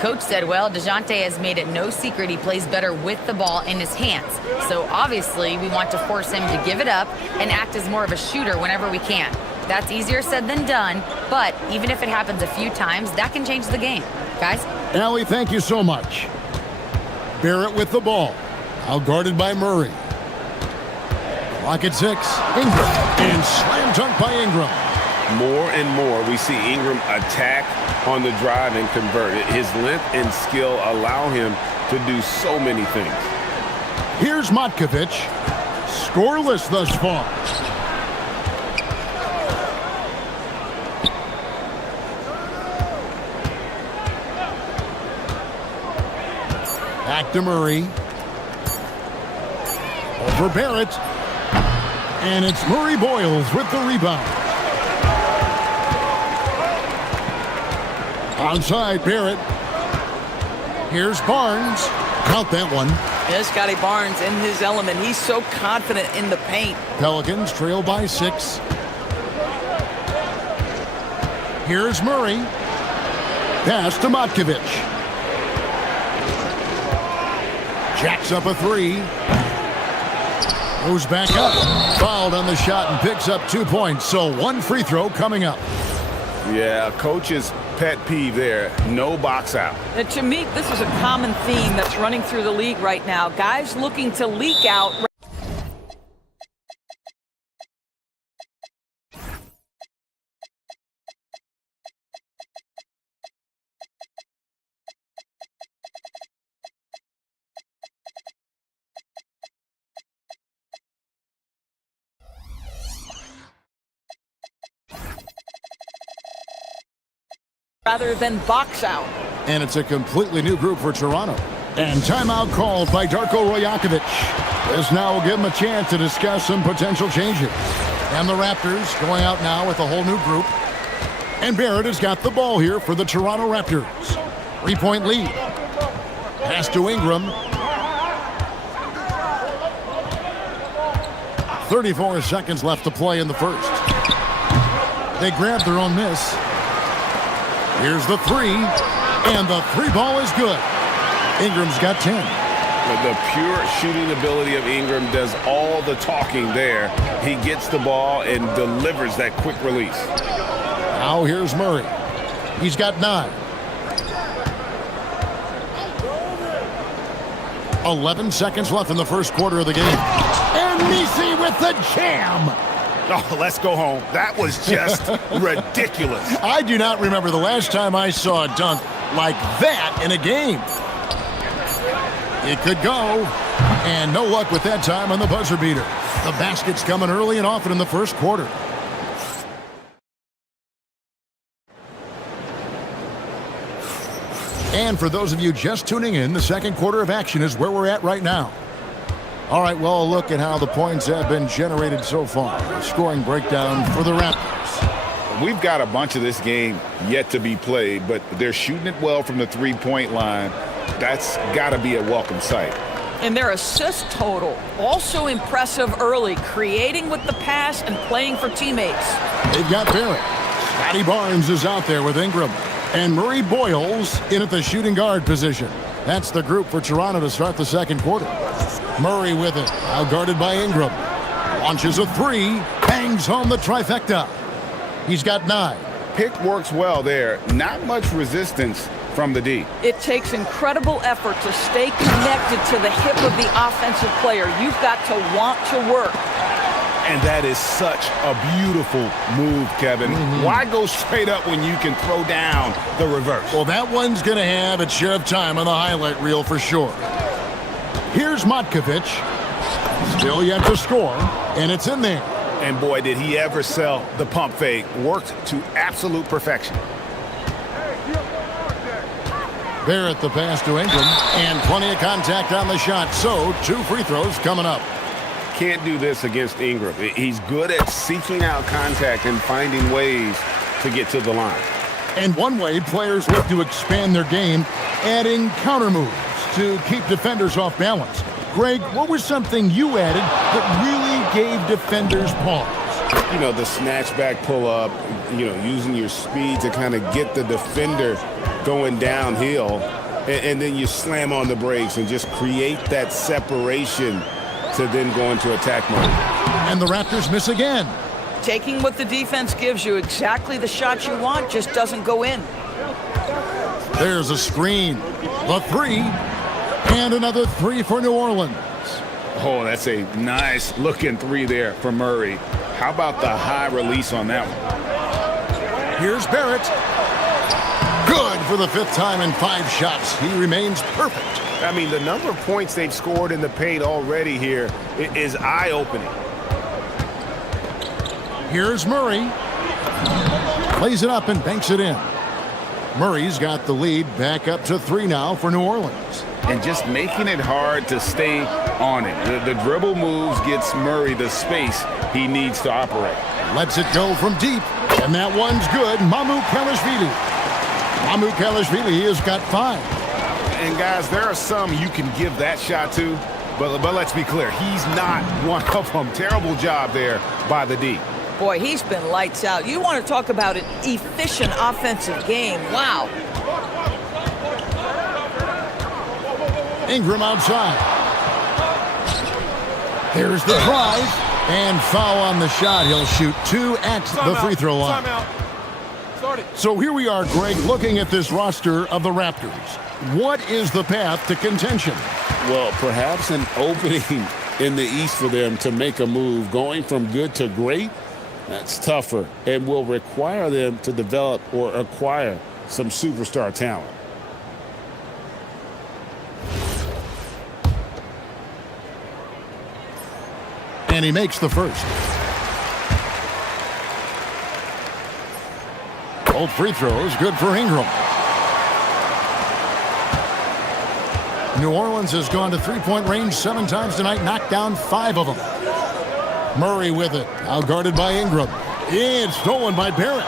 Coach said, well, DeJounte has made it no secret he plays better with the ball in his hands. So obviously we want to force him to give it up and act as more of a shooter whenever we can. That's easier said than done, but even if it happens a few times, that can change the game. Guys? Allie, thank you so much. Barrett with the ball. Out guarded by Murray. Clock at 6. Ingram. And slam dunk by Ingram. More and more we see Ingram attack on the drive and convert. His length and skill allow him to do so many things. Here's Matkovic. Scoreless thus far. Back to Murray. Over Barrett. And it's Murray Boyles with the rebound. Onside Barrett. Here's Barnes. Count that one. Yeah, Scotty Barnes in his element. He's so confident in the paint. Pelicans trail by 6. Here's Murray. Pass to Matkovic. Jacks up a 3. Goes back up. Fouled on the shot and picks up 2 points. So 1 free throw coming up. Yeah, coach is pet peeve there. No box out. And to me, this is a common theme that's running through the league right now. Guys looking to leak out. Rather than box out. And it's a completely new group for Toronto. And timeout called by Darko Rojakovic. This now will give him a chance to discuss some potential changes. And the Raptors going out now with a whole new group. And Barrett has got the ball here for the Toronto Raptors. 3-point lead. Pass to Ingram. 34 seconds left to play in the first. They grab their own miss. Here's the three, and the three ball is good. Ingram's got 10. The pure shooting ability of Ingram does all the talking there. He gets the ball and delivers that quick release. Now here's Murray. He's got 9. 11 seconds left in the first quarter of the game. And Nisi with the jam. Oh, let's go home. That was just ridiculous. I do not remember the last time I saw a dunk like that in a game. It could go, and no luck with that time on the buzzer beater. The basket's coming early and often in the first quarter. And for those of you just tuning in, the second quarter of action is where we're at right now. All right, well, a look at how the points have been generated so far. A scoring breakdown for the Raptors. We've got a bunch of this game yet to be played, but they're shooting it well from the three-point line. That's got to be a welcome sight. And their assist total, also impressive early, creating with the pass and playing for teammates. They've got Barrett. Scotty Barnes is out there with Ingram. And Murray Boyles in at the shooting guard position. That's the group for Toronto to start the second quarter. Murray with it, now guarded by Ingram. Launches a three, bangs home the trifecta. He's got 9. Pick works well there. Not much resistance from the D. It takes incredible effort to stay connected to the hip of the offensive player. You've got to want to work. And that is such a beautiful move, Kevin. Why go straight up when you can throw down the reverse? Well, that one's going to have its share of time on the highlight reel for sure. Here's Matkovic. Still yet to score, and it's in there. And boy, did he ever sell the pump fake. Worked to absolute perfection. Barrett the pass to Ingram, and plenty of contact on the shot. So, 2 free throws coming up. Can't do this against Ingram. He's good at seeking out contact and finding ways to get to the line. And one way players look to expand their game, adding counter moves to keep defenders off balance. Greg, what was something you added that really gave defenders pause? You know, the snatchback pull-up, using your speed to kind of get the defender going downhill, and then you slam on the brakes and just create that separation to then go into attack mode. And the Raptors miss again. Taking what the defense gives you, exactly the shot you want, just doesn't go in. There's a screen. The three. And another three for New Orleans. Oh, that's a nice looking three there for Murray. How about the high release on that one? Here's Barrett. Good for the 5th time in 5 shots. He remains perfect. I mean, the number of points they've scored in the paint already here is eye-opening. Here's Murray. Plays it up and banks it in. Murray's got the lead back up to 3 now for New Orleans. And just making it hard to stay on it. The dribble moves gets Murray the space he needs to operate. Lets it go from deep, and that one's good. Mamu Kalashvili has got 5. And guys, there are some you can give that shot to, but let's be clear, he's not one of them. Terrible job there by the D. Boy, he's been lights out. You want to talk about an efficient offensive game. Wow. Ingram outside. Here's the drive. And foul on the shot. He'll shoot 2 at the free throw line. So here we are, Greg, looking at this roster of the Raptors. What is the path to contention? Well, perhaps an opening in the East for them to make a move. Going from good to great, that's tougher and will require them to develop or acquire some superstar talent. And he makes the first. Both free throws, good for Ingram. New Orleans has gone to three-point range 7 times tonight, knocked down 5 of them. Murray with it, now guarded by Ingram. It's stolen by Barrett.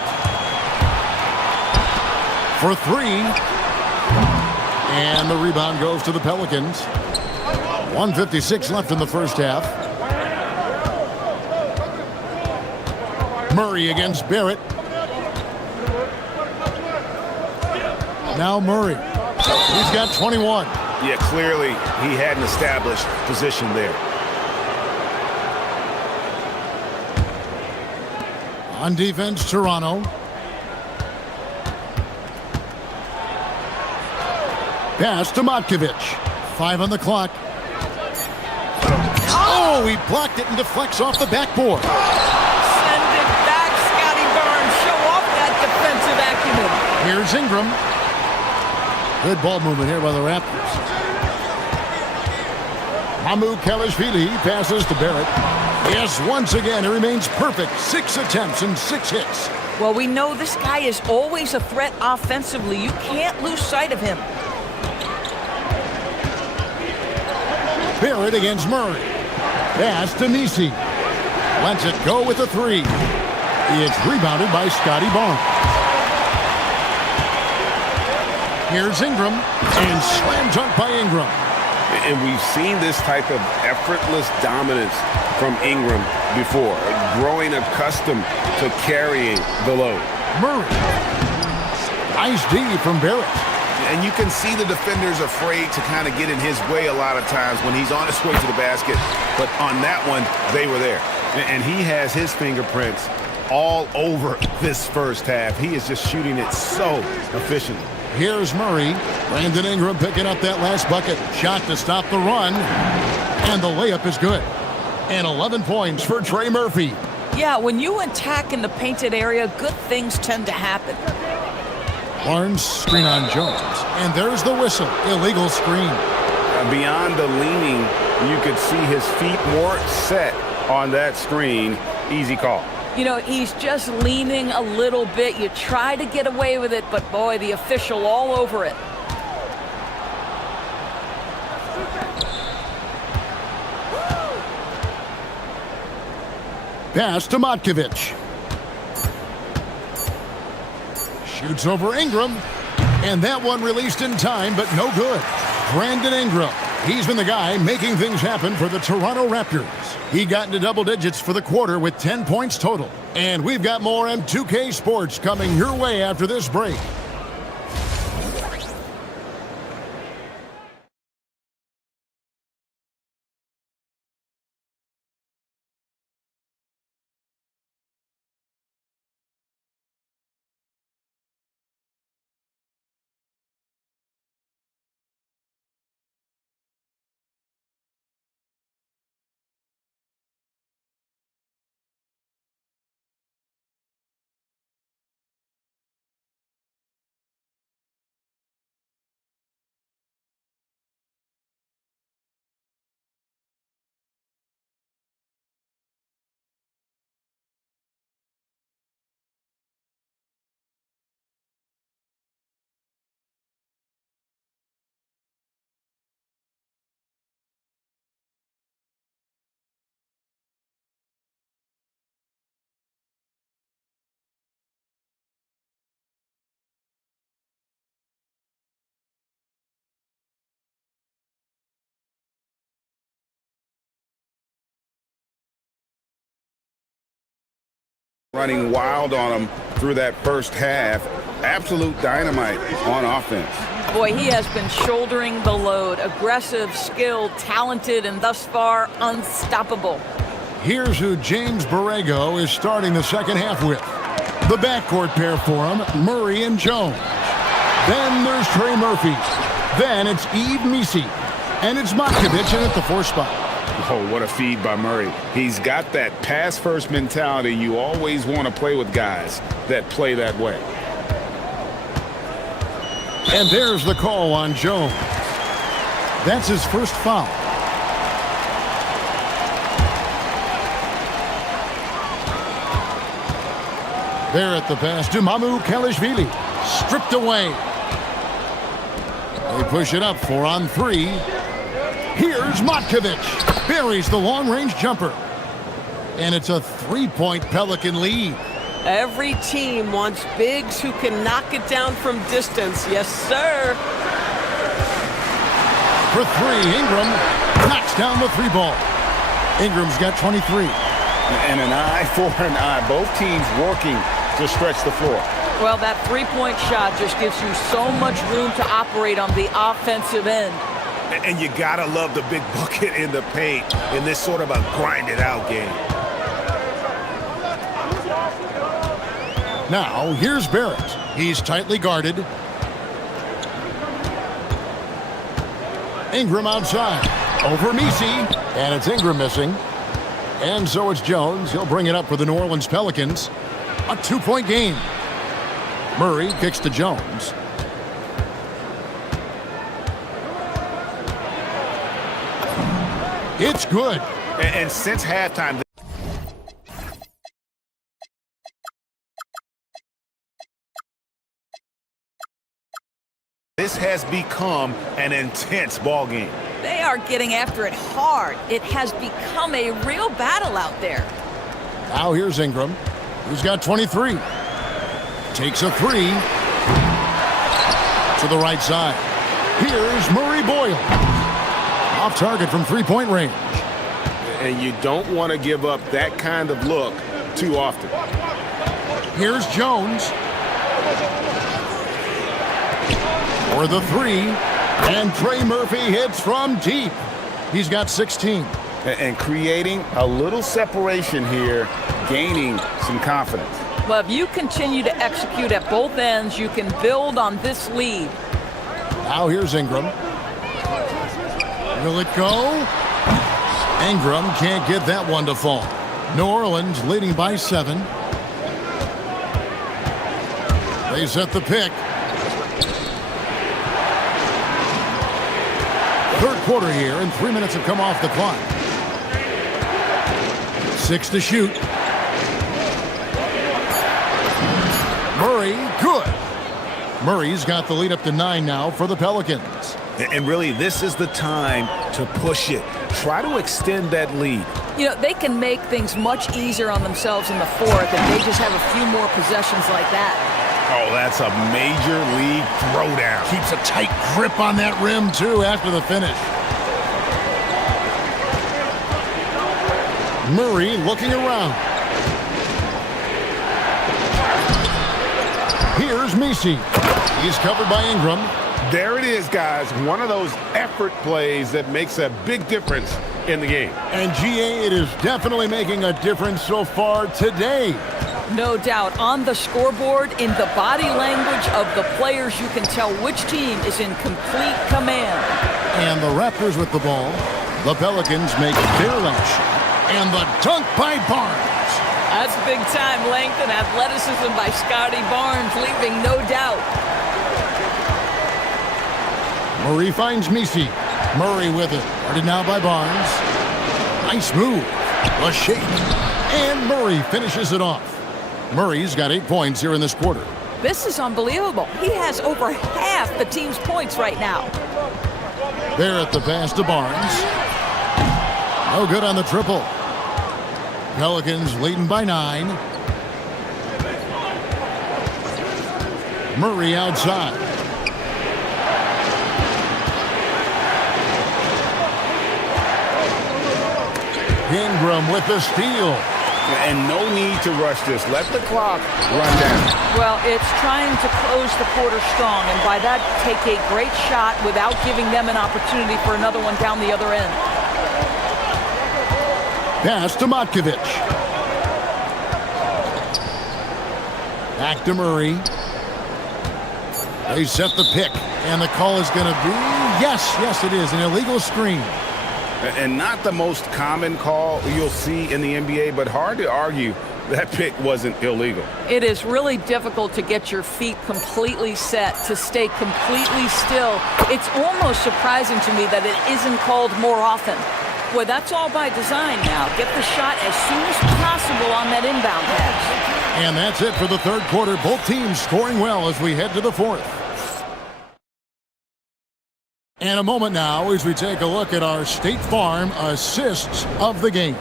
For 3. And the rebound goes to the Pelicans. 1:56 left in the first half. Murray against Barrett. Now Murray. He's got 21. Yeah, clearly he had an established position there. On defense, Toronto. Pass to Matkovic. 5 on the clock. Oh, he blocked it and deflects off the backboard. Send it back, Scotty Barnes. Show off that defensive acumen. Here's Ingram. Good ball movement here by the Raptors. Hamu Kalashvili passes to Barrett. Yes, once again, he remains perfect. 6 attempts and 6 hits. Well, we know this guy is always a threat offensively. You can't lose sight of him. Barrett against Murray. Pass to Nisi. Lets it go with a 3. It's rebounded by Scotty Barnes. Here's Ingram, and slam dunk by Ingram. And we've seen this type of effortless dominance from Ingram before, growing accustomed to carrying the load. Murray. Nice D from Barrett. And you can see the defenders afraid to kind of get in his way a lot of times when he's on his way to the basket. But on that one, they were there. And he has his fingerprints all over this first half. He is just shooting it so efficiently. Here's Murray. Brandon Ingram picking up that last bucket. Shot to stop the run. And the layup is good. And 11 points for Trey Murphy. Yeah, when you attack in the painted area, good things tend to happen. Barnes screen on Jones. And there's the whistle. Illegal screen. Beyond the leaning, you could see his feet more set on that screen. Easy call. You know, he's just leaning a little bit. You try to get away with it, but boy, the official all over it. Pass to Matkovic. Shoots over Ingram. And that one released in time, but no good. Brandon Ingram. He's been the guy making things happen for the Toronto Raptors. He got into double digits for the quarter with 10 points total. And we've got more M2K Sports coming your way after this break. Running wild on him through that first half. Absolute dynamite on offense. Boy, he has been shouldering the load. Aggressive, skilled, talented, and thus far unstoppable. Here's who James Borrego is starting the second half with. The backcourt pair for him, Murray and Jones. Then there's Trey Murphy. Then it's Yves Missi. And it's Matkovic in at the 4 spot. Oh, what a feed by Murray. He's got that pass-first mentality. You always want to play with guys that play that way. And there's the call on Jones. That's his first foul. There at the pass to Mamu Kalishvili. Stripped away. They push it up 4 on 3. Here's Matkovic. Buries the long-range jumper. And it's a 3-point Pelican lead. Every team wants bigs who can knock it down from distance. Yes, sir. For 3, Ingram knocks down the 3 ball. Ingram's got 23. And an eye for an eye. Both teams working to stretch the floor. Well, that 3-point shot just gives you so much room to operate on the offensive end. And you gotta love the big bucket in the paint in this sort of a grind-it-out game. Now, here's Barrett. He's tightly guarded. Ingram outside. Over Missi. And it's Ingram missing. And so it's Jones. He'll bring it up for the New Orleans Pelicans. A 2-point game. Murray kicks to Jones. It's good. And since halftime, this has become an intense ball game. They are getting after it hard. It has become a real battle out there. Now here's Ingram, who's got 23. Takes a 3 to the right side. Here's Murray Boyle. Off target from 3-point range. And you don't want to give up that kind of look too often. Here's Jones. For the 3. And Trey Murphy hits from deep. He's got 16. And creating a little separation here, gaining some confidence. Well, if you continue to execute at both ends, you can build on this lead. Now here's Ingram. Will it go? Ingram can't get that one to fall. New Orleans leading by 7. They set the pick. Third quarter here, and 3 minutes have come off the clock. 6 to shoot. Murray, good. Murray's got the lead up to 9 now for the Pelicans. And really, this is the time to push it. Try to extend that lead. You know, they can make things much easier on themselves in the 4th if they just have a few more possessions like that. Oh, that's a major league throwdown. Keeps a tight grip on that rim, too, after the finish. Murray looking around. Here's Missi. He's covered by Ingram. There it is, guys. One of those effort plays that makes a big difference in the game. And GA, it is definitely making a difference so far today. No doubt. On the scoreboard, in the body language of the players, you can tell which team is in complete command. And the Raptors with the ball. The Pelicans make their last shot. And the dunk by Barnes. That's big-time length and athleticism by Scotty Barnes, leaving no doubt. Murray finds Missi. Murray with it. Guarded now by Barnes. Nice move. A shake. And Murray finishes it off. Murray's got 8 points here in this quarter. This is unbelievable. He has over half the team's points right now. There at the pass to Barnes. No good on the triple. Pelicans leading by 9. Murray outside. Ingram with the steal. And no need to rush this. Let the clock run down. Well, it's trying to close the quarter strong, and by that, take a great shot without giving them an opportunity for another one down the other end. Pass to Matkovic. Back to Murray. They set the pick, and the call is going to be, yes, it is, an illegal screen. And not the most common call you'll see in the NBA, but hard to argue that pick wasn't illegal. It is really difficult to get your feet completely set, to stay completely still. It's almost surprising to me that it isn't called more often. Boy, that's all by design now. Get the shot as soon as possible on that inbound pass. And that's it for the third quarter. Both teams scoring well as we head to the fourth. And a moment now as we take a look at our State Farm assists of the game.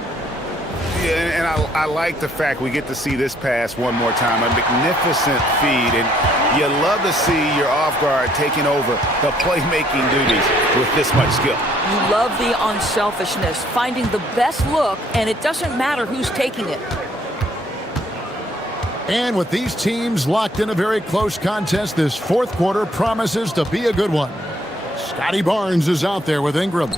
Yeah, and I like the fact we get to see this pass one more time. A magnificent feed, and you love to see your off guard taking over the playmaking duties with this much skill. You love the unselfishness, finding the best look, and it doesn't matter who's taking it. And with these teams locked in a very close contest, this fourth quarter promises to be a good one. Scotty Barnes is out there with Ingram.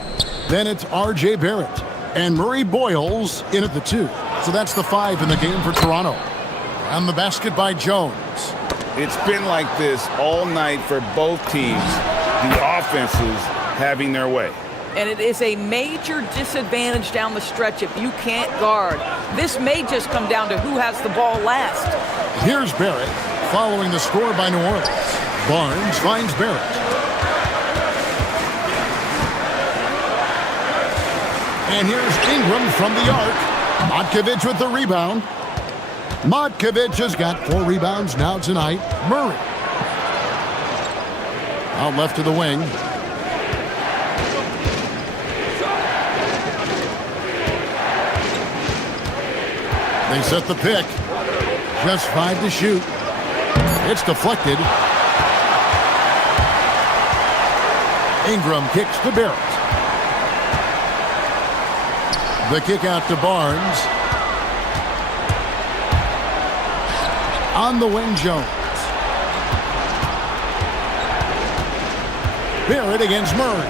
Then it's R.J. Barrett. And Murray Boyles in at the 2. So that's the 5 in the game for Toronto. And the basket by Jones. It's been like this all night for both teams. The offenses having their way. And it is a major disadvantage down the stretch if you can't guard. This may just come down to who has the ball last. Here's Barrett following the score by New Orleans. Barnes finds Barrett. And here's Ingram from the arc. Matkovic with the rebound. Matkovic has got 4 rebounds now tonight. Murray. Out left to the wing. They set the pick. Just 5 to shoot. It's deflected. Ingram kicks to Barrett. The kick out to Barnes. On the wing, Jones. Barrett against Murray.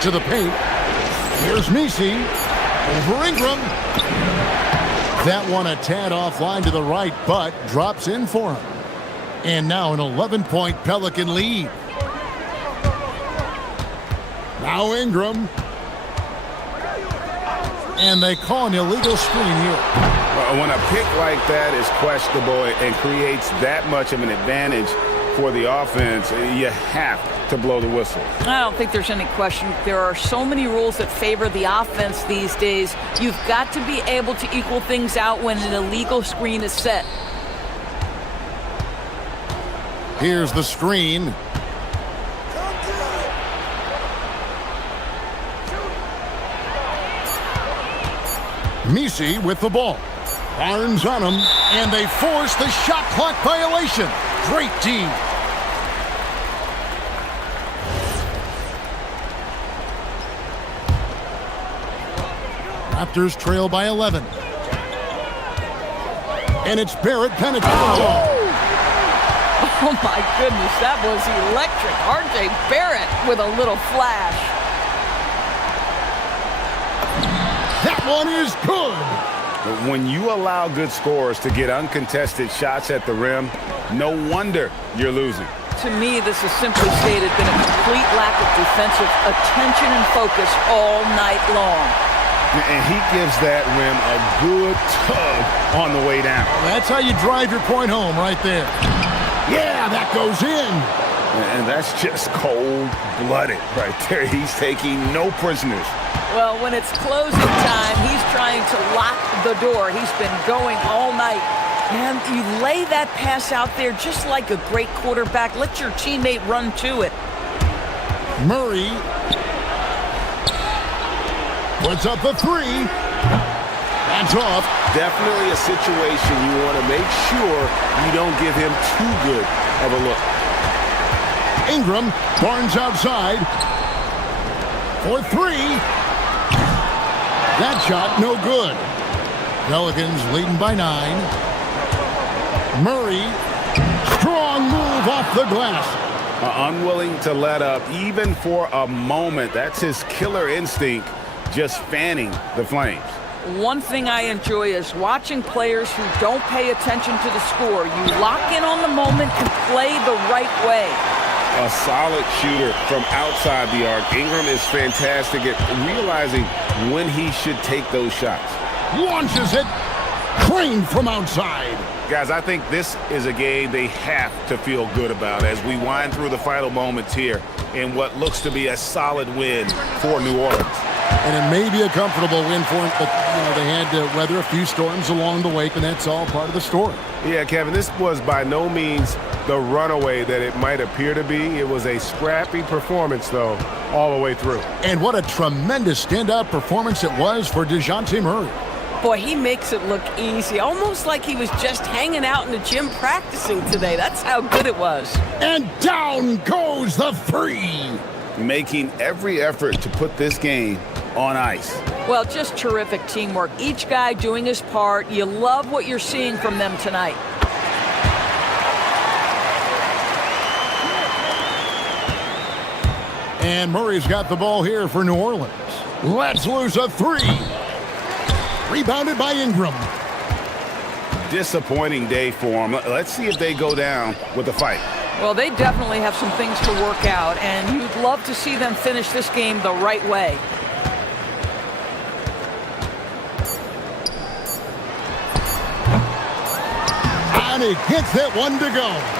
To the paint. Here's Misi. Over Ingram. That one a tad offline to the right, but drops in for him. And now an 11-point Pelican lead. Now Ingram. And they call an illegal screen here. When a pick like that is questionable and creates that much of an advantage for the offense, you have to blow the whistle. I don't think there's any question. There are so many rules that favor the offense these days. You've got to be able to equal things out when an illegal screen is set. Here's the screen. Misi with the ball. Barnes on him, and they force the shot clock violation. Great D. Raptors trail by 11. And it's Barrett penetrating. Oh my goodness, that was electric. R.J. Barrett with a little flash. That one is good. When you allow good scorers to get uncontested shots at the rim, no wonder you're losing. To me, this has simply stated been a complete lack of defensive attention and focus all night long. And he gives that rim a good tug on the way down. That's how you drive your point home right there. Yeah, that goes in. And that's just cold-blooded right there. He's taking no prisoners. Well, when it's closing time, he's trying to lock the door. He's been going all night. Man, you lay that pass out there just like a great quarterback. Let your teammate run to it. Murray puts up the 3. That's off. Definitely a situation you want to make sure you don't give him too good of a look. Ingram, Barnes outside. For 3. That shot, no good. Pelicans leading by 9. Murray, strong move off the glass. unwilling to let up, even for a moment. That's his killer instinct, just fanning the flames. One thing I enjoy is watching players who don't pay attention to the score. You lock in on the moment and play the right way. A solid shooter from outside the arc. Ingram is fantastic at realizing when he should take those shots. Launches it. Crane from outside. Guys, I think this is a game they have to feel good about as we wind through the final moments here in what looks to be a solid win for New Orleans. And it may be a comfortable win for him, but they had to weather a few storms along the way, and that's all part of the story. Yeah, Kevin, this was by no means the runaway that it might appear to be. It was a scrappy performance, though, all the way through. And what a tremendous standout performance it was for DeJounte Murray. Boy, he makes it look easy, almost like he was just hanging out in the gym practicing today. That's how good it was. And down goes the three. Making every effort to put this game on ice. Well, just terrific teamwork. Each guy doing his part. You love what you're seeing from them tonight. And Murray's got the ball here for New Orleans. Let's lose a three. Rebounded by Ingram. Disappointing day for them. Let's see if they go down with a fight. Well, they definitely have some things to work out, and you'd love to see them finish this game the right way. And he gets that one to go.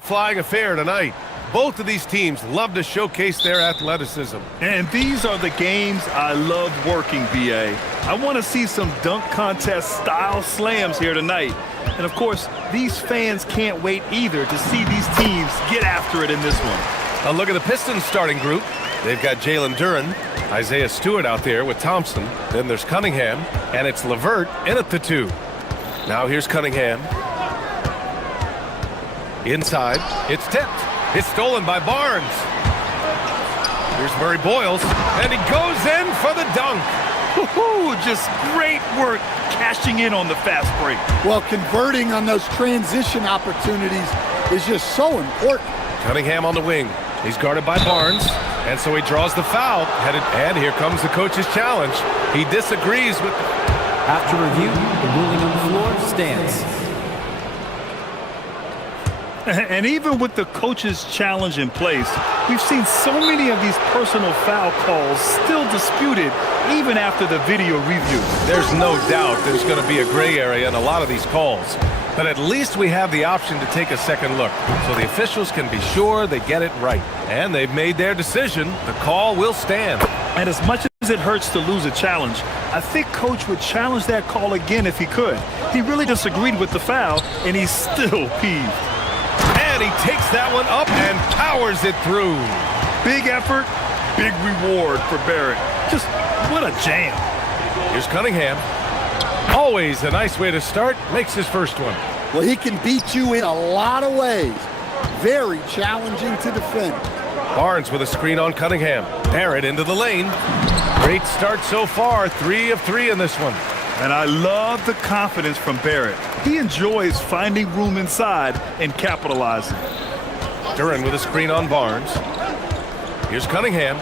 Flying affair tonight. Both of these teams love to showcase their athleticism. And these are the games I love working, BA. I want to see some dunk contest style slams here tonight. And of course, these fans can't wait either to see these teams get after it in this one. A look at the Pistons starting group. They've got Jalen Duren, Isaiah Stewart out there with Thompson. Then there's Cunningham, and it's LeVert in at the 2. Now here's Cunningham. Inside, it's tipped. It's stolen by Barnes. Here's Murray Boyles, and he goes in for the dunk. Woohoo! Just great work cashing in on the fast break. Well, converting on those transition opportunities is just so important. Cunningham on the wing. He's guarded by Barnes, and so he draws the foul. And here comes the coach's challenge. He disagrees with... After review, the ruling on the floor stands. And even with the coach's challenge in place, we've seen so many of these personal foul calls still disputed even after the video review. There's no doubt there's going to be a gray area in a lot of these calls. But at least we have the option to take a second look, so the officials can be sure they get it right. And they've made their decision. The call will stand. And as much as it hurts to lose a challenge, I think Coach would challenge that call again if he could. He really disagreed with the foul, and he's still peeved. And he takes that one up and powers it through. Big effort, big reward for Barrett. Just what a jam. Here's Cunningham. Always a nice way to start. Makes his first one. Well, he can beat you in a lot of ways. Very challenging to defend. Barnes with a screen on Cunningham. Barrett into the lane. Great start so far. 3 of 3 in this one. And I love the confidence from Barrett. He enjoys finding room inside and capitalizing. Duren with a screen on Barnes. Here's Cunningham.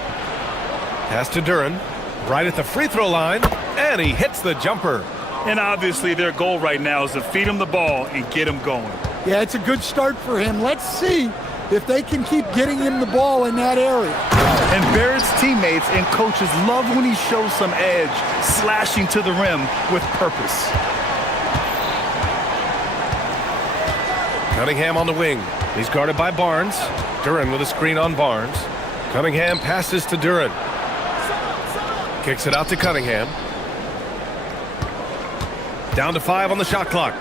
Pass to Duren. Right at the free throw line. And he hits the jumper. And obviously their goal right now is to feed him the ball and get him going. Yeah, it's a good start for him. Let's see if they can keep getting him the ball in that area. And Barrett's teammates and coaches love when he shows some edge, slashing to the rim with purpose. Cunningham on the wing. He's guarded by Barnes. Duren with a screen on Barnes. Cunningham passes to Duren. Kicks it out to Cunningham. Down to 5 on the shot clock.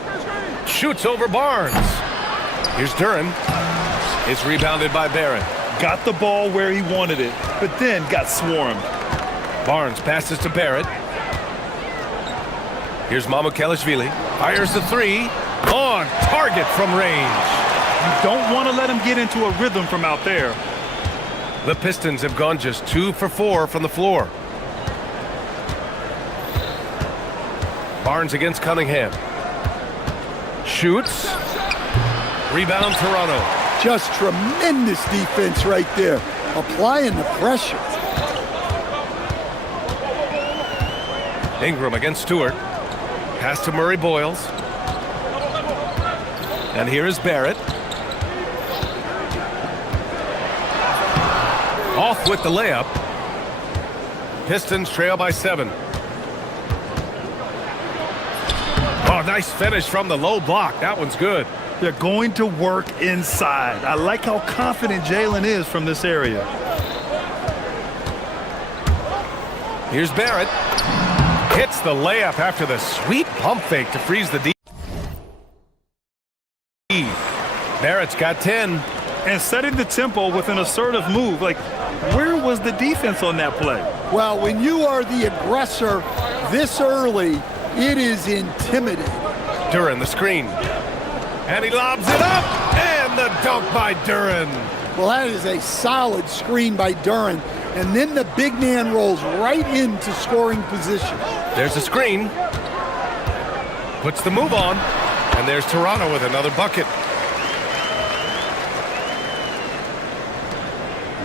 Shoots over Barnes. Here's Duren. It's rebounded by Barrett. Got the ball where he wanted it, but then got swarmed. Barnes passes to Barrett. Here's Mamukelashvili. Fires the 3. On target from range. You don't want to let him get into a rhythm from out there. The Pistons have gone just 2 for 4 from the floor. Barnes against Cunningham. Shoots. Rebound Toronto. Just tremendous defense right there. Applying the pressure. Ingram against Stewart. Pass to Murray Boyles. And here is Barrett. Off with the layup. Pistons trail by 7. Oh, nice finish from the low block. That one's good. They're going to work inside. I like how confident Jalen is from this area. Here's Barrett. Hits the layup after the sweet pump fake to freeze the D. Barrett's got 10. And setting the tempo with an assertive move. Like, where was the defense on that play? Well, when you are the aggressor this early, it is intimidating. Duren, the screen. And he lobs it up. And the dunk by Duren. Well, that is a solid screen by Duren. And then the big man rolls right into scoring position. There's a screen. Puts the move on. And there's Toronto with another bucket.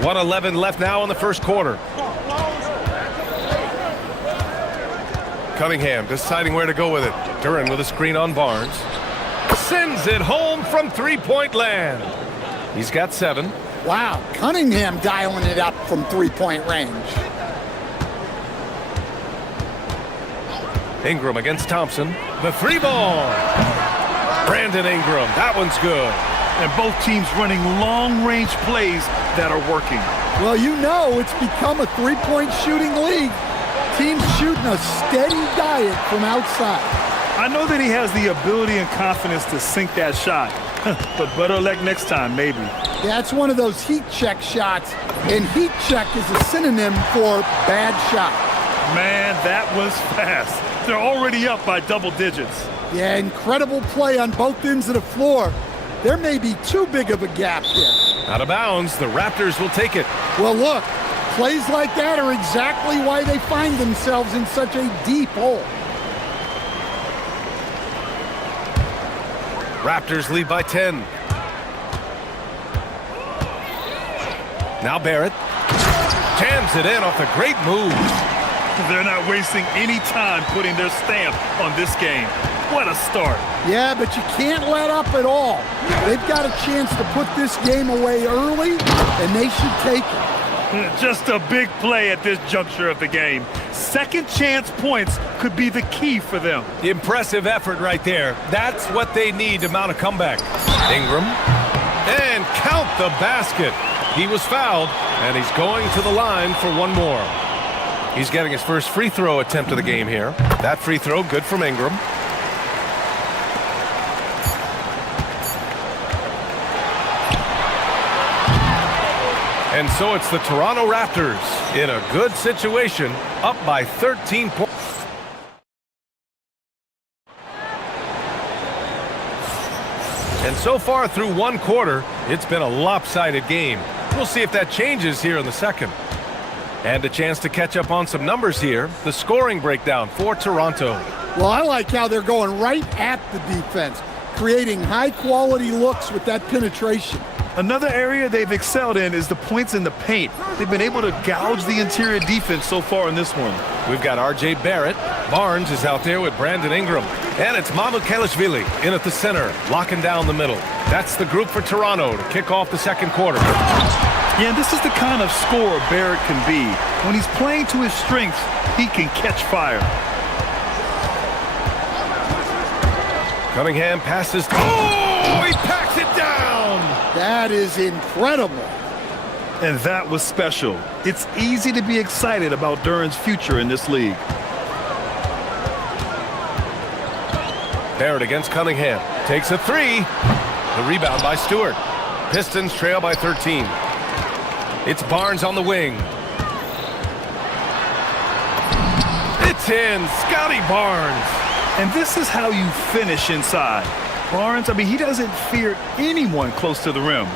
1:11 left now in the first quarter. Cunningham deciding where to go with it. Duren with a screen on Barnes. Sends it home from three-point land. He's got 7. Wow, Cunningham dialing it up from three-point range. Ingram against Thompson. The 3 ball. Brandon Ingram. That one's good. and both teams running long-range plays that are working. Well, you know it's become a three-point shooting league. Teams shooting a steady diet from outside. I know that he has the ability and confidence to sink that shot, but better luck next time, maybe. Yeah, it's one of those heat check shots, and heat check is a synonym for bad shot. Man, that was fast. They're already up by double digits. Yeah, incredible play on both ends of the floor. There may be too big of a gap here. Out of bounds, the Raptors will take it. Well, look, plays like that are exactly why they find themselves in such a deep hole. Raptors lead by 10. Now Barrett jams it in off a great move. They're not wasting any time putting their stamp on this game. What a start. Yeah, but you can't let up at all. They've got a chance to put this game away early, and they should take it. Just a big play at this juncture of the game. Second chance points could be the key for them. Impressive effort right there. That's what they need to mount a comeback. Ingram, and count the basket. He was fouled, and he's going to the line for one more. He's getting his first free throw attempt of the game here. That free throw good from Ingram. And so it's the Toronto Raptors in a good situation, up by 13 points. And so far through one quarter, it's been a lopsided game. We'll see if that changes here in the second. And a chance to catch up on some numbers here. The scoring breakdown for Toronto. Well, I like how they're going right at the defense, creating high-quality looks with that penetration. Another area they've excelled in is the points in the paint. They've been able to gouge the interior defense so far in this one. We've got R.J. Barrett. Barnes is out there with Brandon Ingram. And it's Mamukelashvili in at the center, locking down the middle. That's the group for Toronto to kick off the second quarter. Yeah, this is the kind of scorer Barrett can be. When he's playing to his strengths, he can catch fire. Cunningham passes. Oh, he packs it down! That is incredible. And that was special. It's easy to be excited about Duran's future in this league. Barrett against Cunningham. Takes a three. The rebound by Stewart. Pistons trail by 13. It's Barnes on the wing. It's in. Scotty Barnes. And this is how you finish inside. Barnes, I mean, he doesn't fear anyone close to the rim.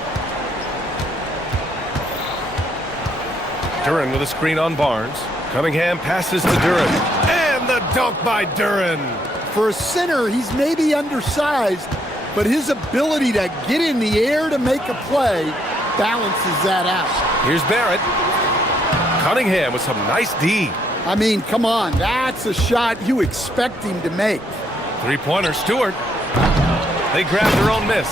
Duran with a screen on Barnes. Cunningham passes to Duran. And the dunk by Duran. For a center, he's maybe undersized, but his ability to get in the air to make a play balances that out. Here's Barrett. Cunningham with some nice D. I mean, come on, that's a shot you expect him to make. Three-pointer, Stewart. They grab their own miss.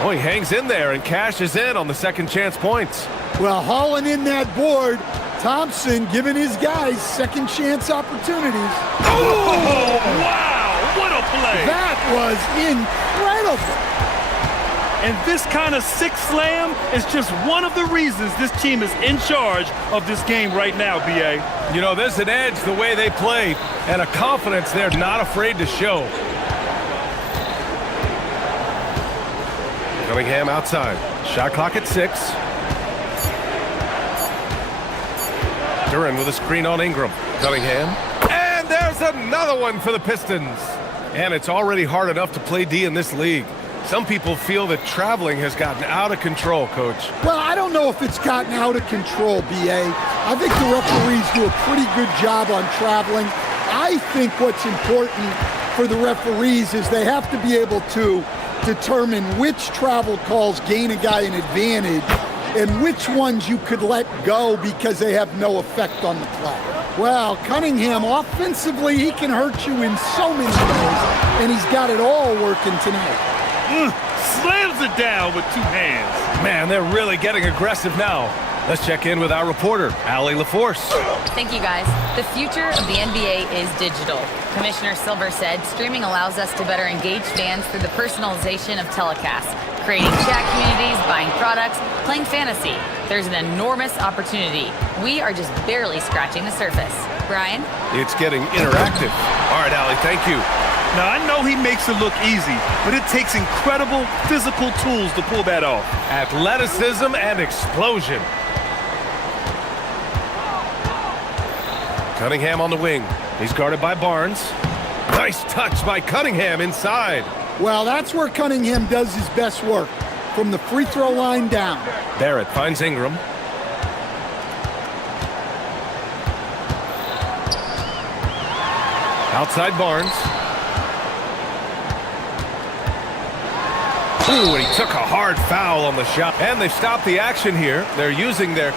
Oh, he hangs in there and cashes in on the second chance points. Well, hauling in that board, Thompson giving his guys second chance opportunities. Oh, wow, what a play. That was incredible. And this kind of six slam is just one of the reasons this team is in charge of this game right now, B.A. You know, there's an edge the way they play and a confidence they're not afraid to show. Cunningham outside. Shot clock at 6. Duran with a screen on Ingram. Cunningham. And there's another one for the Pistons. And it's already hard enough to play D in this league. Some people feel that traveling has gotten out of control, Coach. Well, I don't know if it's gotten out of control, B.A. I think the referees do a pretty good job on traveling. I think what's important for the referees is they have to be able to determine which travel calls gain a guy an advantage and which ones you could let go because they have no effect on the play. Well, Cunningham, offensively, he can hurt you in so many ways, and he's got it all working tonight. Slams it down with two hands. Man, they're really getting aggressive now. Let's check in with our reporter, Allie LaForce. Thank you, guys. The future of the NBA is digital. Commissioner Silver said streaming allows us to better engage fans through the personalization of telecasts, creating chat communities, buying products, playing fantasy. There's an enormous opportunity. We are just barely scratching the surface. Brian? It's getting interactive. All right, Allie, thank you. Now, I know he makes it look easy, but it takes incredible physical tools to pull that off. Athleticism and explosion. Cunningham on the wing. He's guarded by Barnes. Nice touch by Cunningham inside. Well, that's where Cunningham does his best work, from the free throw line down. Barrett finds Ingram. Outside Barnes. Ooh, and he took a hard foul on the shot. And they've stopped the action here. They're using their...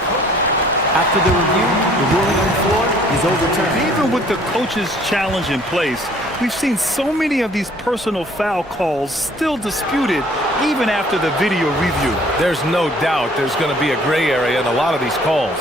After the review, the ruling on the floor is overturned. Even with the coach's challenge in place, we've seen so many of these personal foul calls still disputed even after the video review. There's no doubt there's going to be a gray area in a lot of these calls.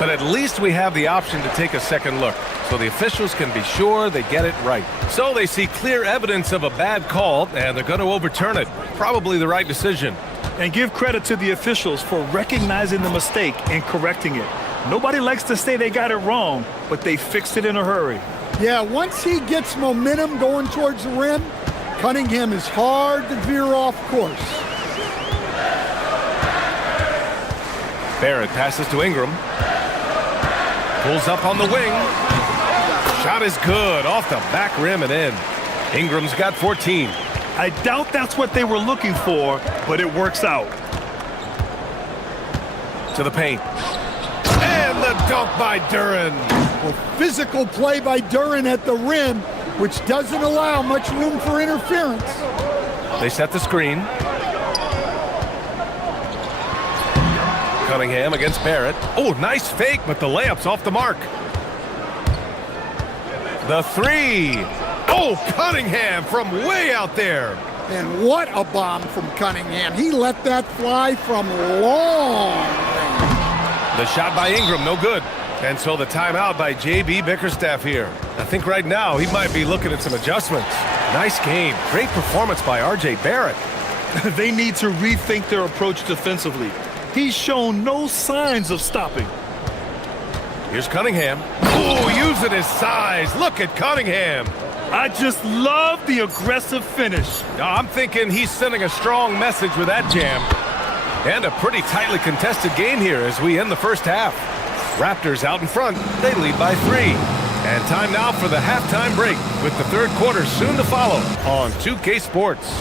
But at least we have the option to take a second look, so the officials can be sure they get it right. So they see clear evidence of a bad call, and they're going to overturn it. Probably the right decision. And give credit to the officials for recognizing the mistake and correcting it. Nobody likes to say they got it wrong, but they fixed it in a hurry. Yeah, once he gets momentum going towards the rim, Cunningham is hard to veer off course. Barrett passes to Ingram. Pulls up on the wing. Shot is good, off the back rim and in. Ingram's got 14. I doubt that's what they were looking for, but it works out. To the paint. And the dunk by Duren. Well, physical play by Duren at the rim, which doesn't allow much room for interference. They set the screen. Cunningham against Barrett. Oh, nice fake, but the layup's off the mark. The three. Oh, Cunningham from way out there. And what a bomb from Cunningham. He let that fly from long range. The shot by Ingram, no good. And so the timeout by J.B. Bickerstaff here. I think right now he might be looking at some adjustments. Nice game. Great performance by R.J. Barrett. They need to rethink their approach defensively. He's shown no signs of stopping. Here's Cunningham. Oh, using his size. Look at Cunningham. I just love the aggressive finish. I'm thinking he's sending a strong message with that jam. And a pretty tightly contested game here as we end the first half. Raptors out in front. They lead by 3. And time now for the halftime break, with the third quarter soon to follow on 2K Sports.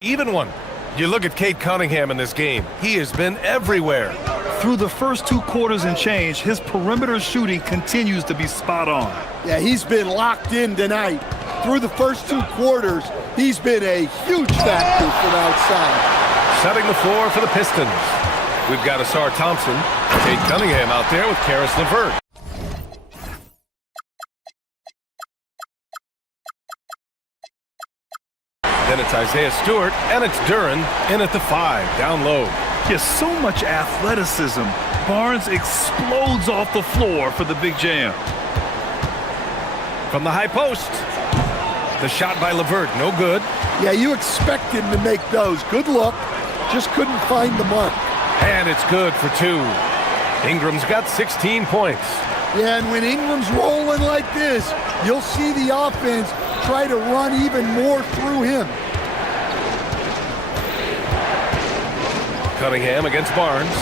Even one. You look at Cade Cunningham in this game. He has been everywhere. Through the first 2 quarters and change, his perimeter shooting continues to be spot on. Yeah, he's been locked in tonight. Through the first 2 quarters, he's been a huge factor from outside. Setting the floor for the Pistons. We've got Asar Thompson. Cade Cunningham out there with Karis LeVert. Then it's Isaiah Stewart, and it's Duren in at the 5, down low. Yes, so much athleticism. Barnes explodes off the floor for the big jam. from the high post. The shot by Levert, no good. Yeah, you expect him to make those. Good look. Just couldn't find the mark. And it's good for 2. Ingram's got 16 points. Yeah, and when Ingram's rolling like this, you'll see the offense try to run even more through him. Cunningham against Barnes.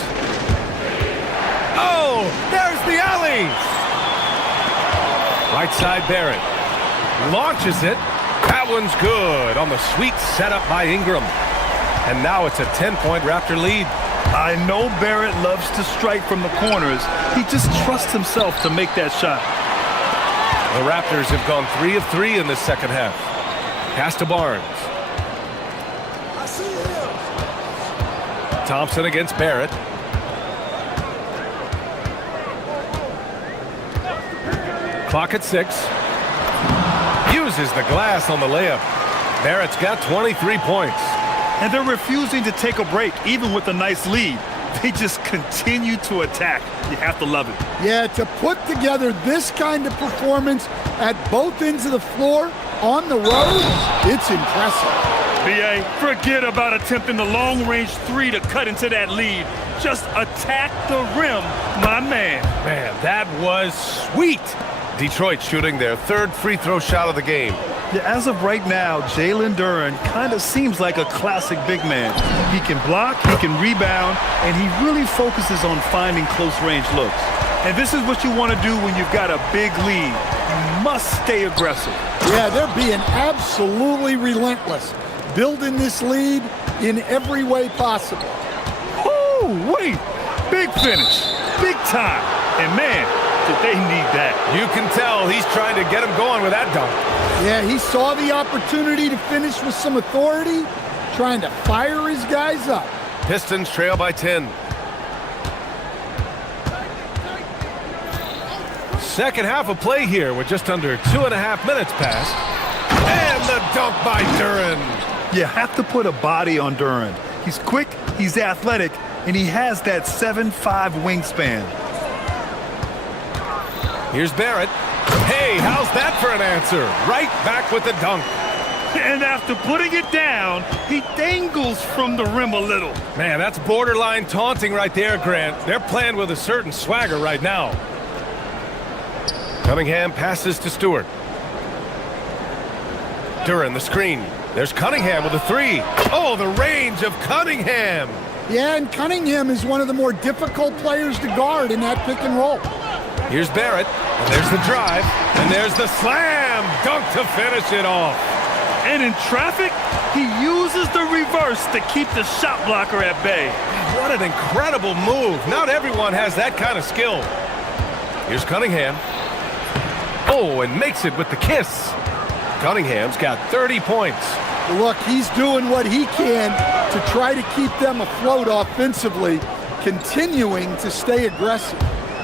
Oh, there's the alley! Right side Barrett. Launches it. That one's good on the sweet setup by Ingram. And now it's a 10-point Raptor lead. I know Barrett loves to strike from the corners. He just trusts himself to make that shot. The Raptors have gone 3 of 3 in this second half. Pass to Barnes. Thompson against Barrett. Clock at 6. Uses the glass on the layup. Barrett's got 23 points. And they're refusing to take a break, even with a nice lead. They just continue to attack. You have to love it. Yeah, to put together this kind of performance at both ends of the floor on the road, it's impressive. B.A., forget about attempting the long-range 3 to cut into that lead. Just attack the rim, my man. Man, that was sweet. Detroit shooting their 3rd free throw shot of the game. Yeah, as of right now, Jalen Duren kind of seems like a classic big man. He can block, he can rebound, and he really focuses on finding close-range looks. And this is what you want to do when you've got a big lead. You must stay aggressive. Yeah, they're being absolutely relentless, building this lead in every way possible. Oh, wait! Big finish, big time, and man, did they need that. You can tell he's trying to get him going with that dunk. Yeah, he saw the opportunity to finish with some authority, trying to fire his guys up. Pistons trail by 10. Second half of play here with just under 2.5 minutes passed. And the dunk by Duren. You have to put a body on Duren. He's quick, he's athletic, and he has that 7'5" wingspan. Here's Barrett. Hey, how's that for an answer? Right back with the dunk. And after putting it down, he dangles from the rim a little. Man, that's borderline taunting right there, Grant. They're playing with a certain swagger right now. Cunningham passes to Stewart. Duren, the screen. There's Cunningham with a 3. Oh, the range of Cunningham. Yeah, and Cunningham is one of the more difficult players to guard in that pick and roll. Here's Barrett, and there's the drive, and there's the slam dunk to finish it off. And in traffic, he uses the reverse to keep the shot blocker at bay. What an incredible move. Not everyone has that kind of skill. Here's Cunningham. Oh, and makes it with the kiss. Cunningham's got 30 points. Look, he's doing what he can to try to keep them afloat offensively, continuing to stay aggressive.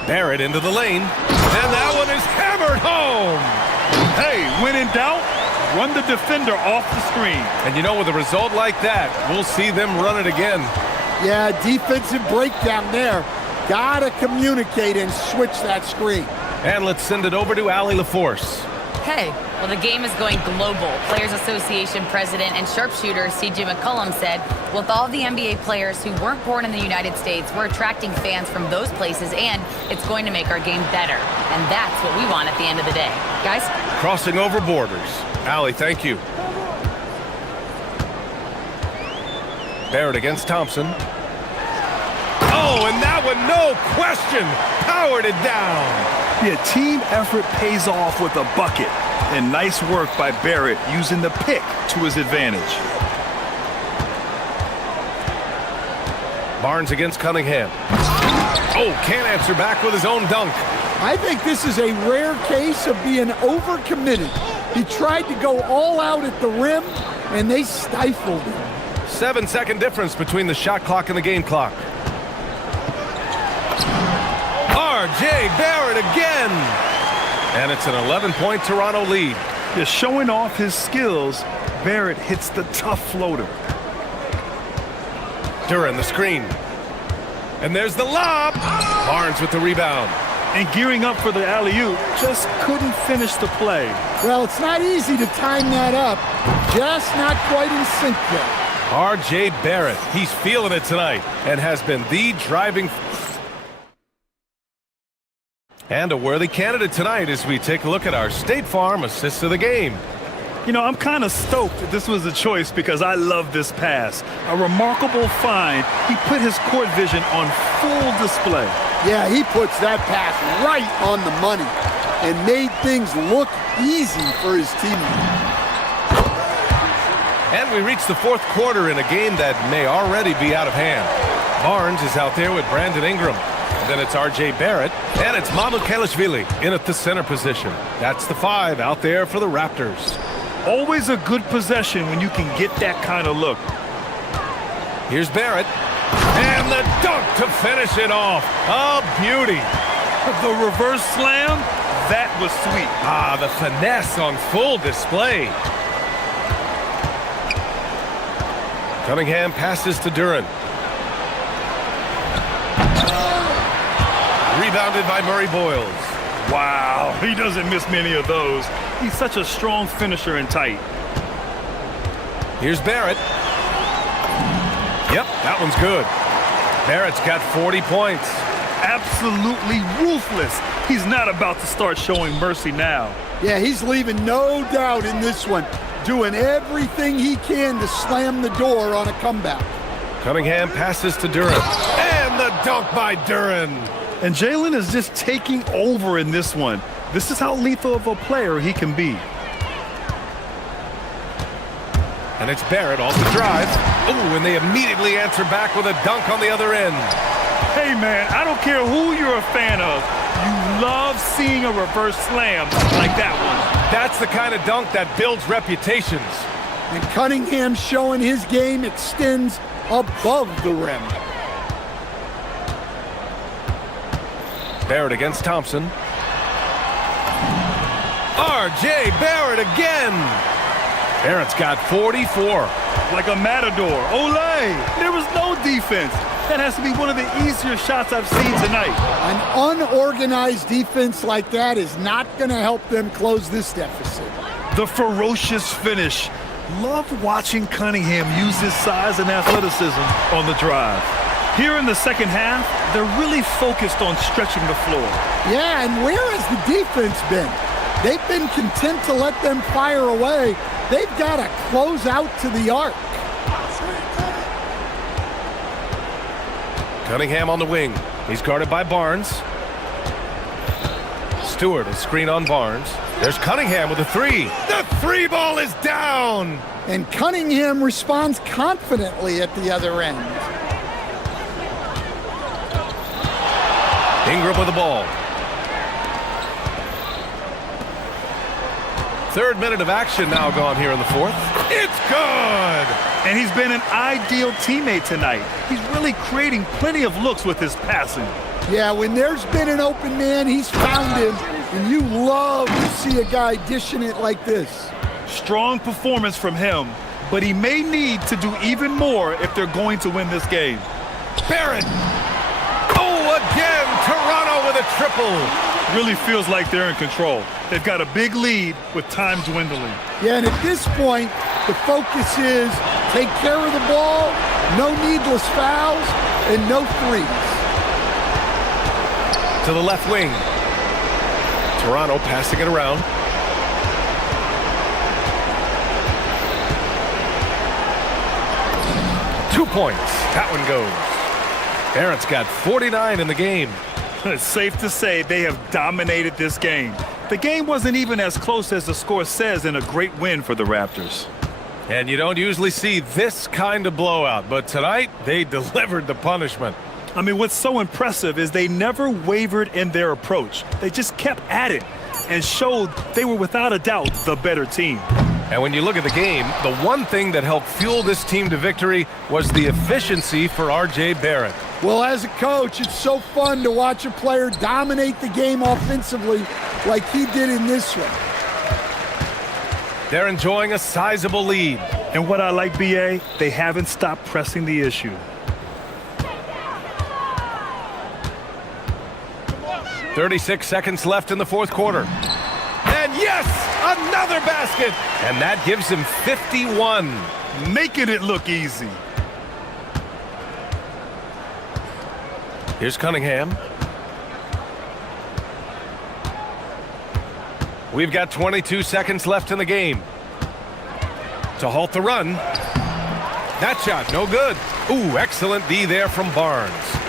Barrett into the lane, and that one is hammered home. Hey, when in doubt, run the defender off the screen. And you know, with a result like that, we'll see them run it again. Yeah, defensive breakdown there. Gotta communicate and switch that screen. And let's send it over to Allie LaForce. Hey, well, the game is going global. Players Association president and sharpshooter C.J. McCollum said, with all the NBA players who weren't born in the United States, we're attracting fans from those places, and it's going to make our game better. And that's what we want at the end of the day. Guys? Crossing over borders. Allie, thank you. Barrett against Thompson. Oh, and that one, no question, powered it down. Yeah, team effort pays off with a bucket. And nice work by Barrett using the pick to his advantage. Barnes against Cunningham. Oh, can't answer back with his own dunk. I think this is a rare case of being overcommitted. He tried to go all out at the rim, and they stifled him. 7-second difference between the shot clock and the game clock. R.J. Barrett again. And it's an 11-point Toronto lead. Just showing off his skills, Barrett hits the tough floater. Duren the screen. And there's the lob. Barnes with the rebound. and gearing up for the alley-oop, just couldn't finish the play. Well, it's not easy to time that up. Just not quite in sync yet. R.J. Barrett, he's feeling it tonight and has been the driving... And a worthy candidate tonight as we take a look at our State Farm assist of the game. You know, I'm kind of stoked that this was a choice because I love this pass. A remarkable find. He put his court vision on full display. Yeah, he puts that pass right on the money and made things look easy for his teammate. And we reach the fourth quarter in a game that may already be out of hand. Barnes is out there with Brandon Ingram. Then it's R.J. Barrett, and it's Mamukelashvili in at the center position. That's the 5 out there for the Raptors. Always a good possession when you can get that kind of look. Here's Barrett, and the dunk to finish it off. A beauty. The reverse slam, that was sweet. Ah, the finesse on full display. Cunningham passes to Duran. Rebounded by Murray Boyles. Wow, he doesn't miss many of those. He's such a strong finisher and tight. Here's Barrett. Yep, that one's good. Barrett's got 40 points. Absolutely ruthless. He's not about to start showing mercy now. Yeah, he's leaving no doubt in this one. Doing everything he can to slam the door on a comeback. Cunningham passes to Duran. And the dunk by Duran. And Jalen is just taking over in this one. This is how lethal of a player he can be. And it's Barrett off the drive. Oh, and they immediately answer back with a dunk on the other end. Hey, man, I don't care who you're a fan of. You love seeing a reverse slam like that one. That's the kind of dunk that builds reputations. And Cunningham showing his game extends above the rim. Barrett against Thompson. R.J. Barrett again. Barrett's got 44. Like a matador. Olay! There was no defense. That has to be one of the easier shots I've seen tonight. An unorganized defense like that is not going to help them close this deficit. The ferocious finish. Love watching Cunningham use his size and athleticism on the drive. Here in the second half, they're really focused on stretching the floor. Yeah, and where has the defense been? They've been content to let them fire away. They've got to close out to the arc. Cunningham on the wing. He's guarded by Barnes. Stewart, a screen on Barnes. There's Cunningham with a 3. The 3 ball is down! And Cunningham responds confidently at the other end. Ingram with the ball. Third minute of action now gone here in the fourth. It's good! And he's been an ideal teammate tonight. He's really creating plenty of looks with his passing. Yeah, when there's been an open man, he's found him. And you love to see a guy dishing it like this. Strong performance from him, but he may need to do even more if they're going to win this game. Barrett! Oh, again! Toronto with a triple! Really feels like they're in control. They've got a big lead with time dwindling. Yeah, and at this point, the focus is take care of the ball, no needless fouls, and no threes. To the left wing. Toronto passing it around. Two points. That one goes. Barrett's got 49 in the game. It's safe to say they have dominated this game. The game wasn't even as close as the score says in a great win for the Raptors. And you don't usually see this kind of blowout, but tonight they delivered the punishment. I mean, what's so impressive is they never wavered in their approach. They just kept at it and showed they were without a doubt the better team. And when you look at the game, the one thing that helped fuel this team to victory was the efficiency for R.J. Barrett. Well, as a coach, it's so fun to watch a player dominate the game offensively like he did in this one. They're enjoying a sizable lead. And what I like, B.A., they haven't stopped pressing the issue. 36 seconds left in the fourth quarter. And yes, another basket! And that gives him 51. Making it look easy. Here's Cunningham. We've got 22 seconds left in the game. To halt the run. That shot, no good. Ooh, excellent D there from Barnes.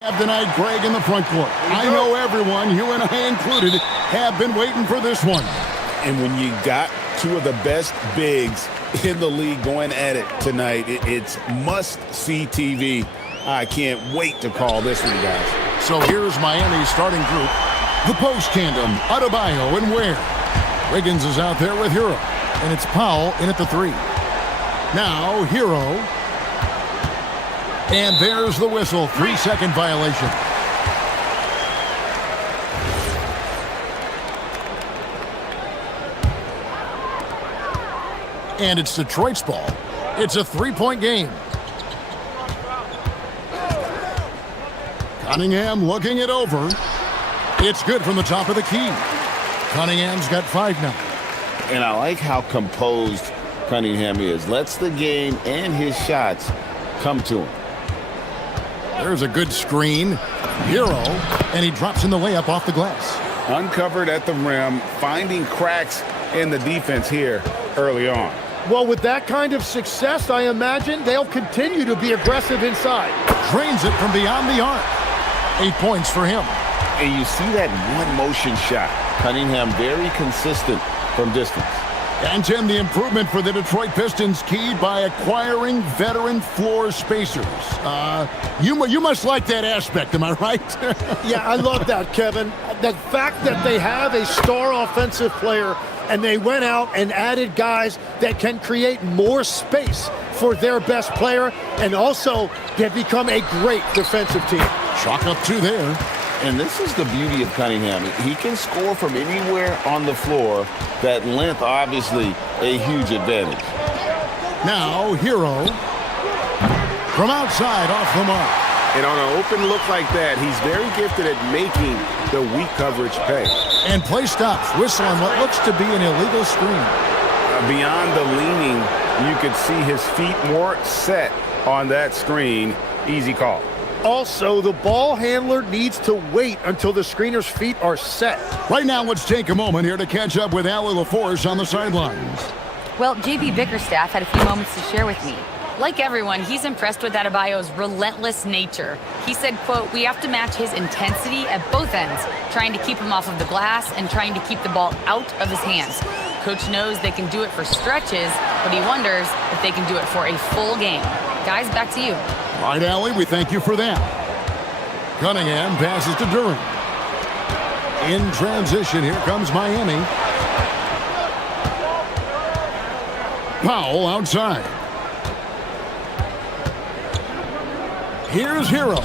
Have tonight, Greg, in the front court. I know everyone, you and I included, have been waiting for this one. And when you got two of the best bigs in the league going at it tonight, it's must-see TV. I can't wait to call this one, guys. So here's Miami's starting group. The post tandem, Adebayo and Ware. Wiggins is out there with Hero. And it's Powell in at the 3. Now, Hero. And there's the whistle. 3-second violation. And it's Detroit's ball. It's a 3-point game. Cunningham looking it over. It's good from the top of the key. Cunningham's got 5 now. And I like how composed Cunningham is. Lets the game and his shots come to him. There's a good screen. Hero, and he drops in the layup off the glass. Uncovered at the rim, finding cracks in the defense here early on. Well, with that kind of success, I imagine they'll continue to be aggressive inside. Drains it from beyond the arc. 8 points for him. And you see that one motion shot. Cunningham very consistent from distance. And Tim, the improvement for the Detroit Pistons keyed by acquiring veteran floor spacers. You must like that aspect, am I right? Yeah, I love that, Kevin. The fact that they have a star offensive player and they went out and added guys that can create more space for their best player, and also they've become a great defensive team. Chalk up 2 there. And this is the beauty of Cunningham. He can score from anywhere on the floor. That length, obviously, a huge advantage. Now, Hero. From outside, off the mark. And on an open look like that, he's very gifted at making the weak coverage pay. And play stops. Whistle on what looks to be an illegal screen. Beyond the leaning, you could see his feet more set on that screen. Easy call. Also, the ball handler needs to wait until the screener's feet are set. Right now, let's take a moment here to catch up with Allie LaForce on the sidelines. Well, JB Bickerstaff had a few moments to share with me. Like everyone, he's impressed with Adebayo's relentless nature. He said, quote, "We have to match his intensity at both ends, trying to keep him off of the glass and trying to keep the ball out of his hands. Coach knows they can do it for stretches, but he wonders if they can do it for a full game." Guys, back to you. All right, Allie, we thank you for that. Cunningham passes to Duran. In transition, here comes Miami. Powell outside. Here's Hero.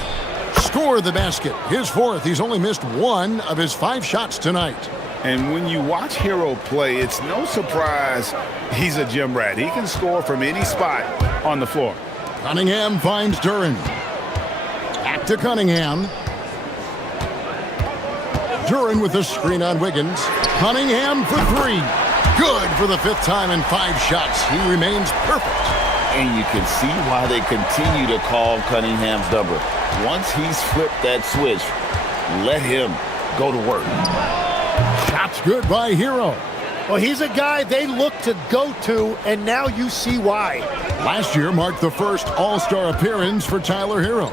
Score the basket. His 4th. He's only missed 1 of his 5 shots tonight. And when you watch Hero play, it's no surprise he's a gym rat. He can score from any spot on the floor. Cunningham finds Duran. Back to Cunningham. Duran with the screen on Wiggins. Cunningham for 3. Good for the 5th time in 5 shots. He remains perfect. And you can see why they continue to call Cunningham's number. Once he's flipped that switch, let him go to work. Shots good by Hero. Well, he's a guy they look to go to, and now you see why. Last year marked the first All-Star appearance for Tyler Hero.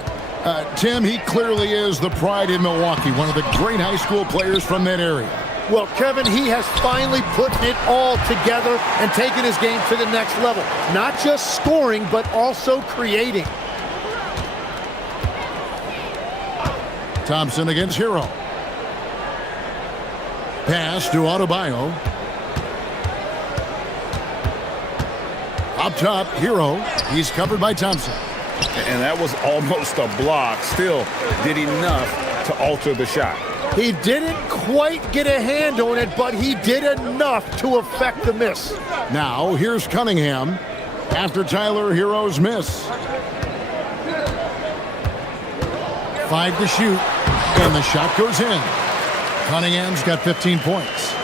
Tim, he clearly is the pride in Milwaukee, one of the great high school players from that area. Well, Kevin, he has finally put it all together and taken his game to the next level. Not just scoring, but also creating. Thompson against Hero. Pass to Adebayo. Up top, Hero. He's covered by Thompson. And that was almost a block. Still did enough to alter the shot. He didn't quite get a hand on it, but he did enough to affect the miss. Now, here's Cunningham after Tyler Hero's miss. 5 to shoot, and the shot goes in. Cunningham's got 15 points.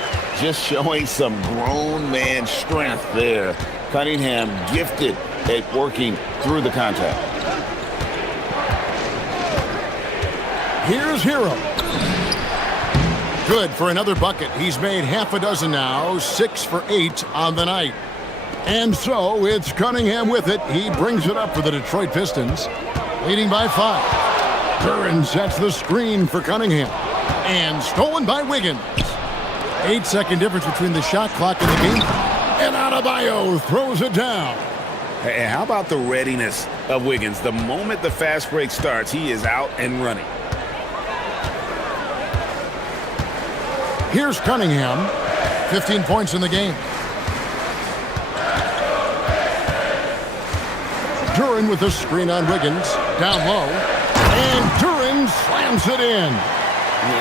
Just showing some grown man strength there. Cunningham gifted at working through the contact. Here's Hero. Good for another bucket. He's made half a dozen now, 6 for 8 on the night. And so it's Cunningham with it. He brings it up for the Detroit Pistons, leading by 5. Duran sets the screen for Cunningham. And stolen by Wiggins. 8-second difference between the shot clock and the game. And Adebayo throws it down. Hey, how about the readiness of Wiggins? The moment the fast break starts, he is out and running. Here's Cunningham. 15 points in the game. Duran with the screen on Wiggins. Down low. And Duran slams it in.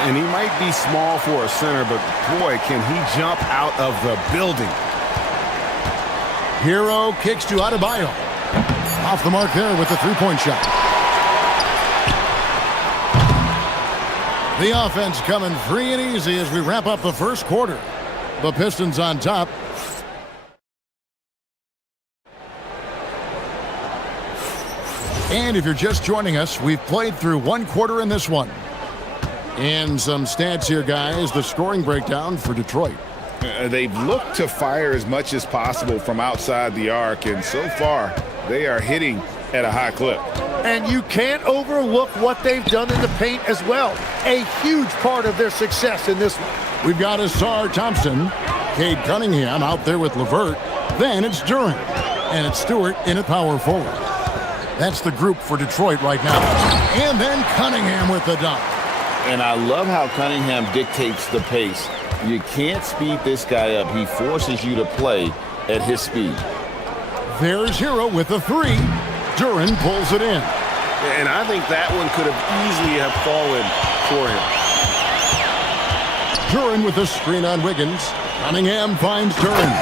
And he might be small for a center, but boy, can he jump out of the building. Hero kicks to Adebayo. Off the mark there with the three-point shot. The offense coming free and easy as we wrap up the first quarter. The Pistons on top. And if you're just joining us, we've played through one quarter in this one. And some stats here, guys. The scoring breakdown for Detroit. They've looked to fire as much as possible from outside the arc, and so far, they are hitting at a high clip. And you can't overlook what they've done in the paint as well. A huge part of their success in this one. We've got Asar Thompson, Cade Cunningham out there with LeVert. Then it's Duran, and it's Stewart in at power forward. That's the group for Detroit right now. And then Cunningham with the dunk. And I love how Cunningham dictates the pace. You can't speed this guy up. He forces you to play at his speed. There's Hero with the three. Duran pulls it in. And I think that one could have easily have fallen for him. Duran with the screen on Wiggins. Cunningham finds Duran.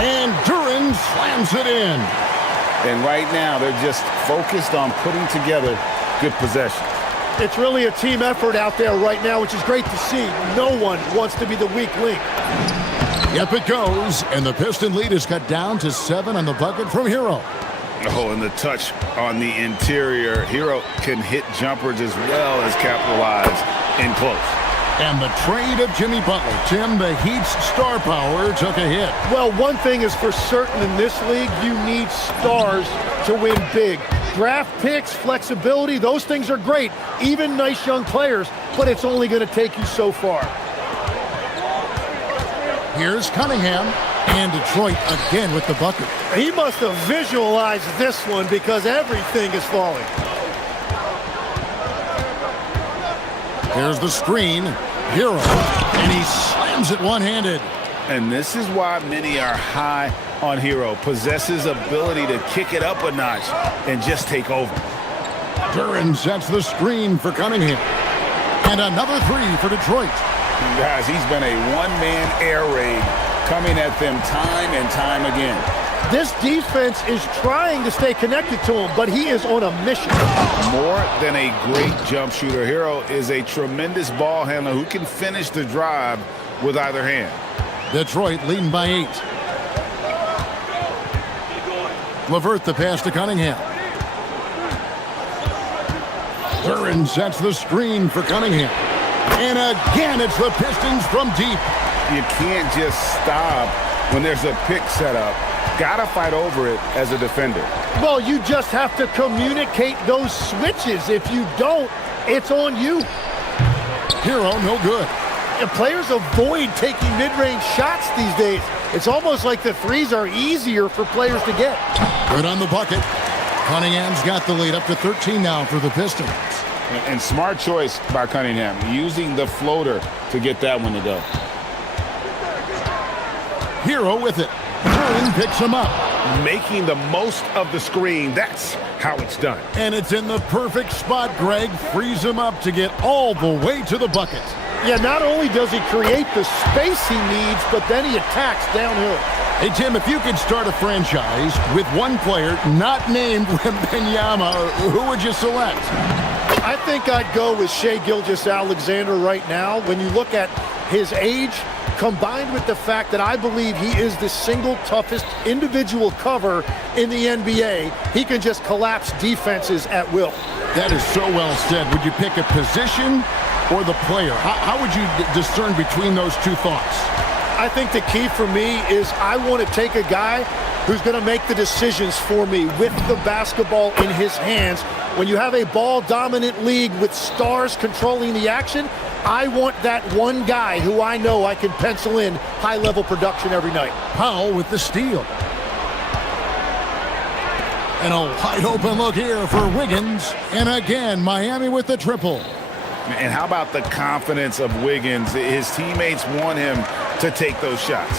And Duran slams it in. And right now, they're just focused on putting together good possession. It's really a team effort out there right now, which is great to see. No one wants to be the weak link. Yep, it goes. And the Piston lead is cut down to 7 on the bucket from Hero. Oh, and the touch on the interior. Hero can hit jumpers as well as capitalize in close. And the trade of Jimmy Butler. Tim, the Heat's star power took a hit. Well, one thing is for certain in this league, you need stars to win big. Draft picks, flexibility, those things are great. Even nice young players, but it's only going to take you so far. Here's Cunningham, and Detroit again with the bucket. He must have visualized this one because everything is falling. Here's the screen. Hero, and he slams it one-handed. And this is why many are high on Hero. Possesses ability to kick it up a notch and just take over. Duran sets the screen for Cunningham. And another three for Detroit. Guys, he's been a one-man air raid coming at them time and time again. This defense is trying to stay connected to him, but he is on a mission. More than a great jump shooter, Hero is a tremendous ball handler who can finish the drive with either hand. Detroit leading by 8. LeVert the pass to Cunningham. Duran sets the screen for Cunningham. And again, it's the Pistons from deep. You can't just stop when there's a pick set up. Gotta fight over it as a defender. Well, you just have to communicate those switches. If you don't, it's on you. Hero, no good. And players avoid taking mid-range shots these days. It's almost like the threes are easier for players to get. Good on the bucket. Cunningham's got the lead up to 13 now for the Pistons. And smart choice by Cunningham, using the floater to get that one to go. Hero with it. Duran picks him up. Making the most of the screen. That's how it's done. And it's in the perfect spot, Greg. Frees him up to get all the way to the bucket. Yeah, not only does he create the space he needs, but then he attacks downhill. Hey, Tim, if you could start a franchise with one player not named Wembanyama, who would you select? I think I'd go with Shai Gilgeous-Alexander right now. When you look at his age, combined with the fact that I believe he is the single toughest individual cover in the NBA, he can just collapse defenses at will. That is so well said. Would you pick a position or the player? How would you discern between those two thoughts? I think the key for me is I want to take a guy who's going to make the decisions for me with the basketball in his hands When you have a ball-dominant league with stars controlling the action, I want that one guy who I know I can pencil in high-level production every night. Powell with the steal. And a wide-open look here for Wiggins. And again, Miami with the triple. And how about the confidence of Wiggins? His teammates want him to take those shots.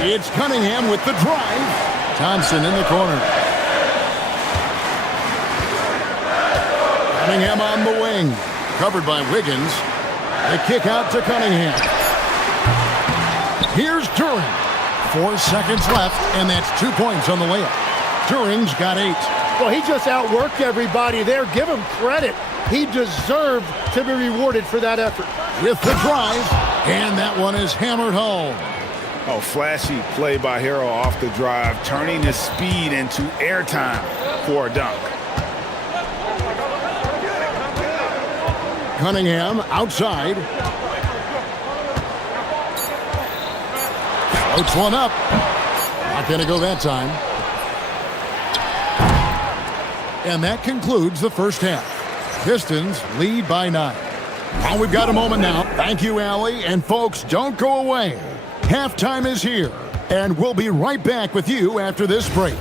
It's Cunningham with the drive. Thompson in the corner. Cunningham on the wing. Covered by Wiggins. The kick out to Cunningham. Here's Duran. 4 seconds left, and that's 2 points on the layup. Duran's got 8. Well, he just outworked everybody there. Give him credit. He deserved to be rewarded for that effort. With the drive, and that one is hammered home. Oh, flashy play by Hero off the drive, turning his speed into airtime for a dunk. Cunningham outside. Floats one up. Not going to go that time. And that concludes the first half. Pistons lead by 9. Well, we've got a moment now. Thank you, Allie. And folks, don't go away. Halftime is here. And we'll be right back with you after this break.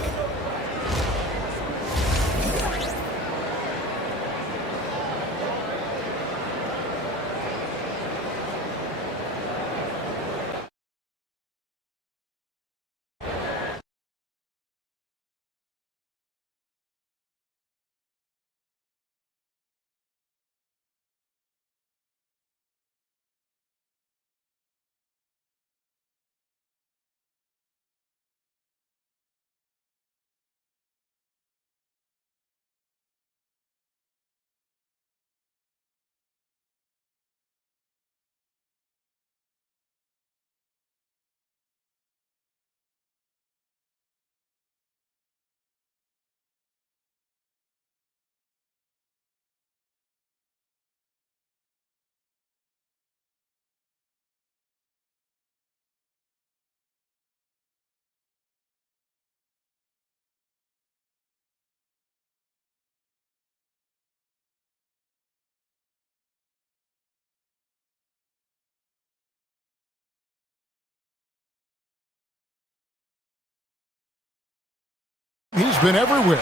He's been everywhere.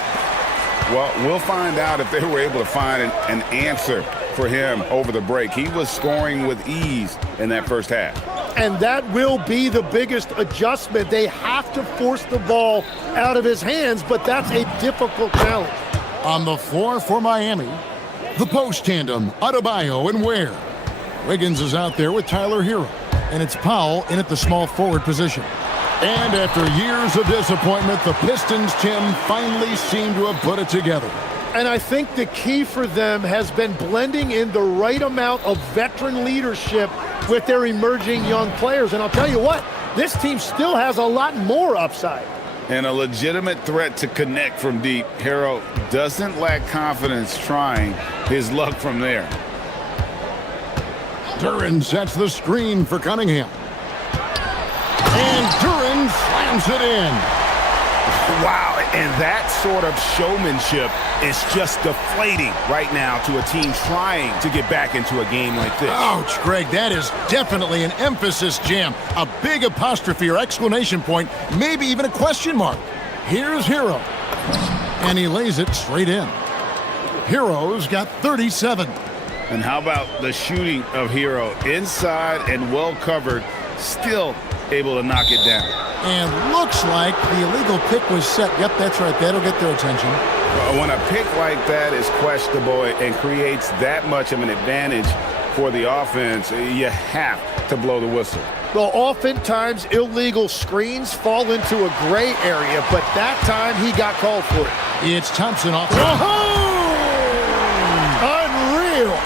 Well, we'll find out if they were able to find an answer for him over the break. He was scoring with ease in that first half. And that will be the biggest adjustment. They have to force the ball out of his hands, but that's a difficult challenge. On the floor for Miami, the post tandem, Adebayo and Ware. Wiggins is out there with Tyler Hero, and it's Powell in at the small forward position. And after years of disappointment, the Pistons, Tim, finally seem to have put it together. And I think the key for them has been blending in the right amount of veteran leadership with their emerging young players. And I'll tell you what, this team still has a lot more upside. And a legitimate threat to connect from deep. Hero doesn't lack confidence trying his luck from there. Duran sets the screen for Cunningham. And Duran slams it in. Wow, and that sort of showmanship is just deflating right now to a team trying to get back into a game like this. Ouch, Greg, that is definitely an emphasis jam. A big apostrophe or exclamation point, maybe even a question mark. Here's Hero. And he lays it straight in. Hero's got 37. And how about the shooting of Hero? Inside and well covered, still able to knock it down. And looks like the illegal pick was set. Yep, that's right. That'll get their attention. When a pick like that is questionable and creates that much of an advantage for the offense, you have to blow the whistle. Well, oftentimes illegal screens fall into a gray area, but that time he got called for it. It's Thompson off. Unreal.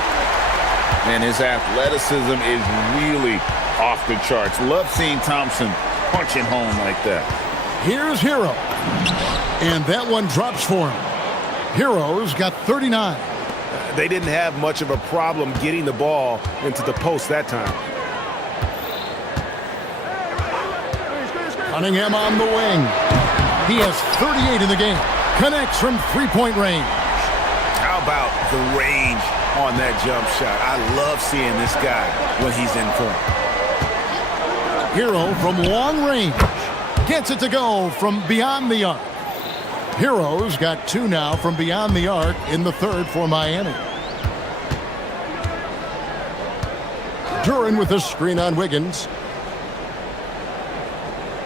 And his athleticism is really off the charts. Love seeing Thompson punching home like that. Here's Hero. And that one drops for him. Hero's got 39. They didn't have much of a problem getting the ball into the post that time. Cunningham on the wing. He has 38 in the game. Connects from three-point range. How about the range on that jump shot? I love seeing this guy when he's in form. Hero from long range. Gets it to go from beyond the arc. Hero's got two now from beyond the arc in the third for Miami. Duren with a screen on Wiggins.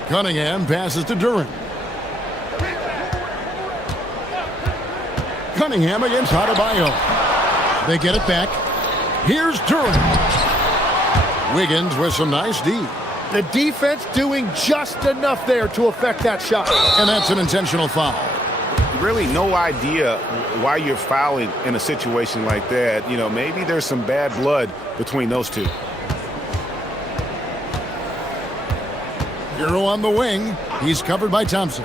Cunningham passes to Duren. Cunningham against Adebayo. They get it back. Here's Duren. Wiggins with some nice D. The defense doing just enough there to affect that shot. And that's an intentional foul. Really no idea why you're fouling in a situation like that. You know, maybe there's some bad blood between those two. Hero on the wing. He's covered by Thompson.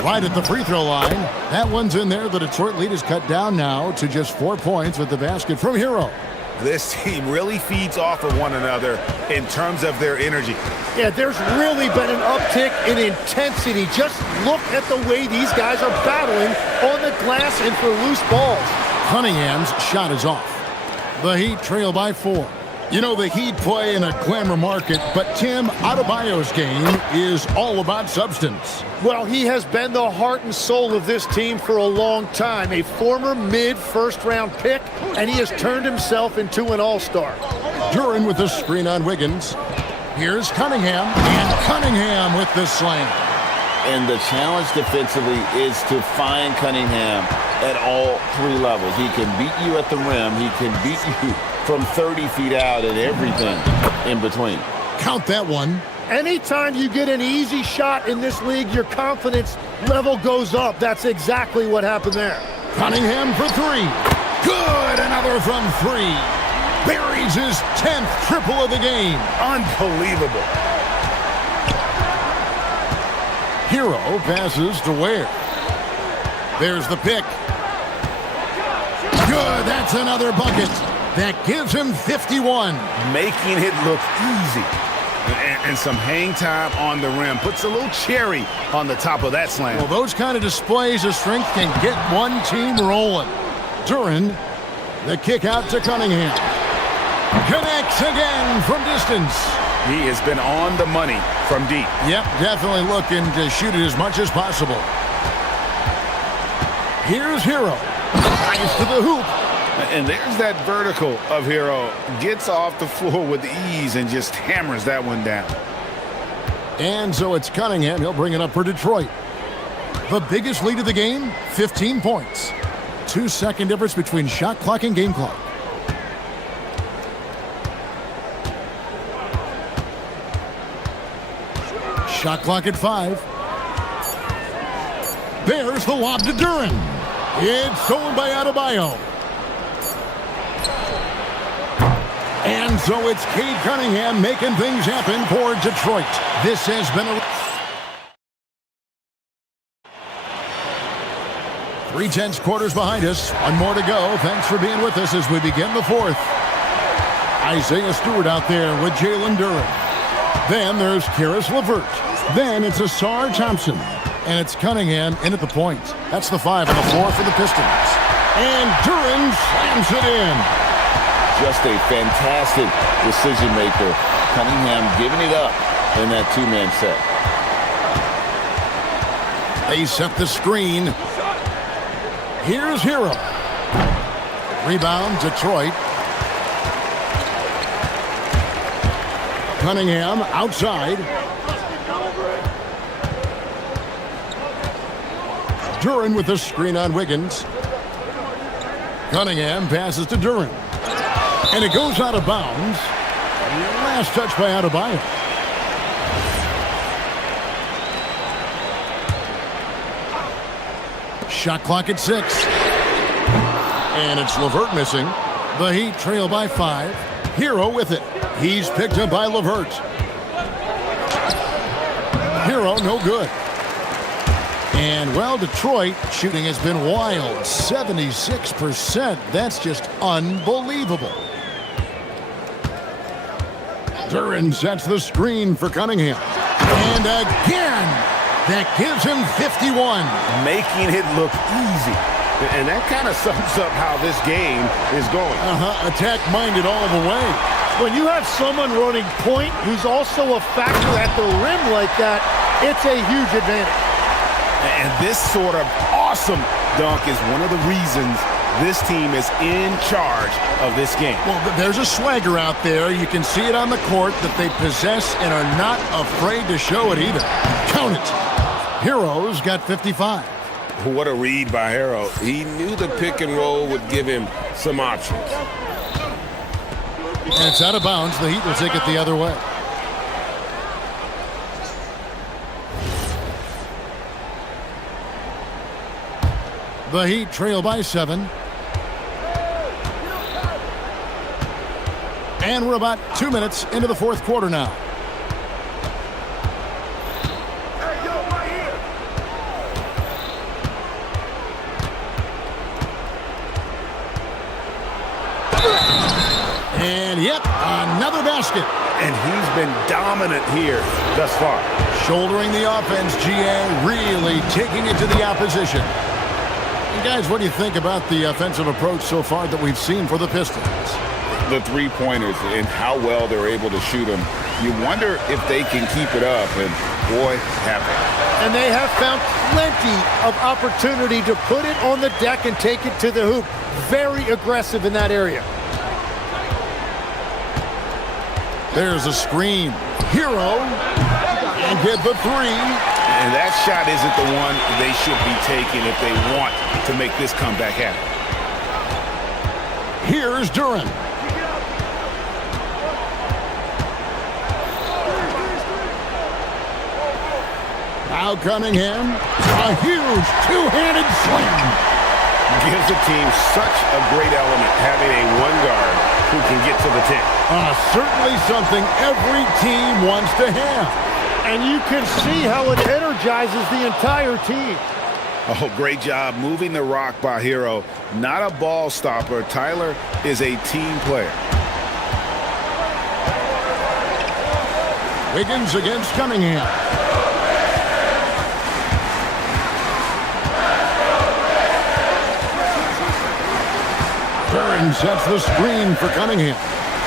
Right at the free throw line. That one's in there. The Detroit lead is cut down now to just 4 points with the basket from Hero. This team really feeds off of one another in terms of their energy. Yeah, there's really been an uptick in intensity. Just look at the way these guys are battling on the glass and for loose balls. Cunningham's shot is off. The Heat trail by 4. You know, the Heat play in a glamour market, but Tim, Adebayo's game is all about substance. Well, he has been the heart and soul of this team for a long time. A former mid-first-round pick, and he has turned himself into an all-star. Duren with the screen on Wiggins. Here's Cunningham, and Cunningham with the slam. And the challenge defensively is to find Cunningham at all three levels. He can beat you at the rim. He can beat you from 30 feet out and everything in between. Count that one. Anytime you get an easy shot in this league, your confidence level goes up. That's exactly what happened there. Cunningham for three. Good, another from three. Buries his 10th triple of the game. Unbelievable. Hero passes to Ware. There's the pick. Good, that's another bucket. That gives him 51. Making it look easy. And some hang time on the rim. Puts a little cherry on the top of that slam. Well, those kind of displays of strength can get one team rolling. Duren, the kick out to Cunningham. Connects again from distance. He has been on the money from deep. Yep, definitely looking to shoot it as much as possible. Here's Hero. Nice to the hoop. And there's that vertical of Hero. Gets off the floor with ease and just hammers that one down. And so it's Cunningham. He'll bring it up for Detroit. The biggest lead of the game, 15 points. 2-second difference between shot clock and game clock. Shot clock at 5. There's the lob to Duren. It's stolen by Adebayo. And so it's Cade Cunningham making things happen for Detroit. This has been a 3/10 quarters behind us. One more to go. Thanks for being with us as we begin the fourth. Isaiah Stewart out there with Jalen Duren. Then there's Karis LeVert. Then it's Asar Thompson. And it's Cunningham in at the point. That's the 5 on the floor for the Pistons. And Duren slams it in. Just a fantastic decision maker. Cunningham giving it up in that two-man set. They set the screen. Here's Hero. Rebound, Detroit. Cunningham outside. Duren with the screen on Wiggins. Cunningham passes to Duren. And it goes out of bounds. Last touch by Adebayo. Shot clock at 6. And it's LeVert missing. The Heat trail by 5. Hero with it. He's picked up by LeVert. Hero no good. And, well, Detroit shooting has been wild. 76%. That's just unbelievable. Duren sets the screen for Cunningham. And again, That gives him 51. Making it look easy. And that kind of sums up how this game is going. Attack-minded all the way. When you have someone running point who's also a factor at the rim like that, it's a huge advantage. And this sort of awesome dunk is one of the reasons this team is in charge of this game. Well, there's a swagger out there. You can see it on the court that they possess and are not afraid to show it either. Count it. Hero's got 55. What a read by Hero. He knew the pick and roll would give him some options. And it's out of bounds. The Heat will take it the other way. The Heat trail by 7. And we're about 2 minutes into the fourth quarter now. And yep, another basket. And he's been dominant here thus far. Shouldering the offense, GA really taking it to the opposition. And guys, what do you think about the offensive approach so far that we've seen for the Pistons? The three-pointers and how well they're able to shoot them. You wonder if they can keep it up, and boy, have they. And they have found plenty of opportunity to put it on the deck and take it to the hoop. Very aggressive in that area. There's a screen. Hero. And get the 3. And that shot isn't the one they should be taking if they want to make this comeback happen. Here's Duran. Now Cunningham. A huge two-handed slam. Gives the team such a great element having a one guard who can get to the 10. Certainly something every team wants to have. And you can see how it energizes the entire team. Oh, great job moving the rock by Hero. Not a ball stopper. Tyler is a team player. Wiggins against Cunningham. Curran sets the screen for Cunningham.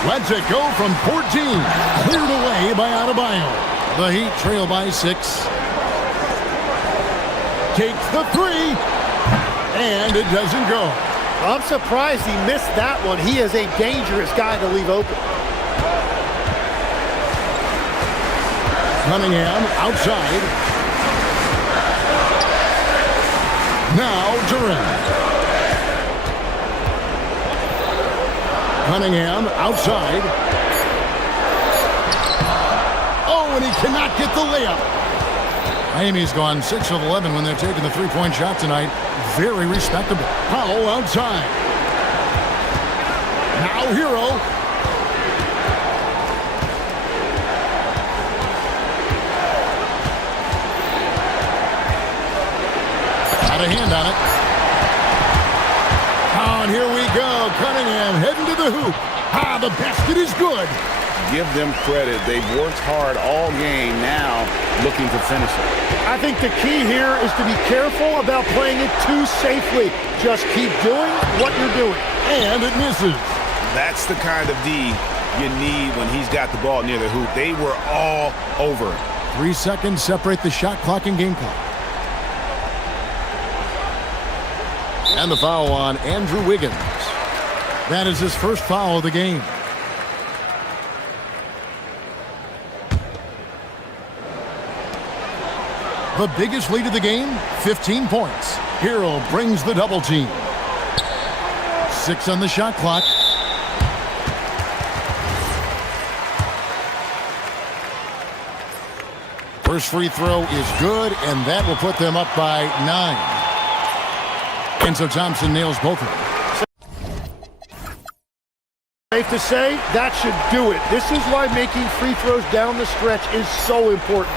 Lets it go from 14. Cleared away by Adebayo. The Heat trail by 6. Takes the 3. And it doesn't go. I'm surprised he missed that one. He is a dangerous guy to leave open. Cunningham outside. Now Duran. Cunningham outside. Oh, and he cannot get the layup. Miami's gone 6 of 11 when they're taking the three-point shot tonight. Very respectable. Powell outside. Now Hero. Got a hand on it. Oh, and here we go. Cunningham heading to the hoop. The basket is good. Give them credit. They've worked hard all game, now looking to finish it. I think the key here is to be careful about playing it too safely. Just keep doing what you're doing. And it misses. That's the kind of D you need when he's got the ball near the hoop. They were all over it. 3 seconds separate the shot clock and game clock. And the foul on Andrew Wiggins. That is his first foul of the game. The biggest lead of the game, 15 points. Hero brings the double team. 6 on the shot clock. First free throw is good, and that will put them up by 9. And so Thompson nails both of them. Safe to say, that should do it. This is why making free throws down the stretch is so important.